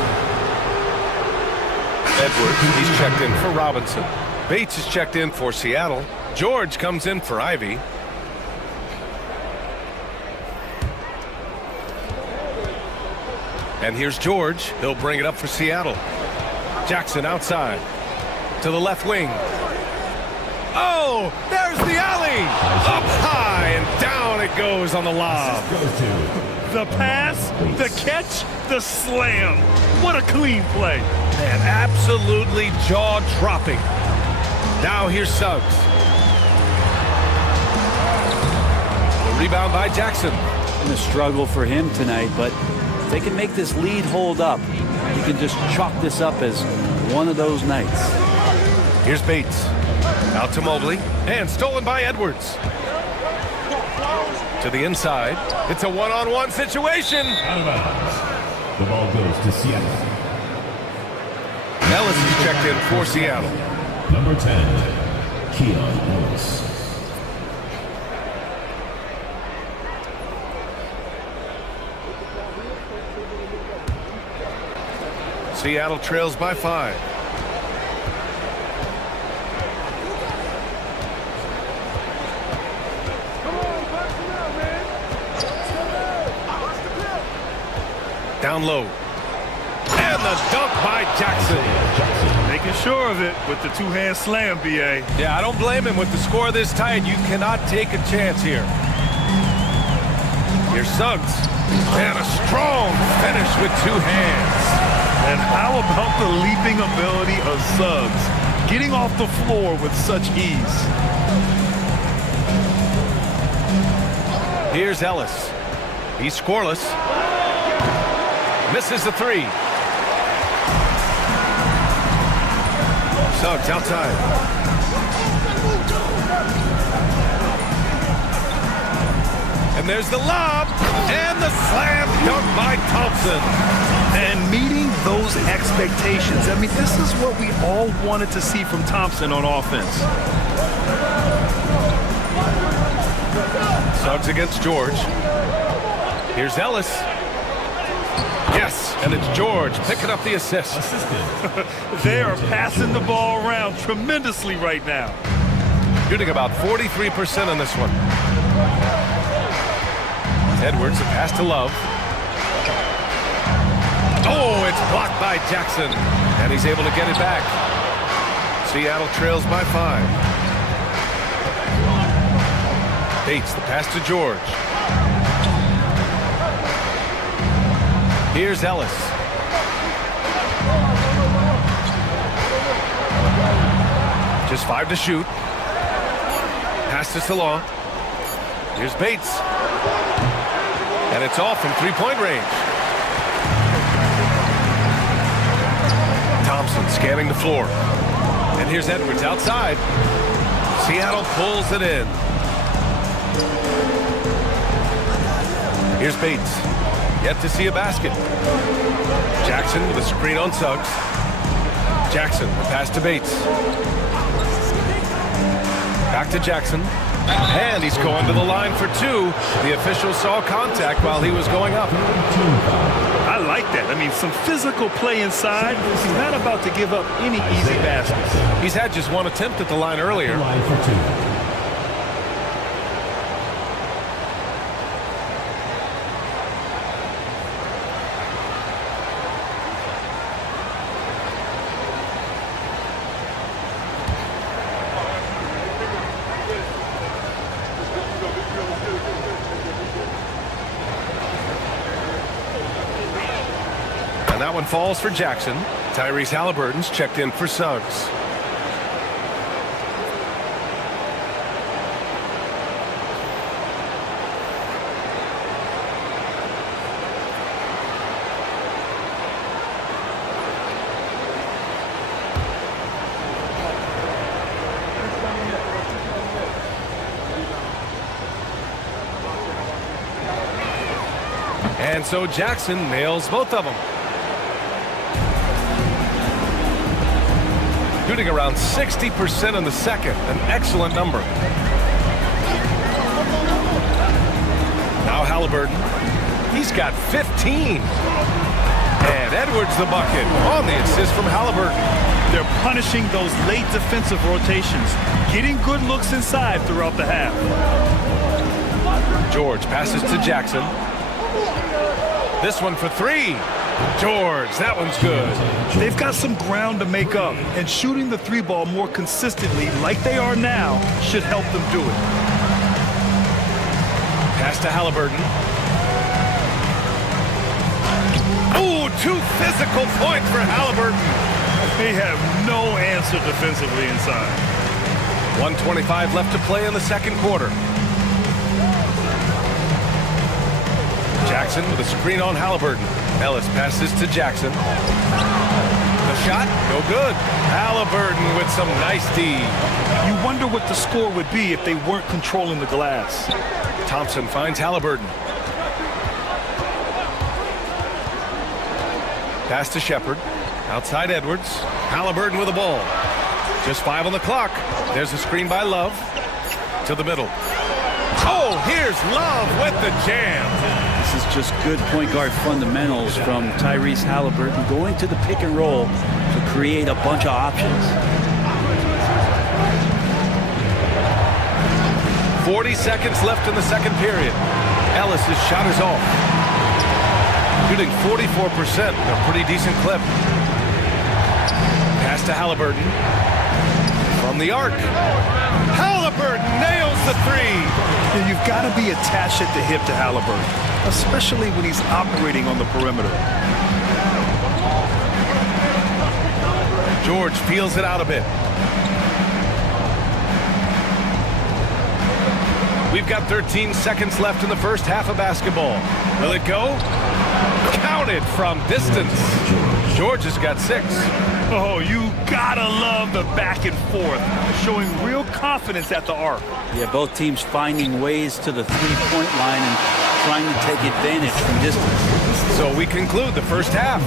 Edwards, he's checked in for Robinson. Bates is checked in for Seattle. George comes in for Ivy. And here's George. He'll bring it up for Seattle. Jackson outside. To the left wing. Oh, there's the alley. Up high and down it goes on the lob. The pass, the catch, the slam. What a clean play. Man, absolutely jaw-dropping. Now here's Suggs. The rebound by Jackson. Been a struggle for him tonight, but if they can make this lead hold up, you can just chalk this up as one of those nights. Here's Bates. Out to Mobley. And stolen by Edwards. To the inside. It's a one-on-one situation. Out of bounds. The ball goes to Seattle. Ellis is checked in for Seattle. Number 10, Keon Ellis. Seattle trails by 5. Down low. And the dunk by Jackson. Making sure of it with the two-hand slam, B.A. Yeah, I don't blame him. With the score this tight, you cannot take a chance here. Here's Suggs. And a strong finish with 2 hands. And how about the leaping ability of Suggs? Getting off the floor with such ease. Here's Ellis. He's scoreless. Misses the 3. Suggs outside. And there's the lob. And the slam dunk by Thompson. And meeting those those expectations. I mean, this is what we all wanted to see from Thompson on offense. Suggs against George. Here's Ellis. Yes, and it's George picking up the assist. They are passing the ball around tremendously right now. Shooting about 43% on this one. Edwards, a pass to Love. Oh, it's blocked by Jackson, and he's able to get it back. Seattle trails by 5. Bates, the pass to George. Here's Ellis. Just 5 to shoot. Pass to Salon. Here's Bates. And it's off from three-point range. Thompson scanning the floor. And here's Edwards outside. Seattle pulls it in. Here's Bates. Yet to see a basket. Jackson with a screen on Suggs. Jackson, the pass to Bates. Back to Jackson. And he's going to the line for 2. The official saw contact while he was going up. I like that. I mean, some physical play inside. He's not about to give up any easy baskets. He's had just 1 attempt at the line earlier. Line for 2. That one falls for Jackson. Tyrese Halliburton's checked in for Suggs. And so Jackson nails both of them. Shooting around 60% in the second, an excellent number. Now Halliburton, he's got 15. And Edwards the bucket on the assist from Halliburton. They're punishing those late defensive rotations, getting good looks inside throughout the half. George passes to Jackson. This one for 3. George, that one's good. They've got some ground to make up, and shooting the 3-ball more consistently like they are now should help them do it. Pass to Halliburton. Ooh, 2 physical points for Halliburton. They have no answer defensively inside. 1:25 left to play in the second quarter. Jackson with a screen on Halliburton. Ellis passes to Jackson. The shot, no good. Halliburton with some nice D. You wonder what the score would be if they weren't controlling the glass. Thompson finds Halliburton. Pass to Shepard. Outside Edwards. Halliburton with the ball. Just 5 on the clock. There's a screen by Love. To the middle. Oh, here's Love with the jam. This is just good point guard fundamentals from Tyrese Halliburton, going to the pick and roll to create a bunch of options. 40 seconds left in the second period. Ellis's shot is off. Shooting 44%, a pretty decent clip. Pass to Halliburton. From the arc. Halliburton nails the 3. Yeah, you've got to be attached at the hip to Halliburton, especially when he's operating on the perimeter. George feels it out a bit. We've got 13 seconds left in the first half of basketball. Will it go? Counted from distance. George has got 6. Oh, you gotta love the back and forth, showing real confidence at the arc. Yeah, both teams finding ways to the three-point line and trying to take advantage from distance. So we conclude the first half.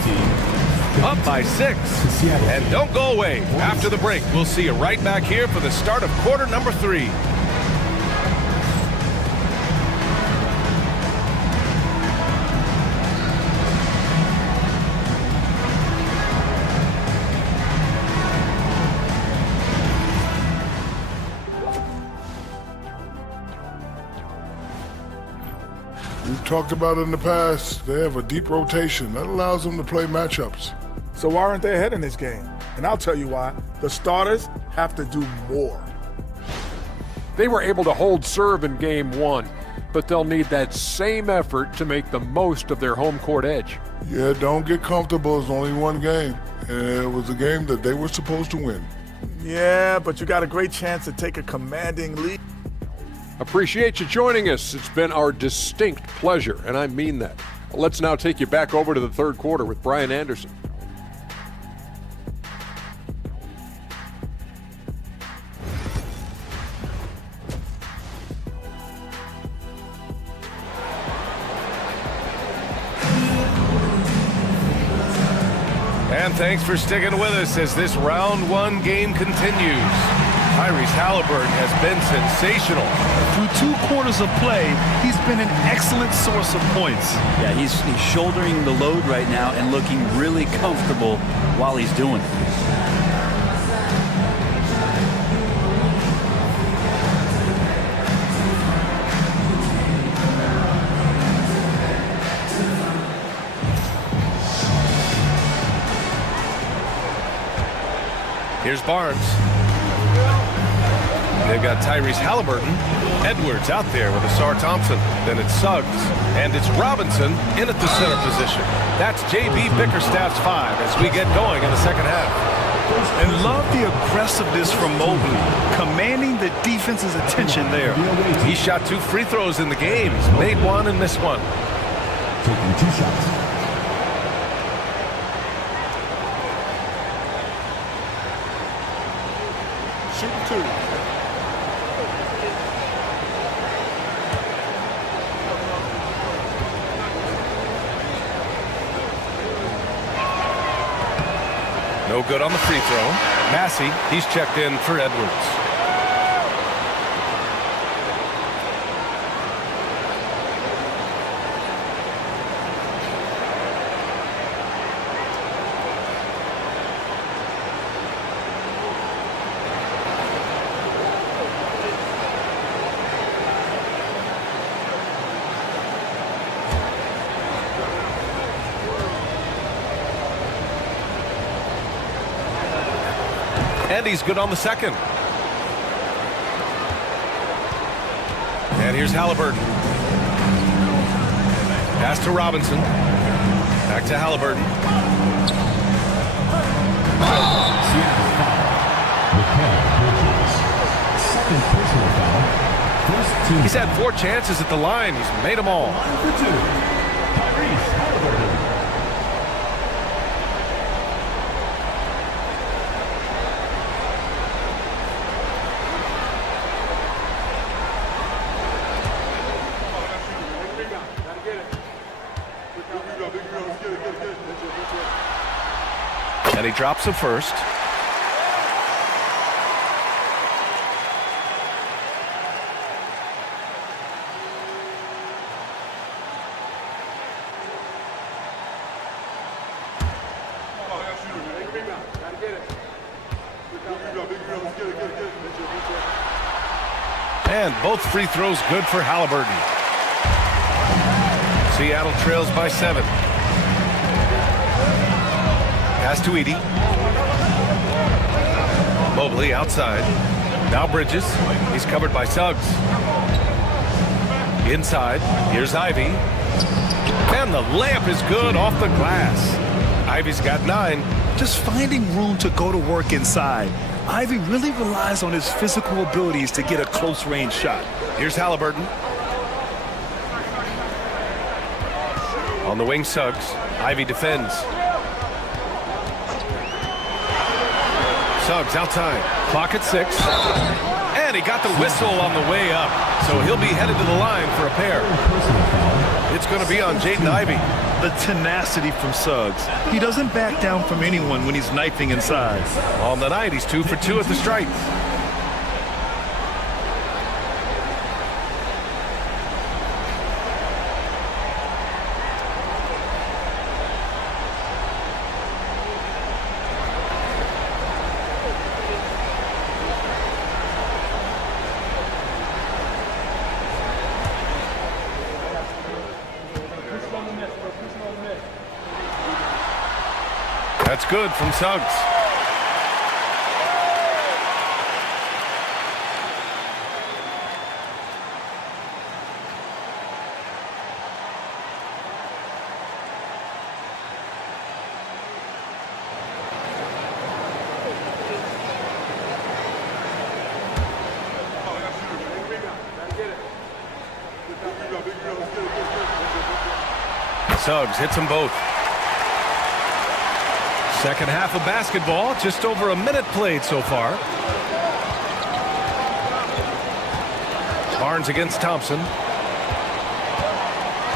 Up by 6. And don't go away. After the break, we'll see you right back here for the start of quarter number 3. We've talked about it in the past. They have a deep rotation that allows them to play matchups. So why aren't they ahead in this game? And I'll tell you why. The starters have to do more. They were able to hold serve in game 1, but they'll need that same effort to make the most of their home court edge. Yeah, don't get comfortable. It's only one game. And it was a game that they were supposed to win. Yeah, but you got a great chance to take a commanding lead. Appreciate you joining us. It's been our distinct pleasure, and I mean that. Let's now take you back over to the third quarter with Brian Anderson. And thanks for sticking with us as this round 1 game continues. Tyrese Halliburton has been sensational. Through 2 quarters of play, he's been an excellent source of points. Yeah, he's shouldering the load right now and looking really comfortable while he's doing it. Here's Barnes. They've got Tyrese Halliburton. Edwards out there with Asar Thompson. Then it's Suggs. And it's Robinson in at the center position. That's J.B. Bickerstaff's 5 as we get going in the second half. And love the aggressiveness from Mobley, commanding the defense's attention there. He shot 2 free throws in the game. He's made 1 and missed 1. Taking 2 shots. Shooting 2. No good on the free throw. Massey, he's checked in for Edwards. And he's good on the second. And here's Halliburton. Pass to Robinson. Back to Halliburton. Second personal foul. First team. He's had 4 chances at the line. He's made them all. Line for 2. Tyrese Halliburton. And he drops the first. And both free throws good for Halliburton. Seattle trails by 7. Pass to Edey. Mobley outside. Now Bridges. He's covered by Suggs. Inside. Here's Ivy. And the layup is good off the glass. Ivy's got 9. Just finding room to go to work inside. Ivy really relies on his physical abilities to get a close-range shot. Here's Halliburton. On the wing, Suggs. Ivy defends. Suggs outside. Clock at 6. And he got the whistle on the way up. So he'll be headed to the line for a pair. It's going to be on Jaden Ivey. the tenacity from Suggs. He doesn't back down from anyone when he's knifing inside. On the night, he's 2 for 2 at the stripe. That's good from Suggs. Suggs hits them both. Second half of basketball, just over a minute played so far. Barnes against Thompson.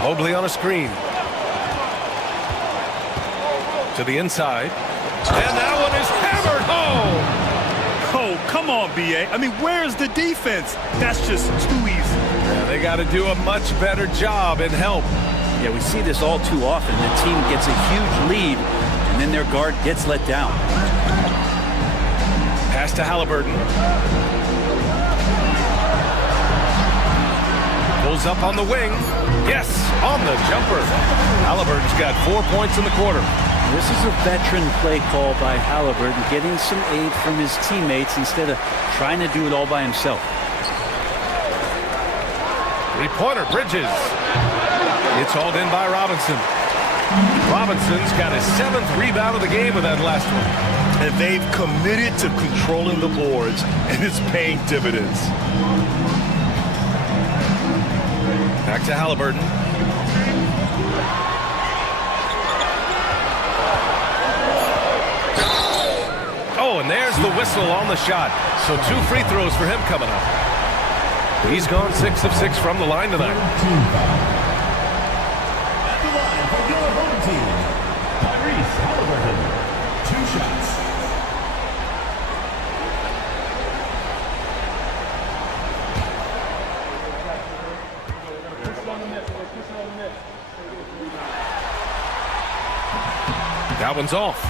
Mobley on a screen. To the inside. And that one is hammered home. Oh, come on, B.A. I mean, where's the defense? That's just too easy. Yeah, they got to do a much better job in help. Yeah, we see this all too often. The team gets a huge lead, and then their guard gets let down. Pass to Halliburton. Pulls up on the wing. Yes, on the jumper. Halliburton's got 4 points in the quarter. This is a veteran play call by Halliburton, getting some aid from his teammates instead of trying to do it all by himself. Three-pointer, Bridges. It's hauled in by Robinson. Robinson's got his 7th rebound of the game with that last one. And they've committed to controlling the boards, and it's paying dividends. Back to Halliburton. Oh, and there's the whistle on the shot. So 2 free throws for him coming up. He's gone 6 of 6 from the line tonight. At the line for your home team, Tyrese Halliburton. 2 shots. That one's off.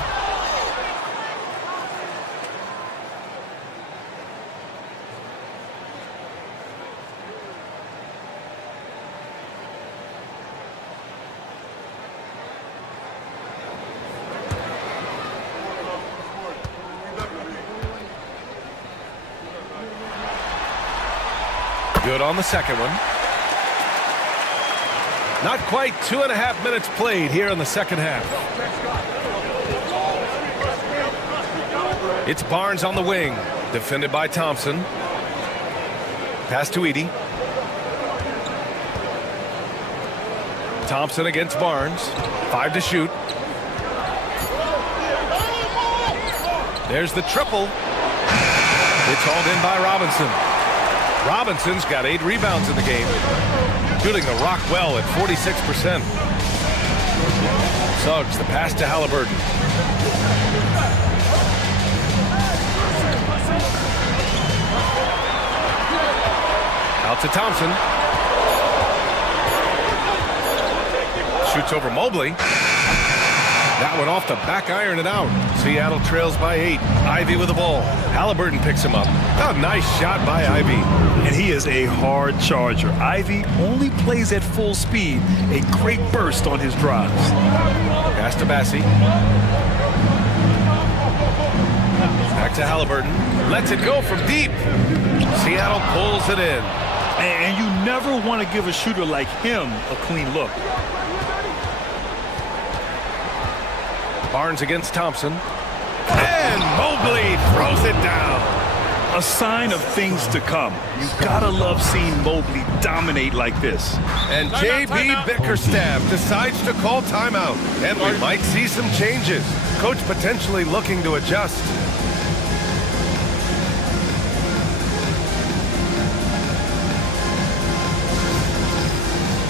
Good on the second one. Not quite 2.5 minutes played here in the second half. It's Barnes on the wing, defended by Thompson. Pass to Edey. Thompson against Barnes. 5 to shoot. There's the triple. It's hauled in by Robinson. Robinson's got 8 rebounds in the game. Shooting the rock well at 46%. Suggs, the pass to Halliburton. Out to Thompson. Shoots over Mobley. That one off the back iron and out. Seattle trails by 8. Ivy with the ball. Halliburton picks him up. A nice shot by Ivy. And he is a hard charger. Ivy only plays at full speed. A great burst on his drives. Pass to Bassi. Back to Halliburton. Lets it go from deep. Seattle pulls it in. And you never want to give a shooter like him a clean look. Barnes against Thompson. And Mobley throws it down. A sign of things to come. You gotta love seeing Mobley dominate like this. And J.B. Bickerstaff decides to call timeout. And we might see some changes. Coach potentially looking to adjust.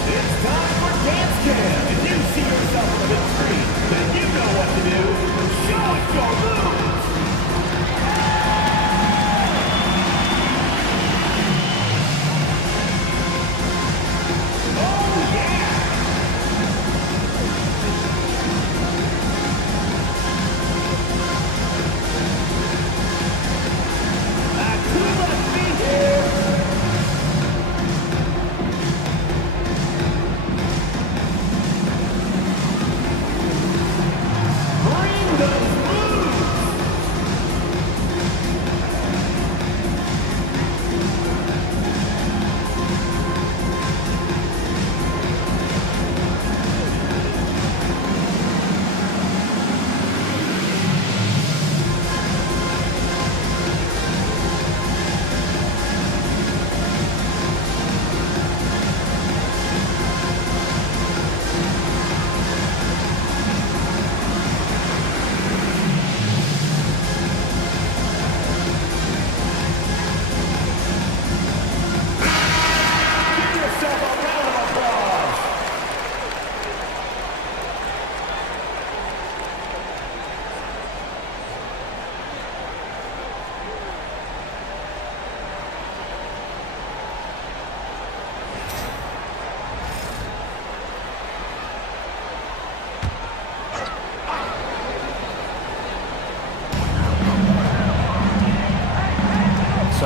It's time for Dance Cam. If you see yourself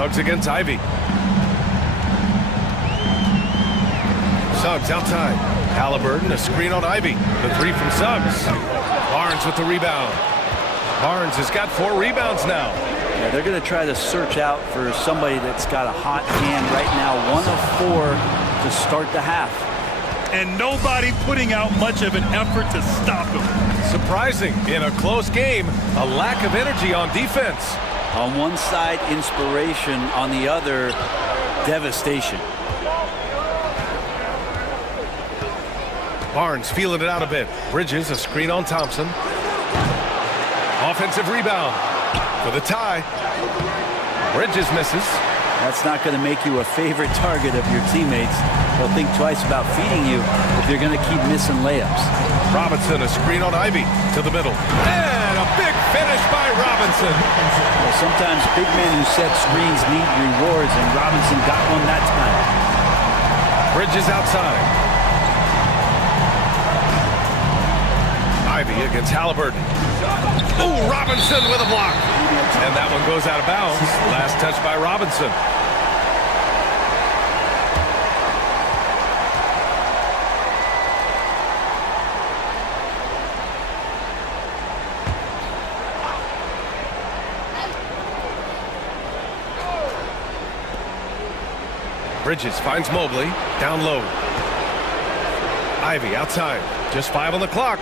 Suggs against Ivy. Suggs outside. Halliburton, a screen on Ivy. The three from Suggs. Barnes with the rebound. Barnes has got 4 rebounds now. Yeah, they're going to try to search out for somebody that's got a hot hand right now. 1 of 4 to start the half. And nobody putting out much of an effort to stop him. Surprising, in a close game, a lack of energy on defense. On one side, inspiration. On the other, devastation. Barnes feeling it out a bit. Bridges, a screen on Thompson. Offensive rebound for the tie. Bridges misses. That's not going to make you a favorite target of your teammates. They'll think twice about feeding you if you're going to keep missing layups. Robinson, a screen on Ivy to the middle. And a big finish by Robinson. Well, sometimes big men who set screens need rewards, and Robinson got one that time. Bridges outside. Ivy against Halliburton. Ooh, Robinson with a block. And that one goes out of bounds. Last touch by Robinson. Bridges finds Mobley. Down low. Ivy outside. Just 5 on the clock.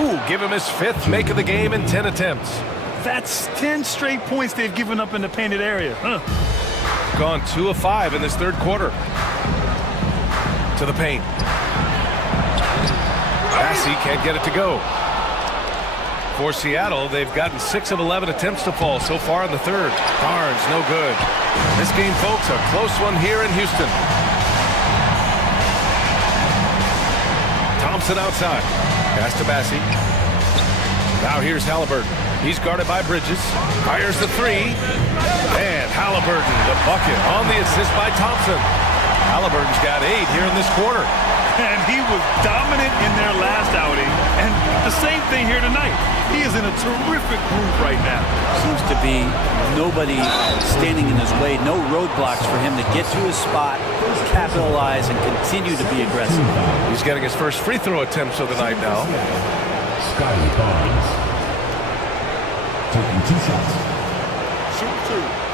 Ooh, give him his 5th make of the game in 10 attempts. That's 10 straight points they've given up in the painted area. Gone 2 of 5 in this 3rd quarter. To the paint. Bassey can't get it to go. For Seattle, they've gotten 6 of 11 attempts to fall so far in the 3rd. Barnes, no good. This game, folks, a close one here in Houston. Thompson outside. Pass to Bassey. Now here's Halliburton. He's guarded by Bridges. Fires the 3. And Halliburton, the bucket on the assist by Thompson. Halliburton's got 8 here in this quarter. And he was dominant in their last outing. And the same thing here tonight. He is in a terrific groove right now. Seems to be nobody standing in his way. No roadblocks for him to get to his spot, capitalize, and continue to be aggressive. He's getting his first free throw attempts of the night now. Scotty Barnes taking 2 shots. Shoot 2.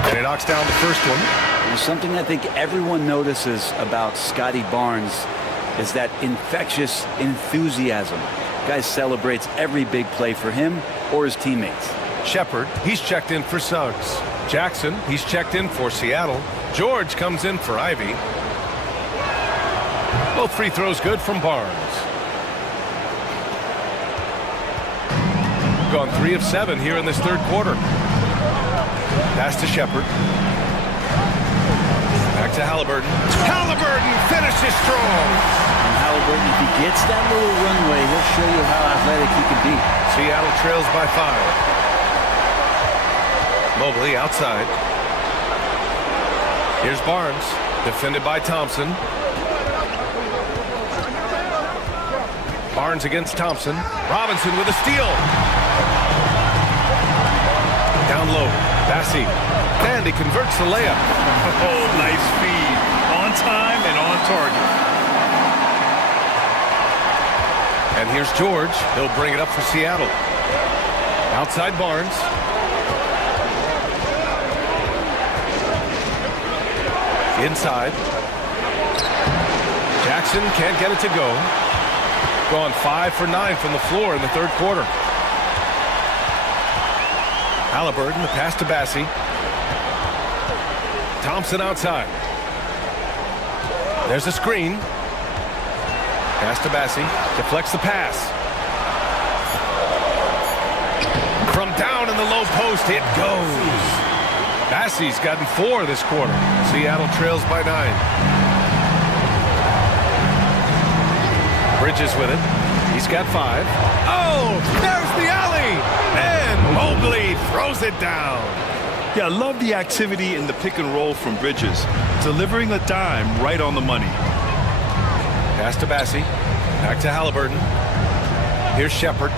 And he knocks down the first one. There's something I think everyone notices about Scotty Barnes is that infectious enthusiasm. Guy celebrates every big play for him or his teammates. Shepard, he's checked in for Suggs. Jackson, he's checked in for Seattle. George comes in for Ivy. Both free throws good from Barnes. Gone 3 of 7 here in this 3rd quarter. Pass to Shepard. Back to Halliburton. Halliburton finishes strong. And Halliburton, if he gets that little runway, he'll show you how athletic he can be. Seattle trails by 5. Mobley outside. Here's Barnes, defended by Thompson. Barnes against Thompson. Robinson with a steal. Down low. Bassey. And he converts the layup. Oh, nice feed. On time and on target. And here's George. He'll bring it up for Seattle. Outside Barnes. Inside. Jackson can't get it to go. Gone 5 for 9 from the floor in the 3rd quarter. Halliburton, the pass to Bassey. Thompson outside. There's a screen. Pass to Bassey. Deflects the pass. From down in the low post, it goes. Bassey's gotten 4 this quarter. Seattle trails by 9. Bridges with it. He's got 5. Oh, there's the alley. And Mobley throws it down. Yeah, I love the activity in the pick and roll from Bridges, delivering a dime right on the money. Pass to Bassey. Back to Halliburton. Here's Shepard.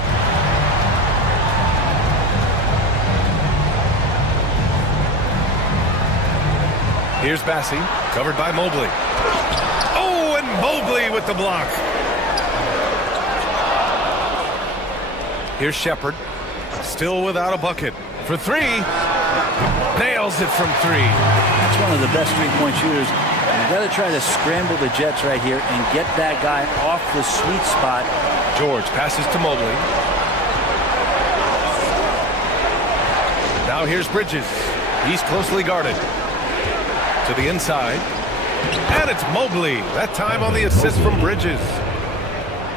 Here's Bassey, covered by Mobley. Oh, and Mobley with the block. Here's Shepard, still without a bucket. For three, nails it from three. That's one of the best three-point shooters. You've got to try to scramble the Jets right here and get that guy off the sweet spot. George passes to Mobley. Now here's Bridges. He's closely guarded. To the inside. And it's Mobley. That time on the assist from Bridges.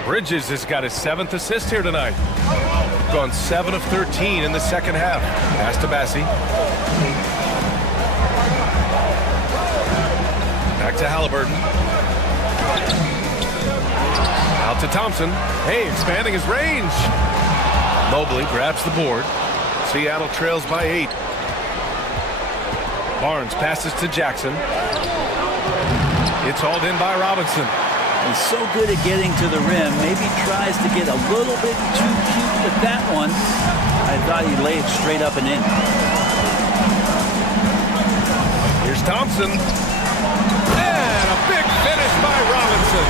Bridges has got his 7th assist here tonight. Gone 7 of 13 in the second half. Pass to Bassey. Back to Halliburton. Out to Thompson. Hey, expanding his range. Mobley grabs the board. Seattle trails by 8. Barnes passes to Jackson. It's hauled in by Robinson. He's so good at getting to the rim. Maybe tries to get a little bit too cute with that one. I thought he laid it straight up and in. Here's Thompson. And a big finish by Robinson.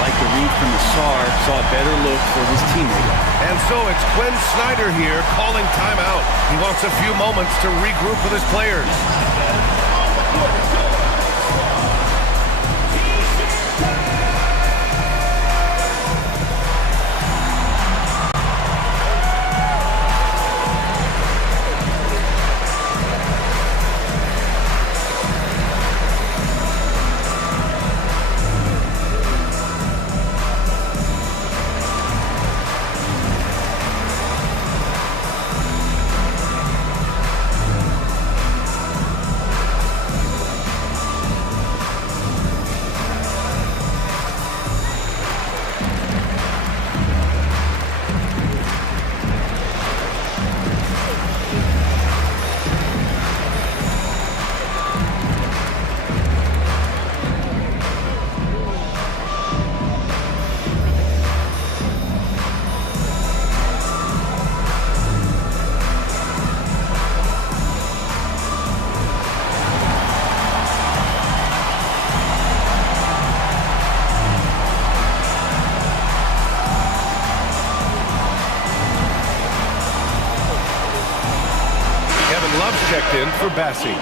Like the read from the saw a better look for his teammate. And so it's Quinn Snyder here calling timeout. He wants a few moments to regroup with his players. Checked in for Bassey.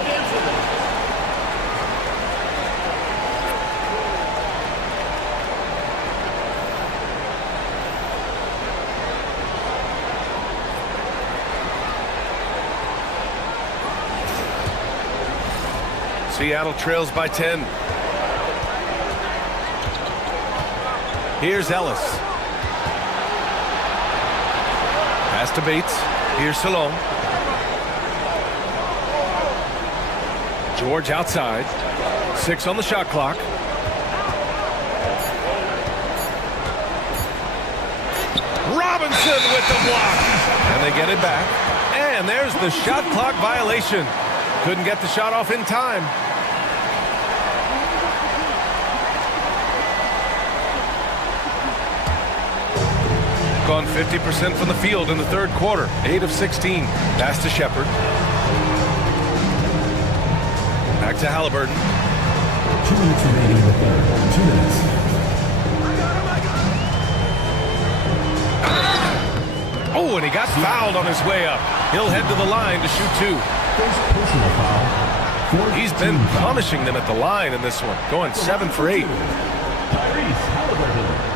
Seattle trails by 10. Here's Ellis. Pass to Bates. Here's Salone. George outside. 6 on the shot clock. Robinson with the block. And they get it back. And there's the shot clock violation. Couldn't get the shot off in time. Gone 50% from the field in the third quarter. 8 of 16. Pass to Shepard. Back to Halliburton. 2 minutes remaining in the third. 2 minutes. Oh, and he got fouled on his way up. He'll head to the line to shoot 2. First personal foul. He's been punishing them at the line in this one. Going 7 for 8. Tyrese Halliburton.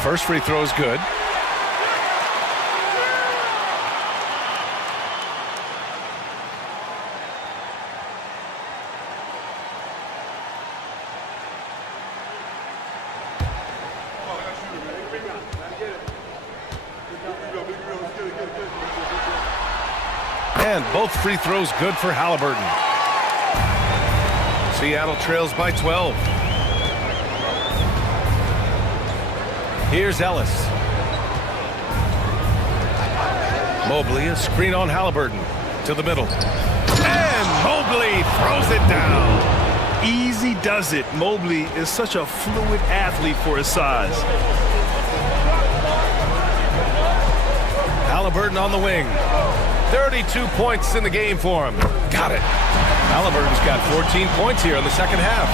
First free throw is good. And both free throws good for Halliburton. Seattle trails by 12. Here's Ellis. Mobley, a screen on Halliburton. To the middle. And Mobley throws it down. Easy does it. Mobley is such a fluid athlete for his size. Halliburton on the wing. 32 points in the game for him. Got it. Halliburton's got 14 points here in the second half.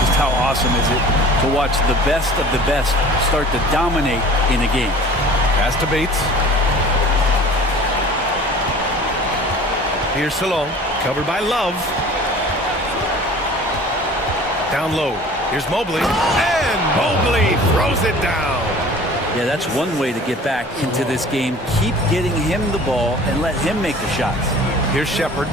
Just how awesome is it to watch the best of the best start to dominate in a game. Pass to Bates. Here's Salon, covered by Love. Down low. Here's Mobley. And Mobley throws it down. Yeah, that's one way to get back into this game. Keep getting him the ball and let him make the shots. Here's Shepard.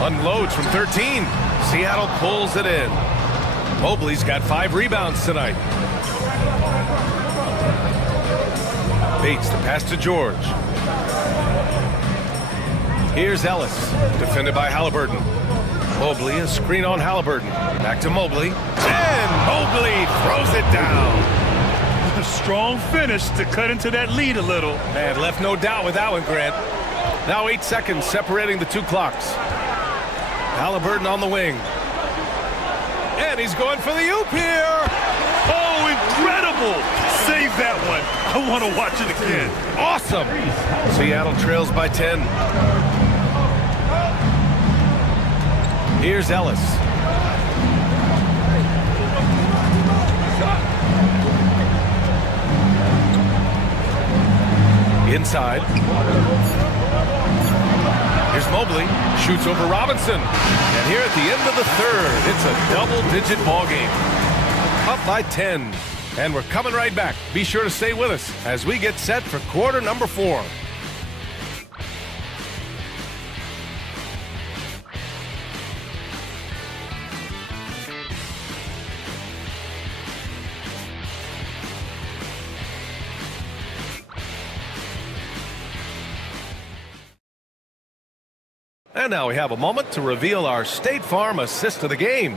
Unloads from 13. Seattle pulls it in. Mobley's got 5 rebounds tonight. Bates the pass to George. Here's Ellis, defended by Halliburton. Mobley, a screen on Halliburton. Back to Mobley. And Mobley throws it down. A strong finish to cut into that lead a little. Man, left no doubt with that one, Grant. Now 8 seconds separating the two clocks. Halliburton on the wing. And he's going for the oop here. Oh, incredible. Save that one. I want to watch it again. Awesome. Seattle trails by 10. Here's Ellis. Inside. Here's Mobley. Shoots over Robinson. And here at the end of the third, it's a double-digit ball game. Up by 10. And we're coming right back. Be sure to stay with us as we get set for quarter number 4. And now we have a moment to reveal our State Farm assist of the game.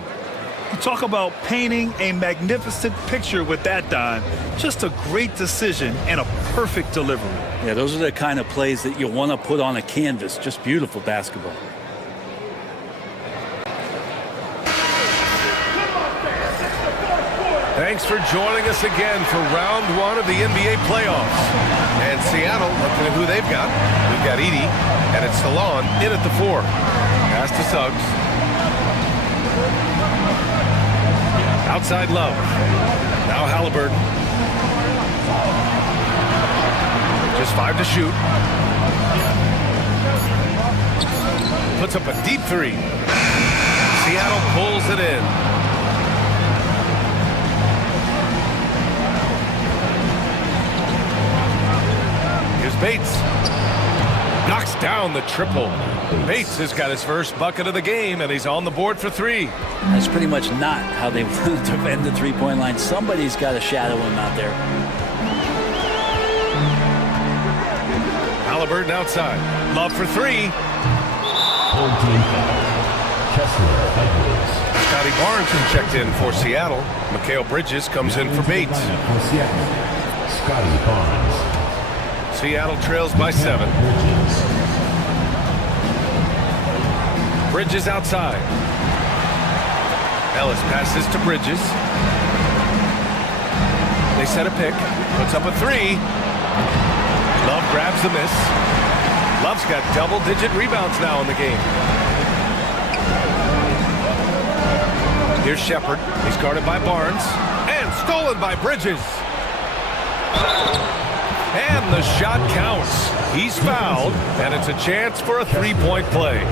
You talk about painting a magnificent picture with that, Don. Just a great decision and a perfect delivery. Yeah, those are the kind of plays that you want to put on a canvas. Just beautiful basketball. Thanks for joining us again for round 1 of the NBA playoffs. And Seattle, looking at who they've got. We've got Edey, and it's Salon in at the 4. Pass to Suggs. Outside Love. Now Halliburton. Just 5 to shoot. Puts up a deep 3. Seattle pulls it in. Here's Bates. Knocks down the triple. Bates has got his first bucket of the game, and he's on the board for 3. That's pretty much not how they want to defend the three-point line. Somebody's got to shadow him out there. Halliburton outside. Love for 3. Scotty Barnes has checked in for Seattle. Mikal Bridges comes in for Bates. Scotty Barnes. Seattle trails by 7. Bridges outside. Ellis passes to Bridges. They set a pick. Puts up a 3. Love grabs the miss. Love's got double-digit rebounds now in the game. Here's Shepard. He's guarded by Barnes. And stolen by Bridges. And the shot counts. He's fouled, and it's a chance for a 3-point play.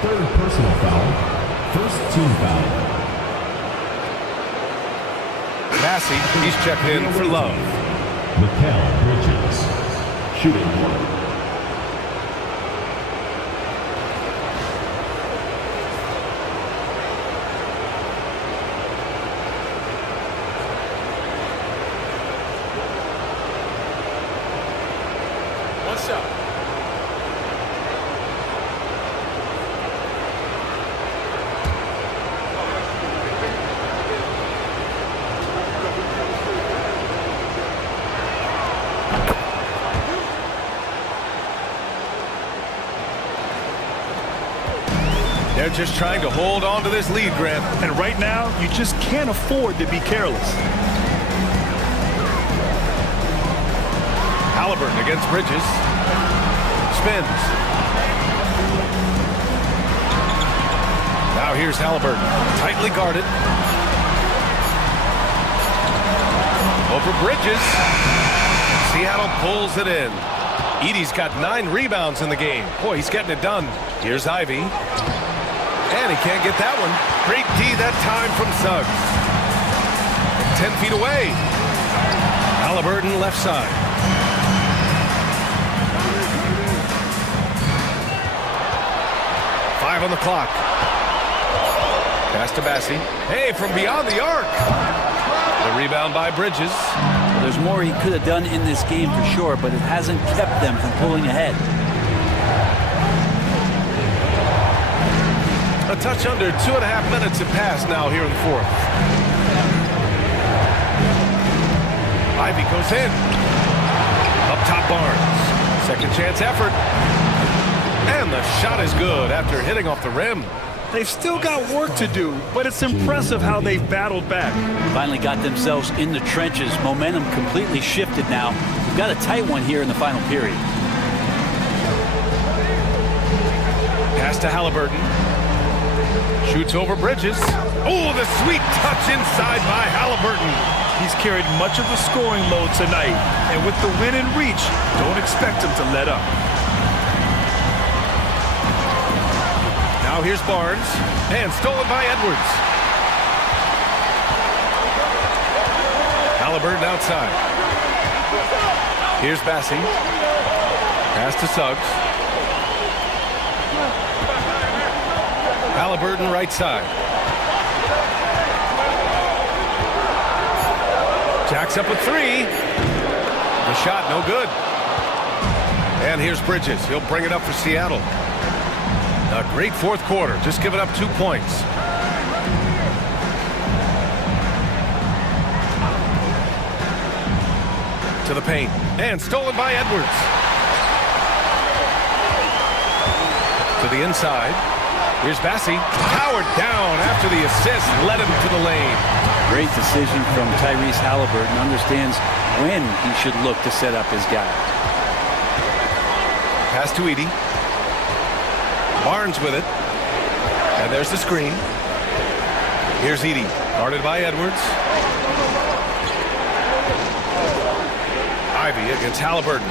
Third personal foul. First team foul. Massey, he's checked in for Love. Mikal Bridges. Shooting 1. They're just trying to hold on to this lead, Grant. And right now, you just can't afford to be careless. Halliburton against Bridges. Spins. Now here's Halliburton. Tightly guarded. Over Bridges. Seattle pulls it in. Edey's got 9 rebounds in the game. Boy, he's getting it done. Here's Ivy. And he can't get that one. Great D that time from Suggs. 10 feet away. Halliburton left side. Five on the clock. Pass to Bassi. Hey, from beyond the arc. The rebound by Bridges. Well, there's more he could have done in this game for sure, but it hasn't kept them from pulling ahead. A touch under 2.5 minutes have passed now here in the fourth. Ivy goes in. Up top Barnes. Second chance effort. And the shot is good after hitting off the rim. They've still got work to do, but it's impressive how they've battled back. Finally got themselves in the trenches. Momentum completely shifted now. We've got a tight one here in the final period. Pass to Halliburton. Shoots over Bridges. Oh, the sweet touch inside by Halliburton. He's carried much of the scoring load tonight, and with the win in reach, don't expect him to let up. Now here's Barnes, and stolen by Edwards. Halliburton outside. Here's Bassi. Pass to Suggs. Halliburton right side. Jacks up a 3. The shot no good. And here's Bridges. He'll bring it up for Seattle. A great fourth quarter, just giving up 2 points. To the paint, and stolen by Edwards. To the inside, here's Bassi. Powered down after the assist, led him to the lane. Great decision from Tyrese Halliburton. Understands when he should look to set up his guy. Pass to Edey. Barnes with it. And there's the screen. Here's Edey, guarded by Edwards. Ivy against Halliburton.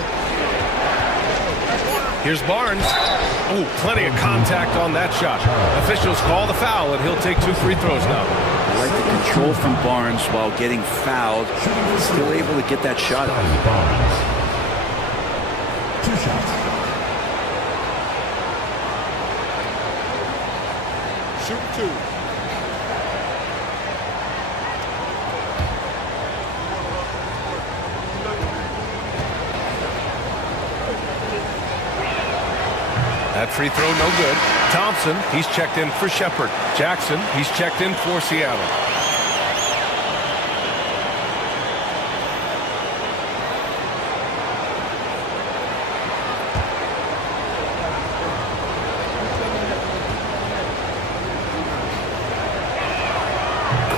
Here's Barnes. Oh, plenty of contact on that shot. Officials call the foul, and he'll take 2 free throws now. I like the control from Barnes while getting fouled. Still able to get that shot off. 2 shots. Shoot 2. That free throw no good. Thompson, he's checked in for Shepard. Jackson, he's checked in for Seattle.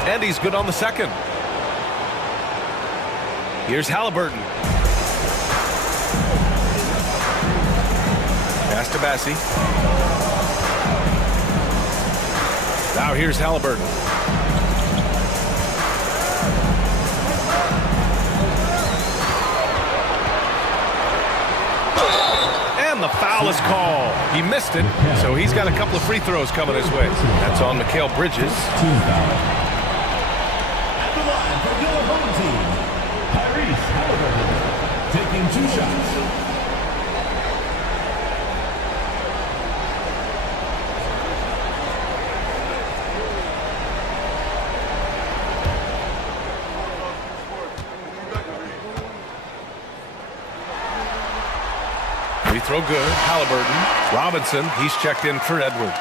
And he's good on the second. Here's Halliburton. Pass to Bassi. Now here's Halliburton. And the foul is called. He missed it, so he's got a couple of free throws coming his way. That's on Mikal Bridges. Team foul. At the line for your home team, Tyrese Halliburton, taking 2 shots. Free throw good. Halliburton. Robinson, he's checked in for Edwards.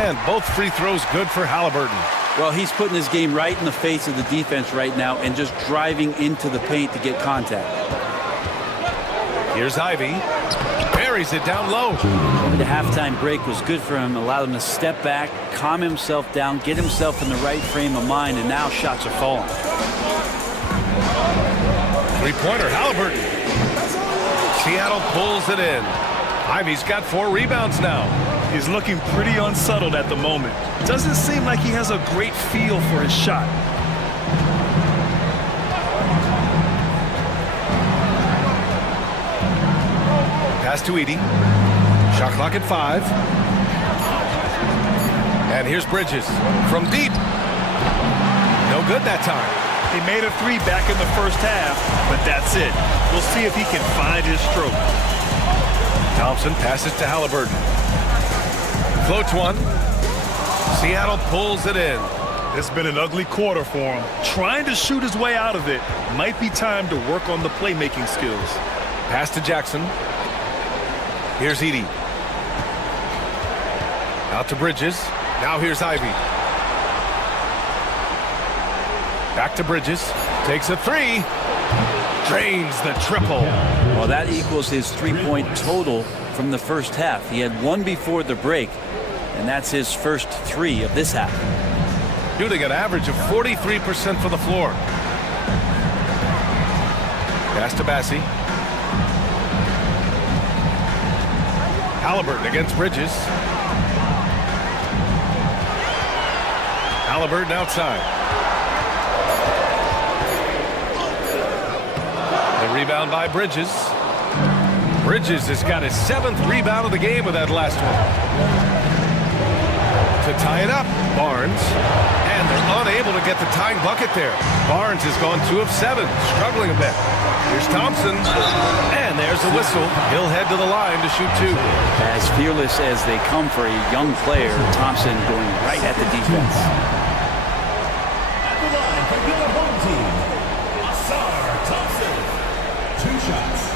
And both free throws good for Halliburton. Well, he's putting his game right in the face of the defense right now and just driving into the paint to get contact. Here's Ivy. Buries it down low. The halftime break was good for him. Allowed him to step back, calm himself down, get himself in the right frame of mind, and now shots are falling. Three-pointer, Halliburton. Seattle pulls it in. Ivy's got 4 rebounds now. He's looking pretty unsettled at the moment. Doesn't seem like he has a great feel for his shot. Pass to Edey. Shot clock at 5. And here's Bridges from deep. No good that time. He made a 3 back in the first half, but that's it. We'll see if he can find his stroke. Thompson passes to Halliburton. Floats one. Seattle pulls it in. It's been an ugly quarter for him. Trying to shoot his way out of it. Might be time to work on the playmaking skills. Pass to Jackson. Here's Edey. Out to Bridges. Now here's Ivy. Back to Bridges. Takes a 3. Drains the triple. Well, that equals his 3-point total from the first half. He had 1 before the break, and that's his first 3 of this half. Shooting an average of 43% for the floor. Pass to Bassi. Halliburton against Bridges. Halliburton outside. The rebound by Bridges. Bridges has got his 7th rebound of the game with that last one. To tie it up, Barnes. And they're unable to get the tying bucket there. Barnes has gone 2 of 7, struggling a bit. Here's Thompson. And there's the whistle. He'll head to the line to shoot 2. As fearless as they come for a young player, Thompson going right at the defense. At the line for your home team, Asar Thompson. 2 shots.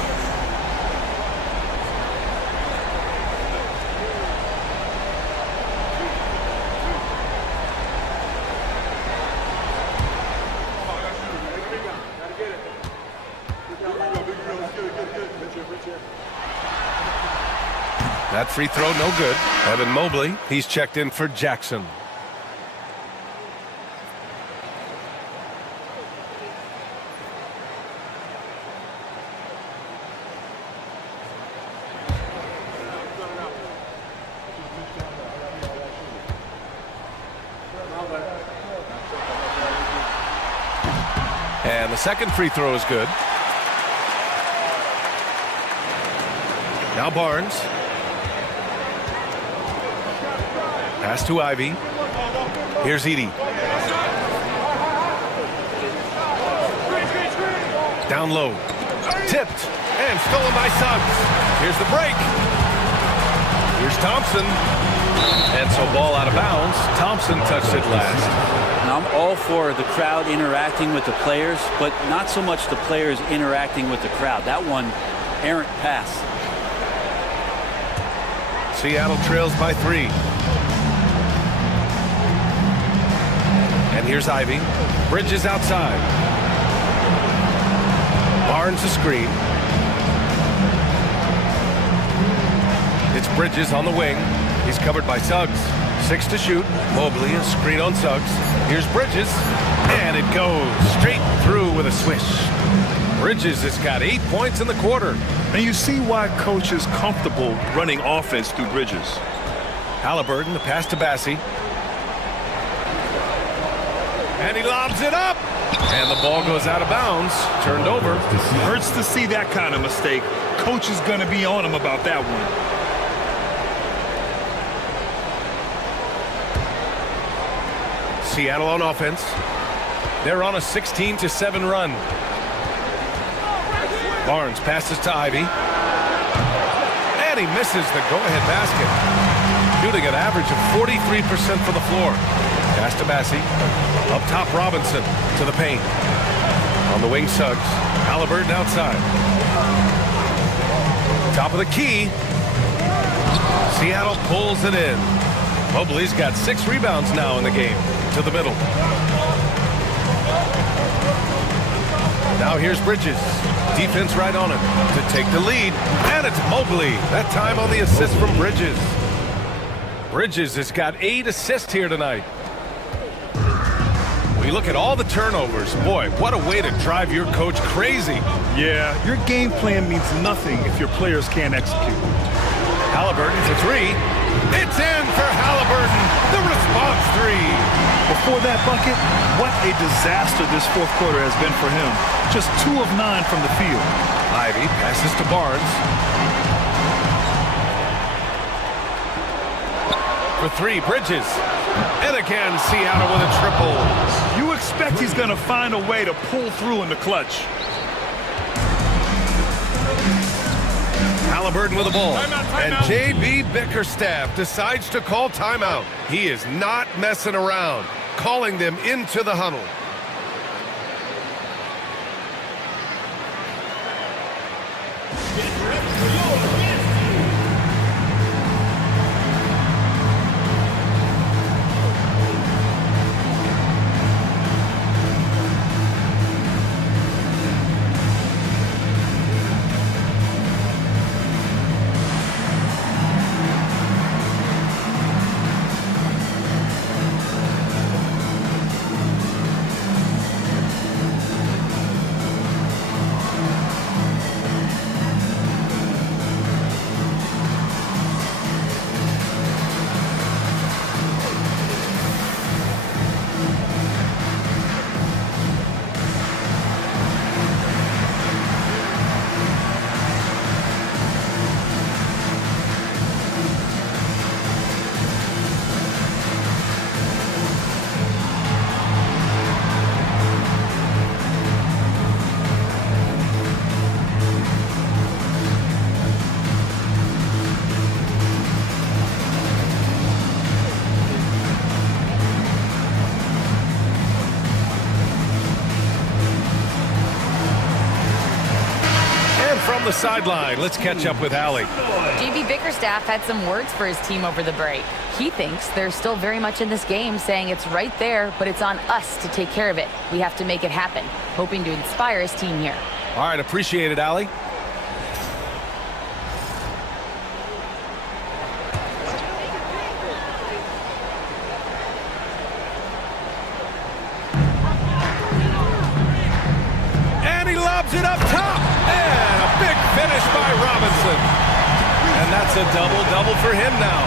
That free throw, no good. Evan Mobley, he's checked in for Jackson. And the second free throw is good. Now Barnes. Pass to Ivy. Here's Edey. Down low. Tipped. And stolen by Suggs. Here's the break. Here's Thompson. And so ball out of bounds. Thompson touched it last. Now, I'm all for the crowd interacting with the players, but not so much the players interacting with the crowd. That one, errant pass. Seattle trails by 3. And here's Ivy. Bridges outside. Barnes a screen. It's Bridges on the wing. He's covered by Suggs. 6 to shoot. Mobley a screen on Suggs. Here's Bridges. And it goes straight through with a swish. Bridges has got 8 points in the quarter. And you see why coach is comfortable running offense through Bridges. Halliburton, the pass to Bassi. And he lobs it up. And the ball goes out of bounds. Turned over. Hurts to see that kind of mistake. Coach is going to be on him about that one. Seattle on offense. They're on a 16-7 run. Barnes passes to Ivy. And he misses the go-ahead basket. Shooting an average of 43% for the floor. Pass to Bassi. Up top, Robinson to the paint. On the wing, Suggs. Halliburton outside. Top of the key. Seattle pulls it in. Mobley's got 6 rebounds now in the game. To the middle. Now here's Bridges. Defense right on him to take the lead. And it's Mobley. That time on the assist from Bridges. Bridges has got 8 assists here tonight. We look at all the turnovers. Boy, what a way to drive your coach crazy. Yeah, your game plan means nothing if your players can't execute. Halliburton for 3. It's in for Halliburton. The response 3. Before that bucket, what a disaster this fourth quarter has been for him. Just 2 of 9 from the field. Ivy passes to Barnes. For 3, Bridges. And again, Seattle with a triple. You expect he's going to find a way to pull through in the clutch. Halliburton with the ball. Timeout. And J.B. Bickerstaff decides to call timeout. He is not messing around, calling them into the huddle. From the sideline, let's catch up with Allie. J.B. Bickerstaff had some words for his team over the break. He thinks they're still very much in this game, saying it's right there, but it's on us to take care of it. We have to make it happen, hoping to inspire his team here. All right, appreciate it, Allie. And he lobs it up top. And a big finish by Robinson. And that's a double-double for him now.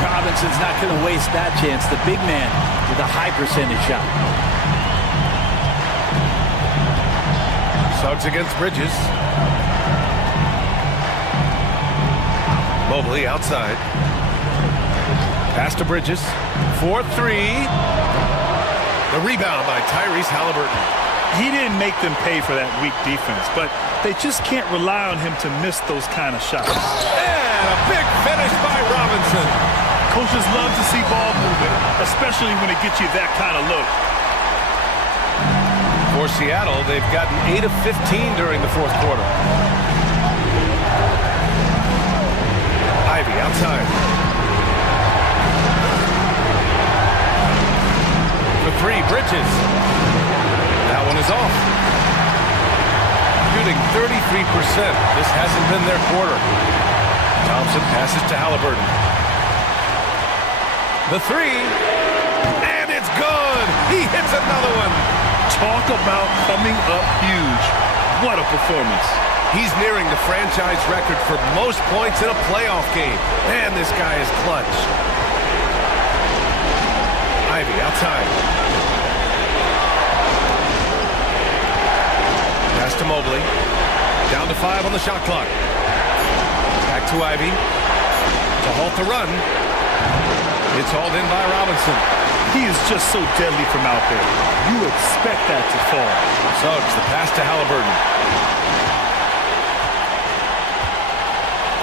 Robinson's not going to waste that chance. The big man with a high percentage shot. Suggs against Bridges. Mobley outside. Pass to Bridges. 4-3. The rebound by Tyrese Halliburton. He didn't make them pay for that weak defense, but they just can't rely on him to miss those kind of shots. And a big finish by Robinson. Coaches love to see ball movement, especially when it gets you that kind of look. For Seattle, they've gotten 8 of 15 during the fourth quarter. Ivy outside. For 3, Bridges. That one is off. Shooting 33%. This hasn't been their quarter. Thompson passes to Halliburton. The 3. And it's good. He hits another one. Talk about coming up huge. What a performance. He's nearing the franchise record for most points in a playoff game. Man, this guy is clutch. Ivy outside. Pass to Mobley. Down to 5 on the shot clock. Back to Ivy. To halt the run. It's hauled in by Robinson. He is just so deadly from out there. You expect that to fall. Suggs, the pass to Halliburton.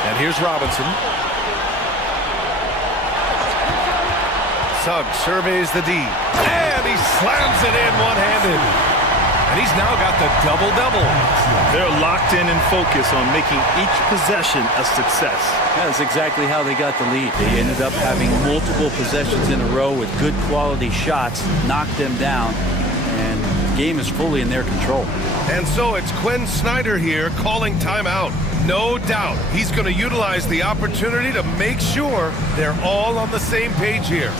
And here's Robinson. Suggs surveys the D. And he slams it in one-handed. and he's now got the double-double. They're locked in and focused on making each possession a success. That's exactly how they got the lead. They ended up having multiple possessions in a row with good quality shots, knocked them down, and the game is fully in their control. And so it's Quinn Snyder here calling timeout. No doubt he's going to utilize the opportunity to make sure they're all on the same page here.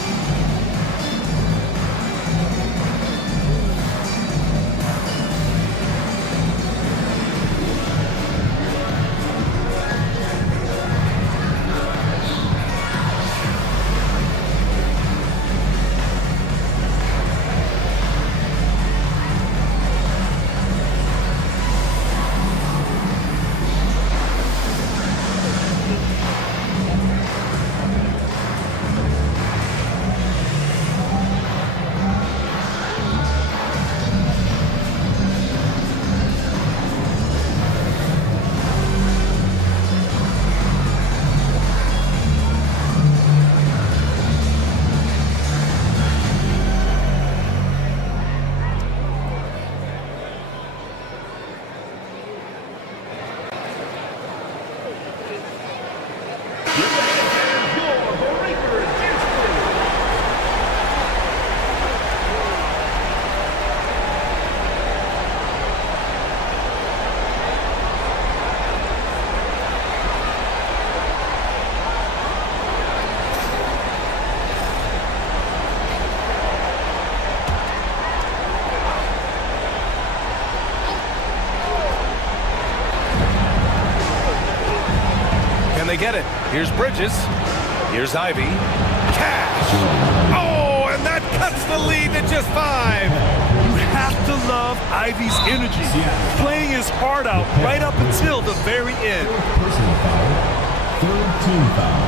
They get it. Here's Bridges. Here's Ivy. Cash. Oh, and that cuts the lead to just 5. You have to love Ivy's energy, playing his heart out right up until the very end. Personal foul. Third team foul.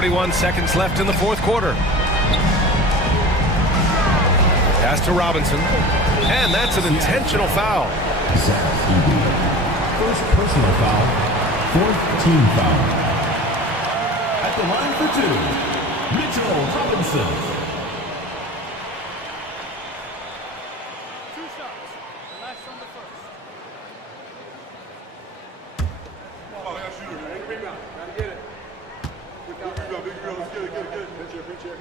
.41 seconds left in the fourth quarter. Pass to Robinson. And that's an intentional foul. First personal foul. Fourth team foul. At the line for 2, Mitchell Robinson. 2 shots. The last on the first. Oh, yeah, shooter, man. Big rebound. Gotta get it. Big rebound, big rebound. Let's get it. Pinch here.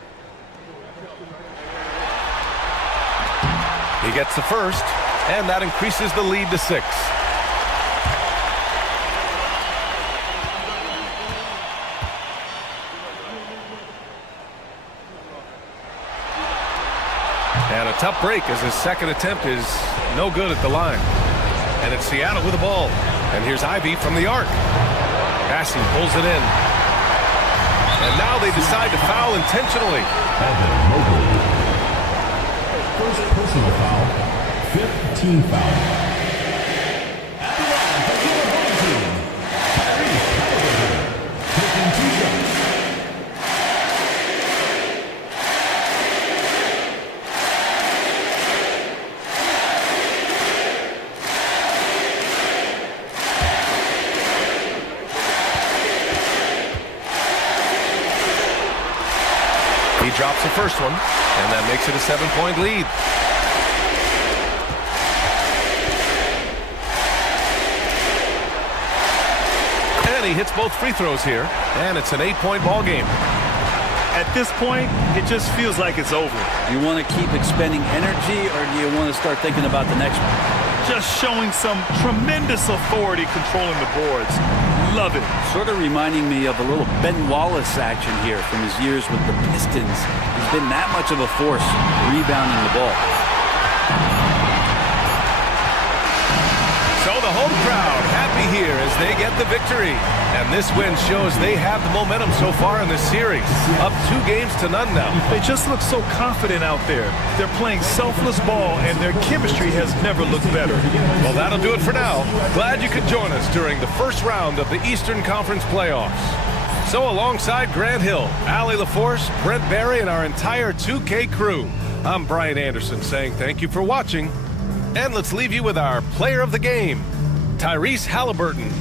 He gets the first, and that increases the lead to 6. And a tough break as his second attempt is no good at the line. And it's Seattle with the ball. And here's Ivy from the arc. Passing pulls it in. And now they decide to foul intentionally. First personal foul, 5th team foul. At the line for your home team, taking 2 shots. He drops the first one, and that makes it a 7-point lead. And he hits both free throws here, and it's an 8-point ball game. At this point, it just feels like it's over. You want to keep expending energy, or do you want to start thinking about the next one? Just showing some tremendous authority controlling the boards. Love it. Sort of reminding me of a little Ben Wallace action here from his years with the Pistons. He's been that much of a force rebounding the ball. So the home crowd happy here as they get the victory. And this win shows they have the momentum so far in this series. Up 2 games to none now. They just look so confident out there. They're playing selfless ball, and their chemistry has never looked better. Well, that'll do it for now. Glad you could join us during the first round of the Eastern Conference playoffs. So alongside Grant Hill, Allie LaForce, Brent Barry, and our entire 2K crew, I'm Brian Anderson saying thank you for watching. And let's leave you with our player of the game, Tyrese Halliburton.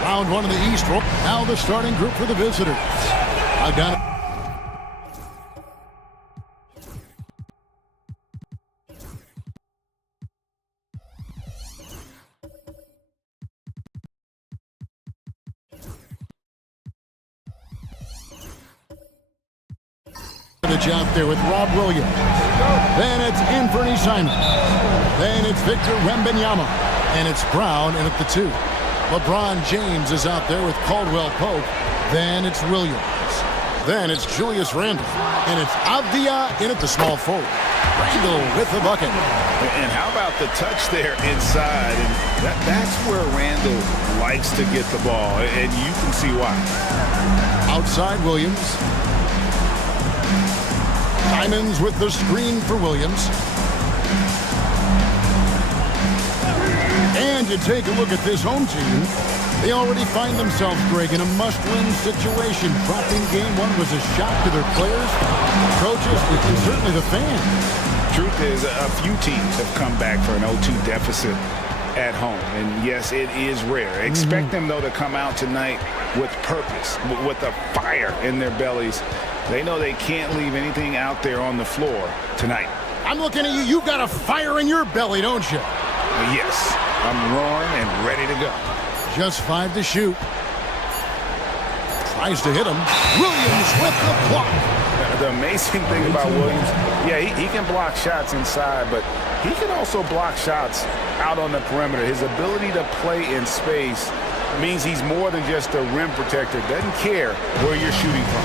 Round one of the East. Now the starting group for the visitors. I got it. Out there with Rob Williams. Then it's Anthony Simon. Then it's Victor Wembanyama. And it's Brown in at the 2. LeBron James is out there with Caldwell Pope. Then it's Williams. Then it's Julius Randle. And it's Avdia in at the small forward. Randle with the bucket. And how about the touch there inside? And that's where Randle likes to get the ball. And you can see why. Outside Williams. Simons with the screen for Williams. And you take a look at this home team. They already find themselves, Greg, in a must-win situation. Dropping game one was a shock to their players, coaches, and certainly the fans. Truth is, a few teams have come back for an 0-2 deficit at home. And yes, it is rare. Expect them, though, to come out tonight with purpose, with a fire in their bellies. They know they can't leave anything out there on the floor tonight. I'm looking at you. You've got a fire in your belly, don't you? Yes. I'm roaring and ready to go. Just 5 to shoot. Tries to hit him. Williams with the block. The amazing thing about Williams, yeah, he can block shots inside, but he can also block shots out on the perimeter. His ability to play in space means he's more than just a rim protector. Doesn't care where you're shooting from.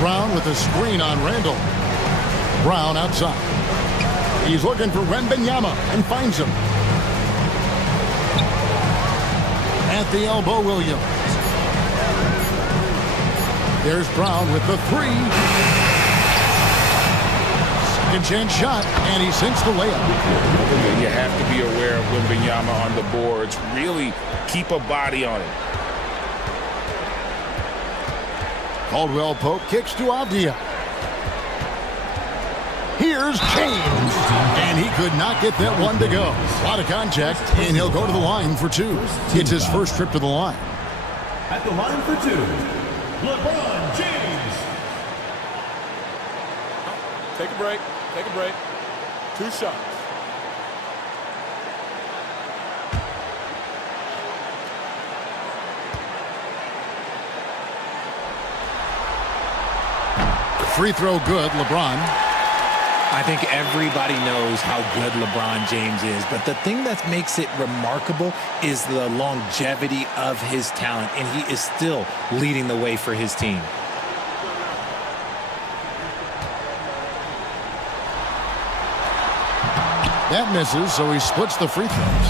Brown with a screen on Randle. Brown outside. He's looking for Wembanyama and finds him. At the elbow, Williams. There's Brown with the 3. Second chance shot, and he sinks the layup. You have to be aware of Wembanyama on the boards. Really keep a body on him. Caldwell Pope kicks to Avdia. Here's James, and he could not get that one to go. A lot of contact, and he'll go to the line for two. It's his first trip to the line. At the line for two, LeBron James. Take a break. Take a break. 2 shots. Free throw good, LeBron. I think everybody knows how good LeBron James is, but the thing that makes it remarkable is the longevity of his talent, and he is still leading the way for his team. That misses, so he splits the free throws.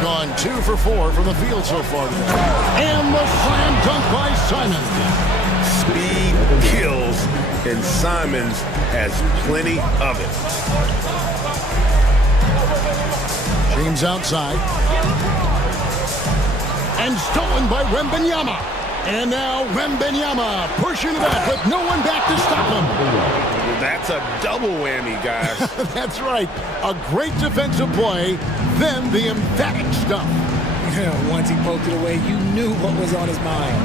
Gone 2 for 4 from the field so far today. And the slam dunk by Simons. Speed kills, and Simons has plenty of it. James outside. And stolen by Wembanyama. And now Wembanyama pushing it back with no one back to stop him. That's a double whammy, guys. That's right. A great defensive play, then the emphatic stuff. Once he poked it away, you knew what was on his mind.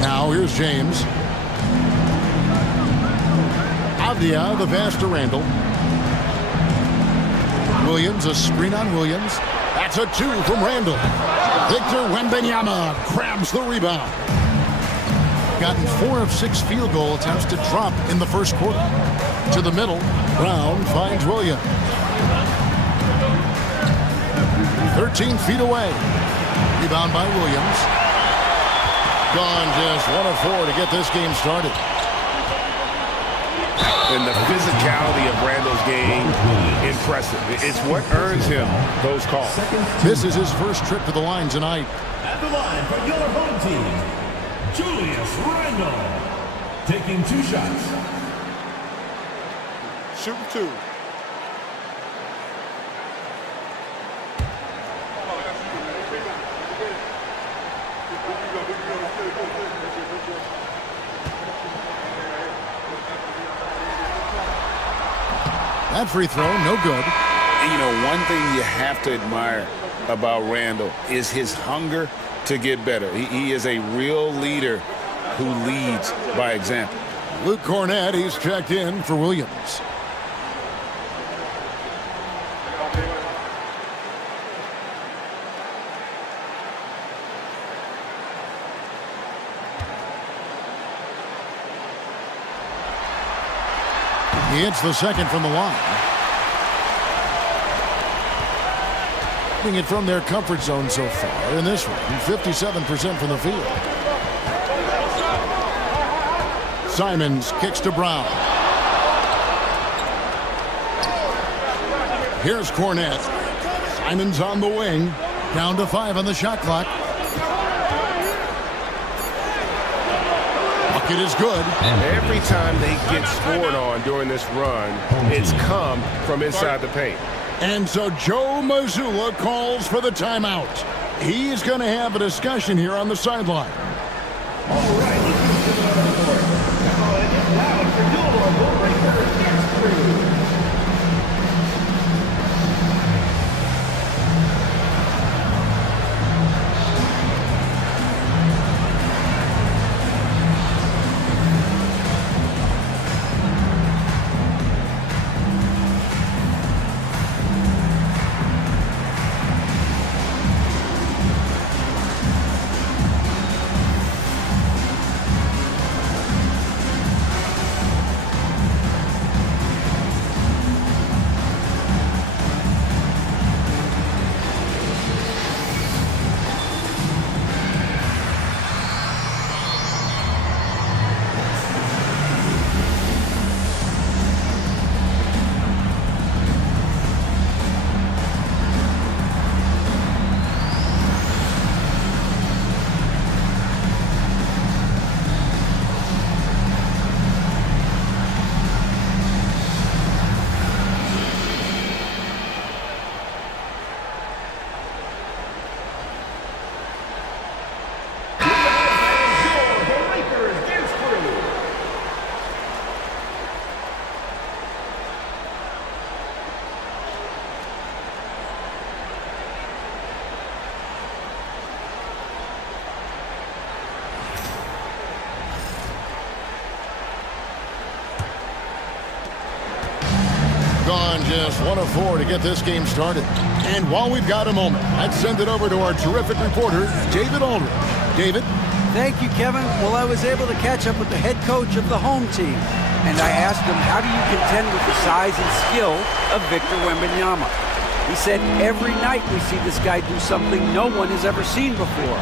Now here's James. Avdia, the pass to Randall. Williams, a screen on Williams. That's a 2 from Randall. Victor Wembanyama grabs the rebound. Gotten 4 of 6 field goal attempts to drop in the first quarter. To the middle, Brown finds Williams. 13 feet away. Rebound by Williams. Gone just 1 of 4 to get this game started. And the physicality of Randall's game, impressive. It's what earns him those calls. This is his first trip to the line tonight. At the line for your home team, Julius Randle. Taking 2 shots. Shooting 2. That free throw, no good. You know, one thing you have to admire about Randall is his hunger to get better. He is a real leader who leads by example. Luke Cornett, he's checked in for Williams. He hits the second from the line. Hitting it from their comfort zone so far in this one, 57% from the field. Simons kicks to Brown. Here's Cornett. Simons on the wing. Down to 5 on the shot clock. Bucket is good. Every time they get scored on during this run, it's come from inside the paint. And so Joe Mazzulla calls for the timeout. He's going to have a discussion here on the sideline. All right, let's move to the other court. Now it is loud for your Bull Breakers dance crew. And just 1 of 4 to get this game started. And while we've got a moment, let's send it over to our terrific reporter, David Aldridge. David? Thank you, Kevin. Well, I was able to catch up with the head coach of the home team, and I asked him, how do you contend with the size and skill of Victor Wembanyama? He said, every night we see this guy do something no one has ever seen before.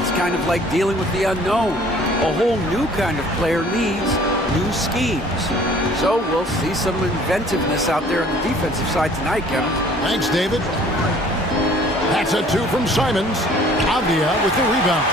It's kind of like dealing with the unknown. A whole new kind of player needs new schemes. So we'll see some inventiveness out there on the defensive side tonight, Kevin. Thanks, David. That's a 2 from Simons. Avdia with the rebound.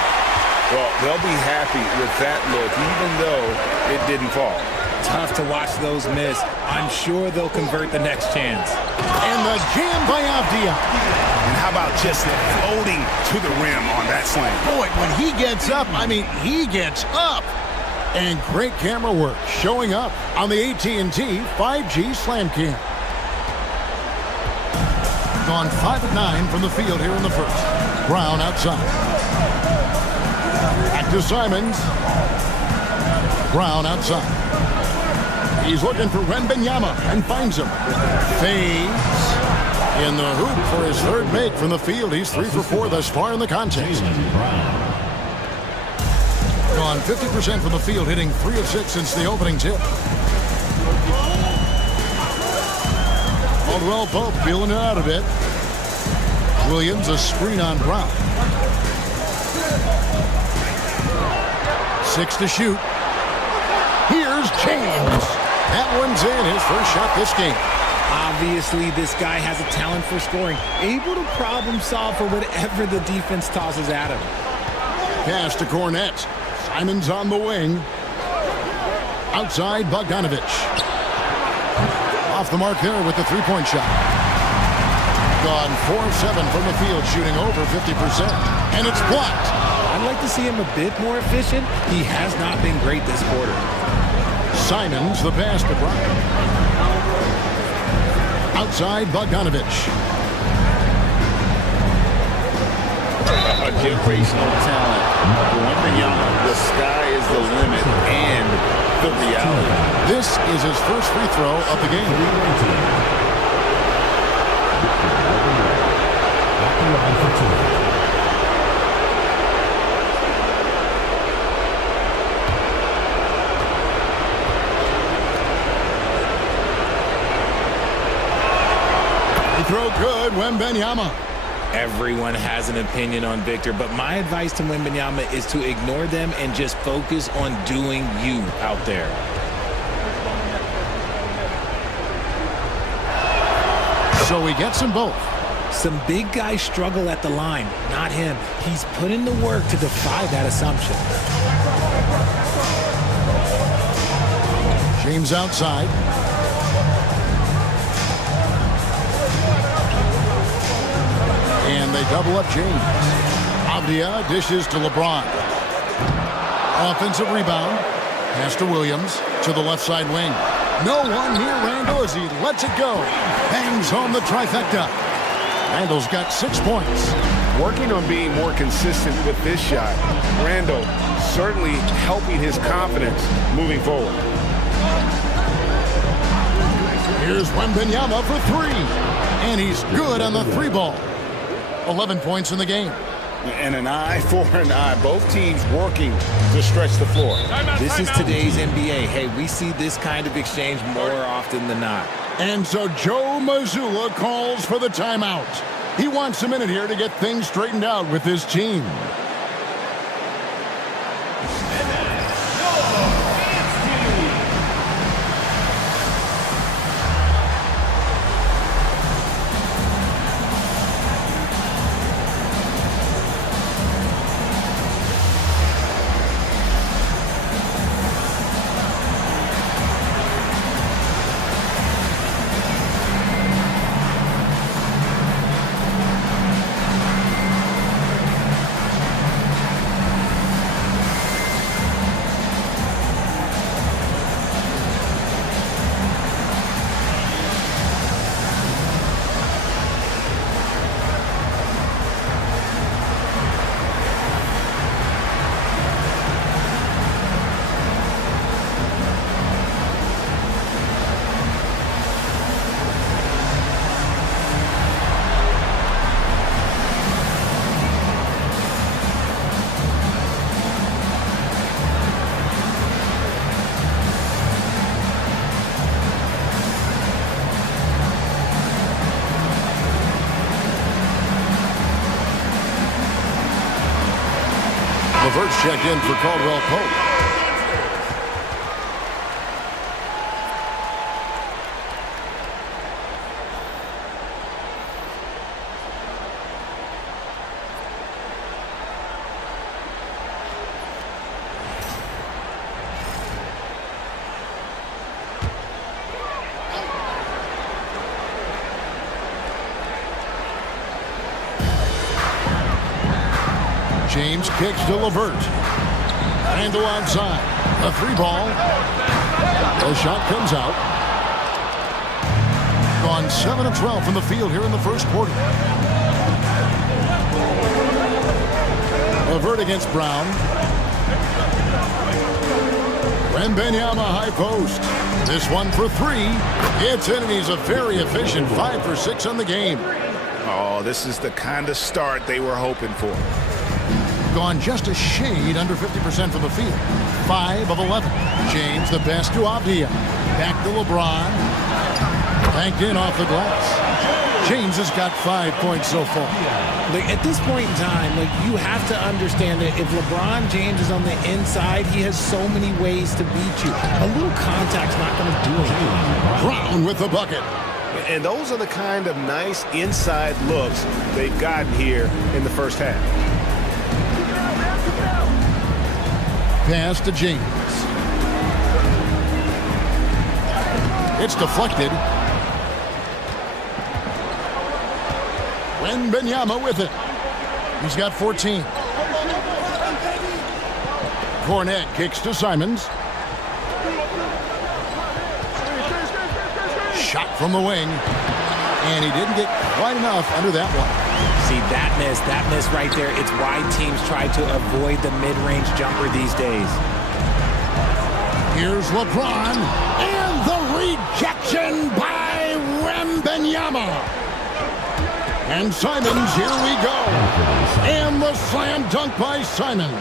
Well, they'll be happy with that look, even though it didn't fall. Tough to watch those miss. I'm sure they'll convert the next chance. And the jam by Avdia. And how about just floating to the rim on that slam? Boy, when he gets up, I mean, he gets up. And great camera work showing up on the AT&T 5G Slam Cam. Gone 5 of 9 from the field here in the first. Brown outside. Back to Simons. Brown outside. He's looking for Wembanyama and finds him. Fades in the hoop for his third make from the field. He's 3 for 4 thus far in the contest. Gone 50% from the field, hitting 3 of 6 since the opening tip. Caldwell Pope feeling it out a bit. Williams a screen on Brown. 6 to shoot. Here's James. That one's in, his first shot this game. Obviously, this guy has a talent for scoring, able to problem solve for whatever the defense tosses at him. Pass to Cornette. Simons on the wing. Outside, Bogdanovich. Off the mark there with the three-point shot. Gone 4 of 7 from the field, shooting over 50%. And it's blocked. I'd like to see him a bit more efficient. He has not been great this quarter. Simons, the pass to Brown. Outside, Bogdanovich. A generational talent. The sky is the limit and the reality. This is his first free throw of the game. Free throw good, Wembanyama. Everyone has an opinion on Victor, but my advice to Wembanyama is to ignore them and just focus on doing you out there. So he gets them both. Some big guys struggle at the line, not him. He's put in the work to defy that assumption. James outside. And they double up James. Avdia dishes to LeBron. Offensive rebound. Pass to Williams to the left side wing. No one near Randall as he lets it go. Bangs home the trifecta. Randall's got 6 points. Working on being more consistent with this shot. Randall certainly helping his confidence moving forward. Here's Wembanyama for 3. And he's good on the 3 ball. 11 points in the game. And an eye for an eye. Both teams working to stretch the floor. This is today's NBA. Hey, we see this kind of exchange more often than not. And so Joe Mazzulla calls for the timeout. He wants a minute here to get things straightened out with his team. LeVert's checked in for Caldwell Pope. James kicks to LeVert. And to onside. A 3-ball. The shot comes out. Gone 7 of 12 from the field here in the first quarter. LeVert against Brown. Wembanyama high post. This one for 3. It's in, and he's a very efficient 5 for 6 on the game. Oh, this is the kind of start they were hoping for. Gone just a shade under 50% from the field. 5 of 11. James the pass to Avdia. Back to LeBron. Banked in off the glass. James has got 5 points so far. Like, at this point in time, you have to understand that if LeBron James is on the inside, he has so many ways to beat you. A little contact's not going to do anything. Brown with the bucket. And those are the kind of nice inside looks they've gotten here in the first half. Pass to James. It's deflected. Wembanyama with it. He's got 14. Cornette kicks to Simons. Shot from the wing. And he didn't get quite enough under that one. See, that miss right there, it's why teams try to avoid the mid-range jumper these days. Here's LeBron, and the rejection by Wembanyama. And Simons, here we go. And the slam dunk by Simons.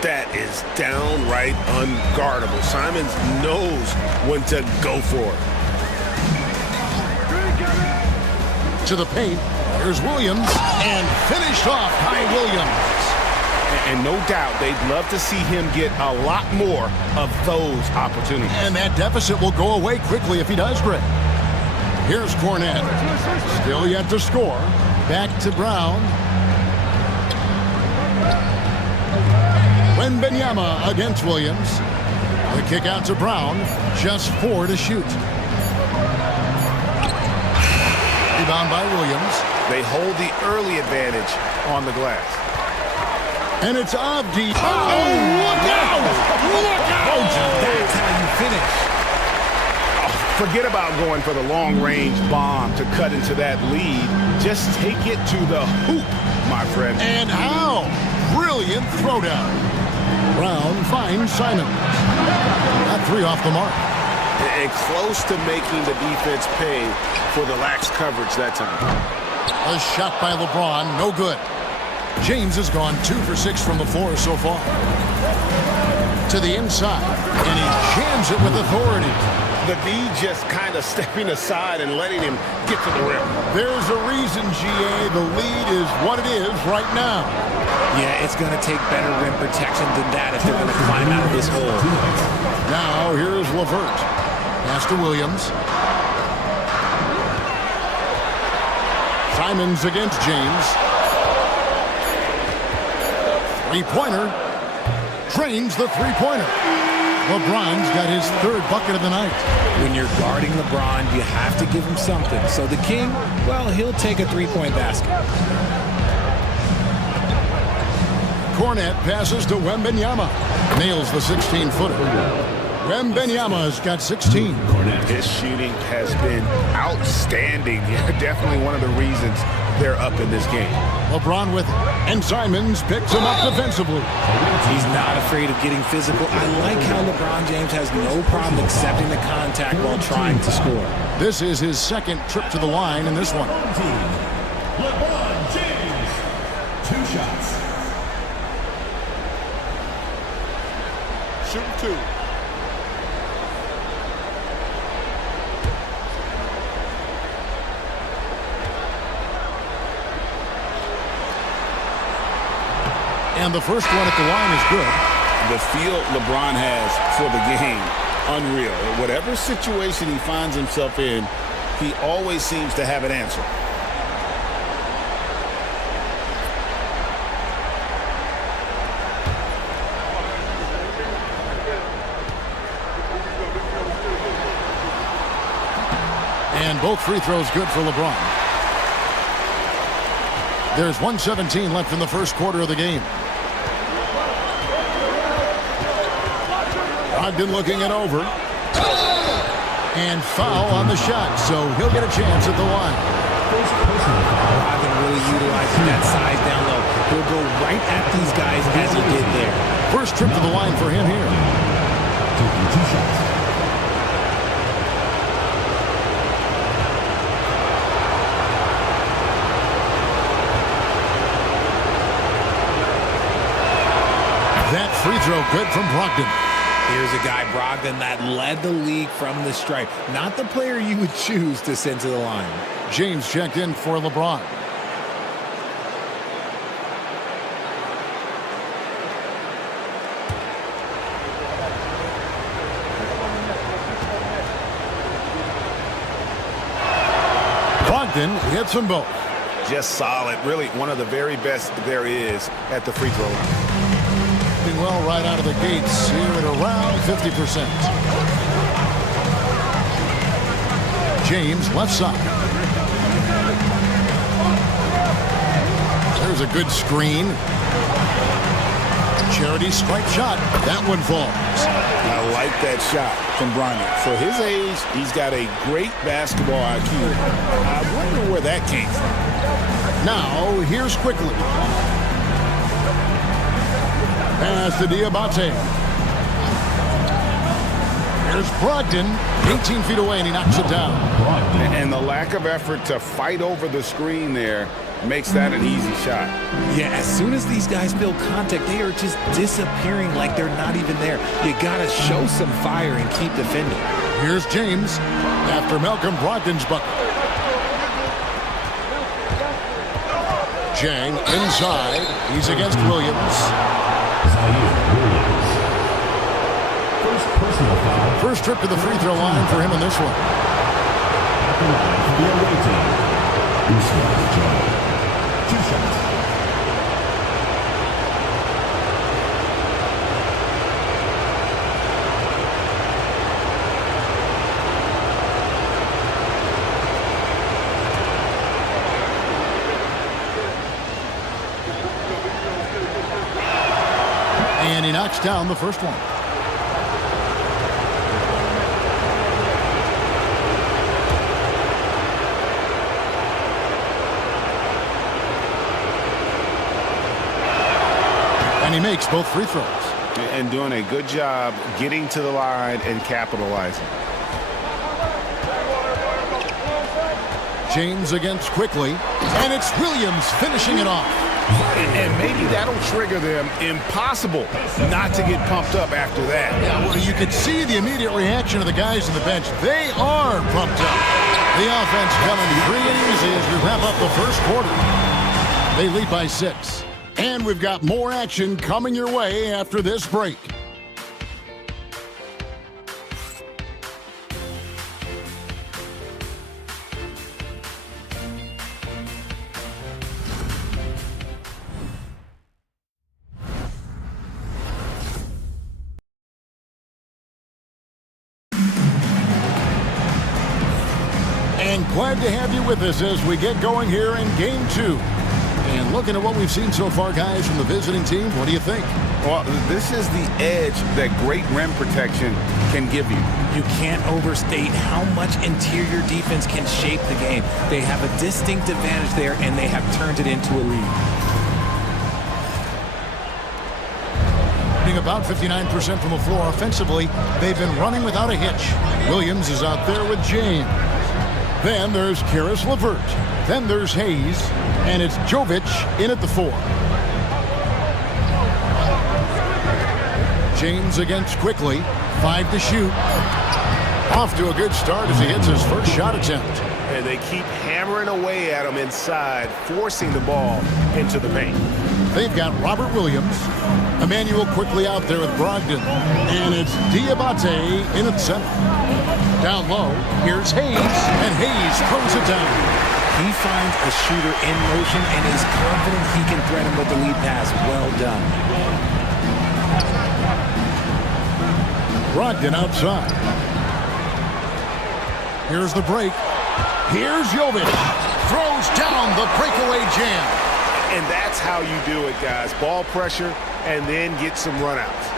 That is downright unguardable. Simons knows when to go for it. To the paint. Here's Williams, and finished off by Williams. And no doubt they'd love to see him get a lot more of those opportunities. And that deficit will go away quickly if he does, Greg. Here's Cornette. Still yet to score. Back to Brown. Wembanyama against Williams. The kick out to Brown. Just 4 to shoot. Rebound by Williams. They hold the early advantage on the glass. And it's Avdi. Oh, look out! Look out! That's how you finish. Oh, forget about going for the long-range bomb to cut into that lead. Just take it to the hoop, my friend. And how? Brilliant throwdown. Brown finds Simon. Got 3 off the mark. And close to making the defense pay for the lax coverage that time. A shot by LeBron, no good. James has gone 2 for 6 from the floor so far. To the inside, and he jams it with authority. The D just kind of stepping aside and letting him get to the rim. There's a reason, GA, the lead is what it is right now. Yeah, it's going to take better rim protection than that if they're going to climb out of this hole. Now, here's LeVert. Pass to Williams. Simons against James. 3-pointer. Drains the 3-pointer. LeBron's got his 3rd bucket of the night. When you're guarding LeBron, you have to give him something. So the King, well, he'll take a 3-point basket. Cornette passes to Wembanyama. Nails the 16-footer. Wembanyama's got 16. His shooting has been outstanding. Definitely one of the reasons they're up in this game. LeBron with it. And Simons picks him up defensively. He's not afraid of getting physical. I like how LeBron James has no problem accepting the contact while trying to score. This is his 2nd trip to the line in this one. LeBron James, 2 shots. Shooting 2. And the first one at the line is good. The feel LeBron has for the game, unreal. Whatever situation he finds himself in, he always seems to have an answer. And both free throws good for LeBron. There's 1:17 left in the first quarter of the game. Brogdon looking it over. And foul on the shot, so he'll get a chance at the line. Brogdon really utilizing that size down low. He'll go right at these guys as he did there. First trip to the line for him here. Taking 2 shots. That free throw good from Brogdon. Here's a guy, Brogdon, that led the league from the stripe. Not the player you would choose to send to the line. James checked in for LeBron. Brogdon hits them both. Just solid. Really one of the very best there is at the free throw line. Doing well right out of the gates here at around 50%. James left side. There's a good screen. Charity stripe shot. That one falls. I like that shot from Bryant. For his age, he's got a great basketball IQ. I wonder where that came from. Now, here's Quickly. Pass to Diabate. There's Brogdon, 18 feet away, and he knocks it down. And the lack of effort to fight over the screen there makes that an easy shot. Yeah, as soon as these guys feel contact, they are just disappearing like they're not even there. You got to show some fire and keep defending. Here's James after Malcolm Brogdon's bucket. Jang inside. He's against Williams. First personal foul. First trip to the free throw line for him in this one. At the line for the away team. Usman Joe. 2 shots. And he knocks down the first one. And he makes both free throws. And doing a good job getting to the line and capitalizing. James against Quickly. And it's Williams finishing it off. And maybe that'll trigger them. Impossible not to get pumped up after that. Yeah, well, you could see the immediate reaction of the guys on the bench. They are pumped up. The offense coming free and easy as we wrap up the first quarter. They lead by 6. And we've got more action coming your way after this break. And glad to have you with us as we get going here in Game 2. And looking at what we've seen so far, guys, from the visiting team, what do you think? Well, this is the edge that great rim protection can give you. You can't overstate how much interior defense can shape the game. They have a distinct advantage there, and they have turned it into a lead. Being about 59% from the floor offensively, they've been running without a hitch. Williams is out there with James. Then there's Karis LeVert. Then there's Hayes. And it's Jovic in at the 4. James against Quickly. 5 to shoot. Off to a good start as he hits his first shot attempt. and they keep hammering away at him inside, forcing the ball into the paint. They've got Robert Williams. Emmanuel quickly out there with Brogdon. And it's Diabate in at center. Down low, here's Hayes, and Hayes throws it down. He finds a shooter in motion and is confident he can thread him with the lead pass. Well done. Brogdon outside. Here's the break. Here's Jovic. Throws down the breakaway jam. And that's how you do it, guys. Ball pressure and then get some runouts.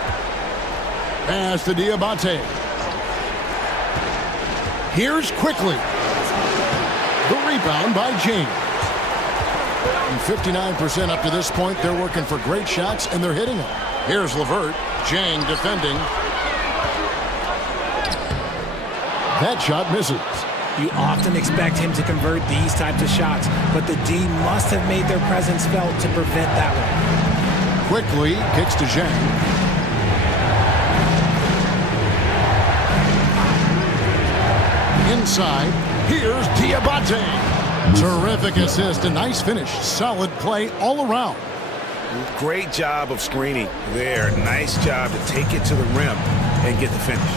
Pass to Diabate. Here's quickly. The rebound by James. And 59% up to this point. They're working for great shots, and they're hitting them. Here's LeVert. Jang defending. That shot misses. You often expect him to convert these types of shots, but the D must have made their presence felt to prevent that one. Quickly kicks to Jang. Inside, here's Diabate. Terrific assist, a nice finish. Solid play all around. Great job of screening there. Nice job to take it to the rim and get the finish.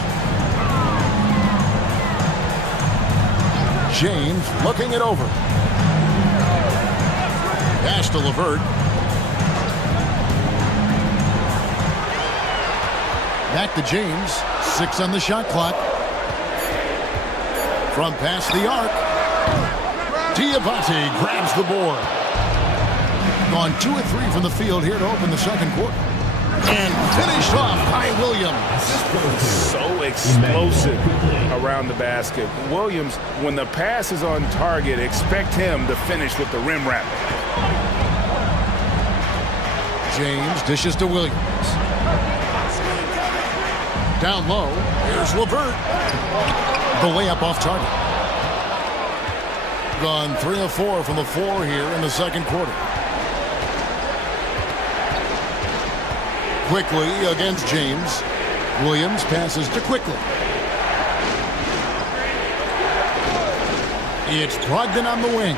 James looking it over. Pass to LeVert. Back to James. 6 on the shot clock. From past the arc. Diabate grabs the board. Gone 2 of 3 from the field here to open the second quarter. And finished off by Williams. So explosive around the basket. Williams, when the pass is on target, expect him to finish with the rim wrap. James dishes to Williams. Down low, here's LeVert. The layup off target. Gone 3 of 4 from the floor here in the second quarter. Quickly against James. Williams passes to Quickly. It's Brogdon on the wing.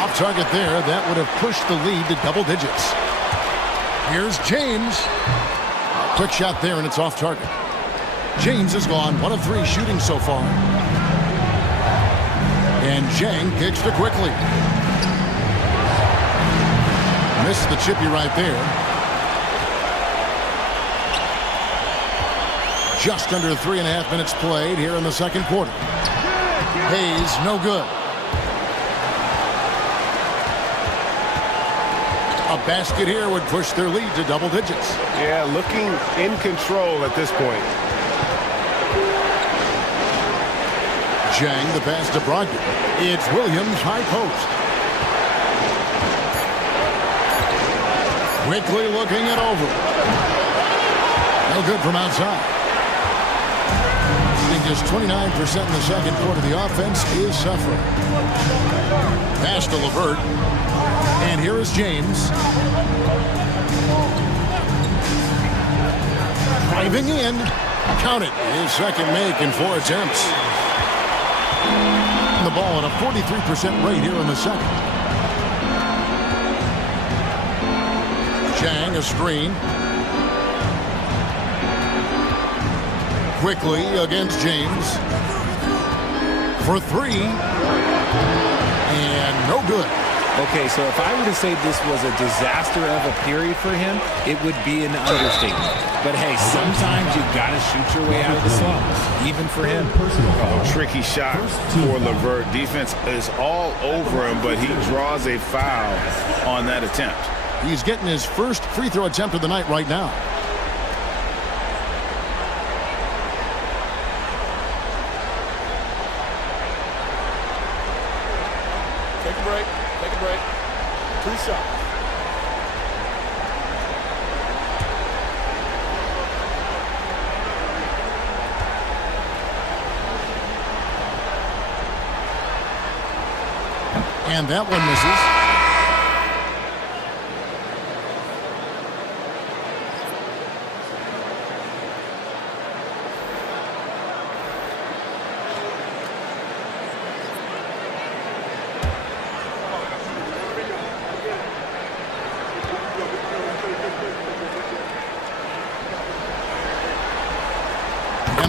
Off target there. That would have pushed the lead to double digits. Here's James. Quick shot there, and it's off target. James has gone 1 of 3 shooting so far. And Jang kicks to Quickly. Missed the chippy right there. Just under 3.5 minutes played here in the second quarter. Hayes, no good. A basket here would push their lead to double digits. Yeah, looking in control at this point. Jang, the pass to Brogdon. It's Williams, high post. Quickly looking it over. No good from outside. Shooting just 29% in the second quarter. The offense is suffering. Pass to LeVert. And here is James. Driving in. Count it. His second make in 4 attempts. The ball at a 43% rate here in the second. Jang, a screen. Quickly against James. For 3. And no good. Okay, so if I were to say this was a disaster of a period for him, it would be an understatement. But hey, sometimes you gotta shoot your way out of the slump, even for him. Oh, tricky shot for LeVert. Defense is all over him, but he draws a foul on that attempt. He's getting his first free throw attempt of the night right now. Take a break. Take a break. 2 shots. And that one misses.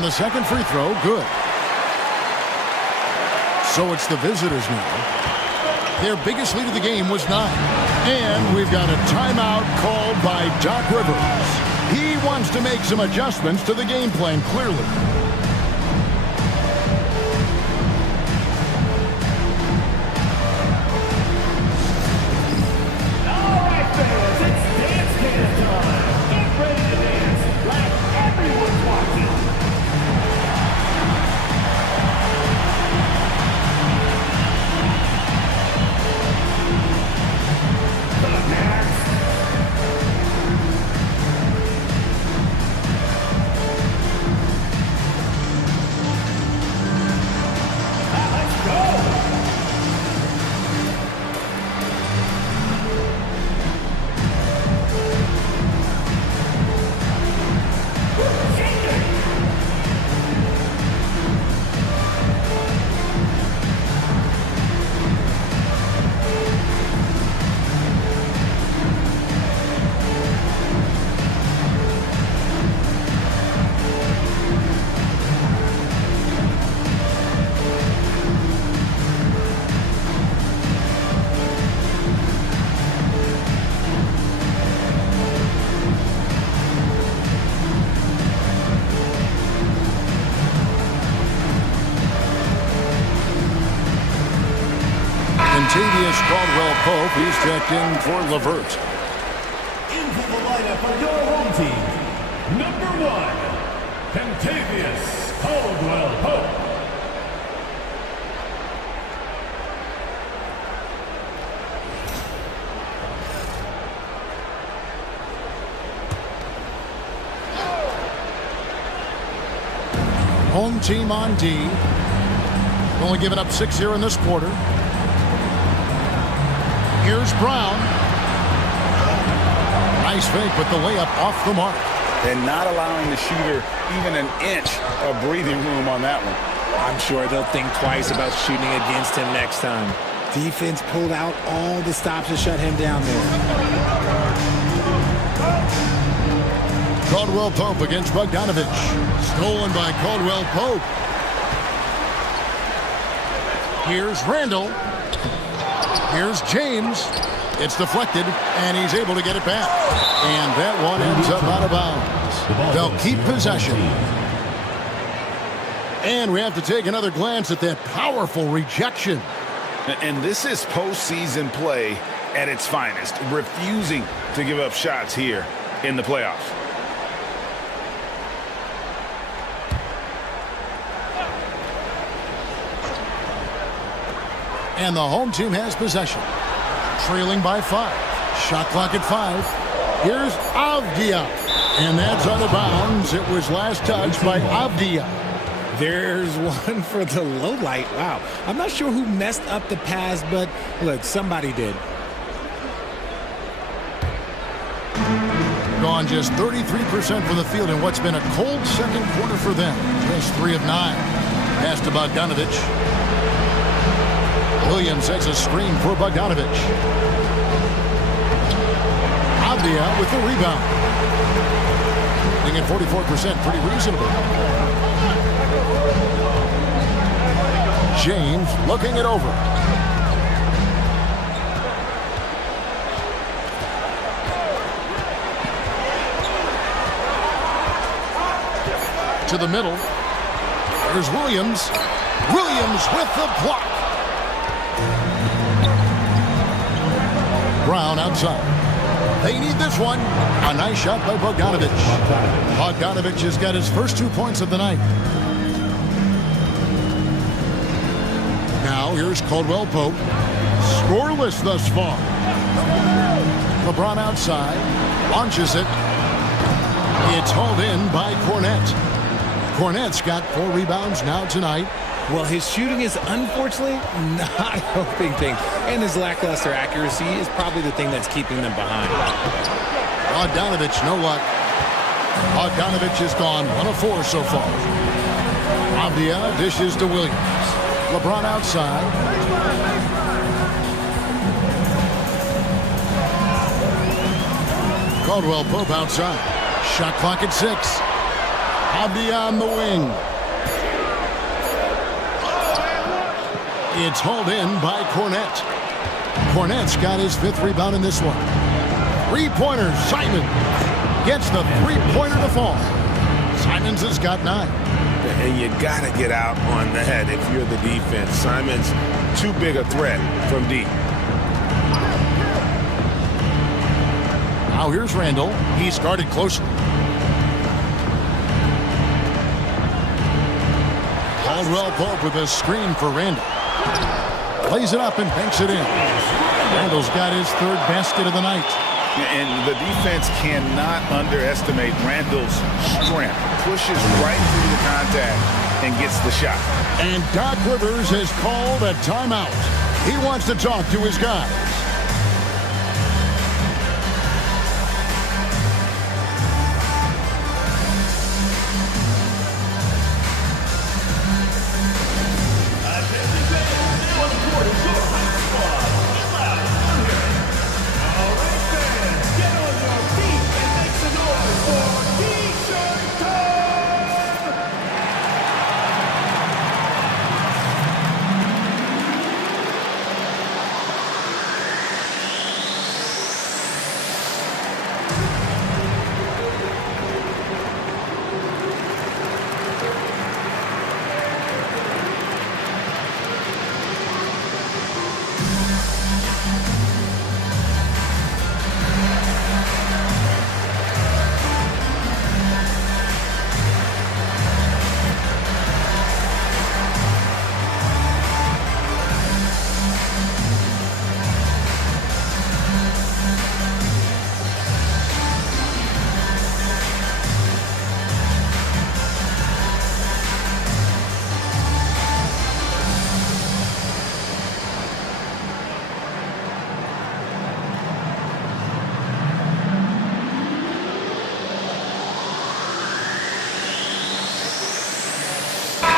And the second free throw, good. So it's the visitors now. Their biggest lead of the game was 9. And we've got a timeout called by Doc Rivers. He wants to make some adjustments to the game plan, clearly. Contavious Caldwell-Pope, he's checked in for LeVert. Into the lineup for your home team, number 1, Contavious Caldwell-Pope. Home team on D. Only giving up 6 here in this quarter. Here's Brown. Nice fake, but the layup off the mark. And not allowing the shooter even an inch of breathing room on that one. I'm sure they'll think twice about shooting against him next time. Defense pulled out all the stops to shut him down there. Caldwell-Pope against Bogdanovich. Stolen by Caldwell-Pope. Here's Randall. Here's James. It's deflected, and he's able to get it back. And that one ends up out of bounds. They'll keep possession. And we have to take another glance at that powerful rejection. And this is postseason play at its finest, refusing to give up shots here in the playoffs. And the home team has possession. Trailing by 5. Shot clock at 5. Here's Avdia. And that's out of bounds. It was last touched by Avdia. There's one for the low light. Wow. I'm not sure who messed up the pass, but look, somebody did. Gone just 33% from the field in what's been a cold second quarter for them. Just 3 of 9. Pass to Bogdanovich. Williams sets a screen for Bogdanovich. Avdia with the rebound. Being at 44%, pretty reasonable. James looking it over. To the middle. There's Williams. Williams with the block. Brown outside. They need this one. A nice shot by Bogdanovich. Bogdanovich has got his first 2 points of the night. Now here's Caldwell-Pope. Scoreless thus far. LeBron outside. Launches it. It's hauled in by Cornette. Cornette's got 4 rebounds now tonight. Well, his shooting is unfortunately not helping things. And his lackluster accuracy is probably the thing that's keeping them behind. Bogdanovich, no luck. Bogdanovich has gone 1 of 4 so far. Avdia dishes to Williams. LeBron outside. Caldwell-Pope outside. Shot clock at 6. Avdia on the wing. It's hauled in by Cornette. Cornette's got his 5th rebound in this one. Three-pointer, Simon gets the three-pointer to fall. Simons has got 9. And you got to get out on the head if you're the defense. Simon's too big a threat from deep. Now here's Randall. He's guarded closely. Caldwell Pope with a screen for Randall. Plays it up and banks it in. Randall's got his 3rd basket of the night. And the defense cannot underestimate Randall's strength. Pushes right through the contact and gets the shot. And Doc Rivers has called a timeout. He wants to talk to his guys.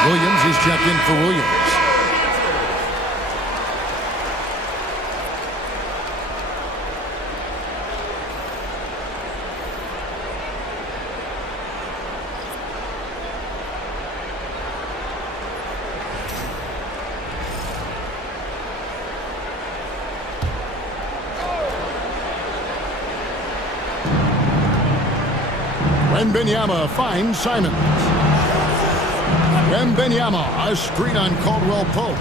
Williams is checked in for Williams. Wembanyama finds Simons. Wembanyama, a screen on Caldwell Pope.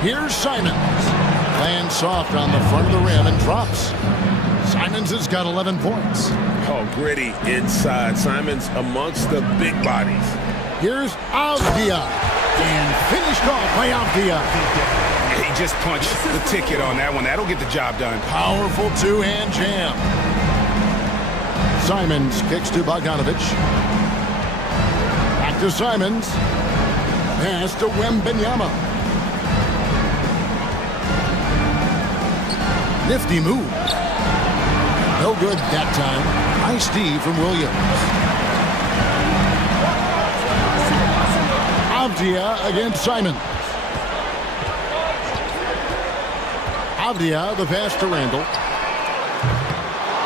Here's Simons. Lands soft on the front of the rim and drops. Simons has got 11 points. Oh, gritty inside. Simons amongst the big bodies. Here's Avdia. And finished off by Avdia. He just punched the ticket on that one. That'll get the job done. Powerful two-hand jam. Simons kicks to Bogdanovich. Back to Simons. Pass to Wembanyama. Nifty move. No good that time. Nice D from Williams. Avdia against Simons. Avdia, the pass to Randall.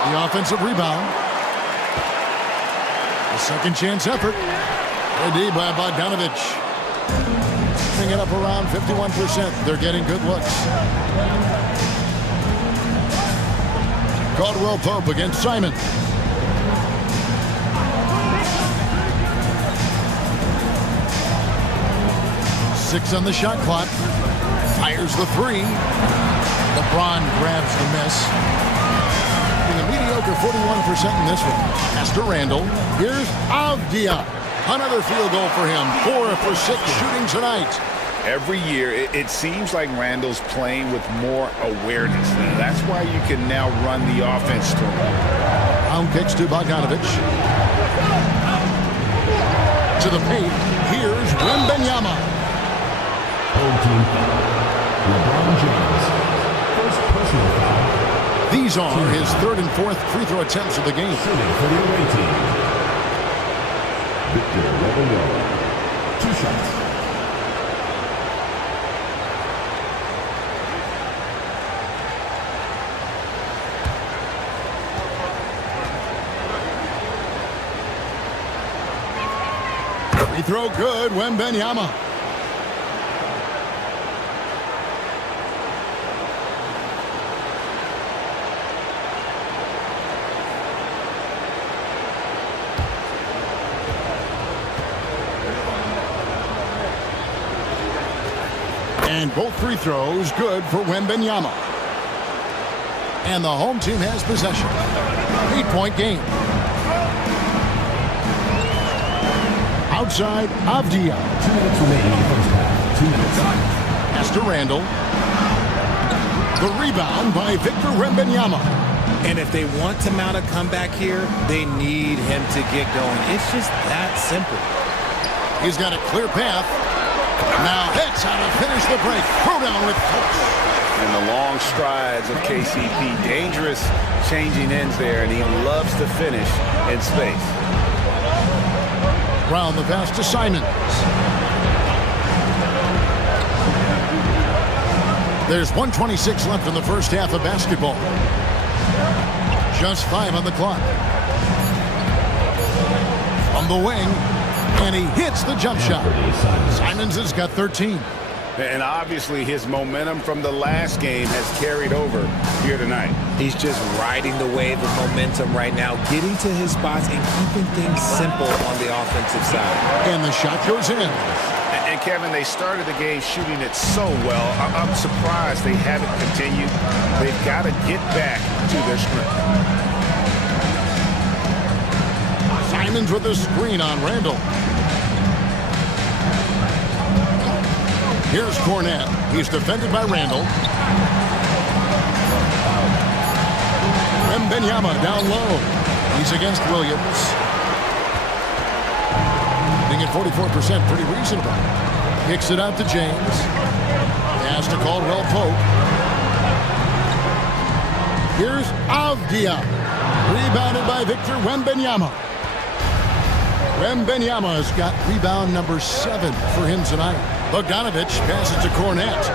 The offensive rebound. The second chance effort. A D by Bogdanovich. Bring it up around 51%. They're getting good looks. Caldwell Pope against Simon. Six on the shot clock. Fires the three. LeBron grabs the miss. A mediocre 41% in this one. Pass to Randall. Here's Avdia. Another field goal for him. 4 for 6 shooting tonight. Every year, it seems like Randall's playing with more awareness. And that's why you can now run the offense through him. Pound kicks to Bogdanovich. To the paint. Here's Wembanyama. LeBron James. First personal foul. These are his third and fourth free throw attempts of the game. Shooting for the away team. Victor Wembanyama. 2 shots. Free throw good, Wembenyama. And both free throws good for Wembenyama. And the home team has possession. 8-point game. Outside, Avdia. 2 minutes remaining in the first half. 2 minutes. Pass to Randall. The rebound by Victor Wembanyama. And if they want to mount a comeback here, they need him to get going. It's just that simple. He's got a clear path. Now that's how to finish the break. Throw down with force. And the long strides of KCP. Dangerous changing ends there, and he loves to finish in space. Round the pass to Simons. There's 1:26 left in the first half of basketball. Just 5 on the clock. From the wing, and he hits the jump shot. Simons has got 13. And obviously his momentum from the last game has carried over here tonight. He's just riding the wave of momentum right now, getting to his spots and keeping things simple on the offensive side. And the shot goes in. And Kevin, they started the game shooting it so well. I'm surprised they haven't continued. They've got to get back to their strength. Simons with a screen on Randall. Here's Cornette. He's defended by Randall. Wembanyama down low. He's against Williams. Being at 44%, pretty reasonable. Kicks it out to James. Pass to Caldwell Pope. Here's Avdia. Rebounded by Victor Wembanyama. Wembanyama's got rebound number 7 for him tonight. Bogdanovich passes to Cornette.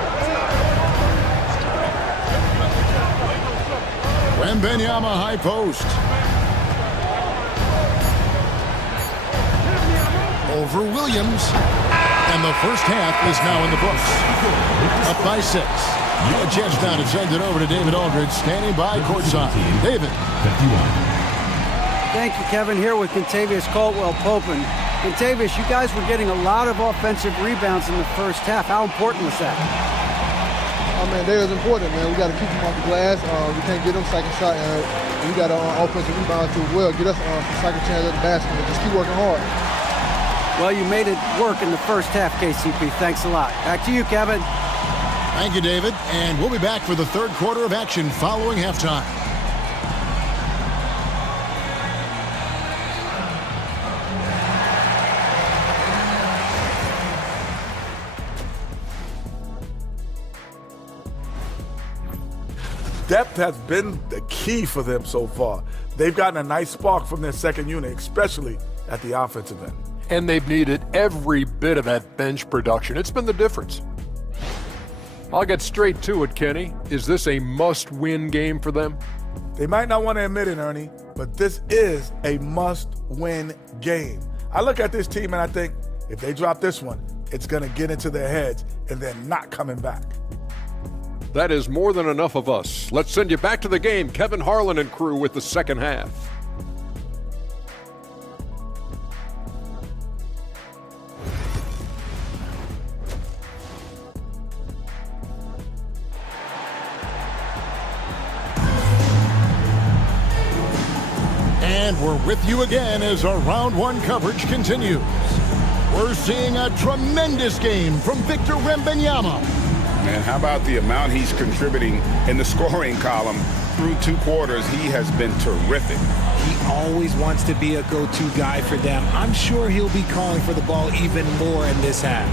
Wembanyama high post. Over Williams. And the first half is now in the books. Up by 6. A chance now to send it over to David Aldridge, standing by courtside. David. 51. Thank you, Kevin. Here with Kentavious Caldwell-Pope. And Kentavious, you guys were getting a lot of offensive rebounds in the first half. How important was that? Oh, man, that is important, man. We got to keep them off the glass. We can't get them second shot. And we got to offensive rebound too well. Get us some second chance at the basket and just keep working hard. Well, you made it work in the first half, KCP. Thanks a lot. Back to you, Kevin. Thank you, David. And we'll be back for the third quarter of action following halftime. Depth has been the key for them so far. They've gotten a nice spark from their second unit, especially at the offensive end. And they've needed every bit of that bench production. It's been the difference. I'll get straight to it, Kenny. Is this a must-win game for them? They might not want to admit it, Ernie, but this is a must-win game. I look at this team and I think, if they drop this one, it's going to get into their heads and they're not coming back. That is more than enough of us. Let's send you back to the game. Kevin Harlan and crew with the second half. And we're with you again as our round one coverage continues. We're seeing a tremendous game from Victor Wembanyama. Man, how about the amount he's contributing in the scoring column through 2 quarters? He has been terrific. He always wants to be a go-to guy for them. I'm sure he'll be calling for the ball even more in this half.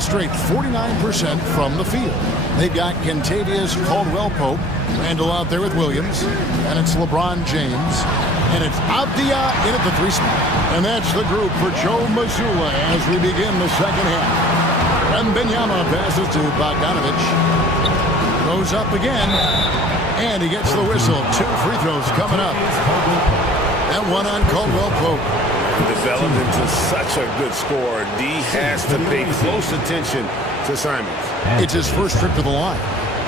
Straight 49% from the field. They've got Kentavious Caldwell-Pope, Randall out there with Williams, and it's LeBron James, and it's Avdia in at the 3 spot. And that's the group for Joe Mazzulla as we begin the second half. Wembanyama passes to Bogdanovich. Goes up again, and he gets the whistle. 2 free throws coming up. And one on Caldwell Pope. Developed into such a good scorer. D has to pay close attention to Simons. It's his first trip to the line.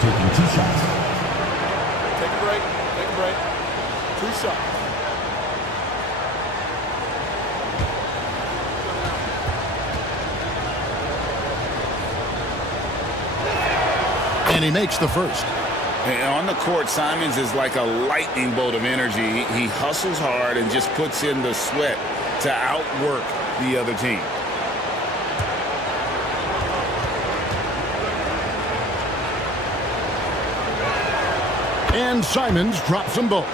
Taking 2 shots. Take a break. Take a break. 2 shots. And he makes the first. And on the court, Simons is like a lightning bolt of energy. He hustles hard and just puts in the sweat to outwork the other team. And Simons drops them both.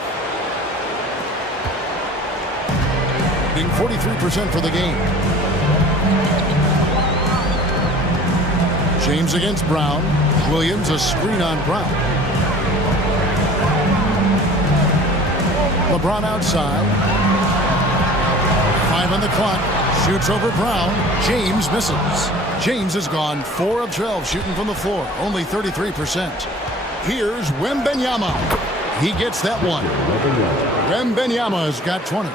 Being 43% for the game. James against Brown. Williams a screen on Brown. LeBron outside. 5 on the clock. Shoots over Brown. James misses. James has gone 4 of 12 shooting from the floor. Only 33%. Here's Wembanyama. He gets that one. Wembanyama's got 20.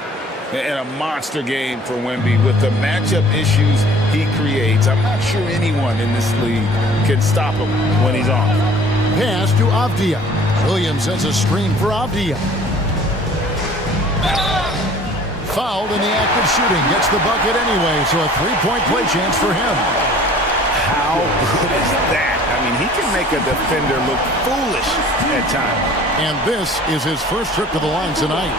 And a monster game for Wemby with the matchup issues he creates. I'm not sure anyone in this league can stop him when he's on. Pass to Avdia. Williams has a screen for Avdia. Fouled in the act of shooting. Gets the bucket anyway, so a 3-point play chance for him. How good is that? I mean, he can make a defender look foolish at times. And this is his first trip to the line tonight.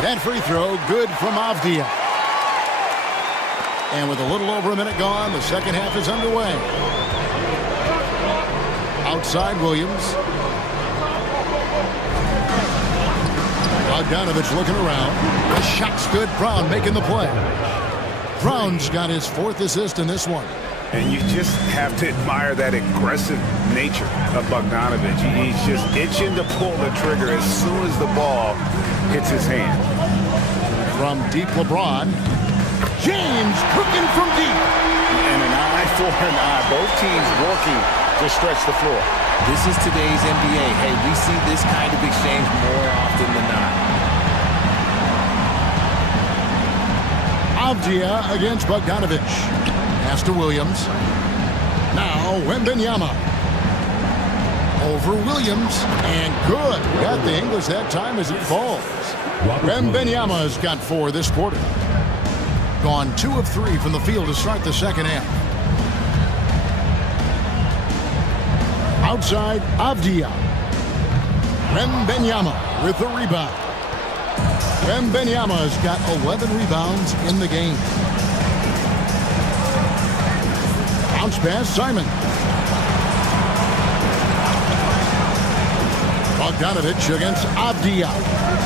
That free throw, good from Avdia. And with a little over a minute gone, the second half is underway. Outside Williams. Bogdanovich looking around. The shot stood. Brown making the play. Brown's got his 4th assist in this one. And you just have to admire that aggressive nature of Bogdanovich. He's just itching to pull the trigger as soon as the ball hits his hand. From deep, LeBron. James cooking from deep. And an eye for an eye. Both teams working to stretch the floor. This is today's NBA. Hey, we see this kind of exchange more often than not. Avdia against Bogdanovich. Pass to Williams. Now Wembanyama. Over Williams. And good. Got the English that time as it falls. Wembanyama's got 4 this quarter. Gone 2 of 3 from the field to start the second half. Outside, Avdia. Wembanyama with the rebound. Wembanyama's got 11 rebounds in the game. Bounce pass, Simon. Bogdanovich against Avdia.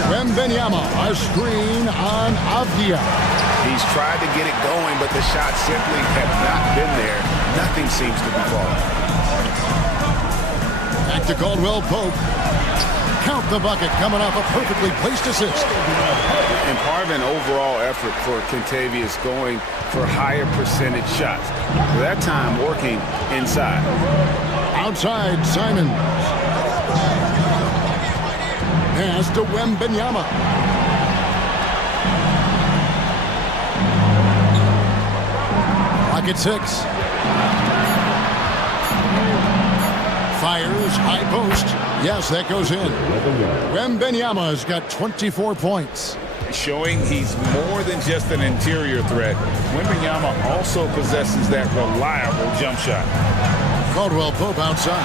Wembanyama, a screen on Avdia. He's tried to get it going, but the shots simply have not been there. Nothing seems to be falling. Back to Caldwell Pope. Count the bucket coming off a perfectly placed assist. And part of an overall effort for Kentavious going for higher percentage shots. That time working inside. Outside, Simon. Pass to Wembanyama. Pocket 6. Fires, high post. Yes, that goes in. Wembanyama's got 24 points. Showing he's more than just an interior threat. Wembanyama also possesses that reliable jump shot. Caldwell Pope outside.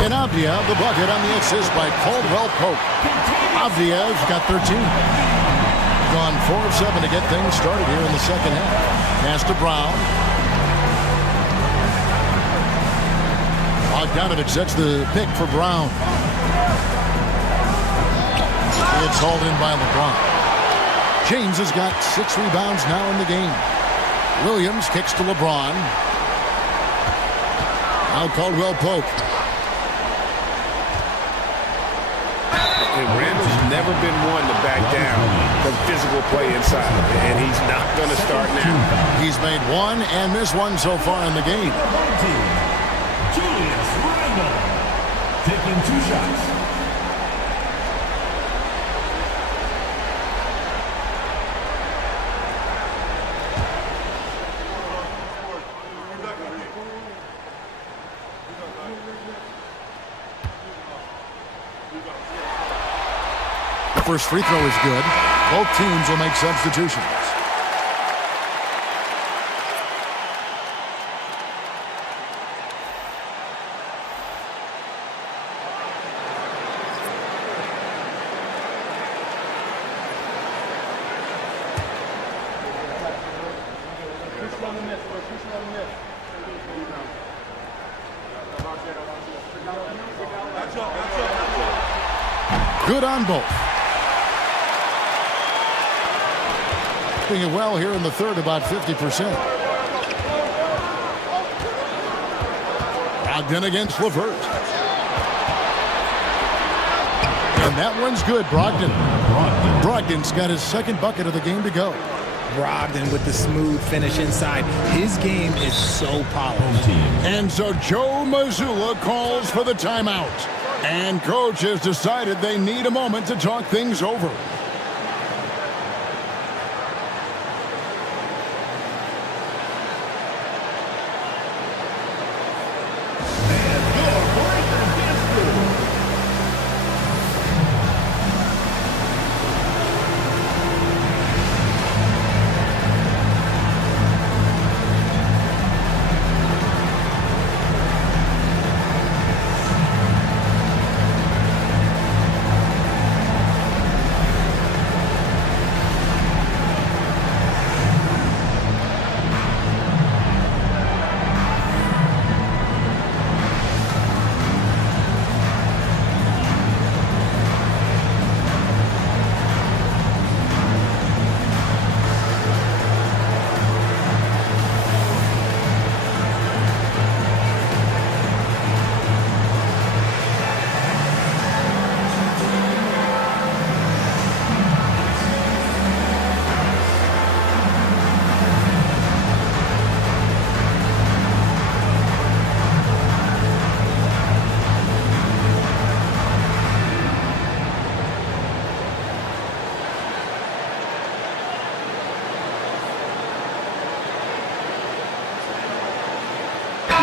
And Avdia, the bucket on the assist by Caldwell Pope. Avdia's got 13. Gone 4 of 7 to get things started here in the second half. Pass to Brown. Bogdanovich sets the pick for Brown. It's hauled in by LeBron. James has got 6 rebounds now in the game. Williams kicks to LeBron. Now Caldwell Pope. And Randall's never been one to back down from physical play inside, and he's not going to start now. He's made 1 and missed 1 so far in the game. Julius Randle taking 2 shots. The first free throw is good. Both teams will make substitutions. Good on both. Doing it well here in the third, about 50%. Brogdon against LeVert. And that one's good, Brogdon. Brogdon's got his second bucket of the game to go. Brogdon with the smooth finish inside. His game is so polished. And so Joe Mazzulla calls for the timeout. And coach has decided they need a moment to talk things over.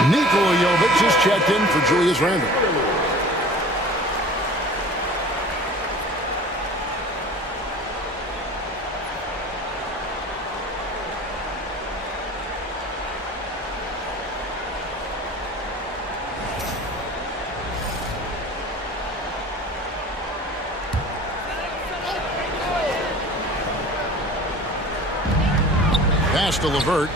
Nikola Jovic is checked in for Julius Randle. Pass to LeVert.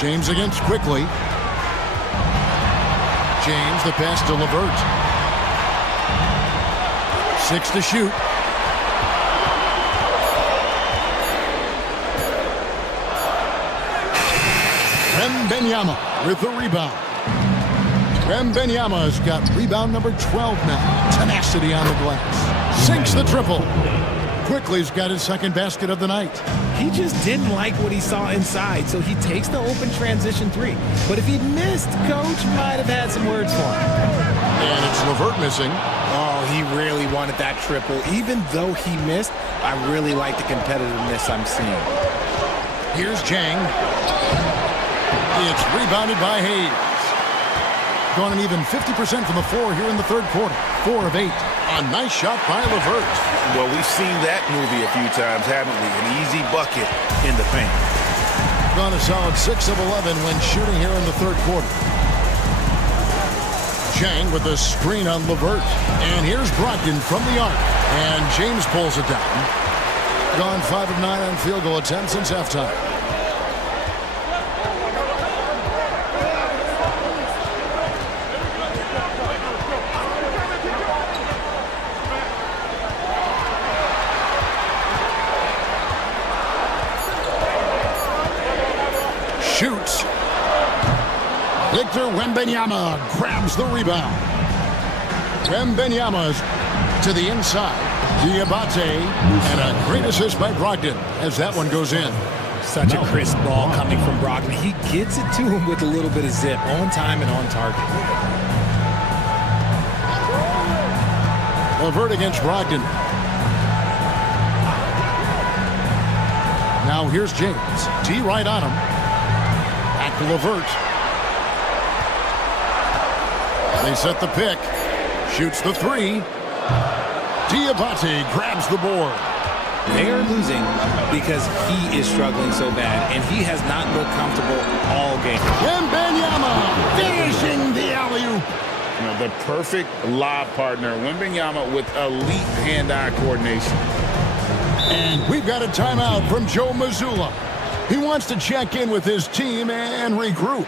James against quickly. James, the pass to LeVert. 6 to shoot. Wembanyama with the rebound. Wembanyama has got rebound number 12 now. Tenacity on the glass. Sinks the triple. Quickly's got his second basket of the night. He just didn't like what he saw inside, so he takes the open transition 3. But if he'd missed, coach might have had some words for him. And it's LeVert missing. Oh, he really wanted that triple. Even though he missed, I really like the competitiveness I'm seeing. Here's Jang. It's rebounded by Hayes. Gone an even 50% from the floor here in the third quarter. 4 of 8. A nice shot by LeVert. Well, we've seen that movie a few times, haven't we? An easy bucket in the paint. Gone a solid 6 of 11 when shooting here in the third quarter. Jang with the screen on LeVert. And here's Brogdon from the arc. And James pulls it down. Gone 5 of 9 on field goal attempts since halftime. Shoots. Victor Wembanyama grabs the rebound. Wembanyama to the inside. Diabate, and a great assist by Brogdon as that one goes in. Such a crisp ball coming from Brogdon. He gets it to him with a little bit of zip, on time and on target. LeVert against Brogdon. Now here's James. T right on him. Back to LeVert. They set the pick. Shoots the three. Diabate grabs the board. They are losing because he is struggling so bad, and he has not looked comfortable all game. Wembanyama finishing the alley-oop. You know, the perfect lob partner. Wembanyama with elite hand-eye coordination. And we've got a timeout from Joe Mazzulla. He wants to check in with his team and regroup.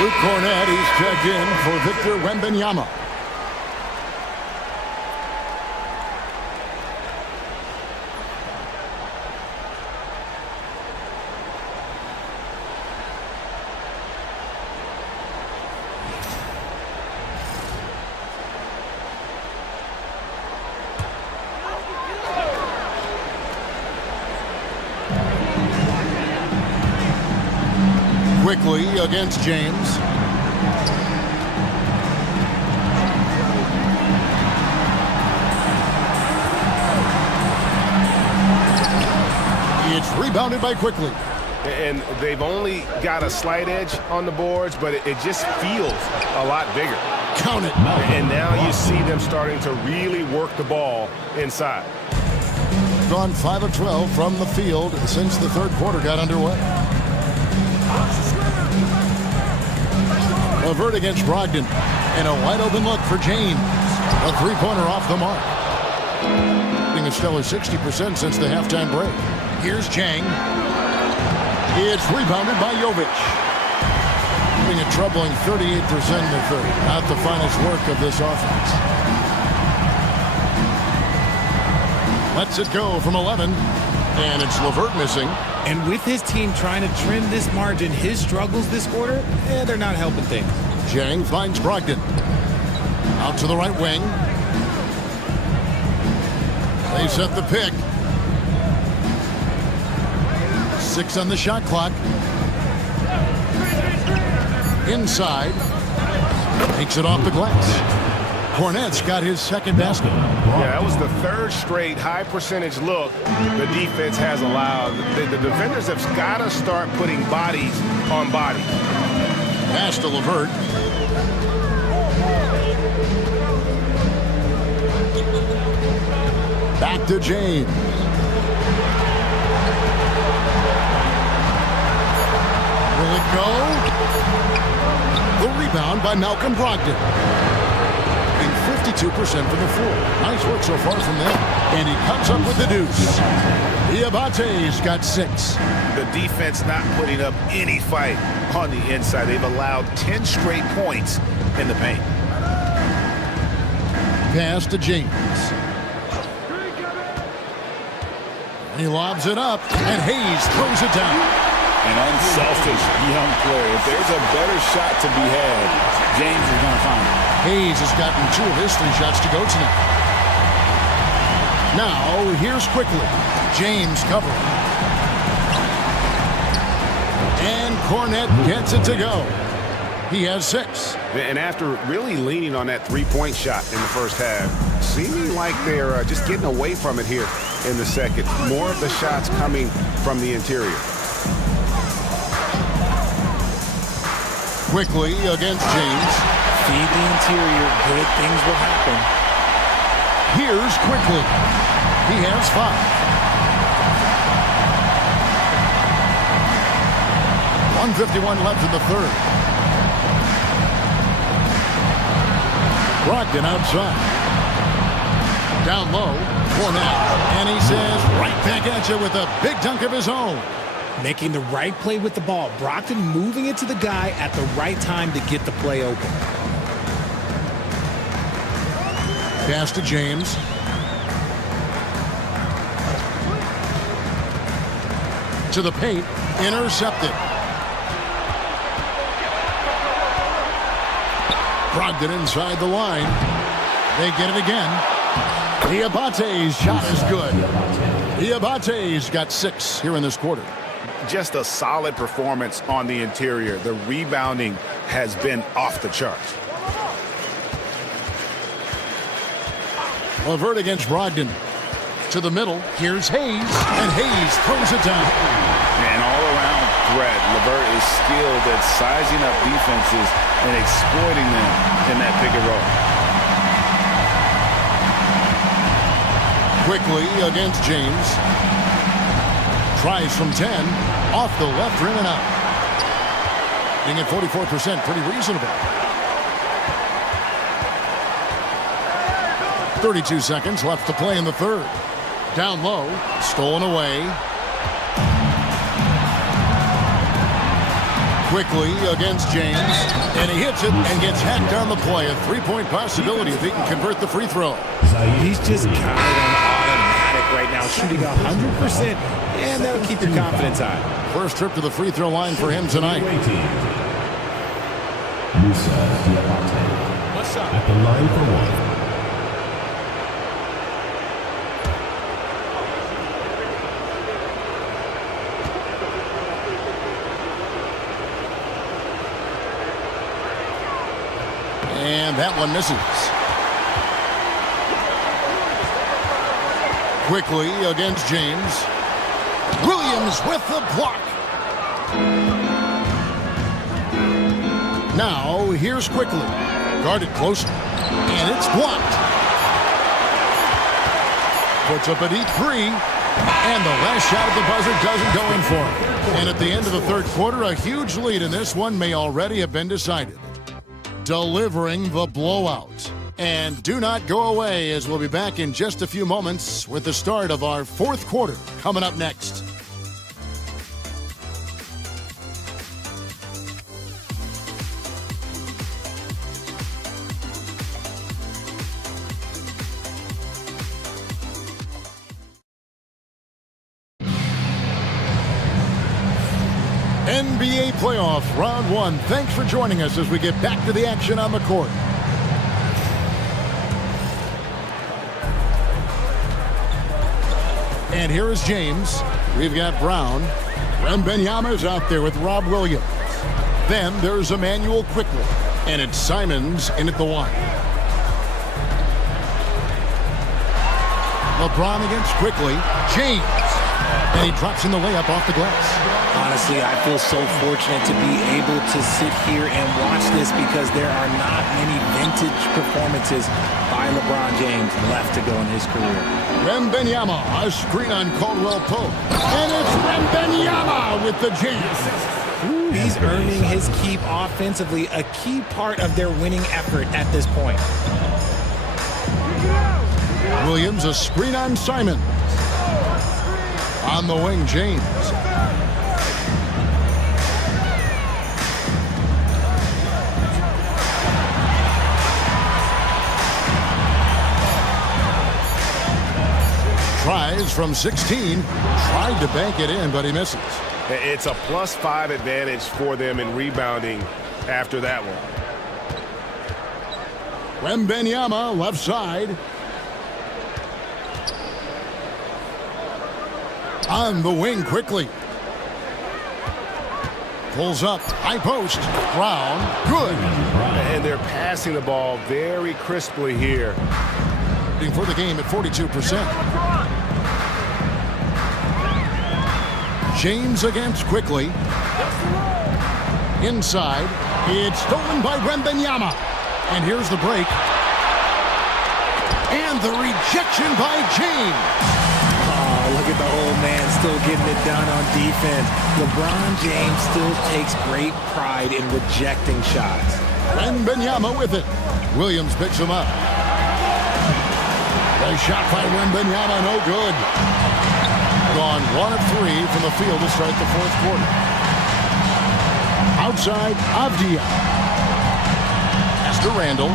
Luke Cornett is checked in for Victor Wembanyama. Quickly against James. It's rebounded by Quickly. And they've only got a slight edge on the boards, but it just feels a lot bigger. Count it. And now you see them starting to really work the ball inside. Gone 5 of 12 from the field since the third quarter got underway. LeVert against Brogdon. And a wide open look for James. A three-pointer off the mark. Being a stellar 60% since the halftime break. Here's Chang. It's rebounded by Jovic. Having a troubling 38% in the third. Not the finest work of this offense. Lets it go from 11. And it's LeVert missing. And with his team trying to trim this margin, his struggles this quarter, they're not helping things. Chang finds Brogdon. Out to the right wing. They set the pick. 6 on the shot clock. Inside. Takes it off the glass. Cornett's got his second basket. Yeah, that was the third straight high percentage look the defense has allowed. The defenders have got to start putting bodies on bodies. Pass to LeVert. Back to James. Will it go? The rebound by Malcolm Brogdon. 52% from the floor. Nice work so far from them. And he comes up with the deuce. Diabate's got 6. The defense not putting up any fight on the inside. They've allowed 10 straight points in the paint. Pass to James. He lobs it up, and Hayes throws it down. An unselfish young player. If there's a better shot to be had, James is going to find it. Hayes has gotten 2 of his 3 shots to go tonight. Now, here's quickly. James covering. And Cornette gets it to go. He has 6. And after really leaning on that three-point shot in the first half, seeming like they're just getting away from it here in the second. More of the shots coming from the interior. Quickly against James. Feed the interior. Good things will happen. Here's Quickly. He has 5. 1:51 left in the third. Brogdon outside. Down low. Cornette. And he says right back at you with a big dunk of his own. Making the right play with the ball. Brogdon moving it to the guy at the right time to get the play open. Pass to James. To the paint. Intercepted. Brogdon inside the line. They get it again. Diabate's shot is good. Diabate's got 6 here in this quarter. Just a solid performance on the interior. The rebounding has been off the charts. LeVert against Brogdon. To the middle. Here's Hayes. And Hayes throws it down. Man, all-around threat. LeVert is skilled at sizing up defenses and exploiting them in that pick and roll. Quickly against James. Tries from 10. Off the left rim and out. Being at 44%, pretty reasonable. 32 seconds left to play in the third. Down low. Stolen away. Quickly against James. And he hits it and gets hacked on the play. A 3-point possibility if he can convert the free throw. He's just kind of on automatic right now, shooting 100%, and that'll keep your confidence high. First trip to the free throw line for him tonight. What's up? At the line for 1. And that one misses. Quickly against James. Williams with the block. Now here's Quickly. Guarded closely. And it's blocked. Puts up a deep 3. And the last shot at the buzzer doesn't go in for him. And at the end of the third quarter, a huge lead in this one may already have been decided. Delivering the blowout. And do not go away, as we'll be back in just a few moments with the start of our fourth quarter coming up next. NBA playoff round 1. Thanks for joining us as we get back to the action on the court. And here is James. We've got Brown. Wembanyama's out there with Rob Williams. Then there's Emmanuel Quickly. And it's Simons in at the 1. LeBron against Quickly. James. And he drops in the layup off the glass. Honestly, I feel so fortunate to be able to sit here and watch this because there are not many vintage performances by LeBron James left to go in his career. Wembanyama, a screen on Caldwell Pope. And it's Wembanyama with the jam. He's earning his keep offensively, a key part of their winning effort at this point. Williams, a screen on Simon. On the wing, James. Tries from 16. Tried to bank it in, but he misses. It's a +5 advantage for them in rebounding after that one. Wembanyama, left side. On the wing quickly. Pulls up, high post. Brown, good. And they're passing the ball very crisply here. For the game at 42%. James against quickly. Inside. It's stolen by Wembanyama. And here's the break. And the rejection by James. Oh, look at the old man still getting it done on defense. LeBron James still takes great pride in rejecting shots. Wembanyama with it. Williams picks him up. A shot by Wembanyama, no good. Gone 1 of 3 from the field to start the fourth quarter. Outside, Avdia. Pass to Randall.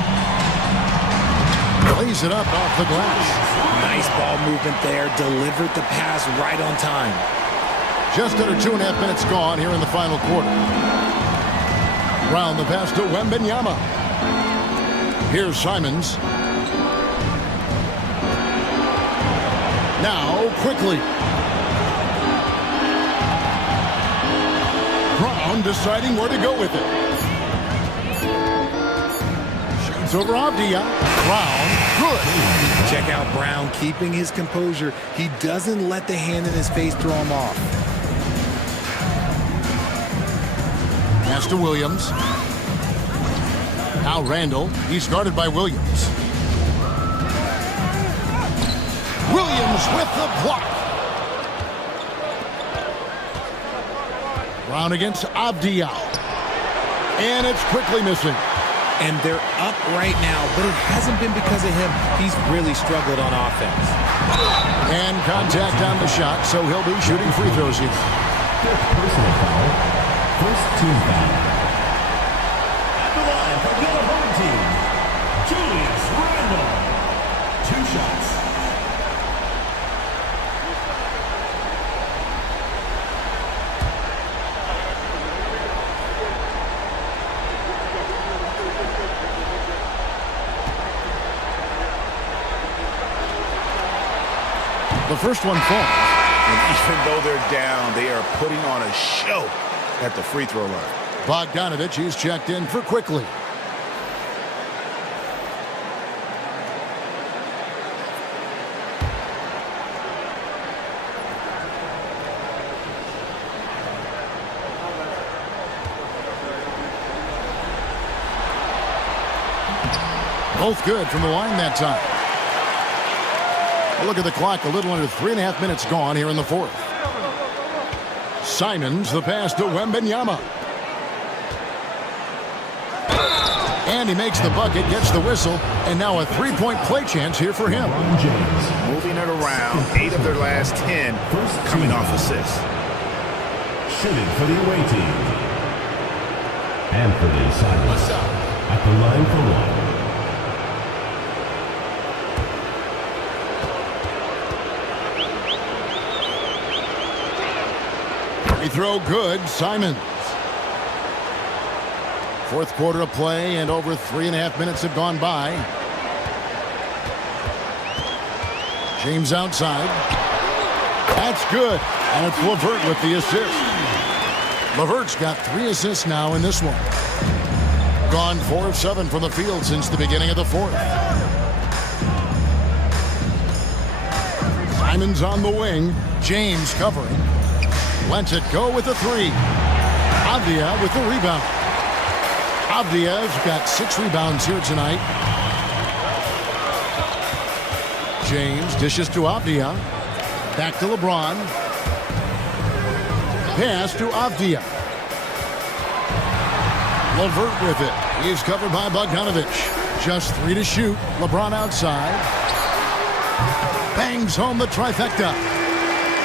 Plays it up off the glass. Nice ball movement there. Delivered the pass right on time. Just under 2.5 minutes gone here in the final quarter. Round the pass to Wembanyama. Here's Simons. Now, quickly. Brown deciding where to go with it. Shoots over Avdia. Brown, good. Check out Brown keeping his composure. He doesn't let the hand in his face throw him off. Pass to Williams. Now Randall. He's guarded by Williams. Williams with the block. Brown against Avdia. And it's quickly missing. And they're up right now, but it hasn't been because of him. He's really struggled on offense. And contact on the shot, so he'll be shooting free throws here. Fifth personal foul. First team foul. At the line for your home team, Julius Randle. 2 shots. The first one falls. And even though they're down, they are putting on a show at the free throw line. Bogdanovich, he's checked in for quickly. Both good from the line that time. Look at the clock, a little under 3.5 minutes gone here in the fourth. Simons, the pass to Wembanyama. And he makes the bucket, gets the whistle, and now a 3-point play chance here for him. Moving it around, 8 of their last 10 coming off assists. Shooting for the away team. Anthony Simons at the line for one. Free throw good, Simons. Fourth quarter of play and over 3.5 minutes have gone by. James outside. That's good. And it's LeVert with the assist. LeVert's got 3 assists now in this one. Gone 4 of 7 from the field since the beginning of the fourth. Simons on the wing. James covering. Lets it go with the 3. Avdia with the rebound. Avdia's got 6 rebounds here tonight. James dishes to Avdia. Back to LeBron. Pass to Avdia. LeVert with it. He's covered by Bogdanovich. Just 3 to shoot. LeBron outside. Bangs home the trifecta.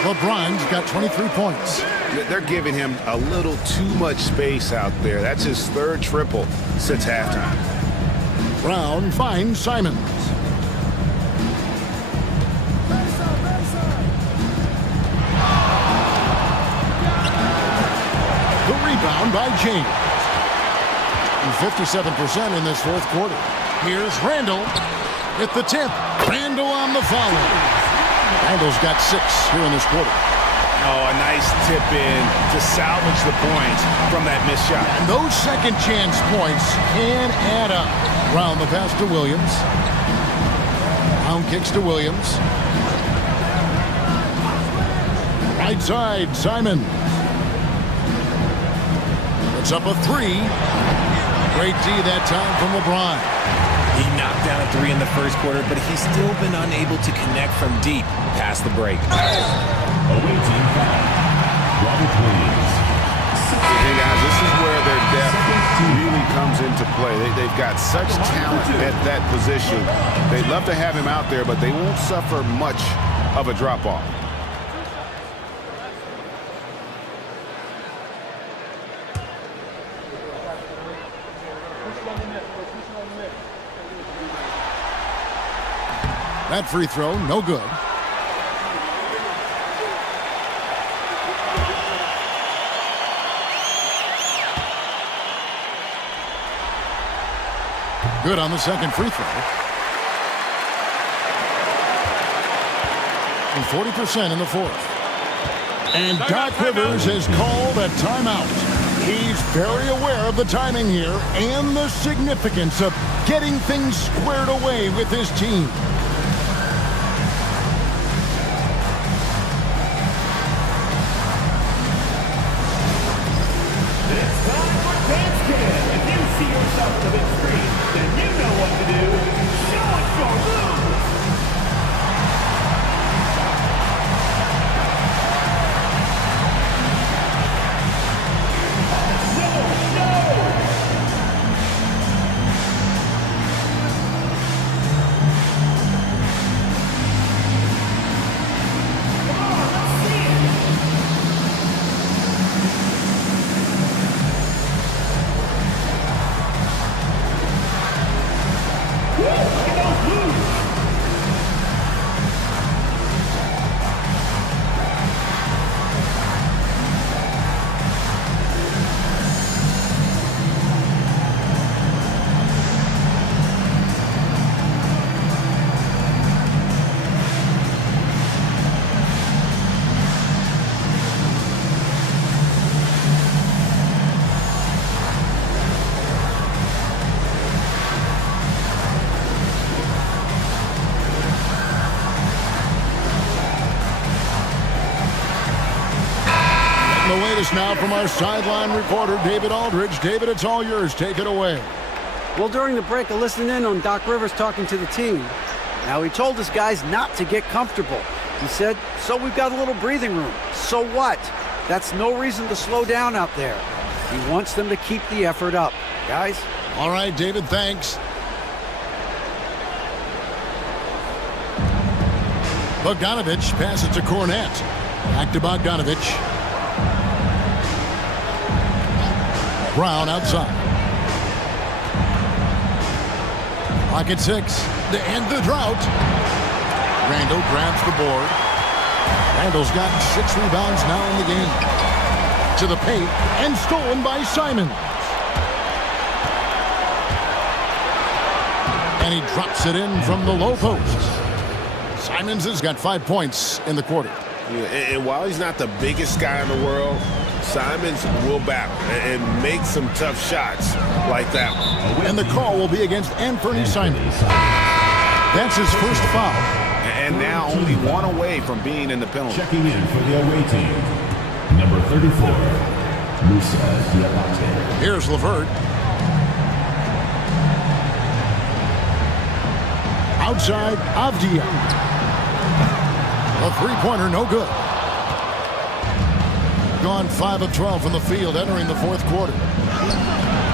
LeBron's got 23 points. They're giving him a little too much space out there. That's his 3rd triple since halftime. Brown finds Simons. by James. And 57% in this fourth quarter. Here's Randall at the tip. Randall on the foul. Randall's got 6 here in this quarter. Oh, a nice tip in to salvage the points from that missed shot. And those second chance points can add up. Brown the pass to Williams. Brown kicks to Williams. Right side, Simon. It's up a 3. Great D that time from LeBron. He knocked down a 3 in the first quarter, but he's still been unable to connect from deep past the break. Awaiting foul. Robert Williams. Hey guys, this is where their depth really comes into play. They've got such talent at that position. They'd love to have him out there, but they won't suffer much of a drop-off. That free throw, no good. Good on the second free throw. And 40% in the fourth. And Doc Rivers has called a timeout. He's very aware of the timing here and the significance of getting things squared away with his team. The latest now from our sideline reporter, David Aldridge. David, it's all yours. Take it away. Well, during the break, I listened in on Doc Rivers talking to the team. Now, he told his guys not to get comfortable. He said, so we've got a little breathing room. So what? That's no reason to slow down out there. He wants them to keep the effort up. Guys? All right, David, thanks. Bogdanovich passes to Cornette. Back to Bogdanovich. Brown outside. Clock at 6 to end the drought. Randall grabs the board. Randall's got 6 rebounds now in the game. To the paint and stolen by Simon. And he drops it in from the low post. Simons has got 5 points in the quarter. Yeah, and while he's not the biggest guy in the world, Simons will battle and make some tough shots like that one. And the call will be against Anthony Simons. That's his first foul. And now only 1 away from being in the penalty. Checking in for the away team, number 34, Musa Diabate. Here's LeVert. Outside, Avdia. A three-pointer, no good. Gone 5 of 12 from the field entering the fourth quarter.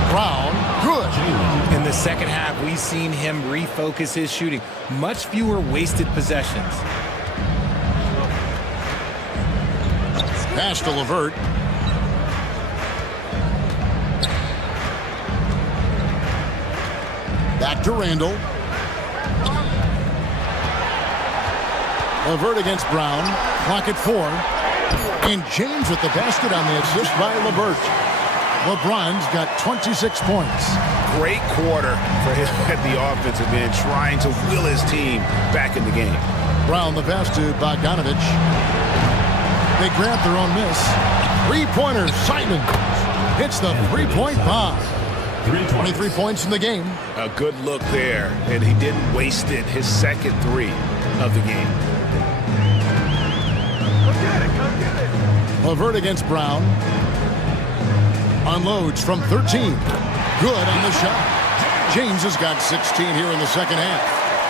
Brown, good. In the second half, we've seen him refocus his shooting. Much fewer wasted possessions. Pass to LeVert. Back to Randall. LeVert against Brown. Clock at 4. And James with the basket on the assist by LeVert. LeBron's got 26 points. Great quarter for him at the offensive end, trying to will his team back in the game. Brown the pass to Bogdanovich. They grab their own miss. Three-pointer, Simon hits the three-point bomb. 23 points in the game. A good look there, and he didn't waste it. His second three of the game. LeVert against Brown. Unloads from 13. Good on the shot. James has got 16 here in the second half.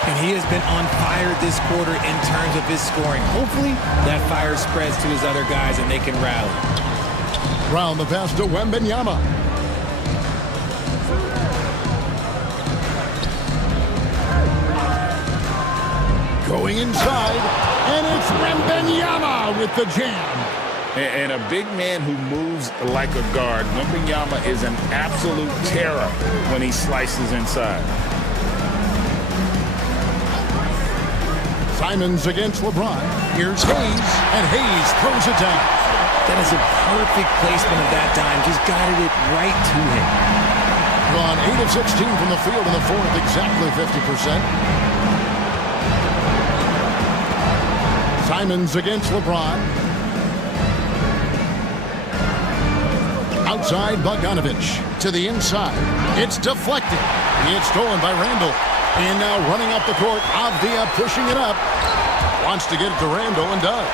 And he has been on fire this quarter in terms of his scoring. Hopefully that fire spreads to his other guys and they can rally. Brown the pass to Wembanyama. Going inside, and it's Wembanyama with the jam. And a big man who moves like a guard. Wembanyama is an absolute terror when he slices inside. Simons against LeBron. Here's Hayes, and Hayes throws it down. That is a perfect placement of that dime. Just guided it right to him. Gone 8 of 16 from the field in the fourth, exactly 50%. Simons against LeBron. Outside, Bogdanovich to the inside. It's deflected. It's stolen by Randall. And now running up the court, Avdia pushing it up. Wants to get it to Randall and does.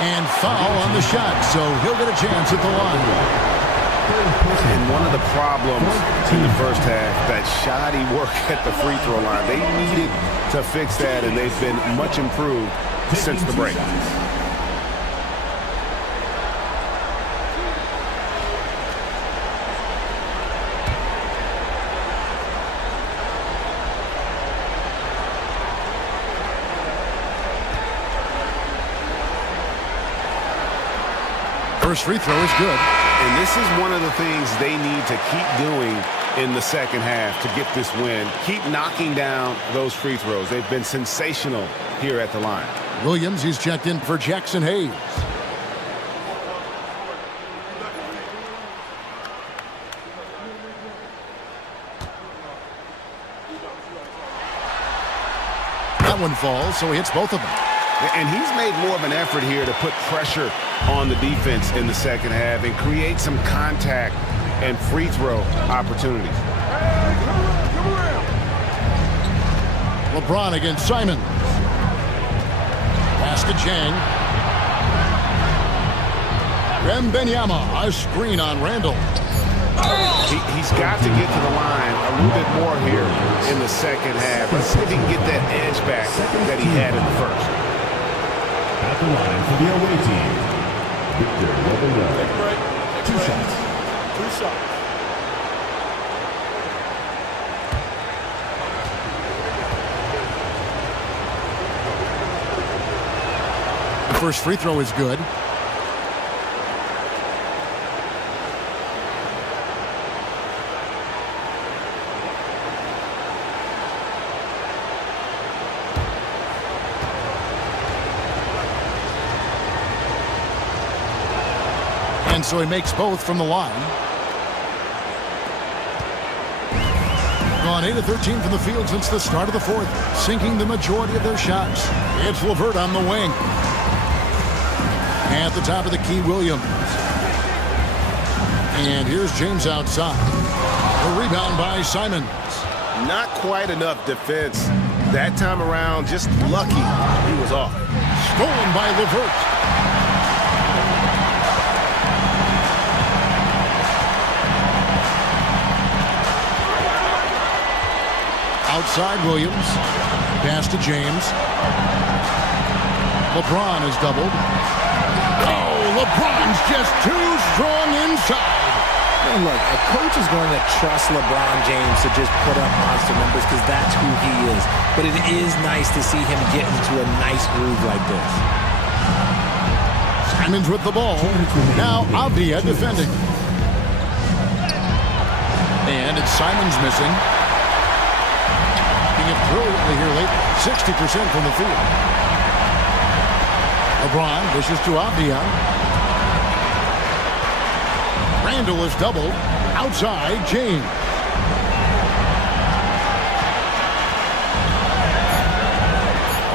And foul on the shot, so he'll get a chance at the line. And one of the problems in the first half, that shoddy work at the free throw line. They needed to fix that, and they've been much improved since the break. First free throw is good. And this is one of the things they need to keep doing in the second half to get this win. Keep knocking down those free throws. They've been sensational here at the line. Williams, he's checked in for Jackson Hayes. That one falls, so he hits both of them. And he's made more of an effort here to put pressure on the defense in the second half and create some contact and free throw opportunities. LeBron against Simon. Pass to Chang. Wembanyama, a screen on Randall. He's got to get to the line a little bit more here in the second half. Let's see if he can get that edge back that he had in the first. At the line for the away team, Victor Wembanyama. 2 shots. 2 shots. The first free throw is good. And so he makes both from the line. Gone 8 of 13 from the field since the start of the fourth, sinking the majority of their shots. It's LeVert on the wing. At the top of the key, Williams. And here's James outside. The rebound by Simons. Not quite enough defense that time around. Just lucky he was off. Stolen by LeVert. Outside Williams. Pass to James. LeBron is doubled. Oh, LeBron's just too strong inside. And look, a coach is going to trust LeBron James to just put up monster numbers because that's who he is. But it is nice to see him get into a nice groove like this. Simons with the ball. Now Avdia defending. And it's Simons missing. Brilliantly here late, 60% from the field. LeBron dishes to Avdia. Randall is doubled. Outside, James.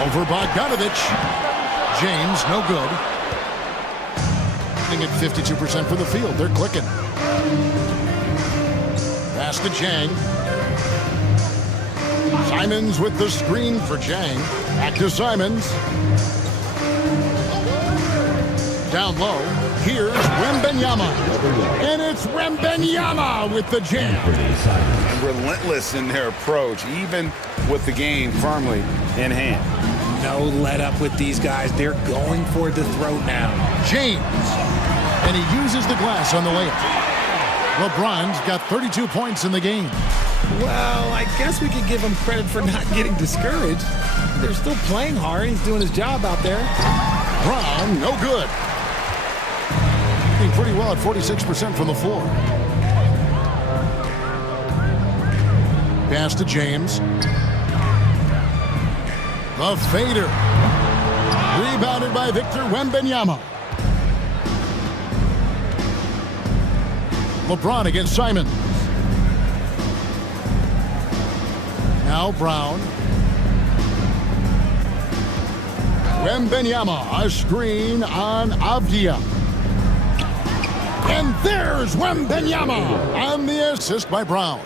Over Bogdanovich. James, no good. At 52% for the field. They're clicking. Pass to Jang. Simons with the screen for Jang. Back to Simons. Down low. Here's Wembanyama. And it's Wembanyama with the jam. And relentless in their approach, even with the game firmly in hand. No let up with these guys. They're going for the throat now. James. And he uses the glass on the layup. LeBron's got 32 points in the game. Well, I guess we could give him credit for not getting discouraged. They're still playing hard. He's doing his job out there. Brown, no good. Shooting pretty well at 46% from the floor. Pass to James. The fader. Rebounded by Victor Wembanyama. LeBron against Simons. Now Brown. Wembanyama, a screen on Avdia. And there's Wembanyama on the assist by Brown.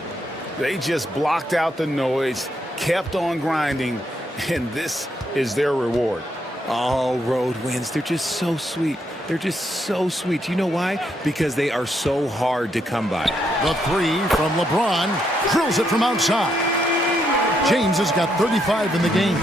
They just blocked out the noise, kept on grinding, and this is their reward. Oh, road wins. They're just so sweet. They're just so sweet. You know why? Because they are so hard to come by. The three from LeBron. Drills it from outside. James has got 35 in the game.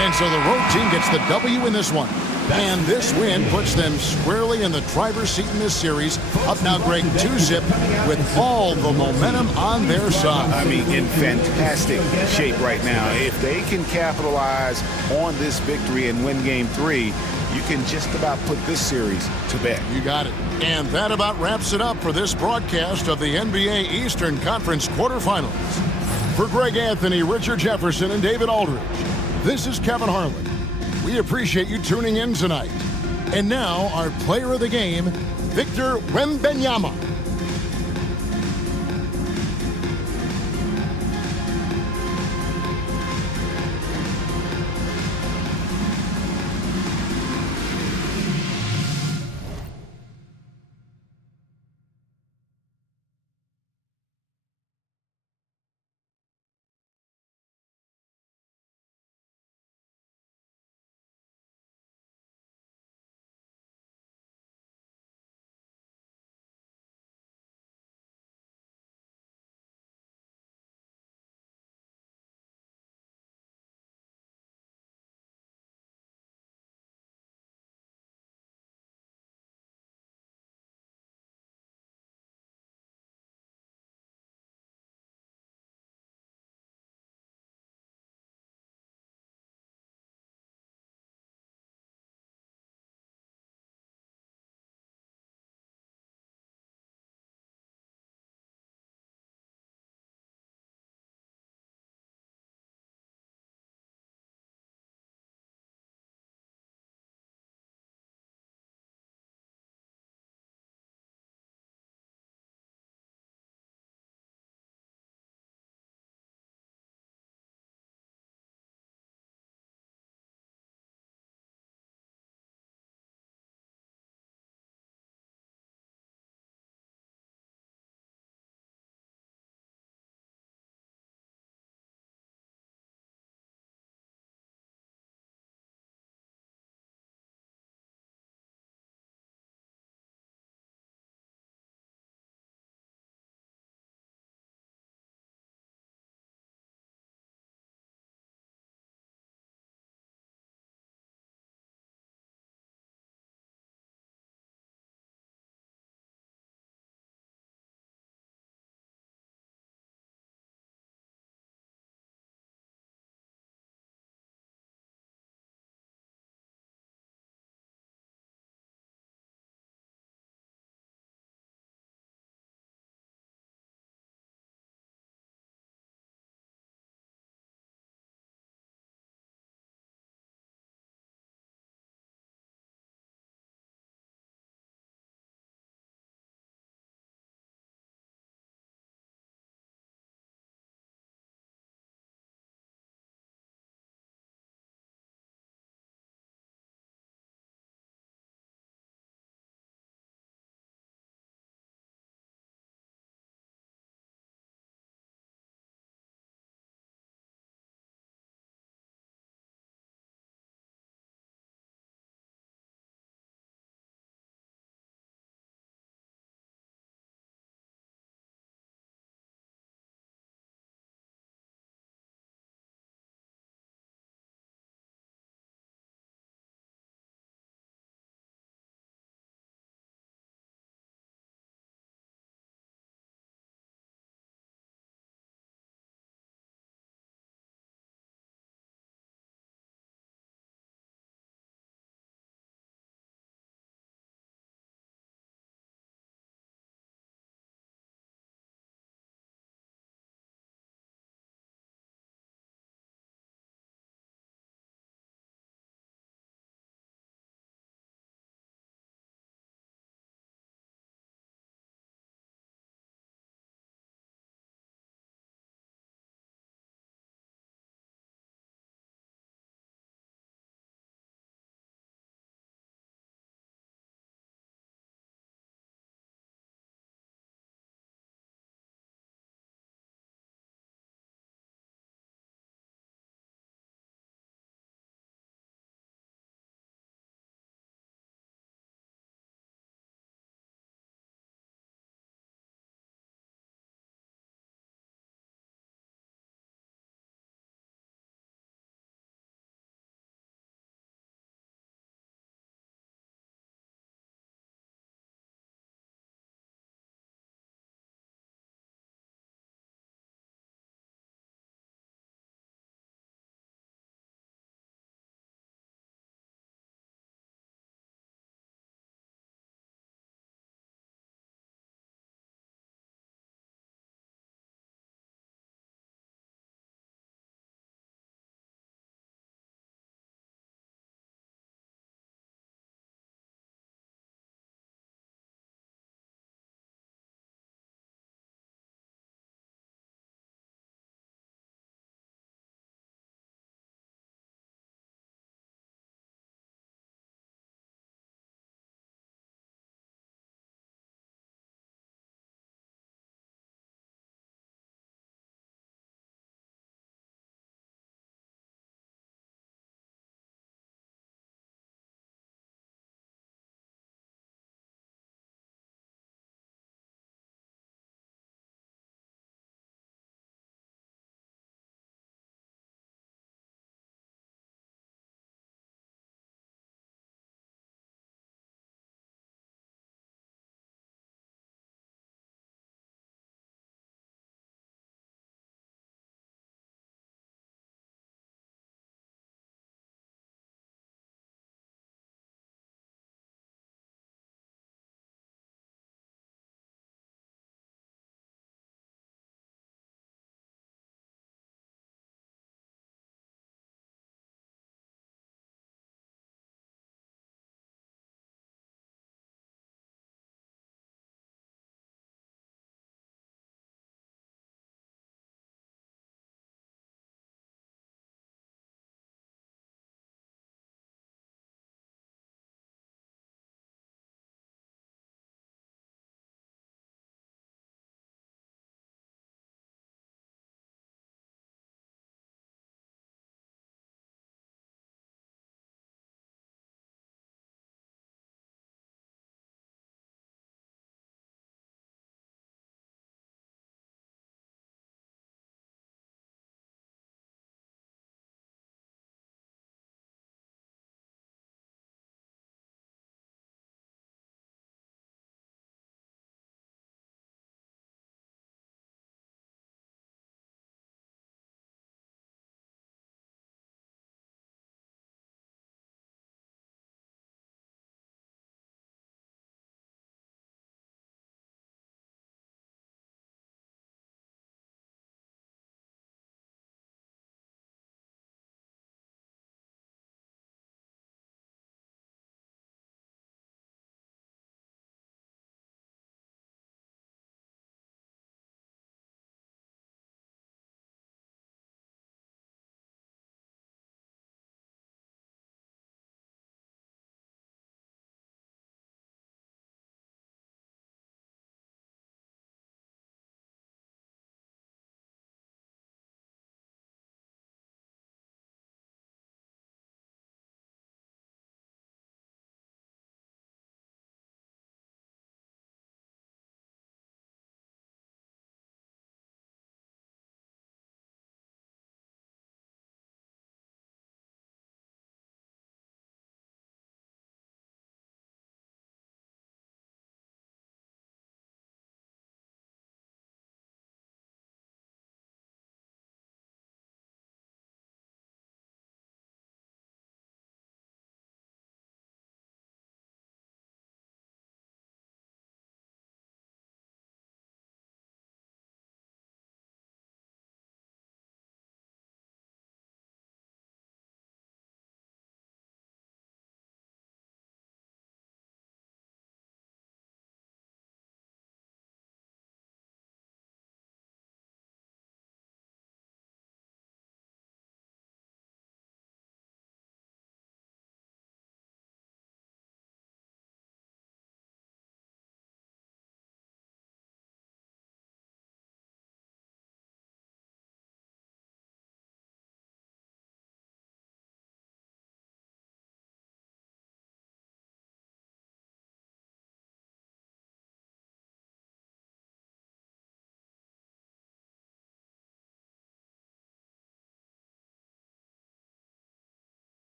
And so the road team gets the W in this one. And this win puts them squarely in the driver's seat in this series. Up now, Greg, 2-zip with all the momentum on their side. I mean, in fantastic shape right now. If they can capitalize on this victory and win Game 3, you can just about put this series to bed. You got it. And that about wraps it up for this broadcast of the NBA Eastern Conference quarterfinals. For Greg Anthony, Richard Jefferson, and David Aldridge, this is Kevin Harlan. We appreciate you tuning in tonight. And now, our player of the game, Victor Wembanyama.